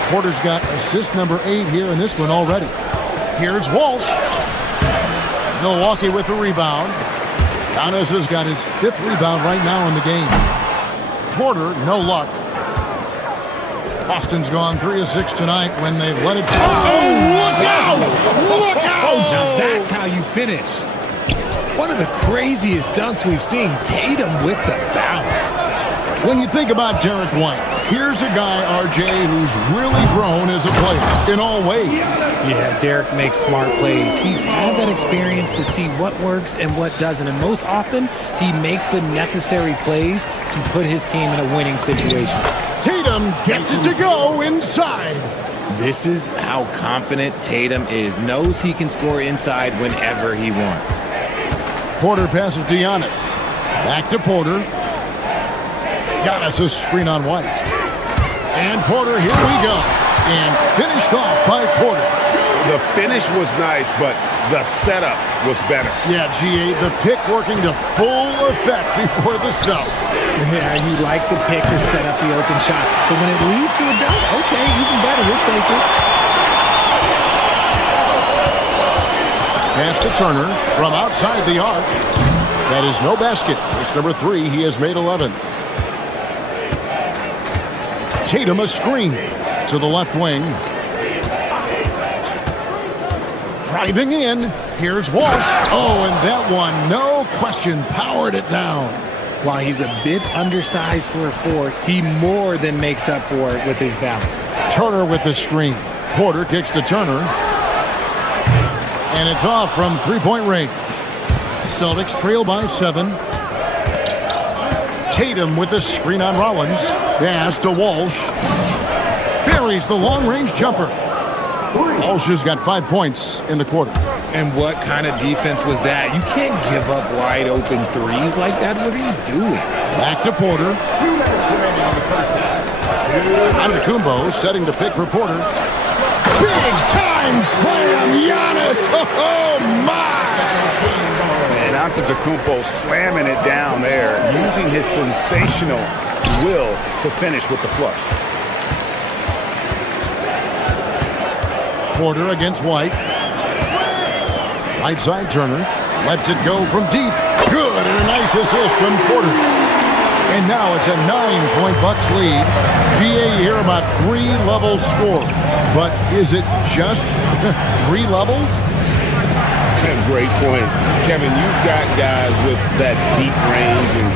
Porter's got assist number 8 here in this one already. Here's Walsh. Milwaukee with the rebound. Giannis has got his 5th rebound right now in the game. Porter, no luck. Boston's gone 3 of 6 tonight when they've let it. Oh, look out! Look out! Now that's how you finish. One of the craziest dunks we've seen. Tatum with the bounce. When you think about Derek White, here's a guy, RJ, who's really grown as a player in all ways. Yeah, Derek makes smart plays. He's had that experience to see what works and what doesn't. And most often, he makes the necessary plays to put his team in a winning situation. Tatum gets it to go inside. This is how confident Tatum is. Knows he can score inside whenever he wants. Porter passes to Giannis. Back to Porter. Giannis a screen on White. And Porter, here we go. And finished off by Porter. The finish was nice, but the setup was better. Yeah, GA, the pick working to full effect before the stuff. Yeah, you like the pick to set up the open shot. But when it leads to a dunk, okay, even better, we'll take it. Pass to Turner from outside the arc. That is no basket. It's number 3. He has made 11. Tatum a screen to the left wing. Driving in. Here's Walsh. Oh, and that one, no question, powered it down. While he's a bit undersized for a 4, he more than makes up for it with his balance. Turner with the screen. Porter kicks to Turner. And it's off from 3-point range. Celtics trail by 7. Tatum with the screen on Rollins. Pass to Walsh. Buries the long-range jumper. Walsh has got 5 points in the quarter. And what kind of defense was that? You can't give up wide-open threes like that. What are you doing? Back to Porter. Antetokounmpo setting the pick for Porter. Big-time slam, Giannis! Oh, my! And Antetokounmpo slamming it down there, using his sensational will to finish with the flush. Porter against White. Right side Turner. Lets it go from deep. Good, and a nice assist from Porter. And now it's a 9-point Bucks lead. GA, you hear about 3-level score. But is it just 3 levels? Great point. Kevin, you've got guys with that deep range, and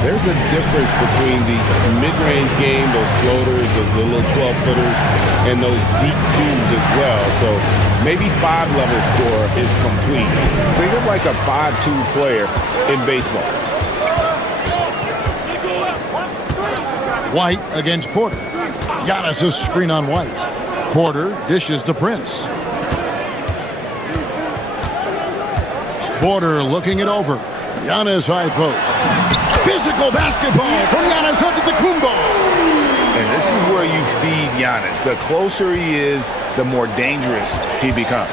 there's a difference between the mid-range game, those floaters, the little 12-footers, and those deep twos as well. So maybe 5-level score is complete. Think of like a 5-2 player in baseball. White against Porter. Giannis a screen on White. Porter dishes to Prince. Porter looking it over. Giannis high post. Physical basketball from Giannis Antetokounmpo. And this is where you feed Giannis. The closer he is, the more dangerous he becomes.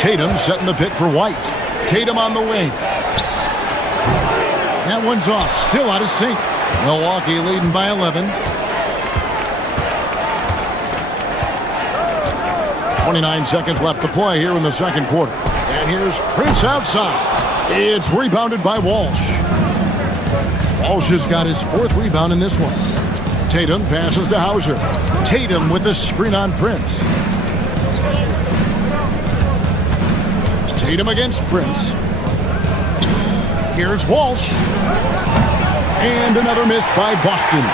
Tatum setting the pick for White. Tatum on the wing. That one's off. Still out of sync. Milwaukee leading by 11. 29 seconds left to play here in the second quarter. And here's Prince outside. It's rebounded by Walsh. Walsh has got his 4th rebound in this one. Tatum passes to Hauser. Tatum with the screen on Prince. Tatum against Prince. Here's Walsh. And another miss by Boston.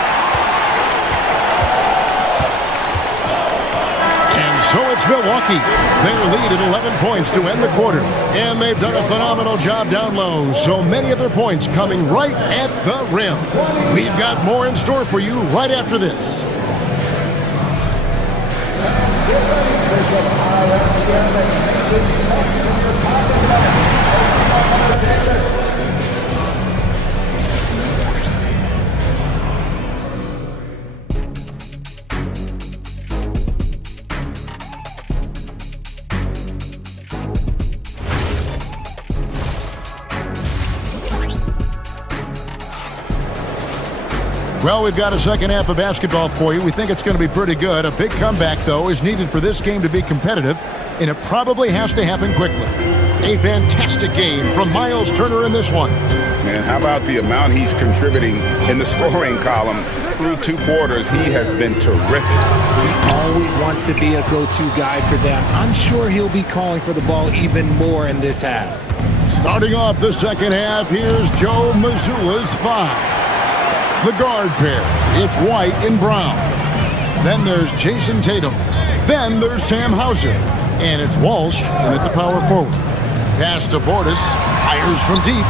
So it's Milwaukee. Their lead at 11 points to end the quarter. And they've done a phenomenal job down low. So many of their points coming right at the rim. We've got more in store for you right after this. Well, we've got a second half of basketball for you. We think it's going to be pretty good. A big comeback, though, is needed for this game to be competitive, and it probably has to happen quickly. A fantastic game from Miles Turner in this one. Man, how about the amount he's contributing in the scoring column? Through 2 quarters, he has been terrific. He always wants to be a go-to guy for them. I'm sure he'll be calling for the ball even more in this half. Starting off the second half, here's Joe Mazzulla's 5. The guard pair, it's White and Brown. Then there's Jason Tatum. Then there's Sam Hauser. And it's Walsh and at the power forward. Pass to Portis, fires from deep.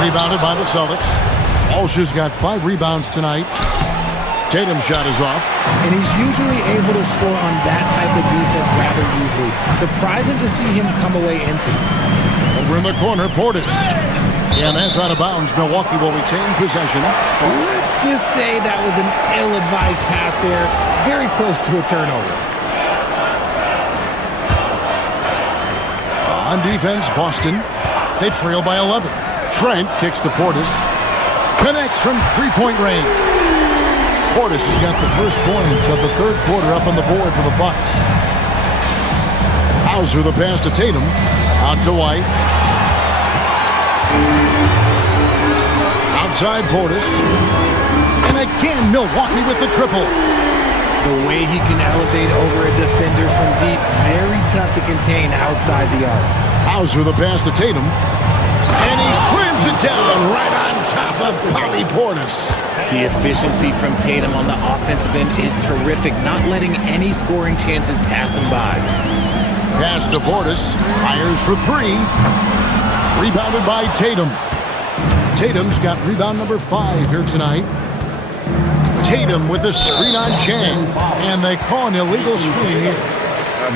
Rebounded by the Celtics. Walsh has got 5 rebounds tonight. Tatum's shot is off. And he's usually able to score on that type of defense rather easily. Surprising to see him come away empty. Over in the corner, Portis. And that's out of bounds. Milwaukee will retain possession. Let's just say that was an ill-advised pass there. Very close to a turnover. On defense, Boston. They trail by 11. Trent kicks to Portis. Connects from 3-point range. Portis has got the first points of the third quarter up on the board for the Bucks. Hauser the pass to Tatum. Out to White. Outside Portis. And again, Milwaukee with the triple. The way he can elevate over a defender from deep, very tough to contain outside the arc. Hauser the pass to Tatum. And he slams it down right on top of Bobby Portis. The efficiency from Tatum on the offensive end is terrific, not letting any scoring chances pass him by. Pass to Portis. Fires for 3. Rebounded by Tatum. Tatum's got rebound number 5 here tonight. Tatum with the screen on Chang. And they call an illegal screen here.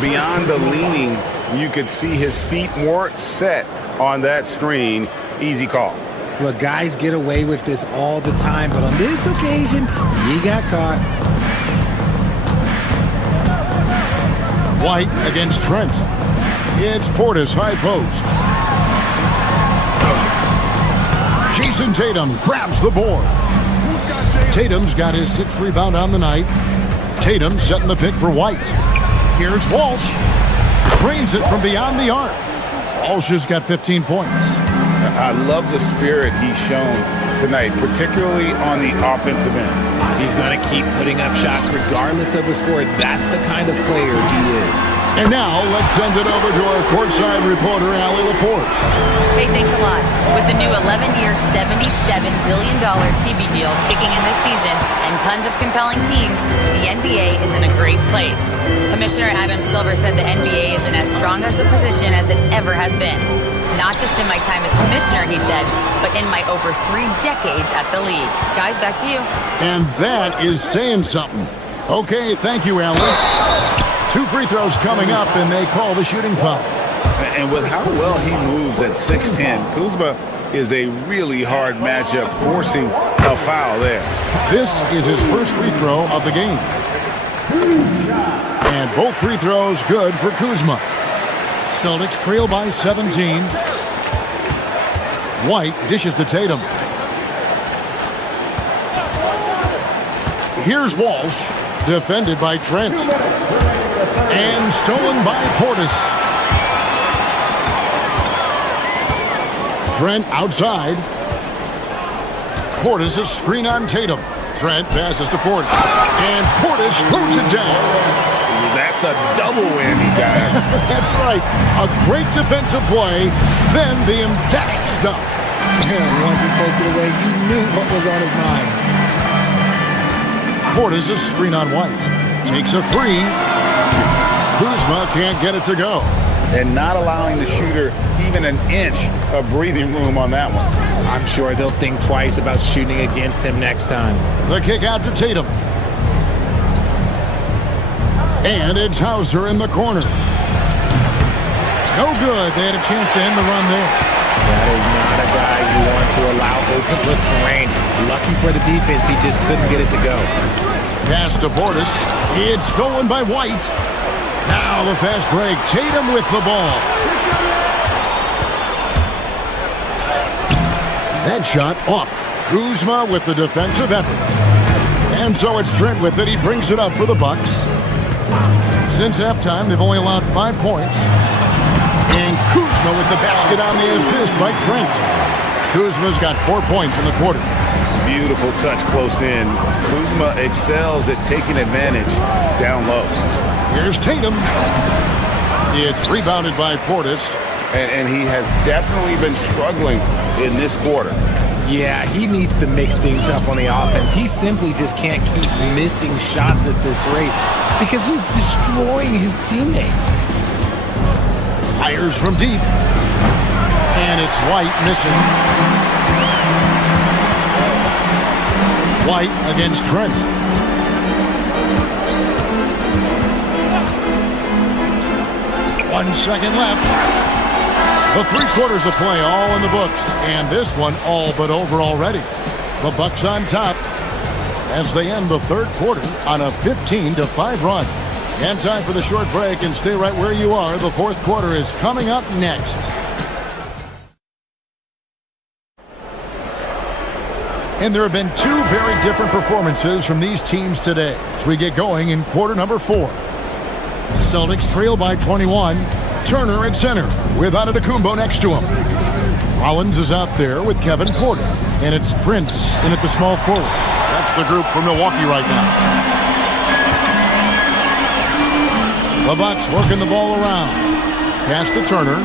Beyond the leaning, you could see his feet more set on that screen. Easy call. Look, guys get away with this all the time, but on this occasion, he got caught. White against Trent. It's Portis, high post. Jason Tatum grabs the board. Tatum's got his 6th rebound on the night. Tatum setting the pick for White. Here's Walsh. Trains it from beyond the arc. Walsh has got 15 points. I love the spirit he's shown tonight, particularly on the offensive end. He's going to keep putting up shots regardless of the score. That's the kind of player he is. And now, let's send it over to our courtside reporter, Allie LaForce. Hey, thanks a lot. With the new 11-year, $77 billion TV deal kicking in this season and tons of compelling teams, the NBA is in a great place. Commissioner Adam Silver said the NBA is in as strong as a position as it ever has been. Not just in my time as commissioner, he said, but in my over 3 decades at the league. Guys, back to you. And that is saying something. Okay, thank you, Allie. 2 free throws coming up, and they call the shooting foul. And with how well he moves at 6'10", Kuzma is a really hard matchup, forcing a foul there. This is his first free throw of the game. And both free throws good for Kuzma. Celtics trail by 17. White dishes to Tatum. Here's Walsh, defended by Trent. And stolen by Portis. Trent outside. Portis a screen on Tatum. Trent passes to Portis. And Portis throws it down. That's a double whammy, guys. That's right. A great defensive play, then the emphatic stuff. Once he poked it away, you knew what was on his mind. Portis a screen on White. Takes a 3. Kuzma can't get it to go. And not allowing the shooter even an inch of breathing room on that one. I'm sure they'll think twice about shooting against him next time. The kick out to Tatum. And it's Hauser in the corner. No good. They had a chance to end the run there. That is not a guy you want to allow open looks for range. Lucky for the defense, he just couldn't get it to go. Pass to Portis. It's stolen by White. Now the fast break. Tatum with the ball. That shot off. Kuzma with the defensive effort. And so it's Trent with it. He brings it up for the Bucks. Since halftime, they've only allowed 5 points. And Kuzma Kuzma with the basket on the assist by Trent. Kuzma's got 4 points in the quarter. Beautiful touch close in. Kuzma excels at taking advantage down low. Here's Tatum. It's rebounded by Portis. And he has definitely been struggling in this quarter. Yeah, he needs to mix things up on the offense. He simply just can't keep missing shots at this rate because he's destroying his teammates. Fires from deep. And it's White missing. White against Trent. One second left. The 3 quarters of play all in the books, and this one all but over already. The Bucks on top as they end the 3rd quarter on a 15-5 run. And time for the short break, and stay right where you are. The 4th quarter is coming up next. And there have been 2 very different performances from these teams today as we get going in quarter number 4. The Celtics trail by 21. Turner at center with Antetokounmpo next to him. Rollins is out there with Kevin Porter. And it's Prince in at the small forward. That's the group for Milwaukee right now. The Bucks working the ball around. Pass to Turner.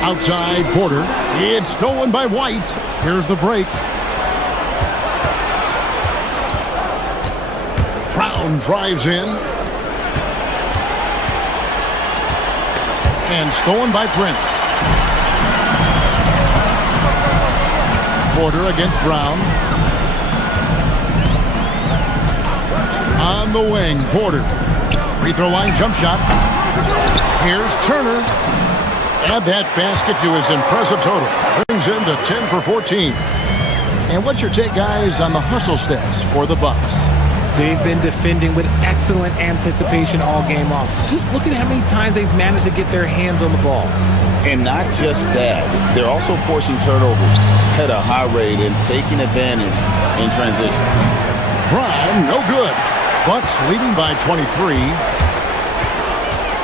Outside Porter. It's stolen by White. Here's the break. Brown drives in. And stolen by Prince. Porter against Brown. On the wing, Porter. Free throw line jump shot. Here's Turner. Add that basket to his impressive total. Brings him to 10 for 14. And what's your take, guys, on the hustle stats for the Bucks? They've been defending with excellent anticipation all game long. Just look at how many times they've managed to get their hands on the ball. And not just that, they're also forcing turnovers at a high rate and taking advantage in transition. Brown, no good. Bucks leading by 23.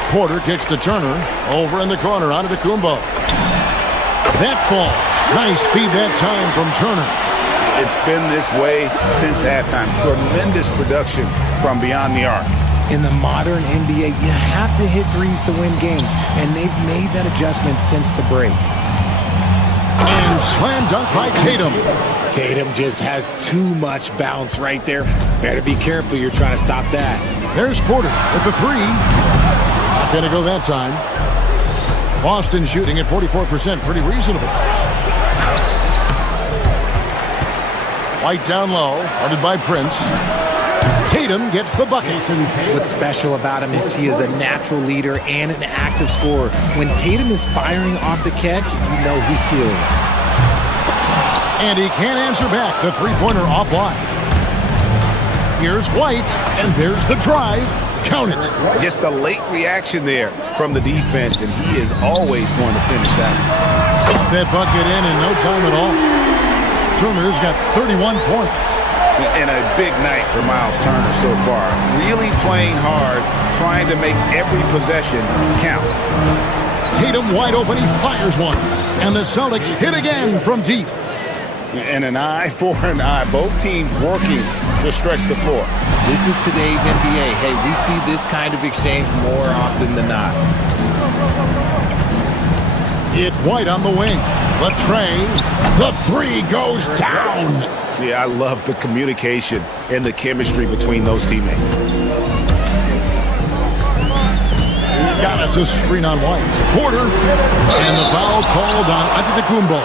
Porter kicks to Turner. Over in the corner, Antetokounmpo. That ball. Nice speed that time from Turner. It's been this way since halftime. Tremendous production from beyond the arc. In the modern NBA, you have to hit threes to win games, and they've made that adjustment since the break. And slam dunk by Tatum. Tatum just has too much bounce right there. Better be careful, you're trying to stop that. There's Porter at the 3. Not going to go that time. Boston shooting at 44%, pretty reasonable. White down low, guarded by Prince. Tatum gets the bucket. What's special about him is he is a natural leader and an active scorer. When Tatum is firing off the catch, you know he's feeling it. And he can't answer back. The 3-pointer offline. Here's White, and there's the drive. Count it. Just a late reaction there from the defense, and he is always going to finish that. Got that bucket in no time at all. Turner's got 31 points. And a big night for Miles Turner so far. Really playing hard, trying to make every possession count. Tatum wide open, he fires one. And the Celtics hit again from deep. And an eye for an eye. Both teams working to stretch the floor. This is today's NBA. Hey, we see this kind of exchange more often than not. It's White on the wing. The tray. The 3 goes down. Yeah, I love the communication and the chemistry between those teammates. Giannis a screen on White. Porter. And the foul called on Antetokounmpo.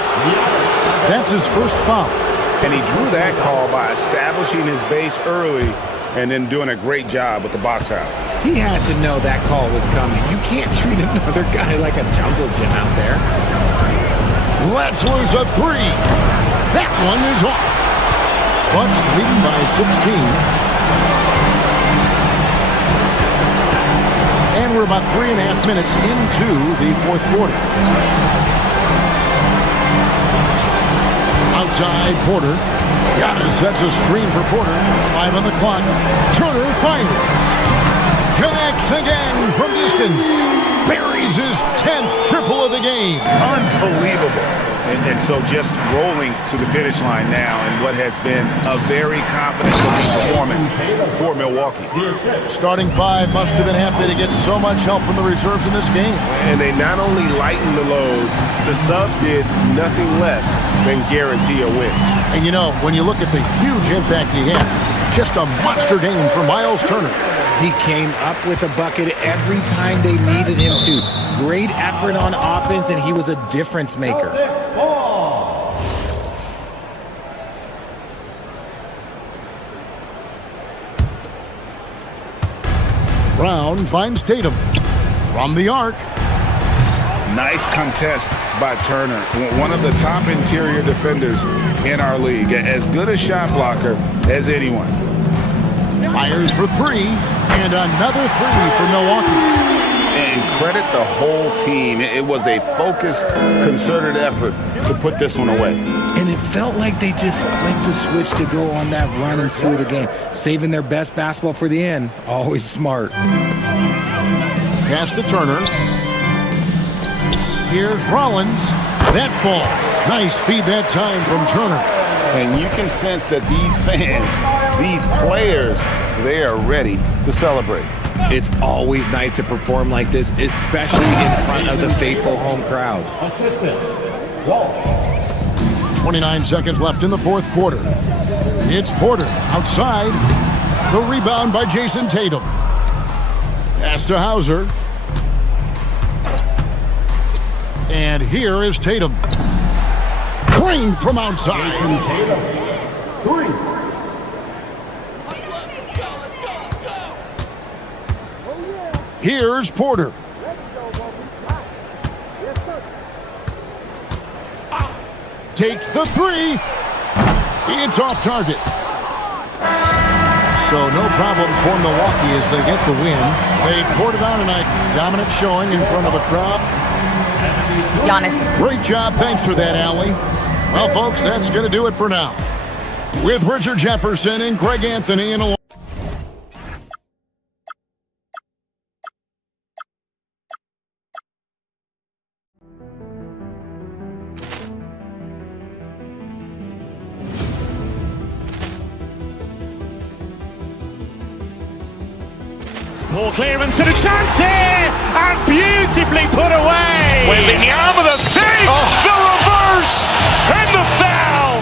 That's his first foul. And he drew that call by establishing his base early and then doing a great job with the box out. He had to know that call was coming. You can't treat another guy like a jungle gym out there. Let's lose a 3. That one is off. Bucks leading by 16. And we're about 3.5 minutes into the 4th quarter. Outside Porter. Giannis sets a screen for Porter. 5 on the clock. Turner fires. Connects again from distance. buries his 10th triple of the game. Unbelievable. And so just rolling to the finish line now in what has been a very confident-looking performance for Milwaukee. Starting five must have been happy to get so much help from the reserves in this game. And they not only lightened the load, the subs did nothing less than guarantee a win. And you know, when you look at the huge impact he had, just a monster game for Miles Turner. He came up with a bucket every time they needed him to. Great effort on offense, and he was a difference maker. Brown finds Tatum from the arc. Nice contest by Turner, one of the top interior defenders in our league. As good a shot blocker as anyone. Fires for three, and another three for Milwaukee. And credit the whole team. It was a focused, concerted effort to put this one away. And it felt like they just flipped the switch to go on that run and seal the game. Saving their best basketball for the end. Always smart. Pass to Turner. Here's Rollins. That ball. Nice speed that time from Turner. And you can sense that these fans, these players, they are ready to celebrate. It's always nice to perform like this, especially in front of the faithful home crowd. 29 seconds left in the fourth quarter. It's Porter outside. The rebound by Jason Tatum. Pass to Hauser. And here is Tatum. Green from outside. Here's Porter. Takes the three. It's off target. So no problem for Milwaukee as they get the win. They poured it on tonight. Dominant showing in front of the crowd. Giannis. Great job. Thanks for that, Allie. Well, folks, that's going to do it for now. With Richard Jefferson and Greg Anthony in a Ball clearance and a chance here, and beautifully put away. Wembanyama with a save, the reverse, and the foul.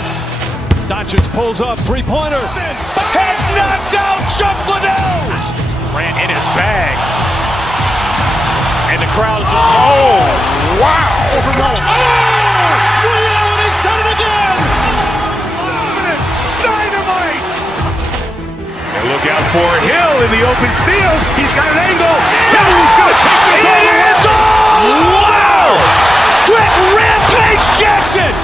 Doncic pulls up, three-pointer. Has knocked out Chuck Liddell. Ran in his bag. And the crowd is, oh, wow. He's done it again. Dynamite. And look out for Hill in the open field. He's got an angle. He's going to take this all the way. Wow! Quick rampage Jackson.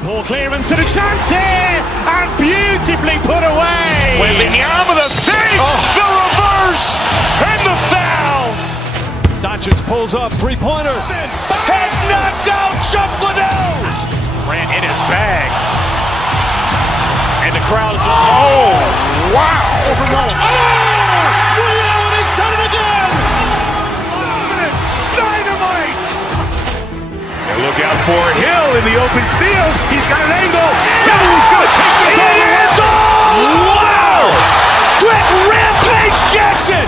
Ball clearance and a chance here, and beautifully put away. Wembanyama with a save, the reverse, and the foul. Doncic pulls up, three-pointer. Has knocked out Chuck Liddell. Ran in his bag. And the crowd is, oh, wow. He's done it again. Dynamite. And look out for Hill in the open field. He's got an angle. He's going to take this all the way. Wow! Quick rampage Jackson.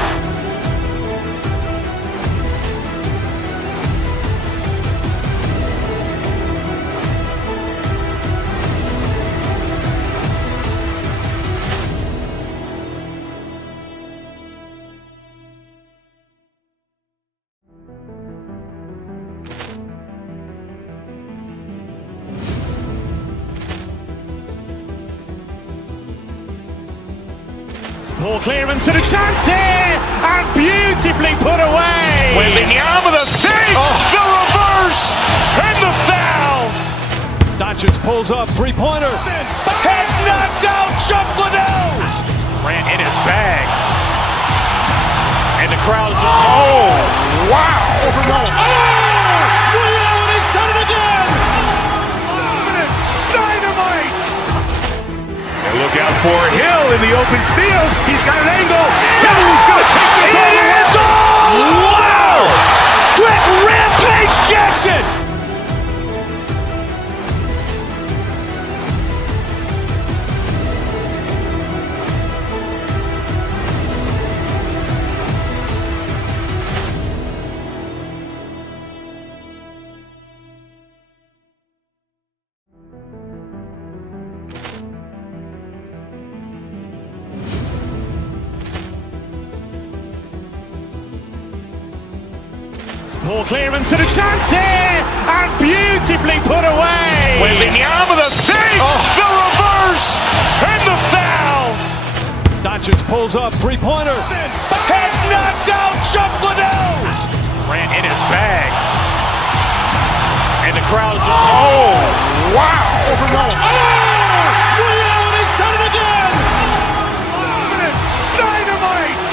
Ball clearance and a chance here, and beautifully put away. Wembanyama with a save, the reverse, and Doncic pulls up, three-pointer. Vince has knocked out Chuck Liddell. Grant in his bag. And the crowd is, oh, wow. Over goal. Oh! Ray Allen has done it again! Dynamite! And look out for Hill in the open field. He's got an angle. Hill's going to take this all the way. Wow! Brett Rampage Jackson! Poor clearance and a chance here, and beautifully put away. Wembanyama the fake, the reverse, and the foul. Doncic pulls up, three-pointer. Vince has knocked out Chuck Liddell. Grant in his bag. And the crowd is, oh, wow. Over goal. Oh! Ray Allen has done it again! Dynamite!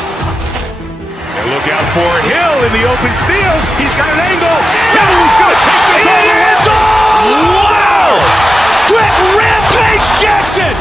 And look out for Hill in the open field. He's got an angle. Hill's going to take this all the way. Wow! Brett Rampage Jackson!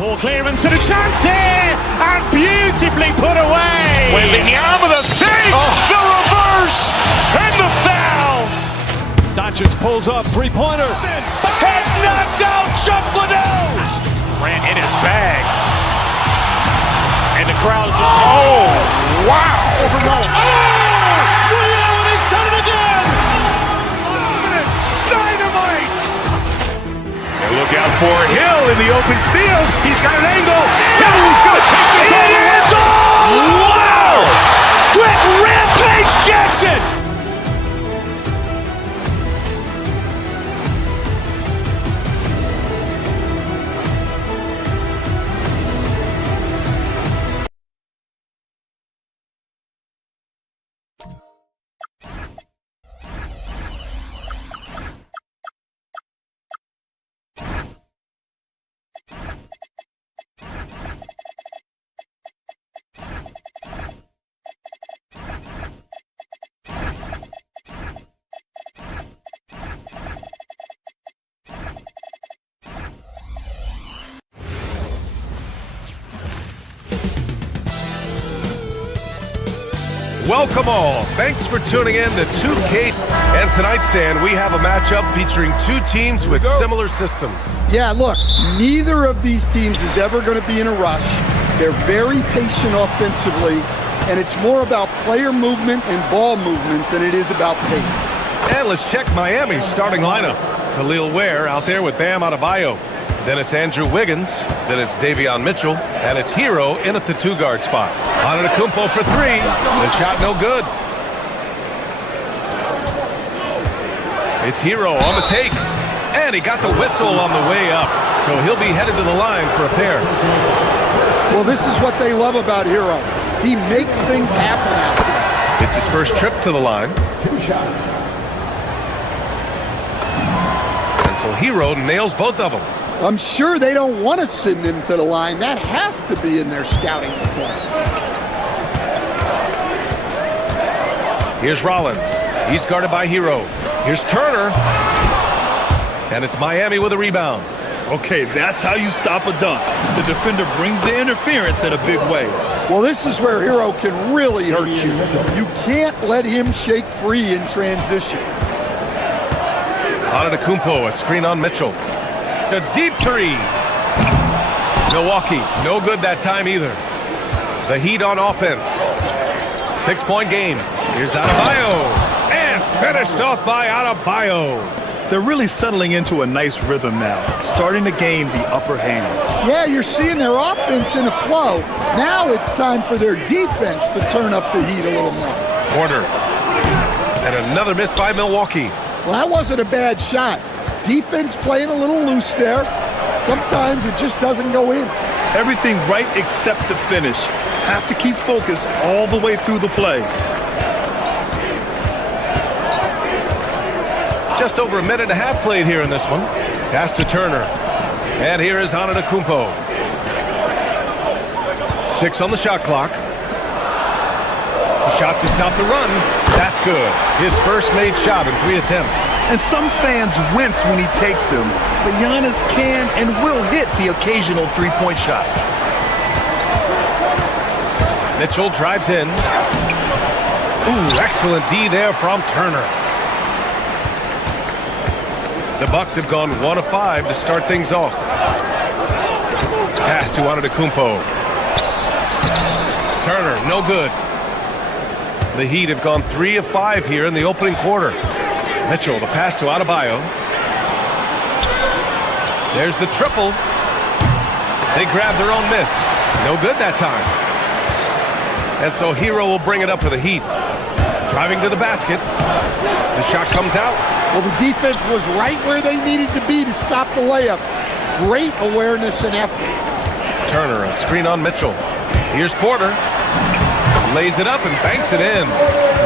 Poor clearance and a chance here, and beautifully put away. Wembanyama the fake, the reverse, and the foul. Doncic pulls up, three-pointer. Vince has knocked out Chuck Liddell. Grant in his bag. And the crowd is, oh, wow. Over goal. Oh! Ray Allen has done it again! Dynamite! And look out for Hill in the open field. He's got an angle. Hill's going to take this all the way. Wow! Brett Rampage Jackson! Welcome all. Thanks for tuning in to 2K. And tonight, Stan, we have a matchup featuring two teams with similar systems. Yeah, look, neither of these teams is ever going to be in a rush. They're very patient offensively, and it's more about player movement and ball movement than it is about pace. And let's check Miami's starting lineup. Khalil Ware out there with Bam Adebayo. Then it's Andrew Wiggins. Then it's Davion Mitchell. And it's Hero in at the two-guard spot. Antetokounmpo for three. The shot no good. It's Hero on the take. And he got the whistle on the way up. So he'll be headed to the line for a pair. Well, this is what they love about Hero. He makes things happen out there. It's his first trip to the line. Two shots. And so Hero nails both of them. I'm sure they don't want to send him to the line. That has to be in their scouting report. Here's Rollins. He's guarded by Hero. Here's Turner. And it's Miami with a rebound. Okay, that's how you stop a dunk. The defender brings the interference in a big way. Well, this is where Hero can really hurt you. You can't let him shake free in transition. Antetokounmpo, a screen on Mitchell. A deep three. Milwaukee, no good that time either. The Heat on offense. 6-point game. Here's Adebayo. And finished off by Adebayo. They're really settling into a nice rhythm now, starting to gain the upper hand. Yeah, you're seeing their offense in a flow. Now it's time for their defense to turn up the heat a little more. Porter. And another miss by Milwaukee. Well, that wasn't a bad shot. Defense playing a little loose there. Sometimes it just doesn't go in. Everything right except the finish. Have to keep focused all the way through the play. Just over a minute and a half played here in this one. Pass to Turner. And here is Antetokounmpo. 6 on the shot clock. The shot to stop the run. That's good. His first made shot in 3 attempts. And some fans wince when he takes them, but Giannis can and will hit the occasional three-point shot. Mitchell drives in. Ooh, excellent D there from Turner. The Bucks have gone 1 of 5 to start things off. Pass to Antetokounmpo. Turner, no good. The Heat have gone 3 of 5 here in the opening quarter. Mitchell, the pass to Adebayo. There's the triple. They grab their own miss. No good that time. And so Hero will bring it up for the Heat. Driving to the basket. The shot comes out. Well, the defense was right where they needed to be to stop the layup. Great awareness and effort. Turner, a screen on Mitchell. Here's Porter. Lays it up and banks it in.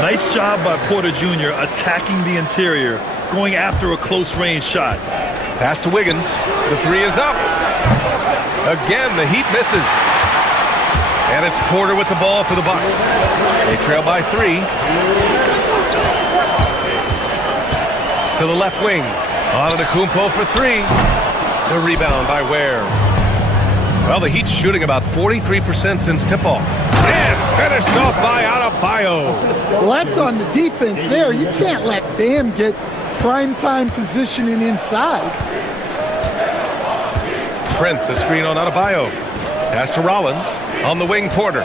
Nice job by Porter Jr. attacking the interior, going after a close-range shot. Pass to Wiggins. The 3 is up. Again, the Heat misses. And it's Porter with the ball for the Bucks. They trail by 3. To the left wing. Antetokounmpo for 3. The rebound by Ware. Well, the Heat's shooting about 43% since tip-off. And finished off by Adebayo. Well, that's on the defense there. You can't let Bam get prime-time positioning inside. Prince, a screen on Adebayo. Pass to Rollins. On the wing, Porter.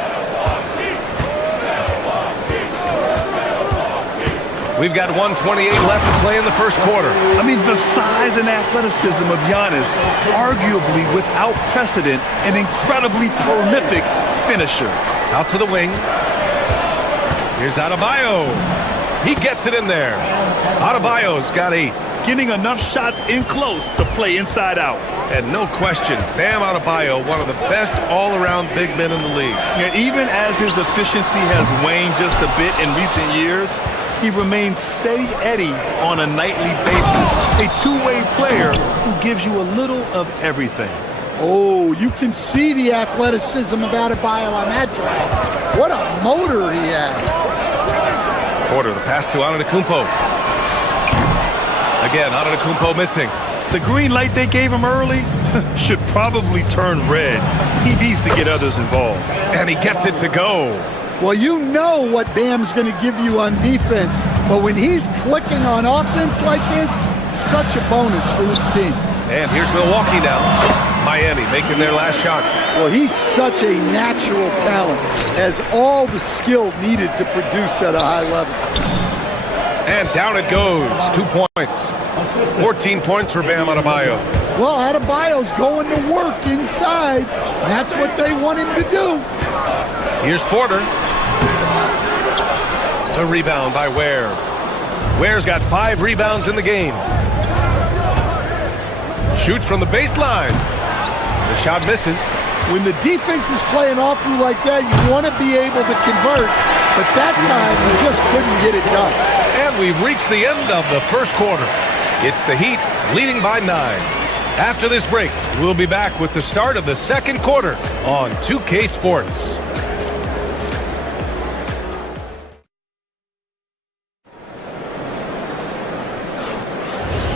We've got 1:28 left to play in the first quarter. I mean, the size and athleticism of Giannis, arguably without precedent, an incredibly prolific finisher. Out to the wing. Here's Adebayo. He gets it in there. Adebayo's got 8. Getting enough shots in close to play inside out. And no question, Bam Adebayo, one of the best all-around big men in the league. And even as his efficiency has waned just a bit in recent years, he remains steady Eddie on a nightly basis. A two-way player who gives you a little of everything. Oh, you can see the athleticism of Adebayo on that drive. What a motor he has. Porter, the pass to Antetokounmpo. Again, Antetokounmpo missing. The green light they gave him early should probably turn red. He needs to get others involved. And he gets it to go. Well, you know what Bam's going to give you on defense, but when he's clicking on offense like this, such a bonus for this team. And here's Milwaukee now. Miami making their last shot. Well, he's such a natural talent, has all the skill needed to produce at a high level. And down it goes. 2 points. 14 points for Bam Adebayo. Well, Adebayo's going to work inside. That's what they want him to do. Here's Porter. The rebound by Ware. Ware's got 5 rebounds in the game. Shoots from the baseline. The shot misses. When the defense is playing off you like that, you want to be able to convert, but that time he just couldn't get it done. And we've reached the end of the first quarter. It's the Heat leading by 9. After this break, we'll be back with the start of the second quarter on 2K Sports.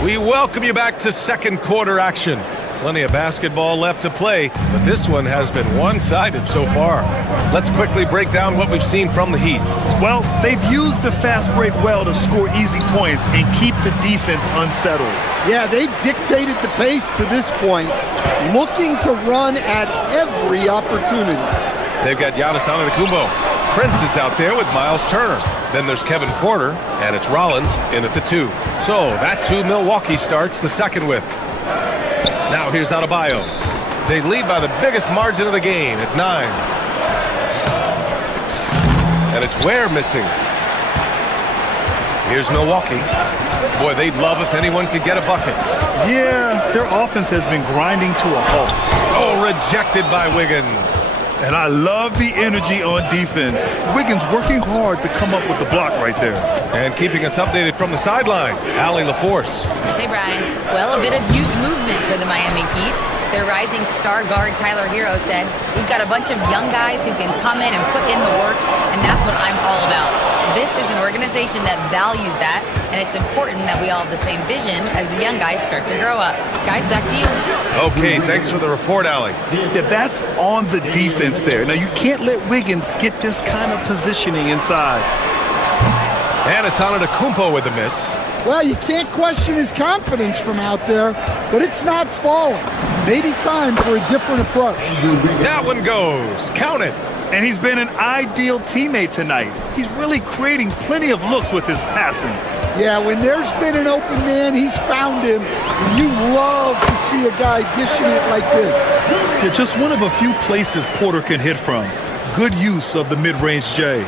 We welcome you back to second quarter action. Plenty of basketball left to play, but this one has been one-sided so far. Let's quickly break down what we've seen from the Heat. Well, they've used the fast break well to score easy points and keep the defense unsettled. Yeah, they've dictated the pace to this point, looking to run at every opportunity. They've got Giannis Antetokounmpo. Prince is out there with Miles Turner. Then there's Kevin Porter, and it's Rollins in at the 2. So that's who Milwaukee starts the second with. Now here's Adebayo. They lead by the biggest margin of the game at 9. And it's Ware missing. Here's Milwaukee. Boy, they'd love if anyone could get a bucket. Yeah, their offense has been grinding to a halt. Oh, rejected by Wiggins. And I love the energy on defense. Wiggins working hard to come up with the block right there. And keeping us updated from the sideline, Allie LaForce. Hey, Brian. Well, a bit of youth movement for the Miami Heat. Their rising star guard, Tyler Hero, said, "We've got a bunch of young guys who can come in and put in the work, and that's what I'm all about." This is an organization that values that, and it's important that we all have the same vision as the young guys start to grow up. Guys, back to you. Okay, thanks for the report, Allie. Yeah, that's on the defense there. Now, you can't let Wiggins get this kind of positioning inside. And it's Antetokounmpo with the miss. Well, you can't question his confidence from out there, but it's not falling. Maybe time for a different approach. That one goes. Count it. And he's been an ideal teammate tonight. He's really creating plenty of looks with his passing. Yeah, when there's been an open man, he's found him, and you love to see a guy dishing it like this. Yeah, just one of a few places Porter can hit from. Good use of the mid-range J.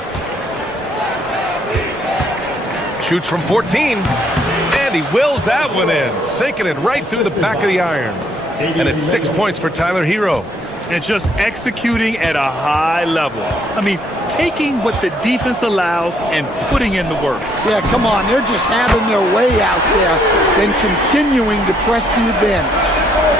Shoots from 14, and he wills that one in, sinking it right through the back of the iron. And it's 6 points for Tyler Hero. And just executing at a high level. I mean, taking what the defense allows and putting in the work. Yeah, come on, they're just having their way out there and continuing to press the advantage.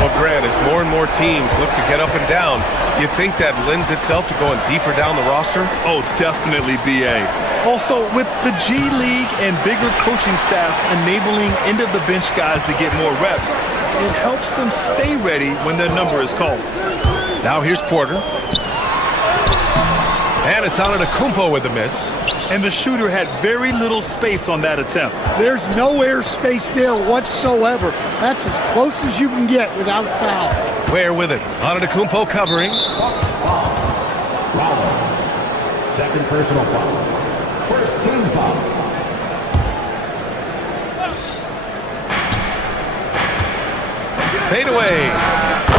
Well, Grant, as more and more teams look to get up and down, you think that lends itself to going deeper down the roster? Oh, definitely, BA. Also, with the G League and bigger coaching staffs enabling end-of-the-bench guys to get more reps, it helps them stay ready when their number is called. Now here's Porter. And it's Antetokounmpo with the miss. And the shooter had very little space on that attempt. There's no air space there whatsoever. That's as close as you can get without foul. Ware with it. Antetokounmpo covering. Second personal foul. First team foul. Fade away.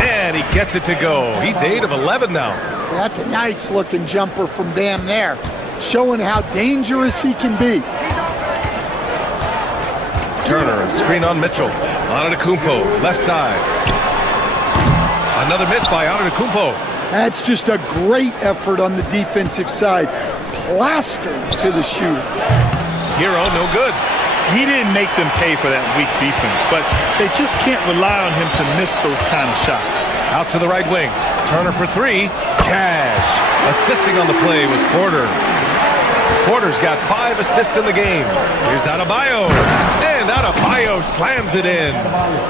And he gets it to go. He's 8 of 11 now. That's a nice looking jumper from Bam there, showing how dangerous he can be. Turner, a screen on Mitchell. Antetokounmpo, left side. Another miss by Antetokounmpo. That's just a great effort on the defensive side. Plastered to the shooter. Hero, no good. He didn't make them pay for that weak defense, but they just can't rely on him to miss those kind of shots. Out to the right wing. Turner for 3. Cash. Assisting on the play was Porter. Porter's got 5 assists in the game. Here's Adebayo. And Adebayo slams it in.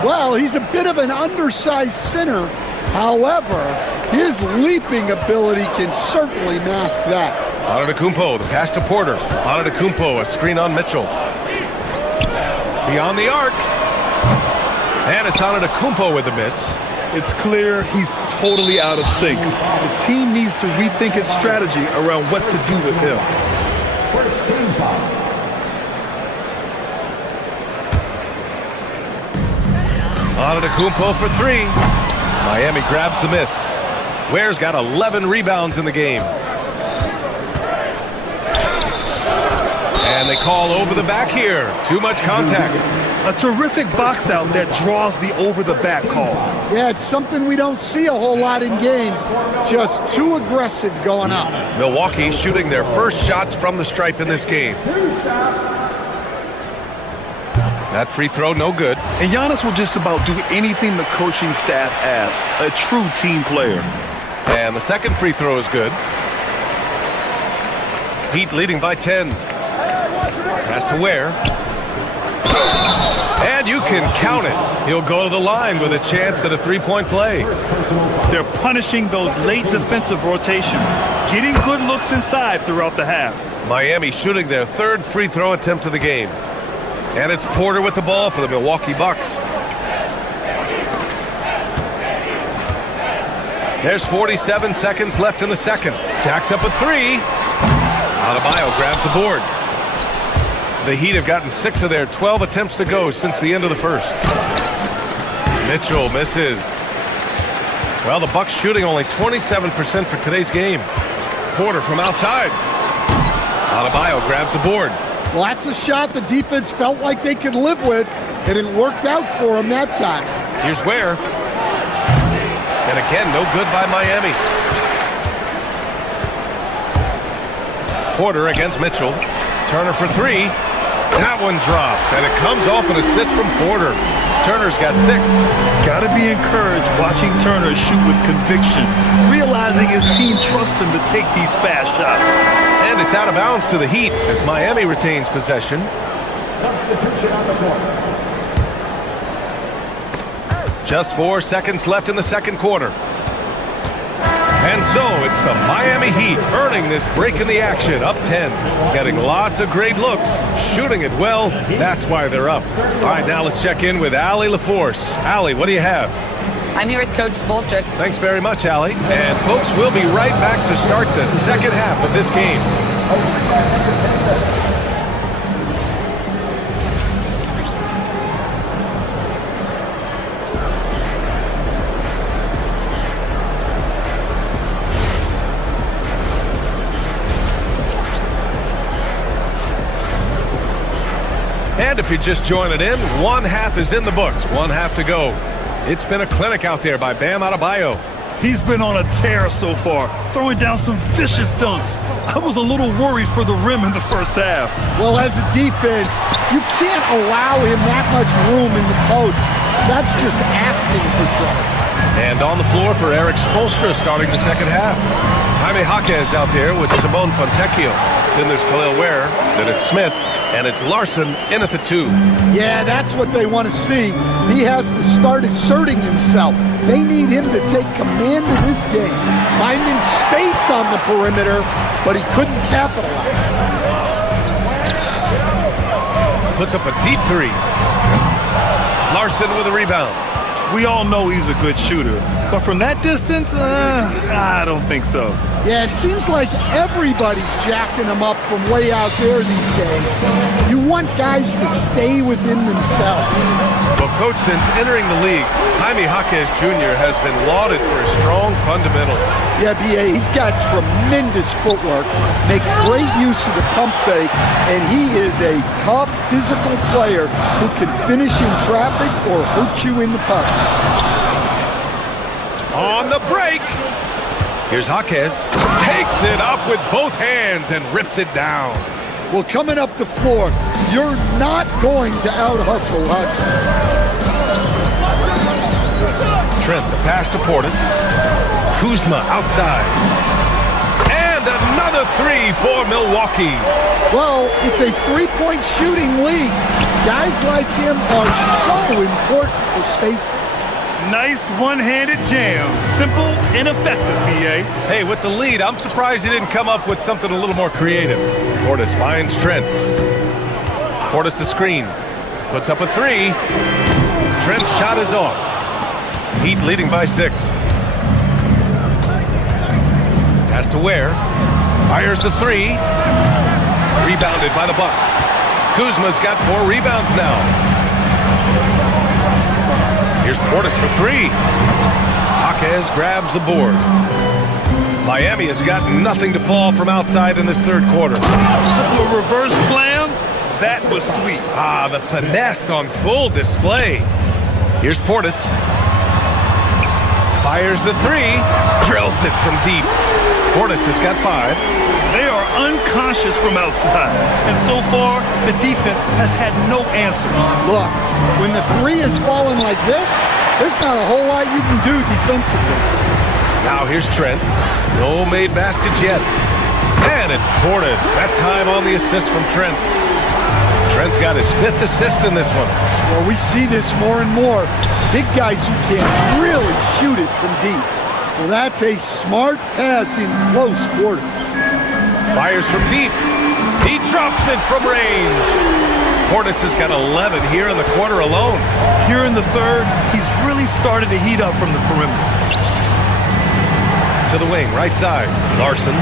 Well, he's a bit of an undersized center. However, his leaping ability can certainly mask that. Antetokounmpo, the pass to Porter. Antetokounmpo, a screen on Mitchell. Beyond the arc. And it's Antetokounmpo with the miss. It's clear he's totally out of sync. The team needs to rethink its strategy around what to do with him. First team foul. Antetokounmpo for 3. Miami grabs the miss. Ware's got 11 rebounds in the game. And they call over the back here. Too much contact. A terrific box out that draws the over-the-back call. Yeah, it's something we don't see a whole lot in games. Just too aggressive going up. Milwaukee shooting their first shots from the stripe in this game. That free throw, no good. And Giannis will just about do anything the coaching staff asks. A true team player. And the second free throw is good. Heat leading by 10. Pass to Ware. And you can count it. He'll go to the line with a chance at a three-point play. They're punishing those late defensive rotations, getting good looks inside throughout the half. Miami shooting their third free throw attempt of the game. And it's Porter with the ball for the Milwaukee Bucks. There's 47 seconds left in the second. Jacks up a 3. Adebayo grabs the board. The Heat have gotten 6 of their 12 attempts to go since the end of the first. Mitchell misses. Well, the Bucks shooting only 27% for today's game. Porter from outside. Adebayo grabs the board. Well, that's a shot the defense felt like they could live with, and it worked out for them that time. Here's Ware. And again, no good by Miami. Porter against Mitchell. Turner for 3. That one drops, and it comes off an assist from Porter. Turner's got 6. Got to be encouraged watching Turner shoot with conviction, realizing his team trusts him to take these fast shots. And it's out of bounds to the Heat as Miami retains possession. Substitution on the court. Just 4 seconds left in the second quarter. And so it's the Miami Heat earning this break in the action, up 10. Getting lots of great looks, shooting it well. That's why they're up. All right, now let's check in with Allie LaForce. Allie, what do you have? I'm here with Coach Spolstra. Thanks very much, Allie. And folks, we'll be right back to start the second half of this game. And if you're just joining in, one half is in the books, one half to go. It's been a clinic out there by Bam Adebayo. He's been on a tear so far, throwing down some vicious dunks. I was a little worried for the rim in the first half. Well, as a defense, you can't allow him that much room in the post. That's just asking for trouble. And on the floor for Eric Spoelstra starting the second half. Jaime Jaquez out there with Simone Fontecchio. Then there's Khalil Ware. Then it's Smith. And it's Larson in at the 2. Yeah, that's what they want to see. He has to start asserting himself. They need him to take command of this game. Finding space on the perimeter, but he couldn't capitalize. Puts up a deep 3. Larson with a rebound. We all know he's a good shooter, but from that distance, I don't think so. Yeah, it seems like everybody's jacking him up from way out there these days. You want guys to stay within themselves. Well, Coach, since entering the league, Jaime Jaquez Jr. has been lauded for his strong fundamentals. Yeah, B.A., he's got tremendous footwork, makes great use of the pump fake, and he is a tough physical player who can finish in traffic or hurt you in the post. On the break, here's Jaquez. Takes it up with both hands and rips it down. Well, coming up the floor, you're not going to out-hustle Jaquez. Trent, the pass to Portis. Kuzma outside. And another 3 for Milwaukee. Well, it's a three-point shooting league. Guys like him are so important for spacing. Nice one-handed jam. Simple and effective, B.A. Hey, with the lead, I'm surprised he didn't come up with something a little more creative. Portis finds Trent. Portis the screen. Puts up a 3. Trent's shot is off. Heat leading by 6. Pass to Ware. Fires the 3. Rebounded by the Bucks. Kuzma's got 4 rebounds now. Here's Portis for 3. Jaquez grabs the board. Miami has got nothing to fall from outside in this third quarter. The reverse slam, that was sweet. Ah, the finesse on full display. Here's Portis. Fires the 3. Drills it from deep. Portis has got 5. They are unconscious from outside, and so far, the defense has had no answer. Look, when the 3 is falling like this, there's not a whole lot you can do defensively. Now here's Trent. No made baskets yet. And it's Portis. That time on the assist from Trent. Trent's got his 5th assist in this one. Well, we see this more and more. Big guys who can't really shoot it from deep. Well, that's a smart pass in close quarters. Fires from deep. He drops it from range. Portis has got 11 here in the quarter alone. Here in the third, he's really started to heat up from the perimeter. To the wing, right side. Larson.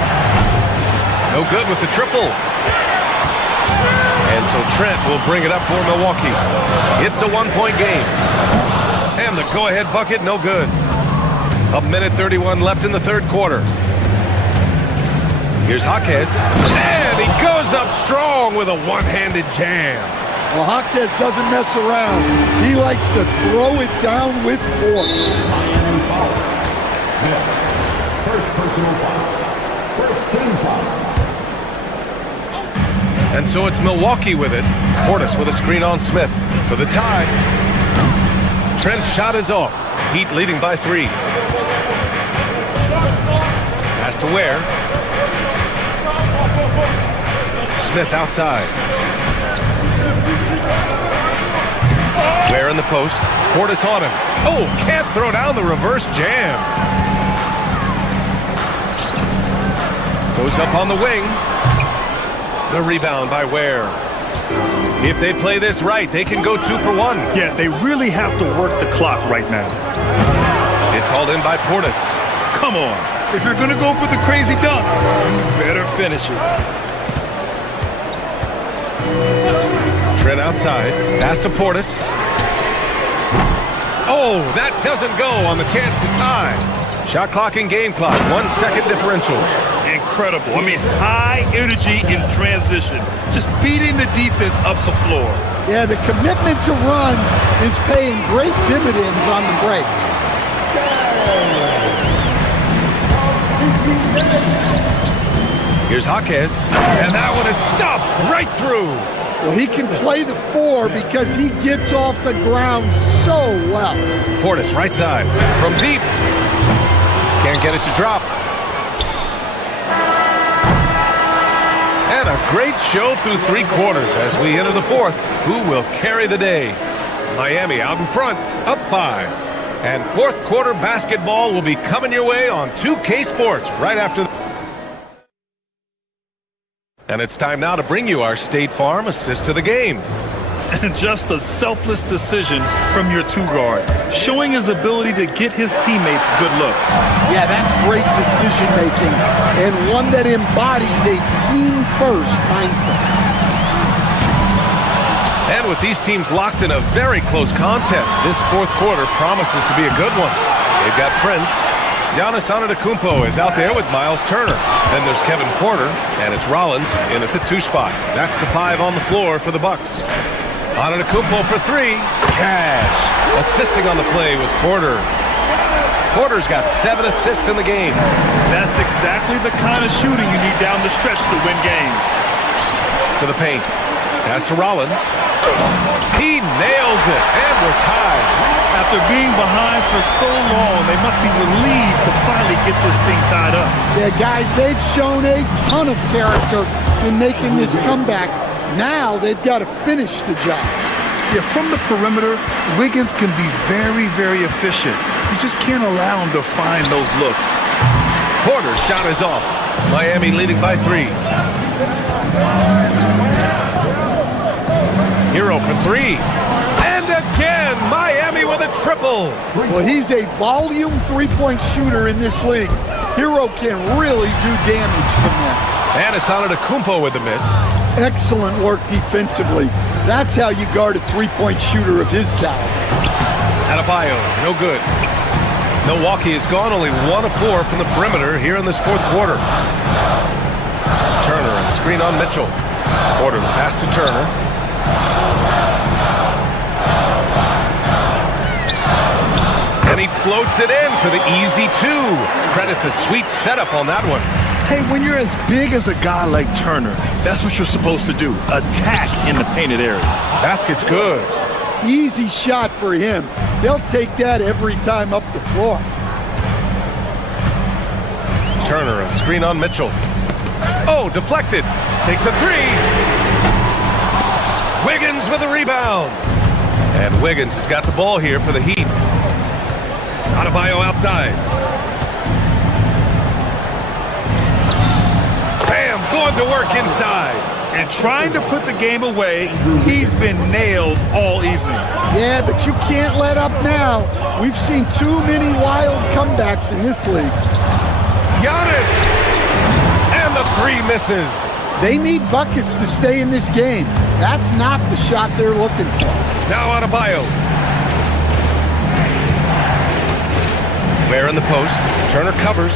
No good with the triple. And so Trent will bring it up for Milwaukee. It's a one-point game. And the go-ahead bucket, no good. 1:31 left in the third quarter. Here's Jaquez. And he goes up strong with a one-handed jam. Well, Jaquez doesn't mess around. He likes to throw it down with force. First personal foul. First team foul. And so it's Milwaukee with it. Portis with a screen on Smith for the tie. Trent's shot is off. Heat leading by 3. Pass to Ware. Smith outside. Ware in the post. Portis on him. Oh, can't throw down the reverse jam. Goes up on the wing. The rebound by Ware. If they play this right, they can go 2 for 1. Yeah, they really have to work the clock right now. It's hauled in by Portis. Come on. If you're going to go for the crazy dunk, better finish it. Trent outside. Pass to Portis. Oh, that doesn't go on the chance to tie. Shot clock and game clock. 1 second differential. Incredible. I mean, high energy in transition. Just beating the defense up the floor. Yeah, the commitment to run is paying great dividends on the break. Here's Jaquez. And that one is stuffed right through. Well, he can play the 4 because he gets off the ground so well. Portis right side. From deep. Can't get it to drop. And a great show through 3 quarters as we enter the 4th. Who will carry the day? Miami out in front, up 5. And 4th quarter basketball will be coming your way on 2K Sports right after. And it's time now to bring you our State Farm assist to the game. And just a selfless decision from your 2-guard, showing his ability to get his teammates good looks. Yeah, that's great decision-making, and one that embodies a team-first mindset. And with these teams locked in a very close contest, this 4th quarter promises to be a good one. They've got Prince. Giannis Antetokounmpo is out there with Miles Turner. Then there's Kevin Porter, and it's Rollins in at the 2 spot. That's the 5 on the floor for the Bucks. Antetokounmpo for 3. Cash. Assisting on the play was Porter. Porter's got 7 assists in the game. That's exactly the kind of shooting you need down the stretch to win games. To the paint. Pass to Rollins. He nails it, and we're tied. After being behind for so long, they must be relieved to finally get this thing tied up. Yeah, guys, they've shown a ton of character in making this comeback. Now they've got to finish the job. Yeah, from the perimeter, Wiggins can be very, very efficient. You just can't allow him to find those looks. Porter's shot is off. Miami leading by 3. Hero for 3. And again, Miami with a triple. Well, he's a volume 3-point shooter in this league. Hero can really do damage from that. And it's Antetokounmpo with the miss. Excellent work defensively. That's how you guard a 3-point shooter of his caliber. Adebayo, no good. Milwaukee has gone only 1 of 4 from the perimeter here in this 4th quarter. Turner, a screen on Mitchell. Porter, the pass to Turner. And he floats it in for the easy 2. Credit the sweet setup on that one. Hey, when you're as big as a guy like Turner, that's what you're supposed to do. Attack in the painted area. Basket's good. Easy shot for him. They'll take that every time up the floor. Turner, a screen on Mitchell. Oh, deflected. Takes a 3. Wiggins with a rebound. And Wiggins has got the ball here for the Heat. Adebayo outside. Bam, going to work inside. And trying to put the game away, he's been nails all evening. Yeah, but you can't let up now. We've seen too many wild comebacks in this league. Giannis! And the 3 misses. They need buckets to stay in this game. That's not the shot they're looking for. Now Adebayo. Ware in the post. Turner covers.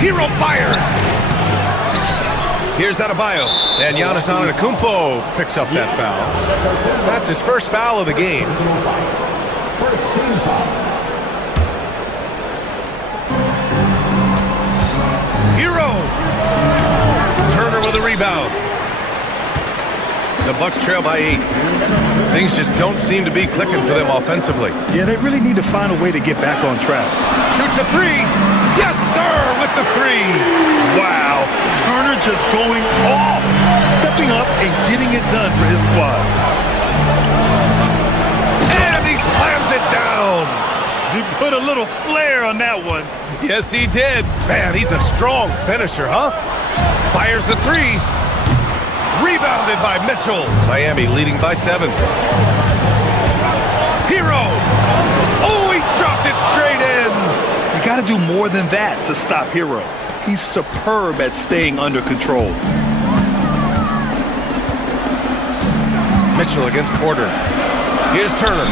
Hero fires. Here's Adebayo. And Giannis Antetokounmpo picks up that foul. That's his first foul of the game. First team foul. Hero. Turner with a rebound. The Bucks trail by 8. Things just don't seem to be clicking for them offensively. Yeah, they really need to find a way to get back on track. Shoots a 3. Yes, sir, with the 3. Wow, Turner just going off, stepping up and getting it done for his squad. And he slams it down. He put a little flair on that one. Yes, he did. Man, he's a strong finisher, huh? Fires the 3. Rebounded by Mitchell. Miami leading by 7. Hero. Oh, he dropped it straight in. You got to do more than that to stop Hero. He's superb at staying under control. Mitchell against Porter. Here's Turner.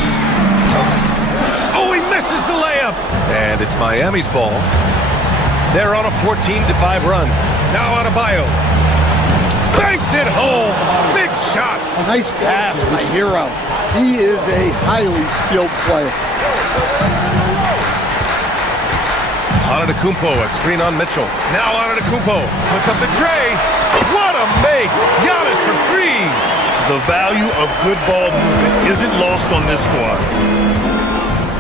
Oh, he misses the layup. And it's Miami's ball. They're on a 14-5 run. Now Adebayo. Banks it home. Big shot. Nice pass by Hero. He is a highly skilled player. Antetokounmpo, a screen on Mitchell. Now Antetokounmpo puts up the tray. What a make. Giannis for 3. The value of good ball movement isn't lost on this squad.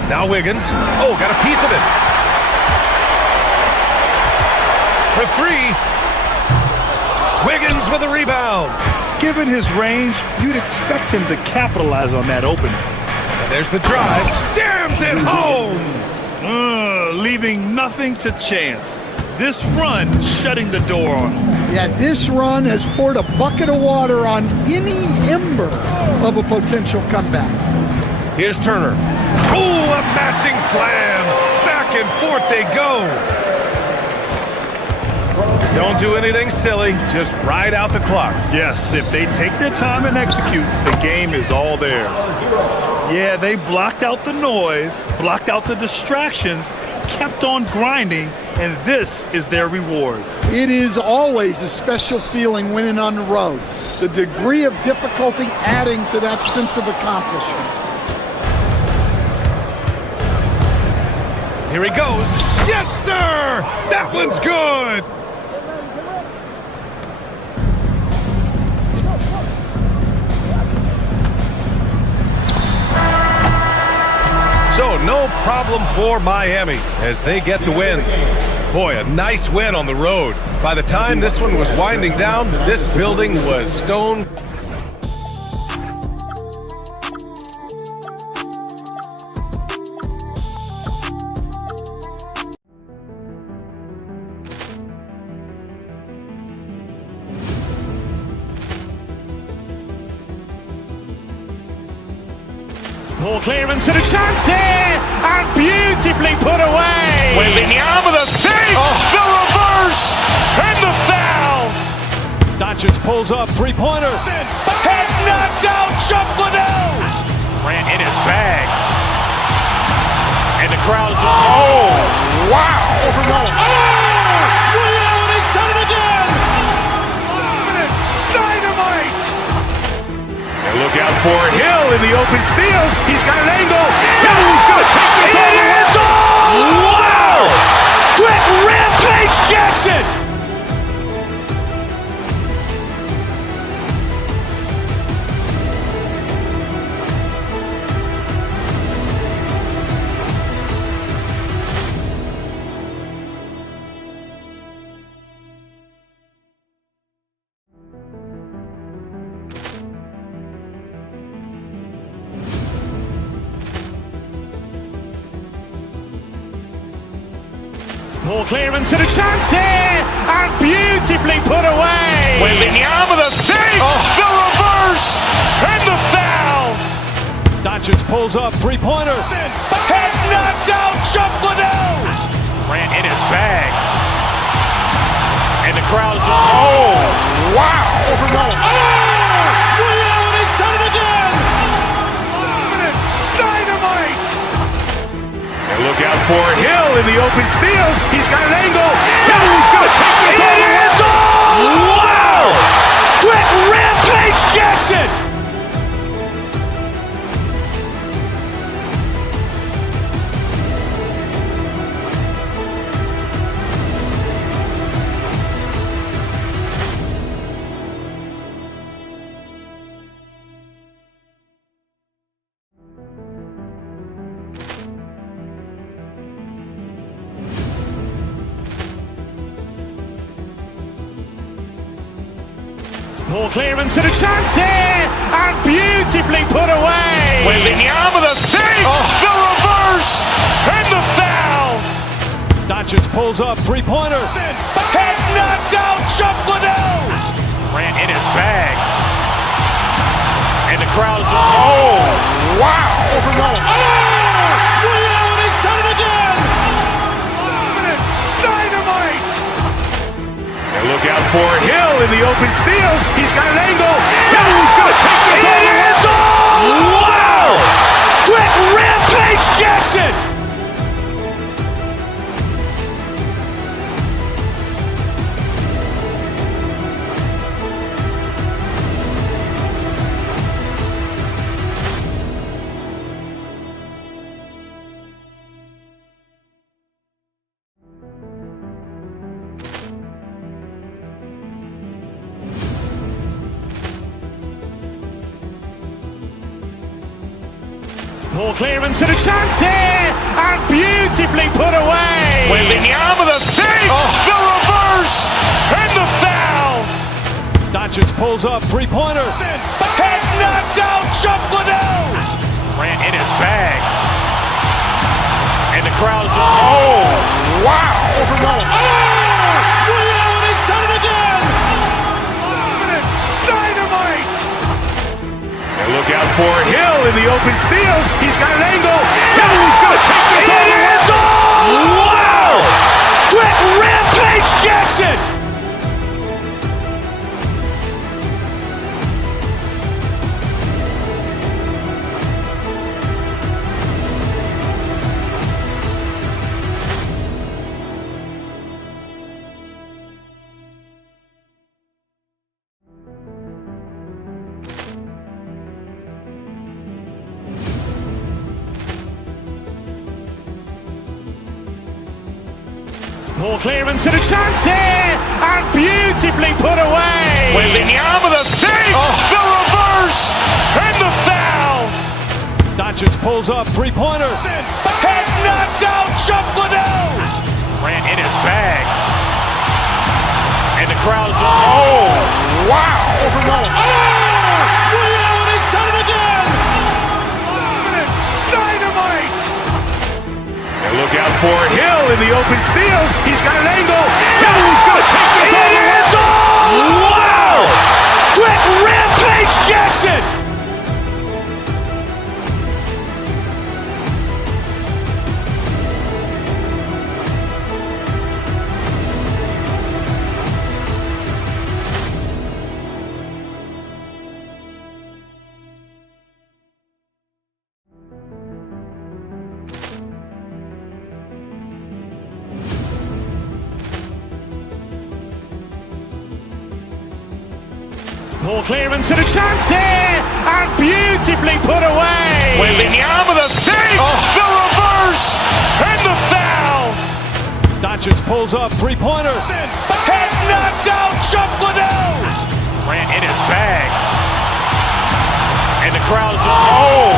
Now Wiggins. Oh, got a piece of it. For 3. Wiggins with a rebound. Given his range, you'd expect him to capitalize on that opening. And there's the drive. Jams it home. Leaving nothing to chance. This run shutting the door on him. Yeah, this run has poured a bucket of water on any ember of a potential comeback. Here's Turner. Oh, a matching slam. Back and forth they go. Don't do anything silly. Just ride out the clock. Yes, if they take their time and execute, the game is all theirs. Yeah, they blocked out the noise, blocked out the distractions, kept on grinding, and this is their reward. It is always a special feeling winning on the road. The degree of difficulty adding to that sense of accomplishment. Here he goes. Yes, sir! That one's good! So no problem for Miami as they get the win. Boy, a nice win on the road. By the time this one was winding down, this building was stone. Poor clearance and a chance here, and beautifully put away. Wembanyama with a save, the reverse, and the foul. Doncic pulls up, three-pointer. Has knocked out Chuck Liddell. Ran in his bag. And the crowd is... Oh, wow. He's done it again. Dynamite. And look out for Hill in the open field. He's got an angle. Hill's going to take this all the way. Wow. Quick rampage Jackson. Poor clearance and a chance here, and beautifully put away. Wembanyama with a save, the reverse, and the foul. Doncic pulls up, three-pointer. Has knocked out Chuck Liddell. Ran in his bag. And the crowd is, oh, wow. Overruled. Ray Allen has done it again. Dynamite. And look out for Hill in the open field. He's got an angle. Oh, he's going to take this all the way. Wow! Quick Rampage Jackson! Poor clearance and a chance here, and beautifully put away. With the arm of the fake, the reverse, and the foul. Doncic pulls up, three-pointer. Has knocked out Chuck Liddell. Ran in his bag. And the crowd is, oh, wow. Overruled. Ray Allen has done it again. Dynamite. And look out for Hill in the open field. He's got an angle. Oh, he's going to take this all the way. Wow! Quick Rampage Jackson! Poor clearance and a chance here, and beautifully put away. With the arm of the fake, the reverse, and the foul. Doncic pulls up, three-pointer. Has knocked out Chuck Liddell. Ran in his bag. And the crowd is, oh, wow. Overruled. Ray Allen has done it again. Dynamite. And look out for Hill in the open field. He's got an angle. Oh, he's going to take this all the way. Wow! Quick Rampage Jackson! Poor clearance and a chance here, and beautifully put away. With the arm of the fake, the reverse, and the foul. Doncic pulls up, three-pointer. Has knocked out Chuck Liddell. Ran in his bag. And the crowd is, oh, wow. Overruled. Ray Allen has done it again. Dynamite. And look out for Hill in the open field. He's got an angle. Oh, he's going to take this all the way. Wow! Quick Rampage Jackson! Poor clearance and a chance here, and beautifully put away. With the arm of the fake, the reverse, and the foul. Doncic pulls up, three-pointer. Has knocked out Chuck Liddell. Ran in his bag. And the crowd is, oh,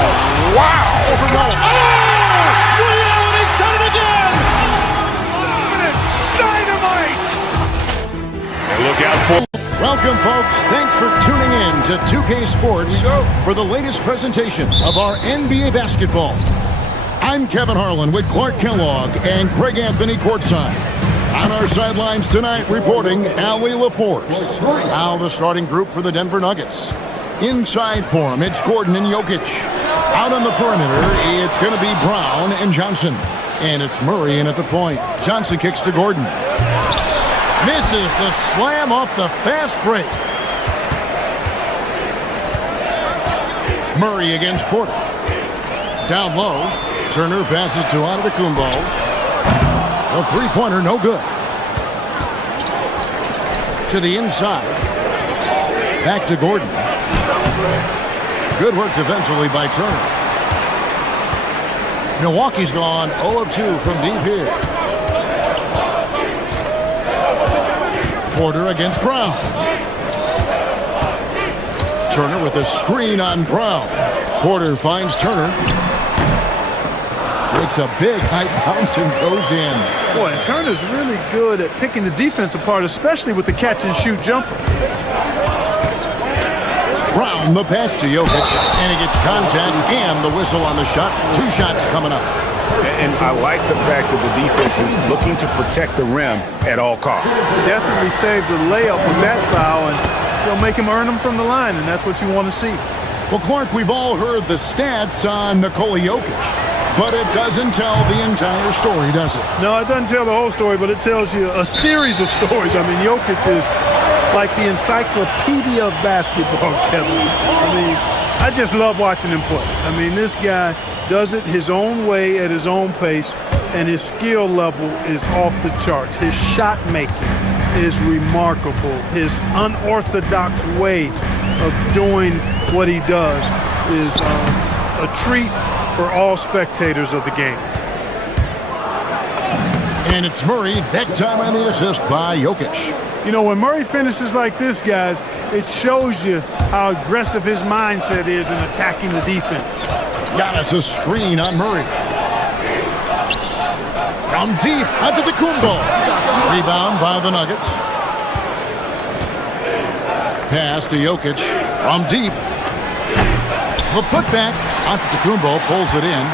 wow. Overruled. Ray Allen has done it again. Dynamite. And look out for. Welcome, folks. Thanks for tuning in to 2K Sports for the latest presentation of our NBA basketball. I'm Kevin Harlan with Clark Kellogg and Greg Anthony courtside. On our sidelines tonight, reporting Allie LaForce. Now the starting group for the Denver Nuggets. Inside for him, it's Gordon and Jokic. Out on the perimeter, it's going to be Brown and Johnson. And it's Murray in at the point. Johnson kicks to Gordon. Misses the slam off the fast break. Murray against Porter. Down low. Turner passes to Antetokounmpo. A three-pointer, no good. To the inside. Back to Gordon. Good work defensively by Turner. Milwaukee's gone 0 of 2 from deep here. Porter against Brown. Turner with a screen on Brown. Porter finds Turner. Makes a big high bounce and goes in. Boy, and Turner's really good at picking the defense apart, especially with the catch-and-shoot jumper. Brown, the pass to Jokic, and he gets contact and the whistle on the shot. 2 shots coming up. And I like the fact that the defense is looking to protect the rim at all costs. Definitely saved the layup with that foul, and they'll make him earn them from the line, and that's what you want to see. Well, Clark, we've all heard the stats on Nikola Jokic, but it doesn't tell the entire story, does it? No, it doesn't tell the whole story, but it tells you a series of stories. I mean, Jokic is like the encyclopedia of basketball, Kevin. I mean, I just love watching him play. I mean, this guy does it his own way at his own pace, and his skill level is off the charts. His shot making is remarkable. His unorthodox way of doing what he does is a treat for all spectators of the game. And it's Murray, that time on the assist by Jokic. You know, when Murray finishes like this, guys, it shows you how aggressive his mindset is in attacking the defense. Giannis a screen on Murray. From deep, Antetokounmpo. Rebound by the Nuggets. Pass to Jokic from deep. The putback. Antetokounmpo pulls it in.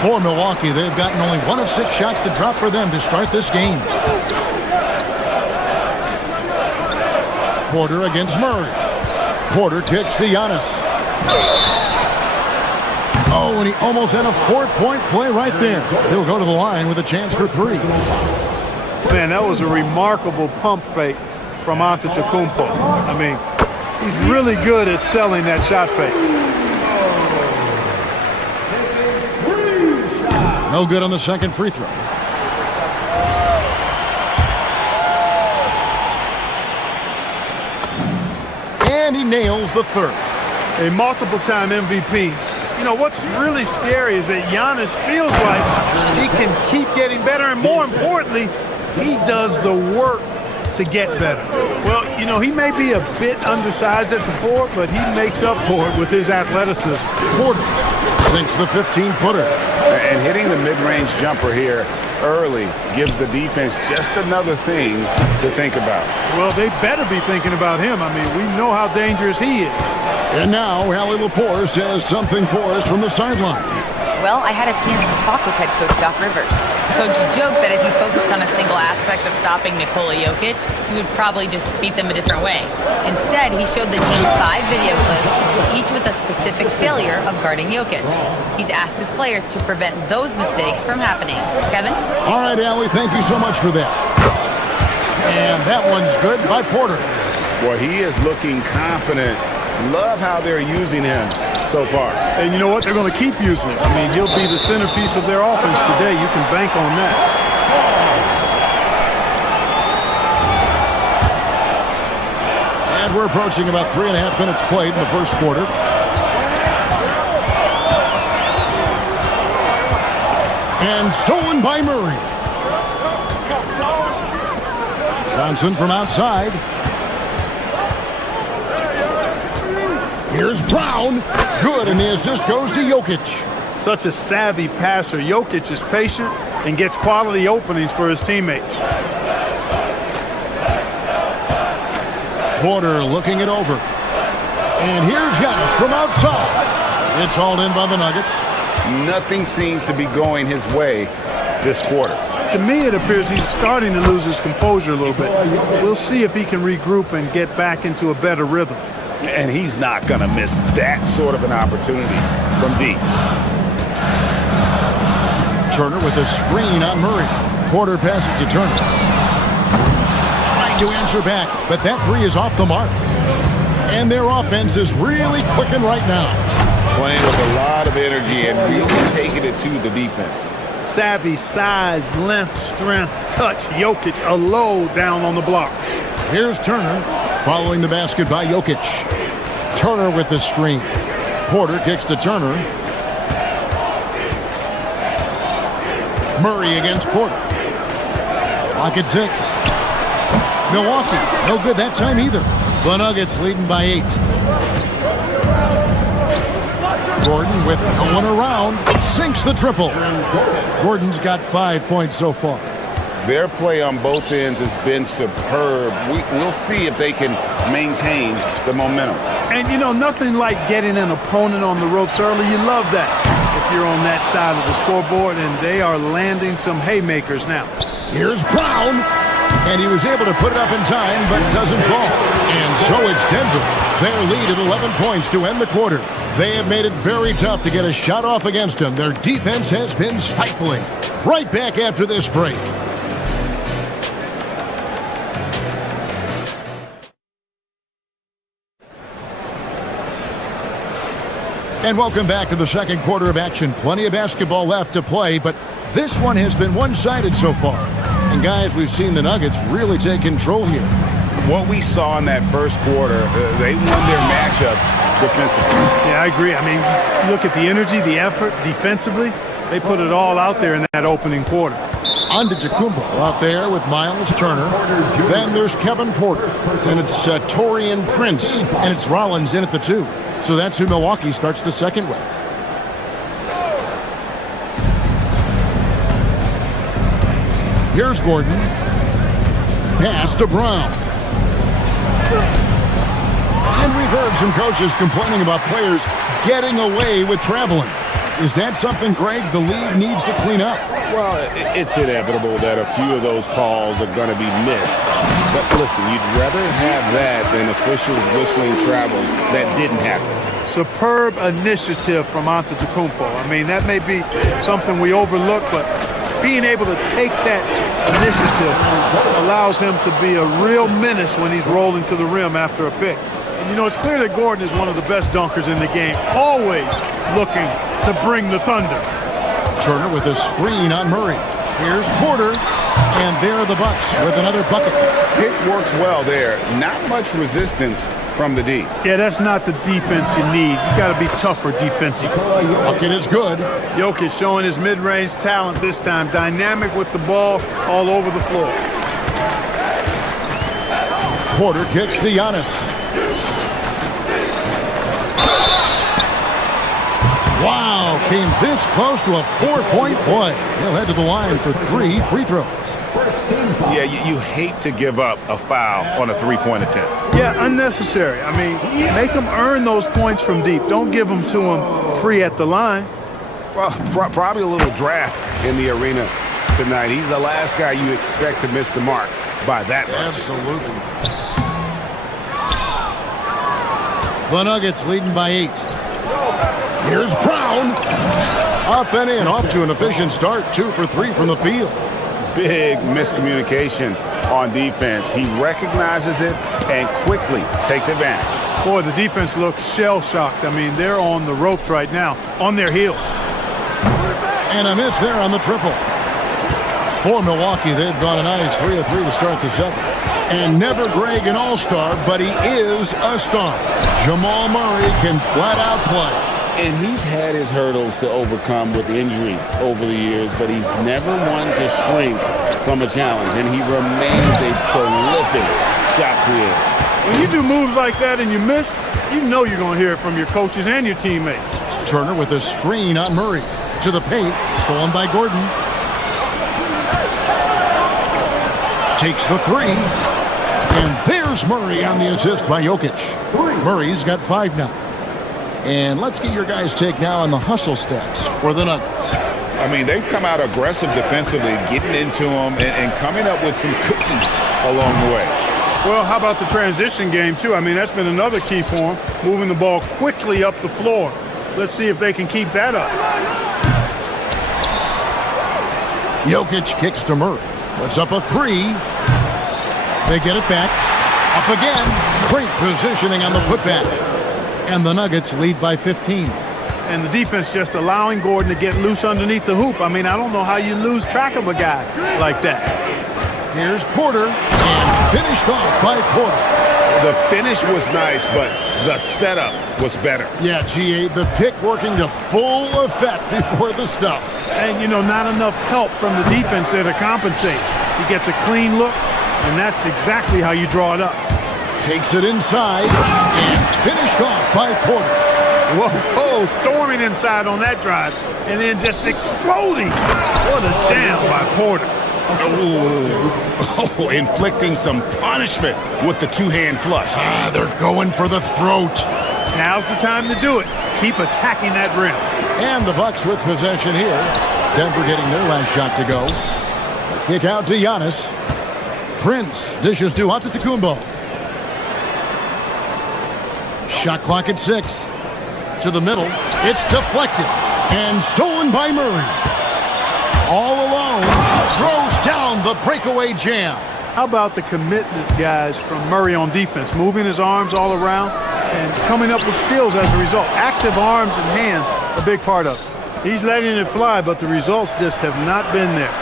For Milwaukee, they've gotten only 1 of 6 shots to drop for them to start this game. Porter against Murray. Porter kicks to Giannis. Oh, and he almost had a 4-point play right there. He'll go to the line with a chance for 3. Man, that was a remarkable pump fake from Antetokounmpo. I mean, he's really good at selling that shot fake. No good on the second free throw. And he nails the third. A multiple-time MVP. You know, what's really scary is that Giannis feels like he can keep getting better, and more importantly, he does the work to get better. Well, you know, he may be a bit undersized at the 4, but he makes up for it with his athleticism. Porter sinks the 15-footer. And hitting the mid-range jumper here early gives the defense just another thing to think about. Well, they better be thinking about him. I mean, we know how dangerous he is. And now, Allie Lepore says something for us from the sideline. Well, I had a chance to talk with head coach Doc Rivers. Coach joked that if he focused on a single aspect of stopping Nikola Jokic, he would probably just beat them a different way. Instead, he showed the team 5 video clips, each with a specific failure of guarding Jokic. He's asked his players to prevent those mistakes from happening. Kevin? All right, Allie, thank you so much for that. And that one's good by Porter. Boy, he is looking confident. Love how they're using him so far. And you know what? They're going to keep using him. I mean, he'll be the centerpiece of their offense today. You can bank on that. And we're approaching about 3.5 minutes played in the first quarter. And stolen by Murray. Johnson from outside. Here's Brown. Good, and the assist goes to Jokic. Such a savvy passer. Jokic is patient and gets quality openings for his teammates. Porter looking it over. And here's Giannis from outside. It's hauled in by the Nuggets. Nothing seems to be going his way this quarter. To me, it appears he's starting to lose his composure a little bit. We'll see if he can regroup and get back into a better rhythm. And he's not going to miss that sort of an opportunity from deep. Turner with a screen on Murray. Porter passes to Turner. trying to answer back, but that three is off the mark. And their offense is really clicking right now. Playing with a lot of energy and really taking it to the defense. Savvy, size, length, strength, touch. Jokic a low down on the blocks. Here's Turner following the basket by Jokic. Turner with the screen. Porter kicks to Turner. Murray against Porter. Clock at 6. Milwaukee, no good that time either. The Nuggets leading by 8. Gordon with no one around, sinks the triple. Gordon's got 5 points so far. Their play on both ends has been superb. We'll see if they can maintain the momentum. And, you know, nothing like getting an opponent on the ropes early. You love that if you're on that side of the scoreboard, and they are landing some haymakers now. Here's Brown, and he was able to put it up in time, but doesn't fall. And so it's Denver. Their lead at 11 points to end the quarter. They have made it very tough to get a shot off against them. Their defense has been stifling. Right back after this break. And welcome back to the second quarter of action. Plenty of basketball left to play, but this one has been one-sided so far. And guys, we've seen the Nuggets really take control here. What we saw in that first quarter, they won their matchups defensively. Yeah, I agree. I mean, look at the energy, the effort defensively. They put it all out there in that opening quarter. Antetokounmpo out there with Miles Turner. Then there's Kevin Porter. And it's Taurean Prince. And it's Rollins in at the 2. So that's who Milwaukee starts the second with. Here's Gordon. Pass to Brown. And we've heard some coaches complaining about players getting away with traveling. Is that something, Greg, the league needs to clean up? Well, it's inevitable that a few of those calls are going to be missed. But listen, you'd rather have that than officials whistling travels that didn't happen. Superb initiative from Antetokounmpo. I mean, that may be something we overlook, but being able to take that initiative allows him to be a real menace when he's rolling to the rim after a pick. And, you know, it's clear that Gordon is one of the best dunkers in the game, always looking to bring the thunder. Turner with a screen on Murray. Here's Porter, and there are the Bucks with another bucket. Pick works well there. Not much resistance from the D. Yeah, that's not the defense you need. You got to be tougher defensively. Bucket is good. Jokic showing his mid-range talent this time. Dynamic with the ball all over the floor. Porter kicks to Giannis. Wow, came this close to a 4-point play. He'll head to the line for 3 free throws. Yeah, you hate to give up a foul on a 3-point attempt. Yeah, unnecessary. I mean, make them earn those points from deep. Don't give them to them free at the line. Well, probably a little draft in the arena tonight. He's the last guy you expect to miss the mark by that much. Absolutely. The Nuggets leading by 8. Here's Brown. Up and in, off to an efficient start. 2 for 3 from the field. Big miscommunication on defense. He recognizes it and quickly takes advantage. Boy, the defense looks shell-shocked. I mean, they're on the ropes right now, on their heels. And a miss there on the triple. For Milwaukee, they've got a nice 3 of 3 to start the second. And never Greg an all-star, but he is a star. Jamal Murray can flat out play. And he's had his hurdles to overcome with injury over the years, but he's never one to shrink from a challenge, and he remains a prolific shot creator. When you do moves like that and you miss, you know you're going to hear it from your coaches and your teammates. Turner with a screen on Murray. To the paint, stolen by Gordon. Takes the 3. And there's Murray on the assist by Jokic. Murray's got 5 now. And let's get your guys' take now on the hustle stats for the Nuggets. I mean, they've come out aggressive defensively, getting into them and coming up with some cookies along the way. Well, how about the transition game, too? I mean, that's been another key for them, moving the ball quickly up the floor. Let's see if they can keep that up. Jokic kicks to Murray. Puts up a 3. They get it back. Up again. Great positioning on the putback. And the Nuggets lead by 15. And the defense just allowing Gordon to get loose underneath the hoop. I mean, I don't know how you lose track of a guy like that. Here's Porter, and finished off by Porter. The finish was nice, but the setup was better. Yeah, G8, the pick working to full effect before the stuff. And, you know, not enough help from the defense there to compensate. He gets a clean look, and that's exactly how you draw it up. Takes it inside, and finished off by Porter. Whoa, storming inside on that drive, and then just exploding. What a jam by Porter. Oh, inflicting some punishment with the two-hand flush. They're going for the throat. Now's the time to do it. Keep attacking that rim. And the Bucks with possession here. Denver getting their last shot to go. Kick out to Giannis. Prince dishes to Antetokounmpo. Shot clock at 6. To the middle. It's deflected. And stolen by Murray. All alone. Throws down the breakaway jam. How about the commitment, guys, from Murray on defense? Moving his arms all around and coming up with steals as a result. Active arms and hands, a big part of it. He's letting it fly, but the results just have not been there.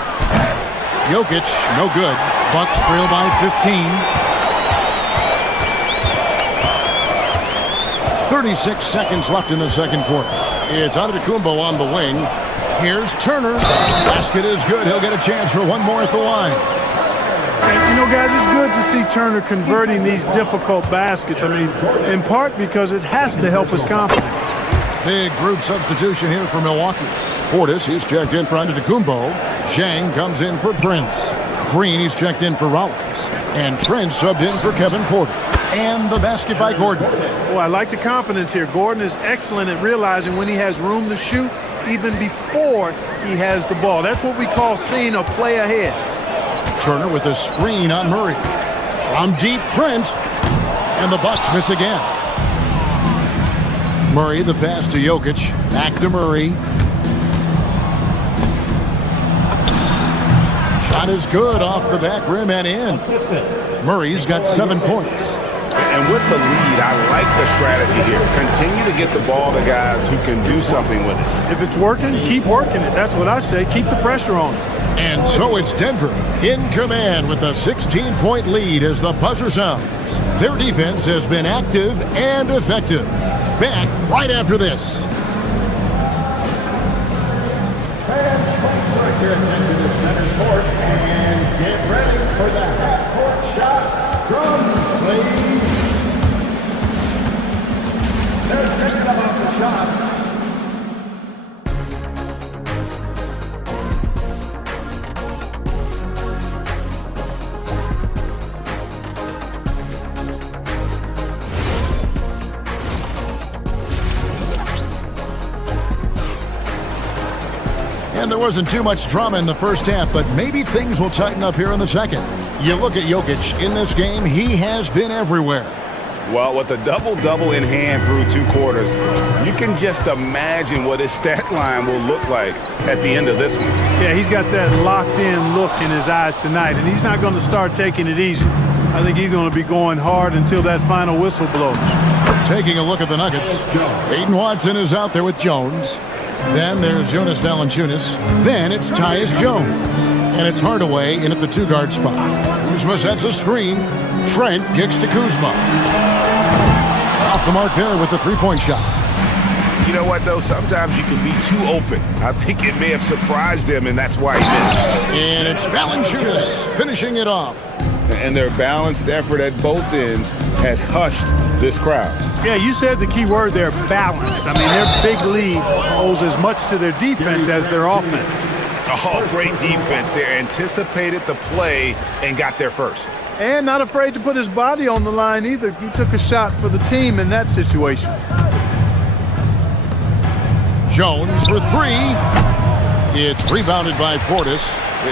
Jokic, no good. Bucks trail by 15. 36 seconds left in the second quarter. It's Antetokounmpo on the wing. Here's Turner. Basket is good. He'll get a chance for one more at the line. And, you know, guys, it's good to see Turner converting these difficult baskets. I mean, in part because it has to help his confidence. Big group substitution here for Milwaukee. Portis, he's checked in for Antetokounmpo. Zhang comes in for Prince. Green, he's checked in for Rollins. And Prince subbed in for Kevin Porter. And the basket by Gordon. Boy, I like the confidence here. Gordon is excellent at realizing when he has room to shoot, even before he has the ball. That's what we call seeing a play ahead. Turner with a screen on Murray. From deep, Trent. And the Bucks miss again. Murray, the pass to Jokic. Back to Murray. Shot is good off the back rim and in. Murray's got 7 points. And with the lead, I like the strategy here. Continue to get the ball to guys who can do something with it. If it's working, keep working it. That's what I say. Keep the pressure on it. And so it's Denver in command with a 16-point lead as the buzzer sounds. Their defense has been active and effective. Back right after this. Fans, please direct your attention to center court and get ready for the half-court shot. Drums, please. They're thinking about the shot. And there wasn't too much drama in the first half, but maybe things will tighten up here in the second. You look at Jokic in this game, he has been everywhere. Well, with a double-double in hand through 2 quarters, you can just imagine what his stat line will look like at the end of this one. Yeah, he's got that locked-in look in his eyes tonight, and he's not going to start taking it easy. I think he's going to be going hard until that final whistle blows. Taking a look at the Nuggets, Aiden Watson is out there with Jones. Then there's Jonas Valanciunas. Then it's Tyus Jones. And it's Hardaway in at the 2-guard spot. Kuzma sets a screen. Trent kicks to Kuzma. Off the mark there with the 3-point shot. You know what, though? Sometimes you can be too open. I think it may have surprised him, and that's why he missed. And it's Valanciunas finishing it off. And their balanced effort at both ends has hushed this crowd. Yeah, you said the key word there, balanced. I mean, their big lead owes as much to their defense as their offense. Oh, great defense. They anticipated the play and got there first. And not afraid to put his body on the line either. He took a shot for the team in that situation. Jones for 3. It's rebounded by Portis.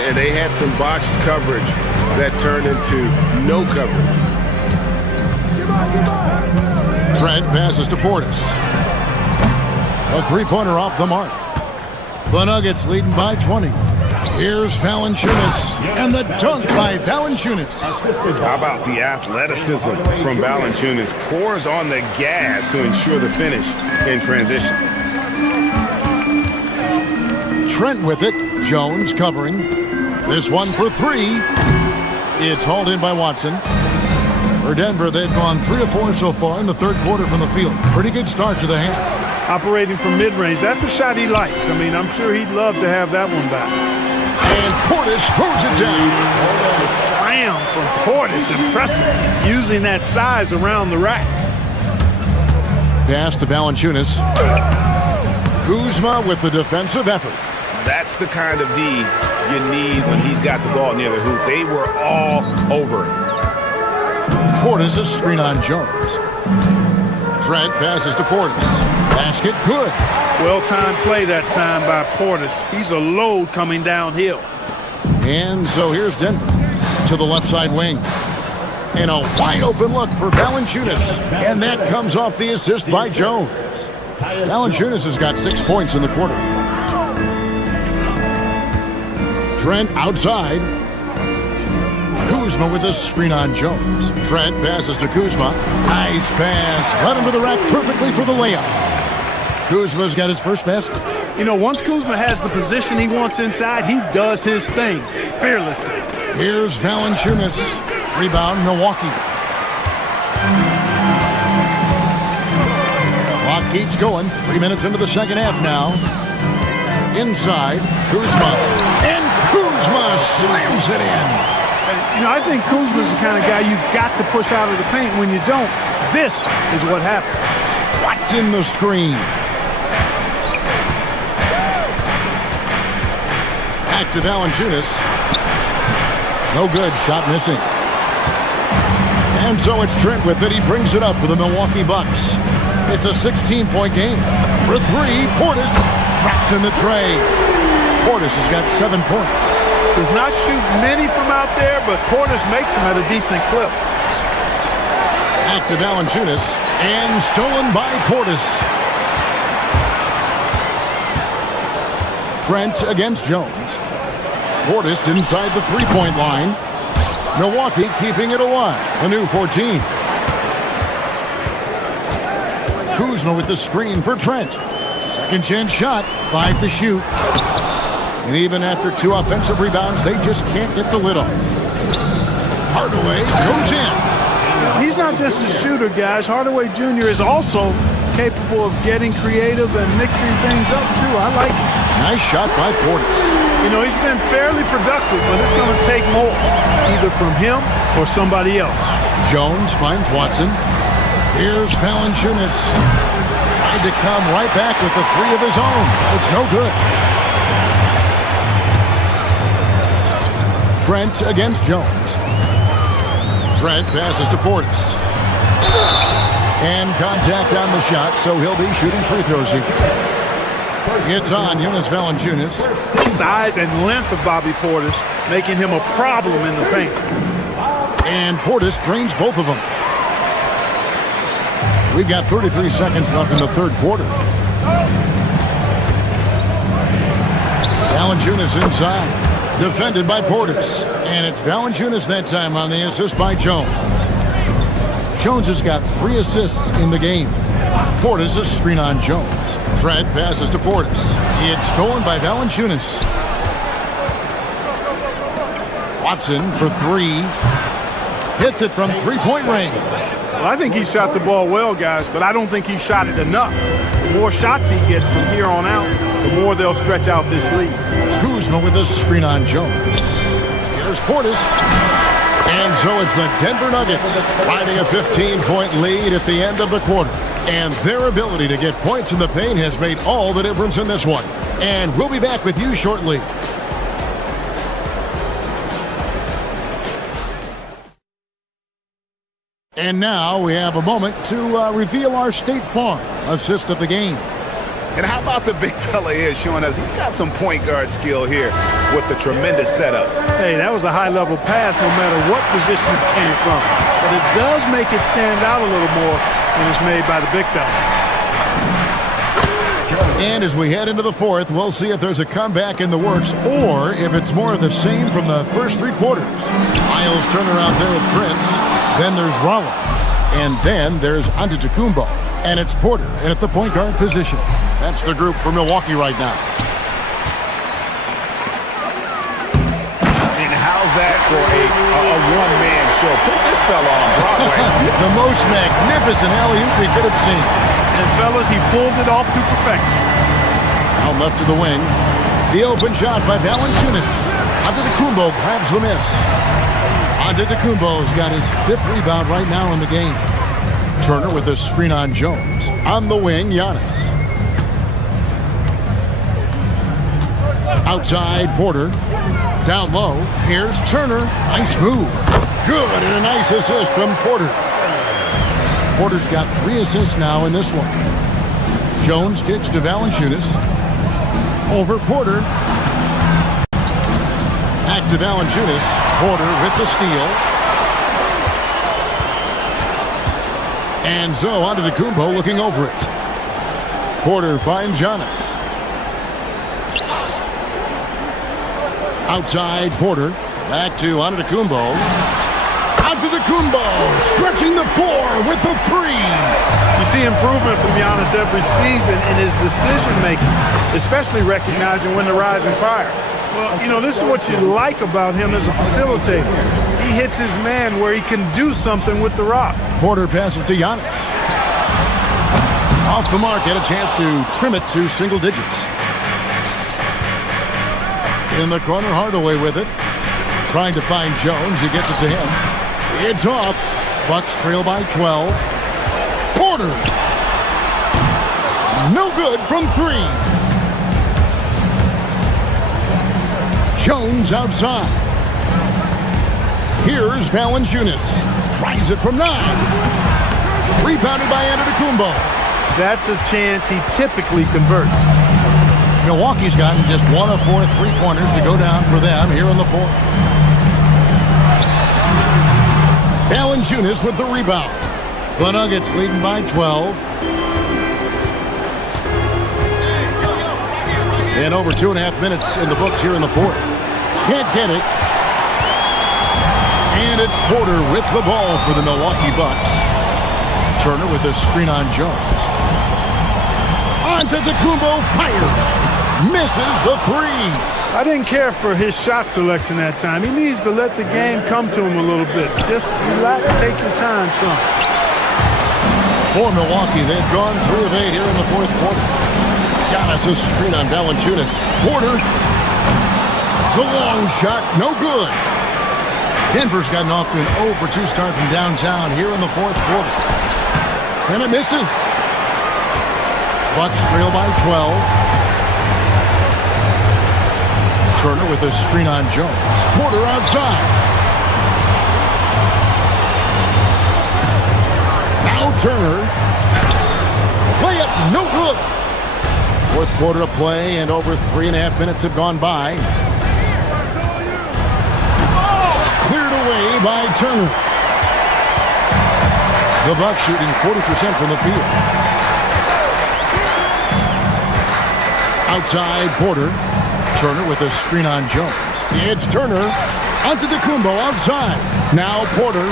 And they had some botched coverage that turned into no coverage. Trent passes to Portis. A 3-pointer off the mark. The Nuggets leading by 20. Here's Valanciunas, and the dunk by Valanciunas. How about the athleticism from Valanciunas? Pours on the gas to ensure the finish in transition. Trent with it. Jones covering. This one for three. It's hauled in by Watson. For Denver, they've gone 3 of 4 so far in the third quarter from the field. Pretty good start to the half. Operating from mid-range, that's a shot he likes. I mean, I'm sure he'd love to have that one back. And Portis throws it down. The slam from Portis, impressive. Using that size around the rack. Pass to Valanciunas. Kuzma with the defensive effort. That's the kind of D you need when he's got the ball near the hoop. They were all over it. Portis a screen on Jones. Trent passes to Portis. Basket good. Well-timed play that time by Portis. He's a load coming downhill. And so here's Denver to the left side wing. And a wide open look for Valanciunas. And that comes off the assist by Jones. Valanciunas has got 6 points in the quarter. Trent outside. Kuzma with a screen on Jones. Trent passes to Kuzma. Nice pass. Led him to the rack perfectly for the layup. Kuzma's got his first basket. You know, once Kuzma has the position he wants inside, he does his thing fearlessly. Here's Valanciunas. Rebound, Milwaukee. Clock keeps going. 3 minutes into the second half now. Inside, Kuzma. And Kuzma slams it in. You know, I think Kuzma's the kind of guy you've got to push out of the paint. When you don't, this is what happens. What's in the screen? Back to Valanciunas. No good. Shot missing. And so it's Trent with it. He brings it up for the Milwaukee Bucks. It's a 16-point game. For three, Portis traps in the tray. Portis has got 7 points. Does not shoot many from out there, but Portis makes them at a decent clip. Back to Valanciunas, and stolen by Portis. Trent against Jones. Portis inside the three-point line. Milwaukee keeping it alive. A new 14. Kuzma with the screen for Trent. Second chance shot, 5 to shoot. And even after 2 offensive rebounds, they just can't get the lid off. Hardaway goes in. He's not just a shooter, guys. Hardaway Jr. is also capable of getting creative and mixing things up, too. I like it. Nice shot by Portis. You know, he's been fairly productive, but it's going to take more, either from him or somebody else. Jones finds Watson. Here's Valanciunas. Tried to come right back with the 3 of his own. It's no good. Trent against Jones. Trent passes to Portis. And contact on the shot, so he'll be shooting free throws here. It's on Jonas Valanciunas. Size and length of Bobby Portis making him a problem in the paint. And Portis drains both of them. We've got 33 seconds left in the third quarter. Valanciunas inside. Defended by Portis. And it's Valanciunas that time on the assist by Jones. Jones has got 3 assists in the game. Portis a screen on Jones. Trent passes to Portis. It's stolen by Valanciunas. Watson for 3. Hits it from three-point range. Well, I think he shot the ball well, guys, but I don't think he shot it enough. The more shots he gets from here on out, the more they'll stretch out this lead. Kuzma with a screen on Jones. Here's Portis. And so it's the Denver Nuggets riding a 15-point lead at the end of the quarter. And their ability to get points in the paint has made all the difference in this one. And we'll be back with you shortly. And now we have a moment to reveal our State Farm assist of the game. And how about the big fella here showing us he's got some point guard skill here with the tremendous setup. Hey, that was a high-level pass no matter what position it came from. But it does make it stand out a little more when it's made by the big fella. And as we head into the fourth, we'll see if there's a comeback in the works or if it's more of the same from the first three quarters. Miles Turner out there with Prince. Then there's Rollins. And then there's Antetokounmpo. And it's Porter in at the point guard position. That's the group for Milwaukee right now. And how's that for a one-man show? Put this fella on Broadway. The most magnificent alley-oop we could have seen. And fellas, he pulled it off to perfection. Out left to the wing. The open shot by Valanciunas. Antetokounmpo grabs the miss. Antetokounmpo's got his 5th rebound right now in the game. Turner with a screen on Jones. On the wing, Giannis. Outside, Porter. Down low, here's Turner. Nice move. Good, and a nice assist from Porter. Porter's got 3 assists now in this one. Jones kicks to Valanciunas. Over Porter. Back to Valanciunas. Porter with the steal. And so Antetokounmpo looking over it. Porter finds Giannis. Outside Porter. Back to Antetokounmpo. Antetokounmpo stretching the floor with the 3. You see improvement from Giannis every season in his decision-making, especially recognizing when to rise and fire. Well, you know, this is what you like about him as a facilitator. He hits his man where he can do something with the rock. Porter passes to Giannis. Off the mark, had a chance to trim it to single digits. In the corner, Hardaway with it. Trying to find Jones. He gets it to him. It's off. Bucks trail by 12. Porter. No good from 3. Jones outside. Here's Valanciunas. Tries it from 9. Rebounded by Antetokounmpo. That's a chance he typically converts. Milwaukee's gotten just 1 of 4 3-pointers to go down for them here in the fourth. Valanciunas with the rebound. The Nuggets leading by 12. And over 2.5 minutes in the books here in the fourth. Can't get it. And it's Porter with the ball for the Milwaukee Bucks. Turner with a screen on Jones. Antetokounmpo fires. Misses the 3. I didn't care for his shot selection that time. He needs to let the game come to him a little bit. Just relax, take your time, son. For Milwaukee, they've gone 3 of 8 here in the fourth quarter. Giannis a screen on Valanciunas. Porter. The long shot, no good. Denver's gotten off to an 0 for 2 start from downtown here in the fourth quarter. And it misses. Bucks trail by 12. Turner with a screen on Jones. Porter outside. Now Turner. Layup, no good. Fourth quarter of play, and over 3.5 minutes have gone by. Cleared away by Turner. The Bucks shooting 40% from the field. Outside Porter. Turner with a screen on Jones. It's Turner. Antetokounmpo outside. Now Porter.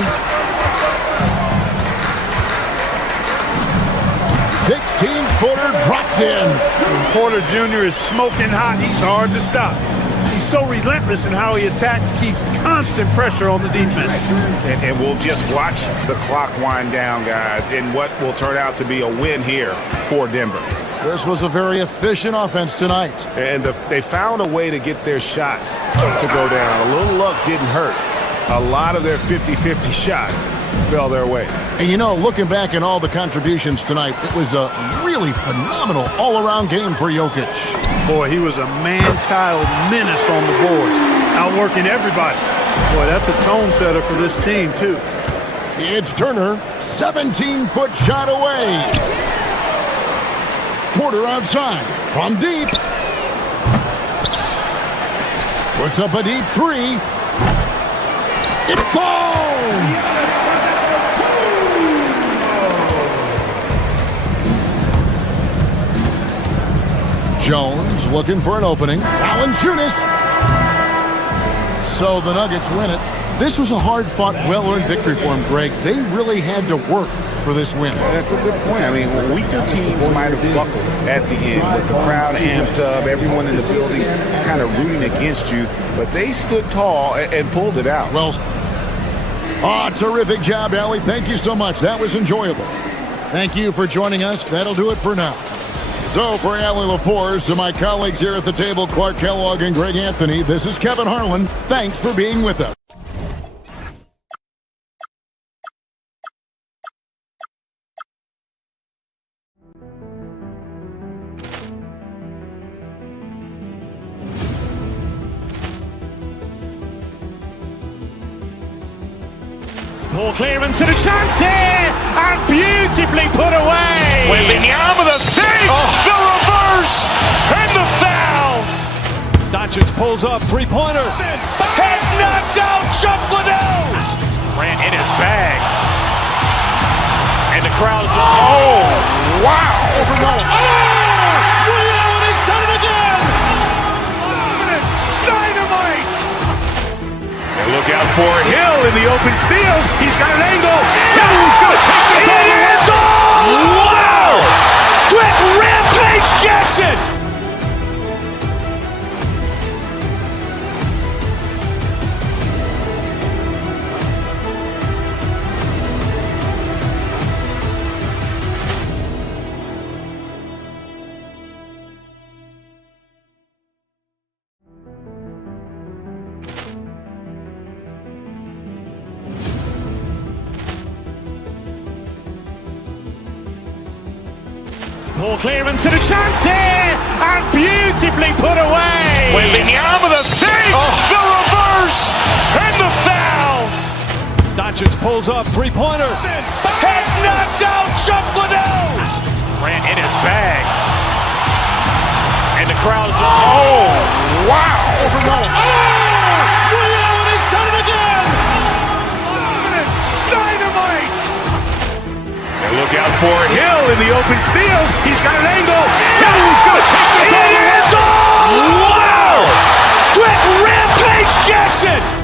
16-footer drops in. When Porter Jr. is smoking hot, he's hard to stop. He's so relentless in how he attacks, keeps constant pressure on the defense. And we'll just watch the clock wind down, guys, in what will turn out to be a win here for Denver. This was a very efficient offense tonight. And they found a way to get their shots to go down. A little luck didn't hurt. A lot of their 50-50 shots fell their way. And you know, looking back at all the contributions tonight, it was a really phenomenal all-around game for Jokic. Boy, he was a man-child menace on the boards, outworking everybody. Boy, that's a tone setter for this team, too. It's Turner, 17-foot shot away. Porter outside, from deep. Puts up a deep 3. It falls! Jones looking for an opening. Valanciunas. So the Nuggets win it. This was a hard-fought, well-earned victory for them, Greg. They really had to work for this win. That's a good point. I mean, weaker teams might have buckled at the end with the crowd amped up, everyone in the building kind of rooting against you, but they stood tall and pulled it out. Well, terrific job, Allie. Thank you so much. That was enjoyable. Thank you for joining us. That'll do it for now. So for Allie LaForce, to my colleagues here at the table, Clark Kellogg and Greg Anthony, this is Kevin Harlan. Thanks for being with us. Poor clearance and a chance here, and beautifully put away. Wembanyama the save, the reverse, and the foul. Doncic pulls up, three-pointer. Has knocked out Chuck Liddell. Ran in his bag, and the crowd is wow! Allen has done it again. Dynamite! And look out for Hill in the open field. He's got an angle. He's going to take this all the way. Wow! Quick Rampage Jackson! Poor clearance and a chance here, and beautifully put away. Wembanyama the save, the reverse, and the foul. Doncic pulls up, three-pointer. Has knocked out Chuck Liddell. Ran in his bag, and the crowd is wow! Allen has done it again. Dynamite! And look out for Hill in the open field. He's got an angle. He's going to take this all the way. Wow! Quick Rampage Jackson!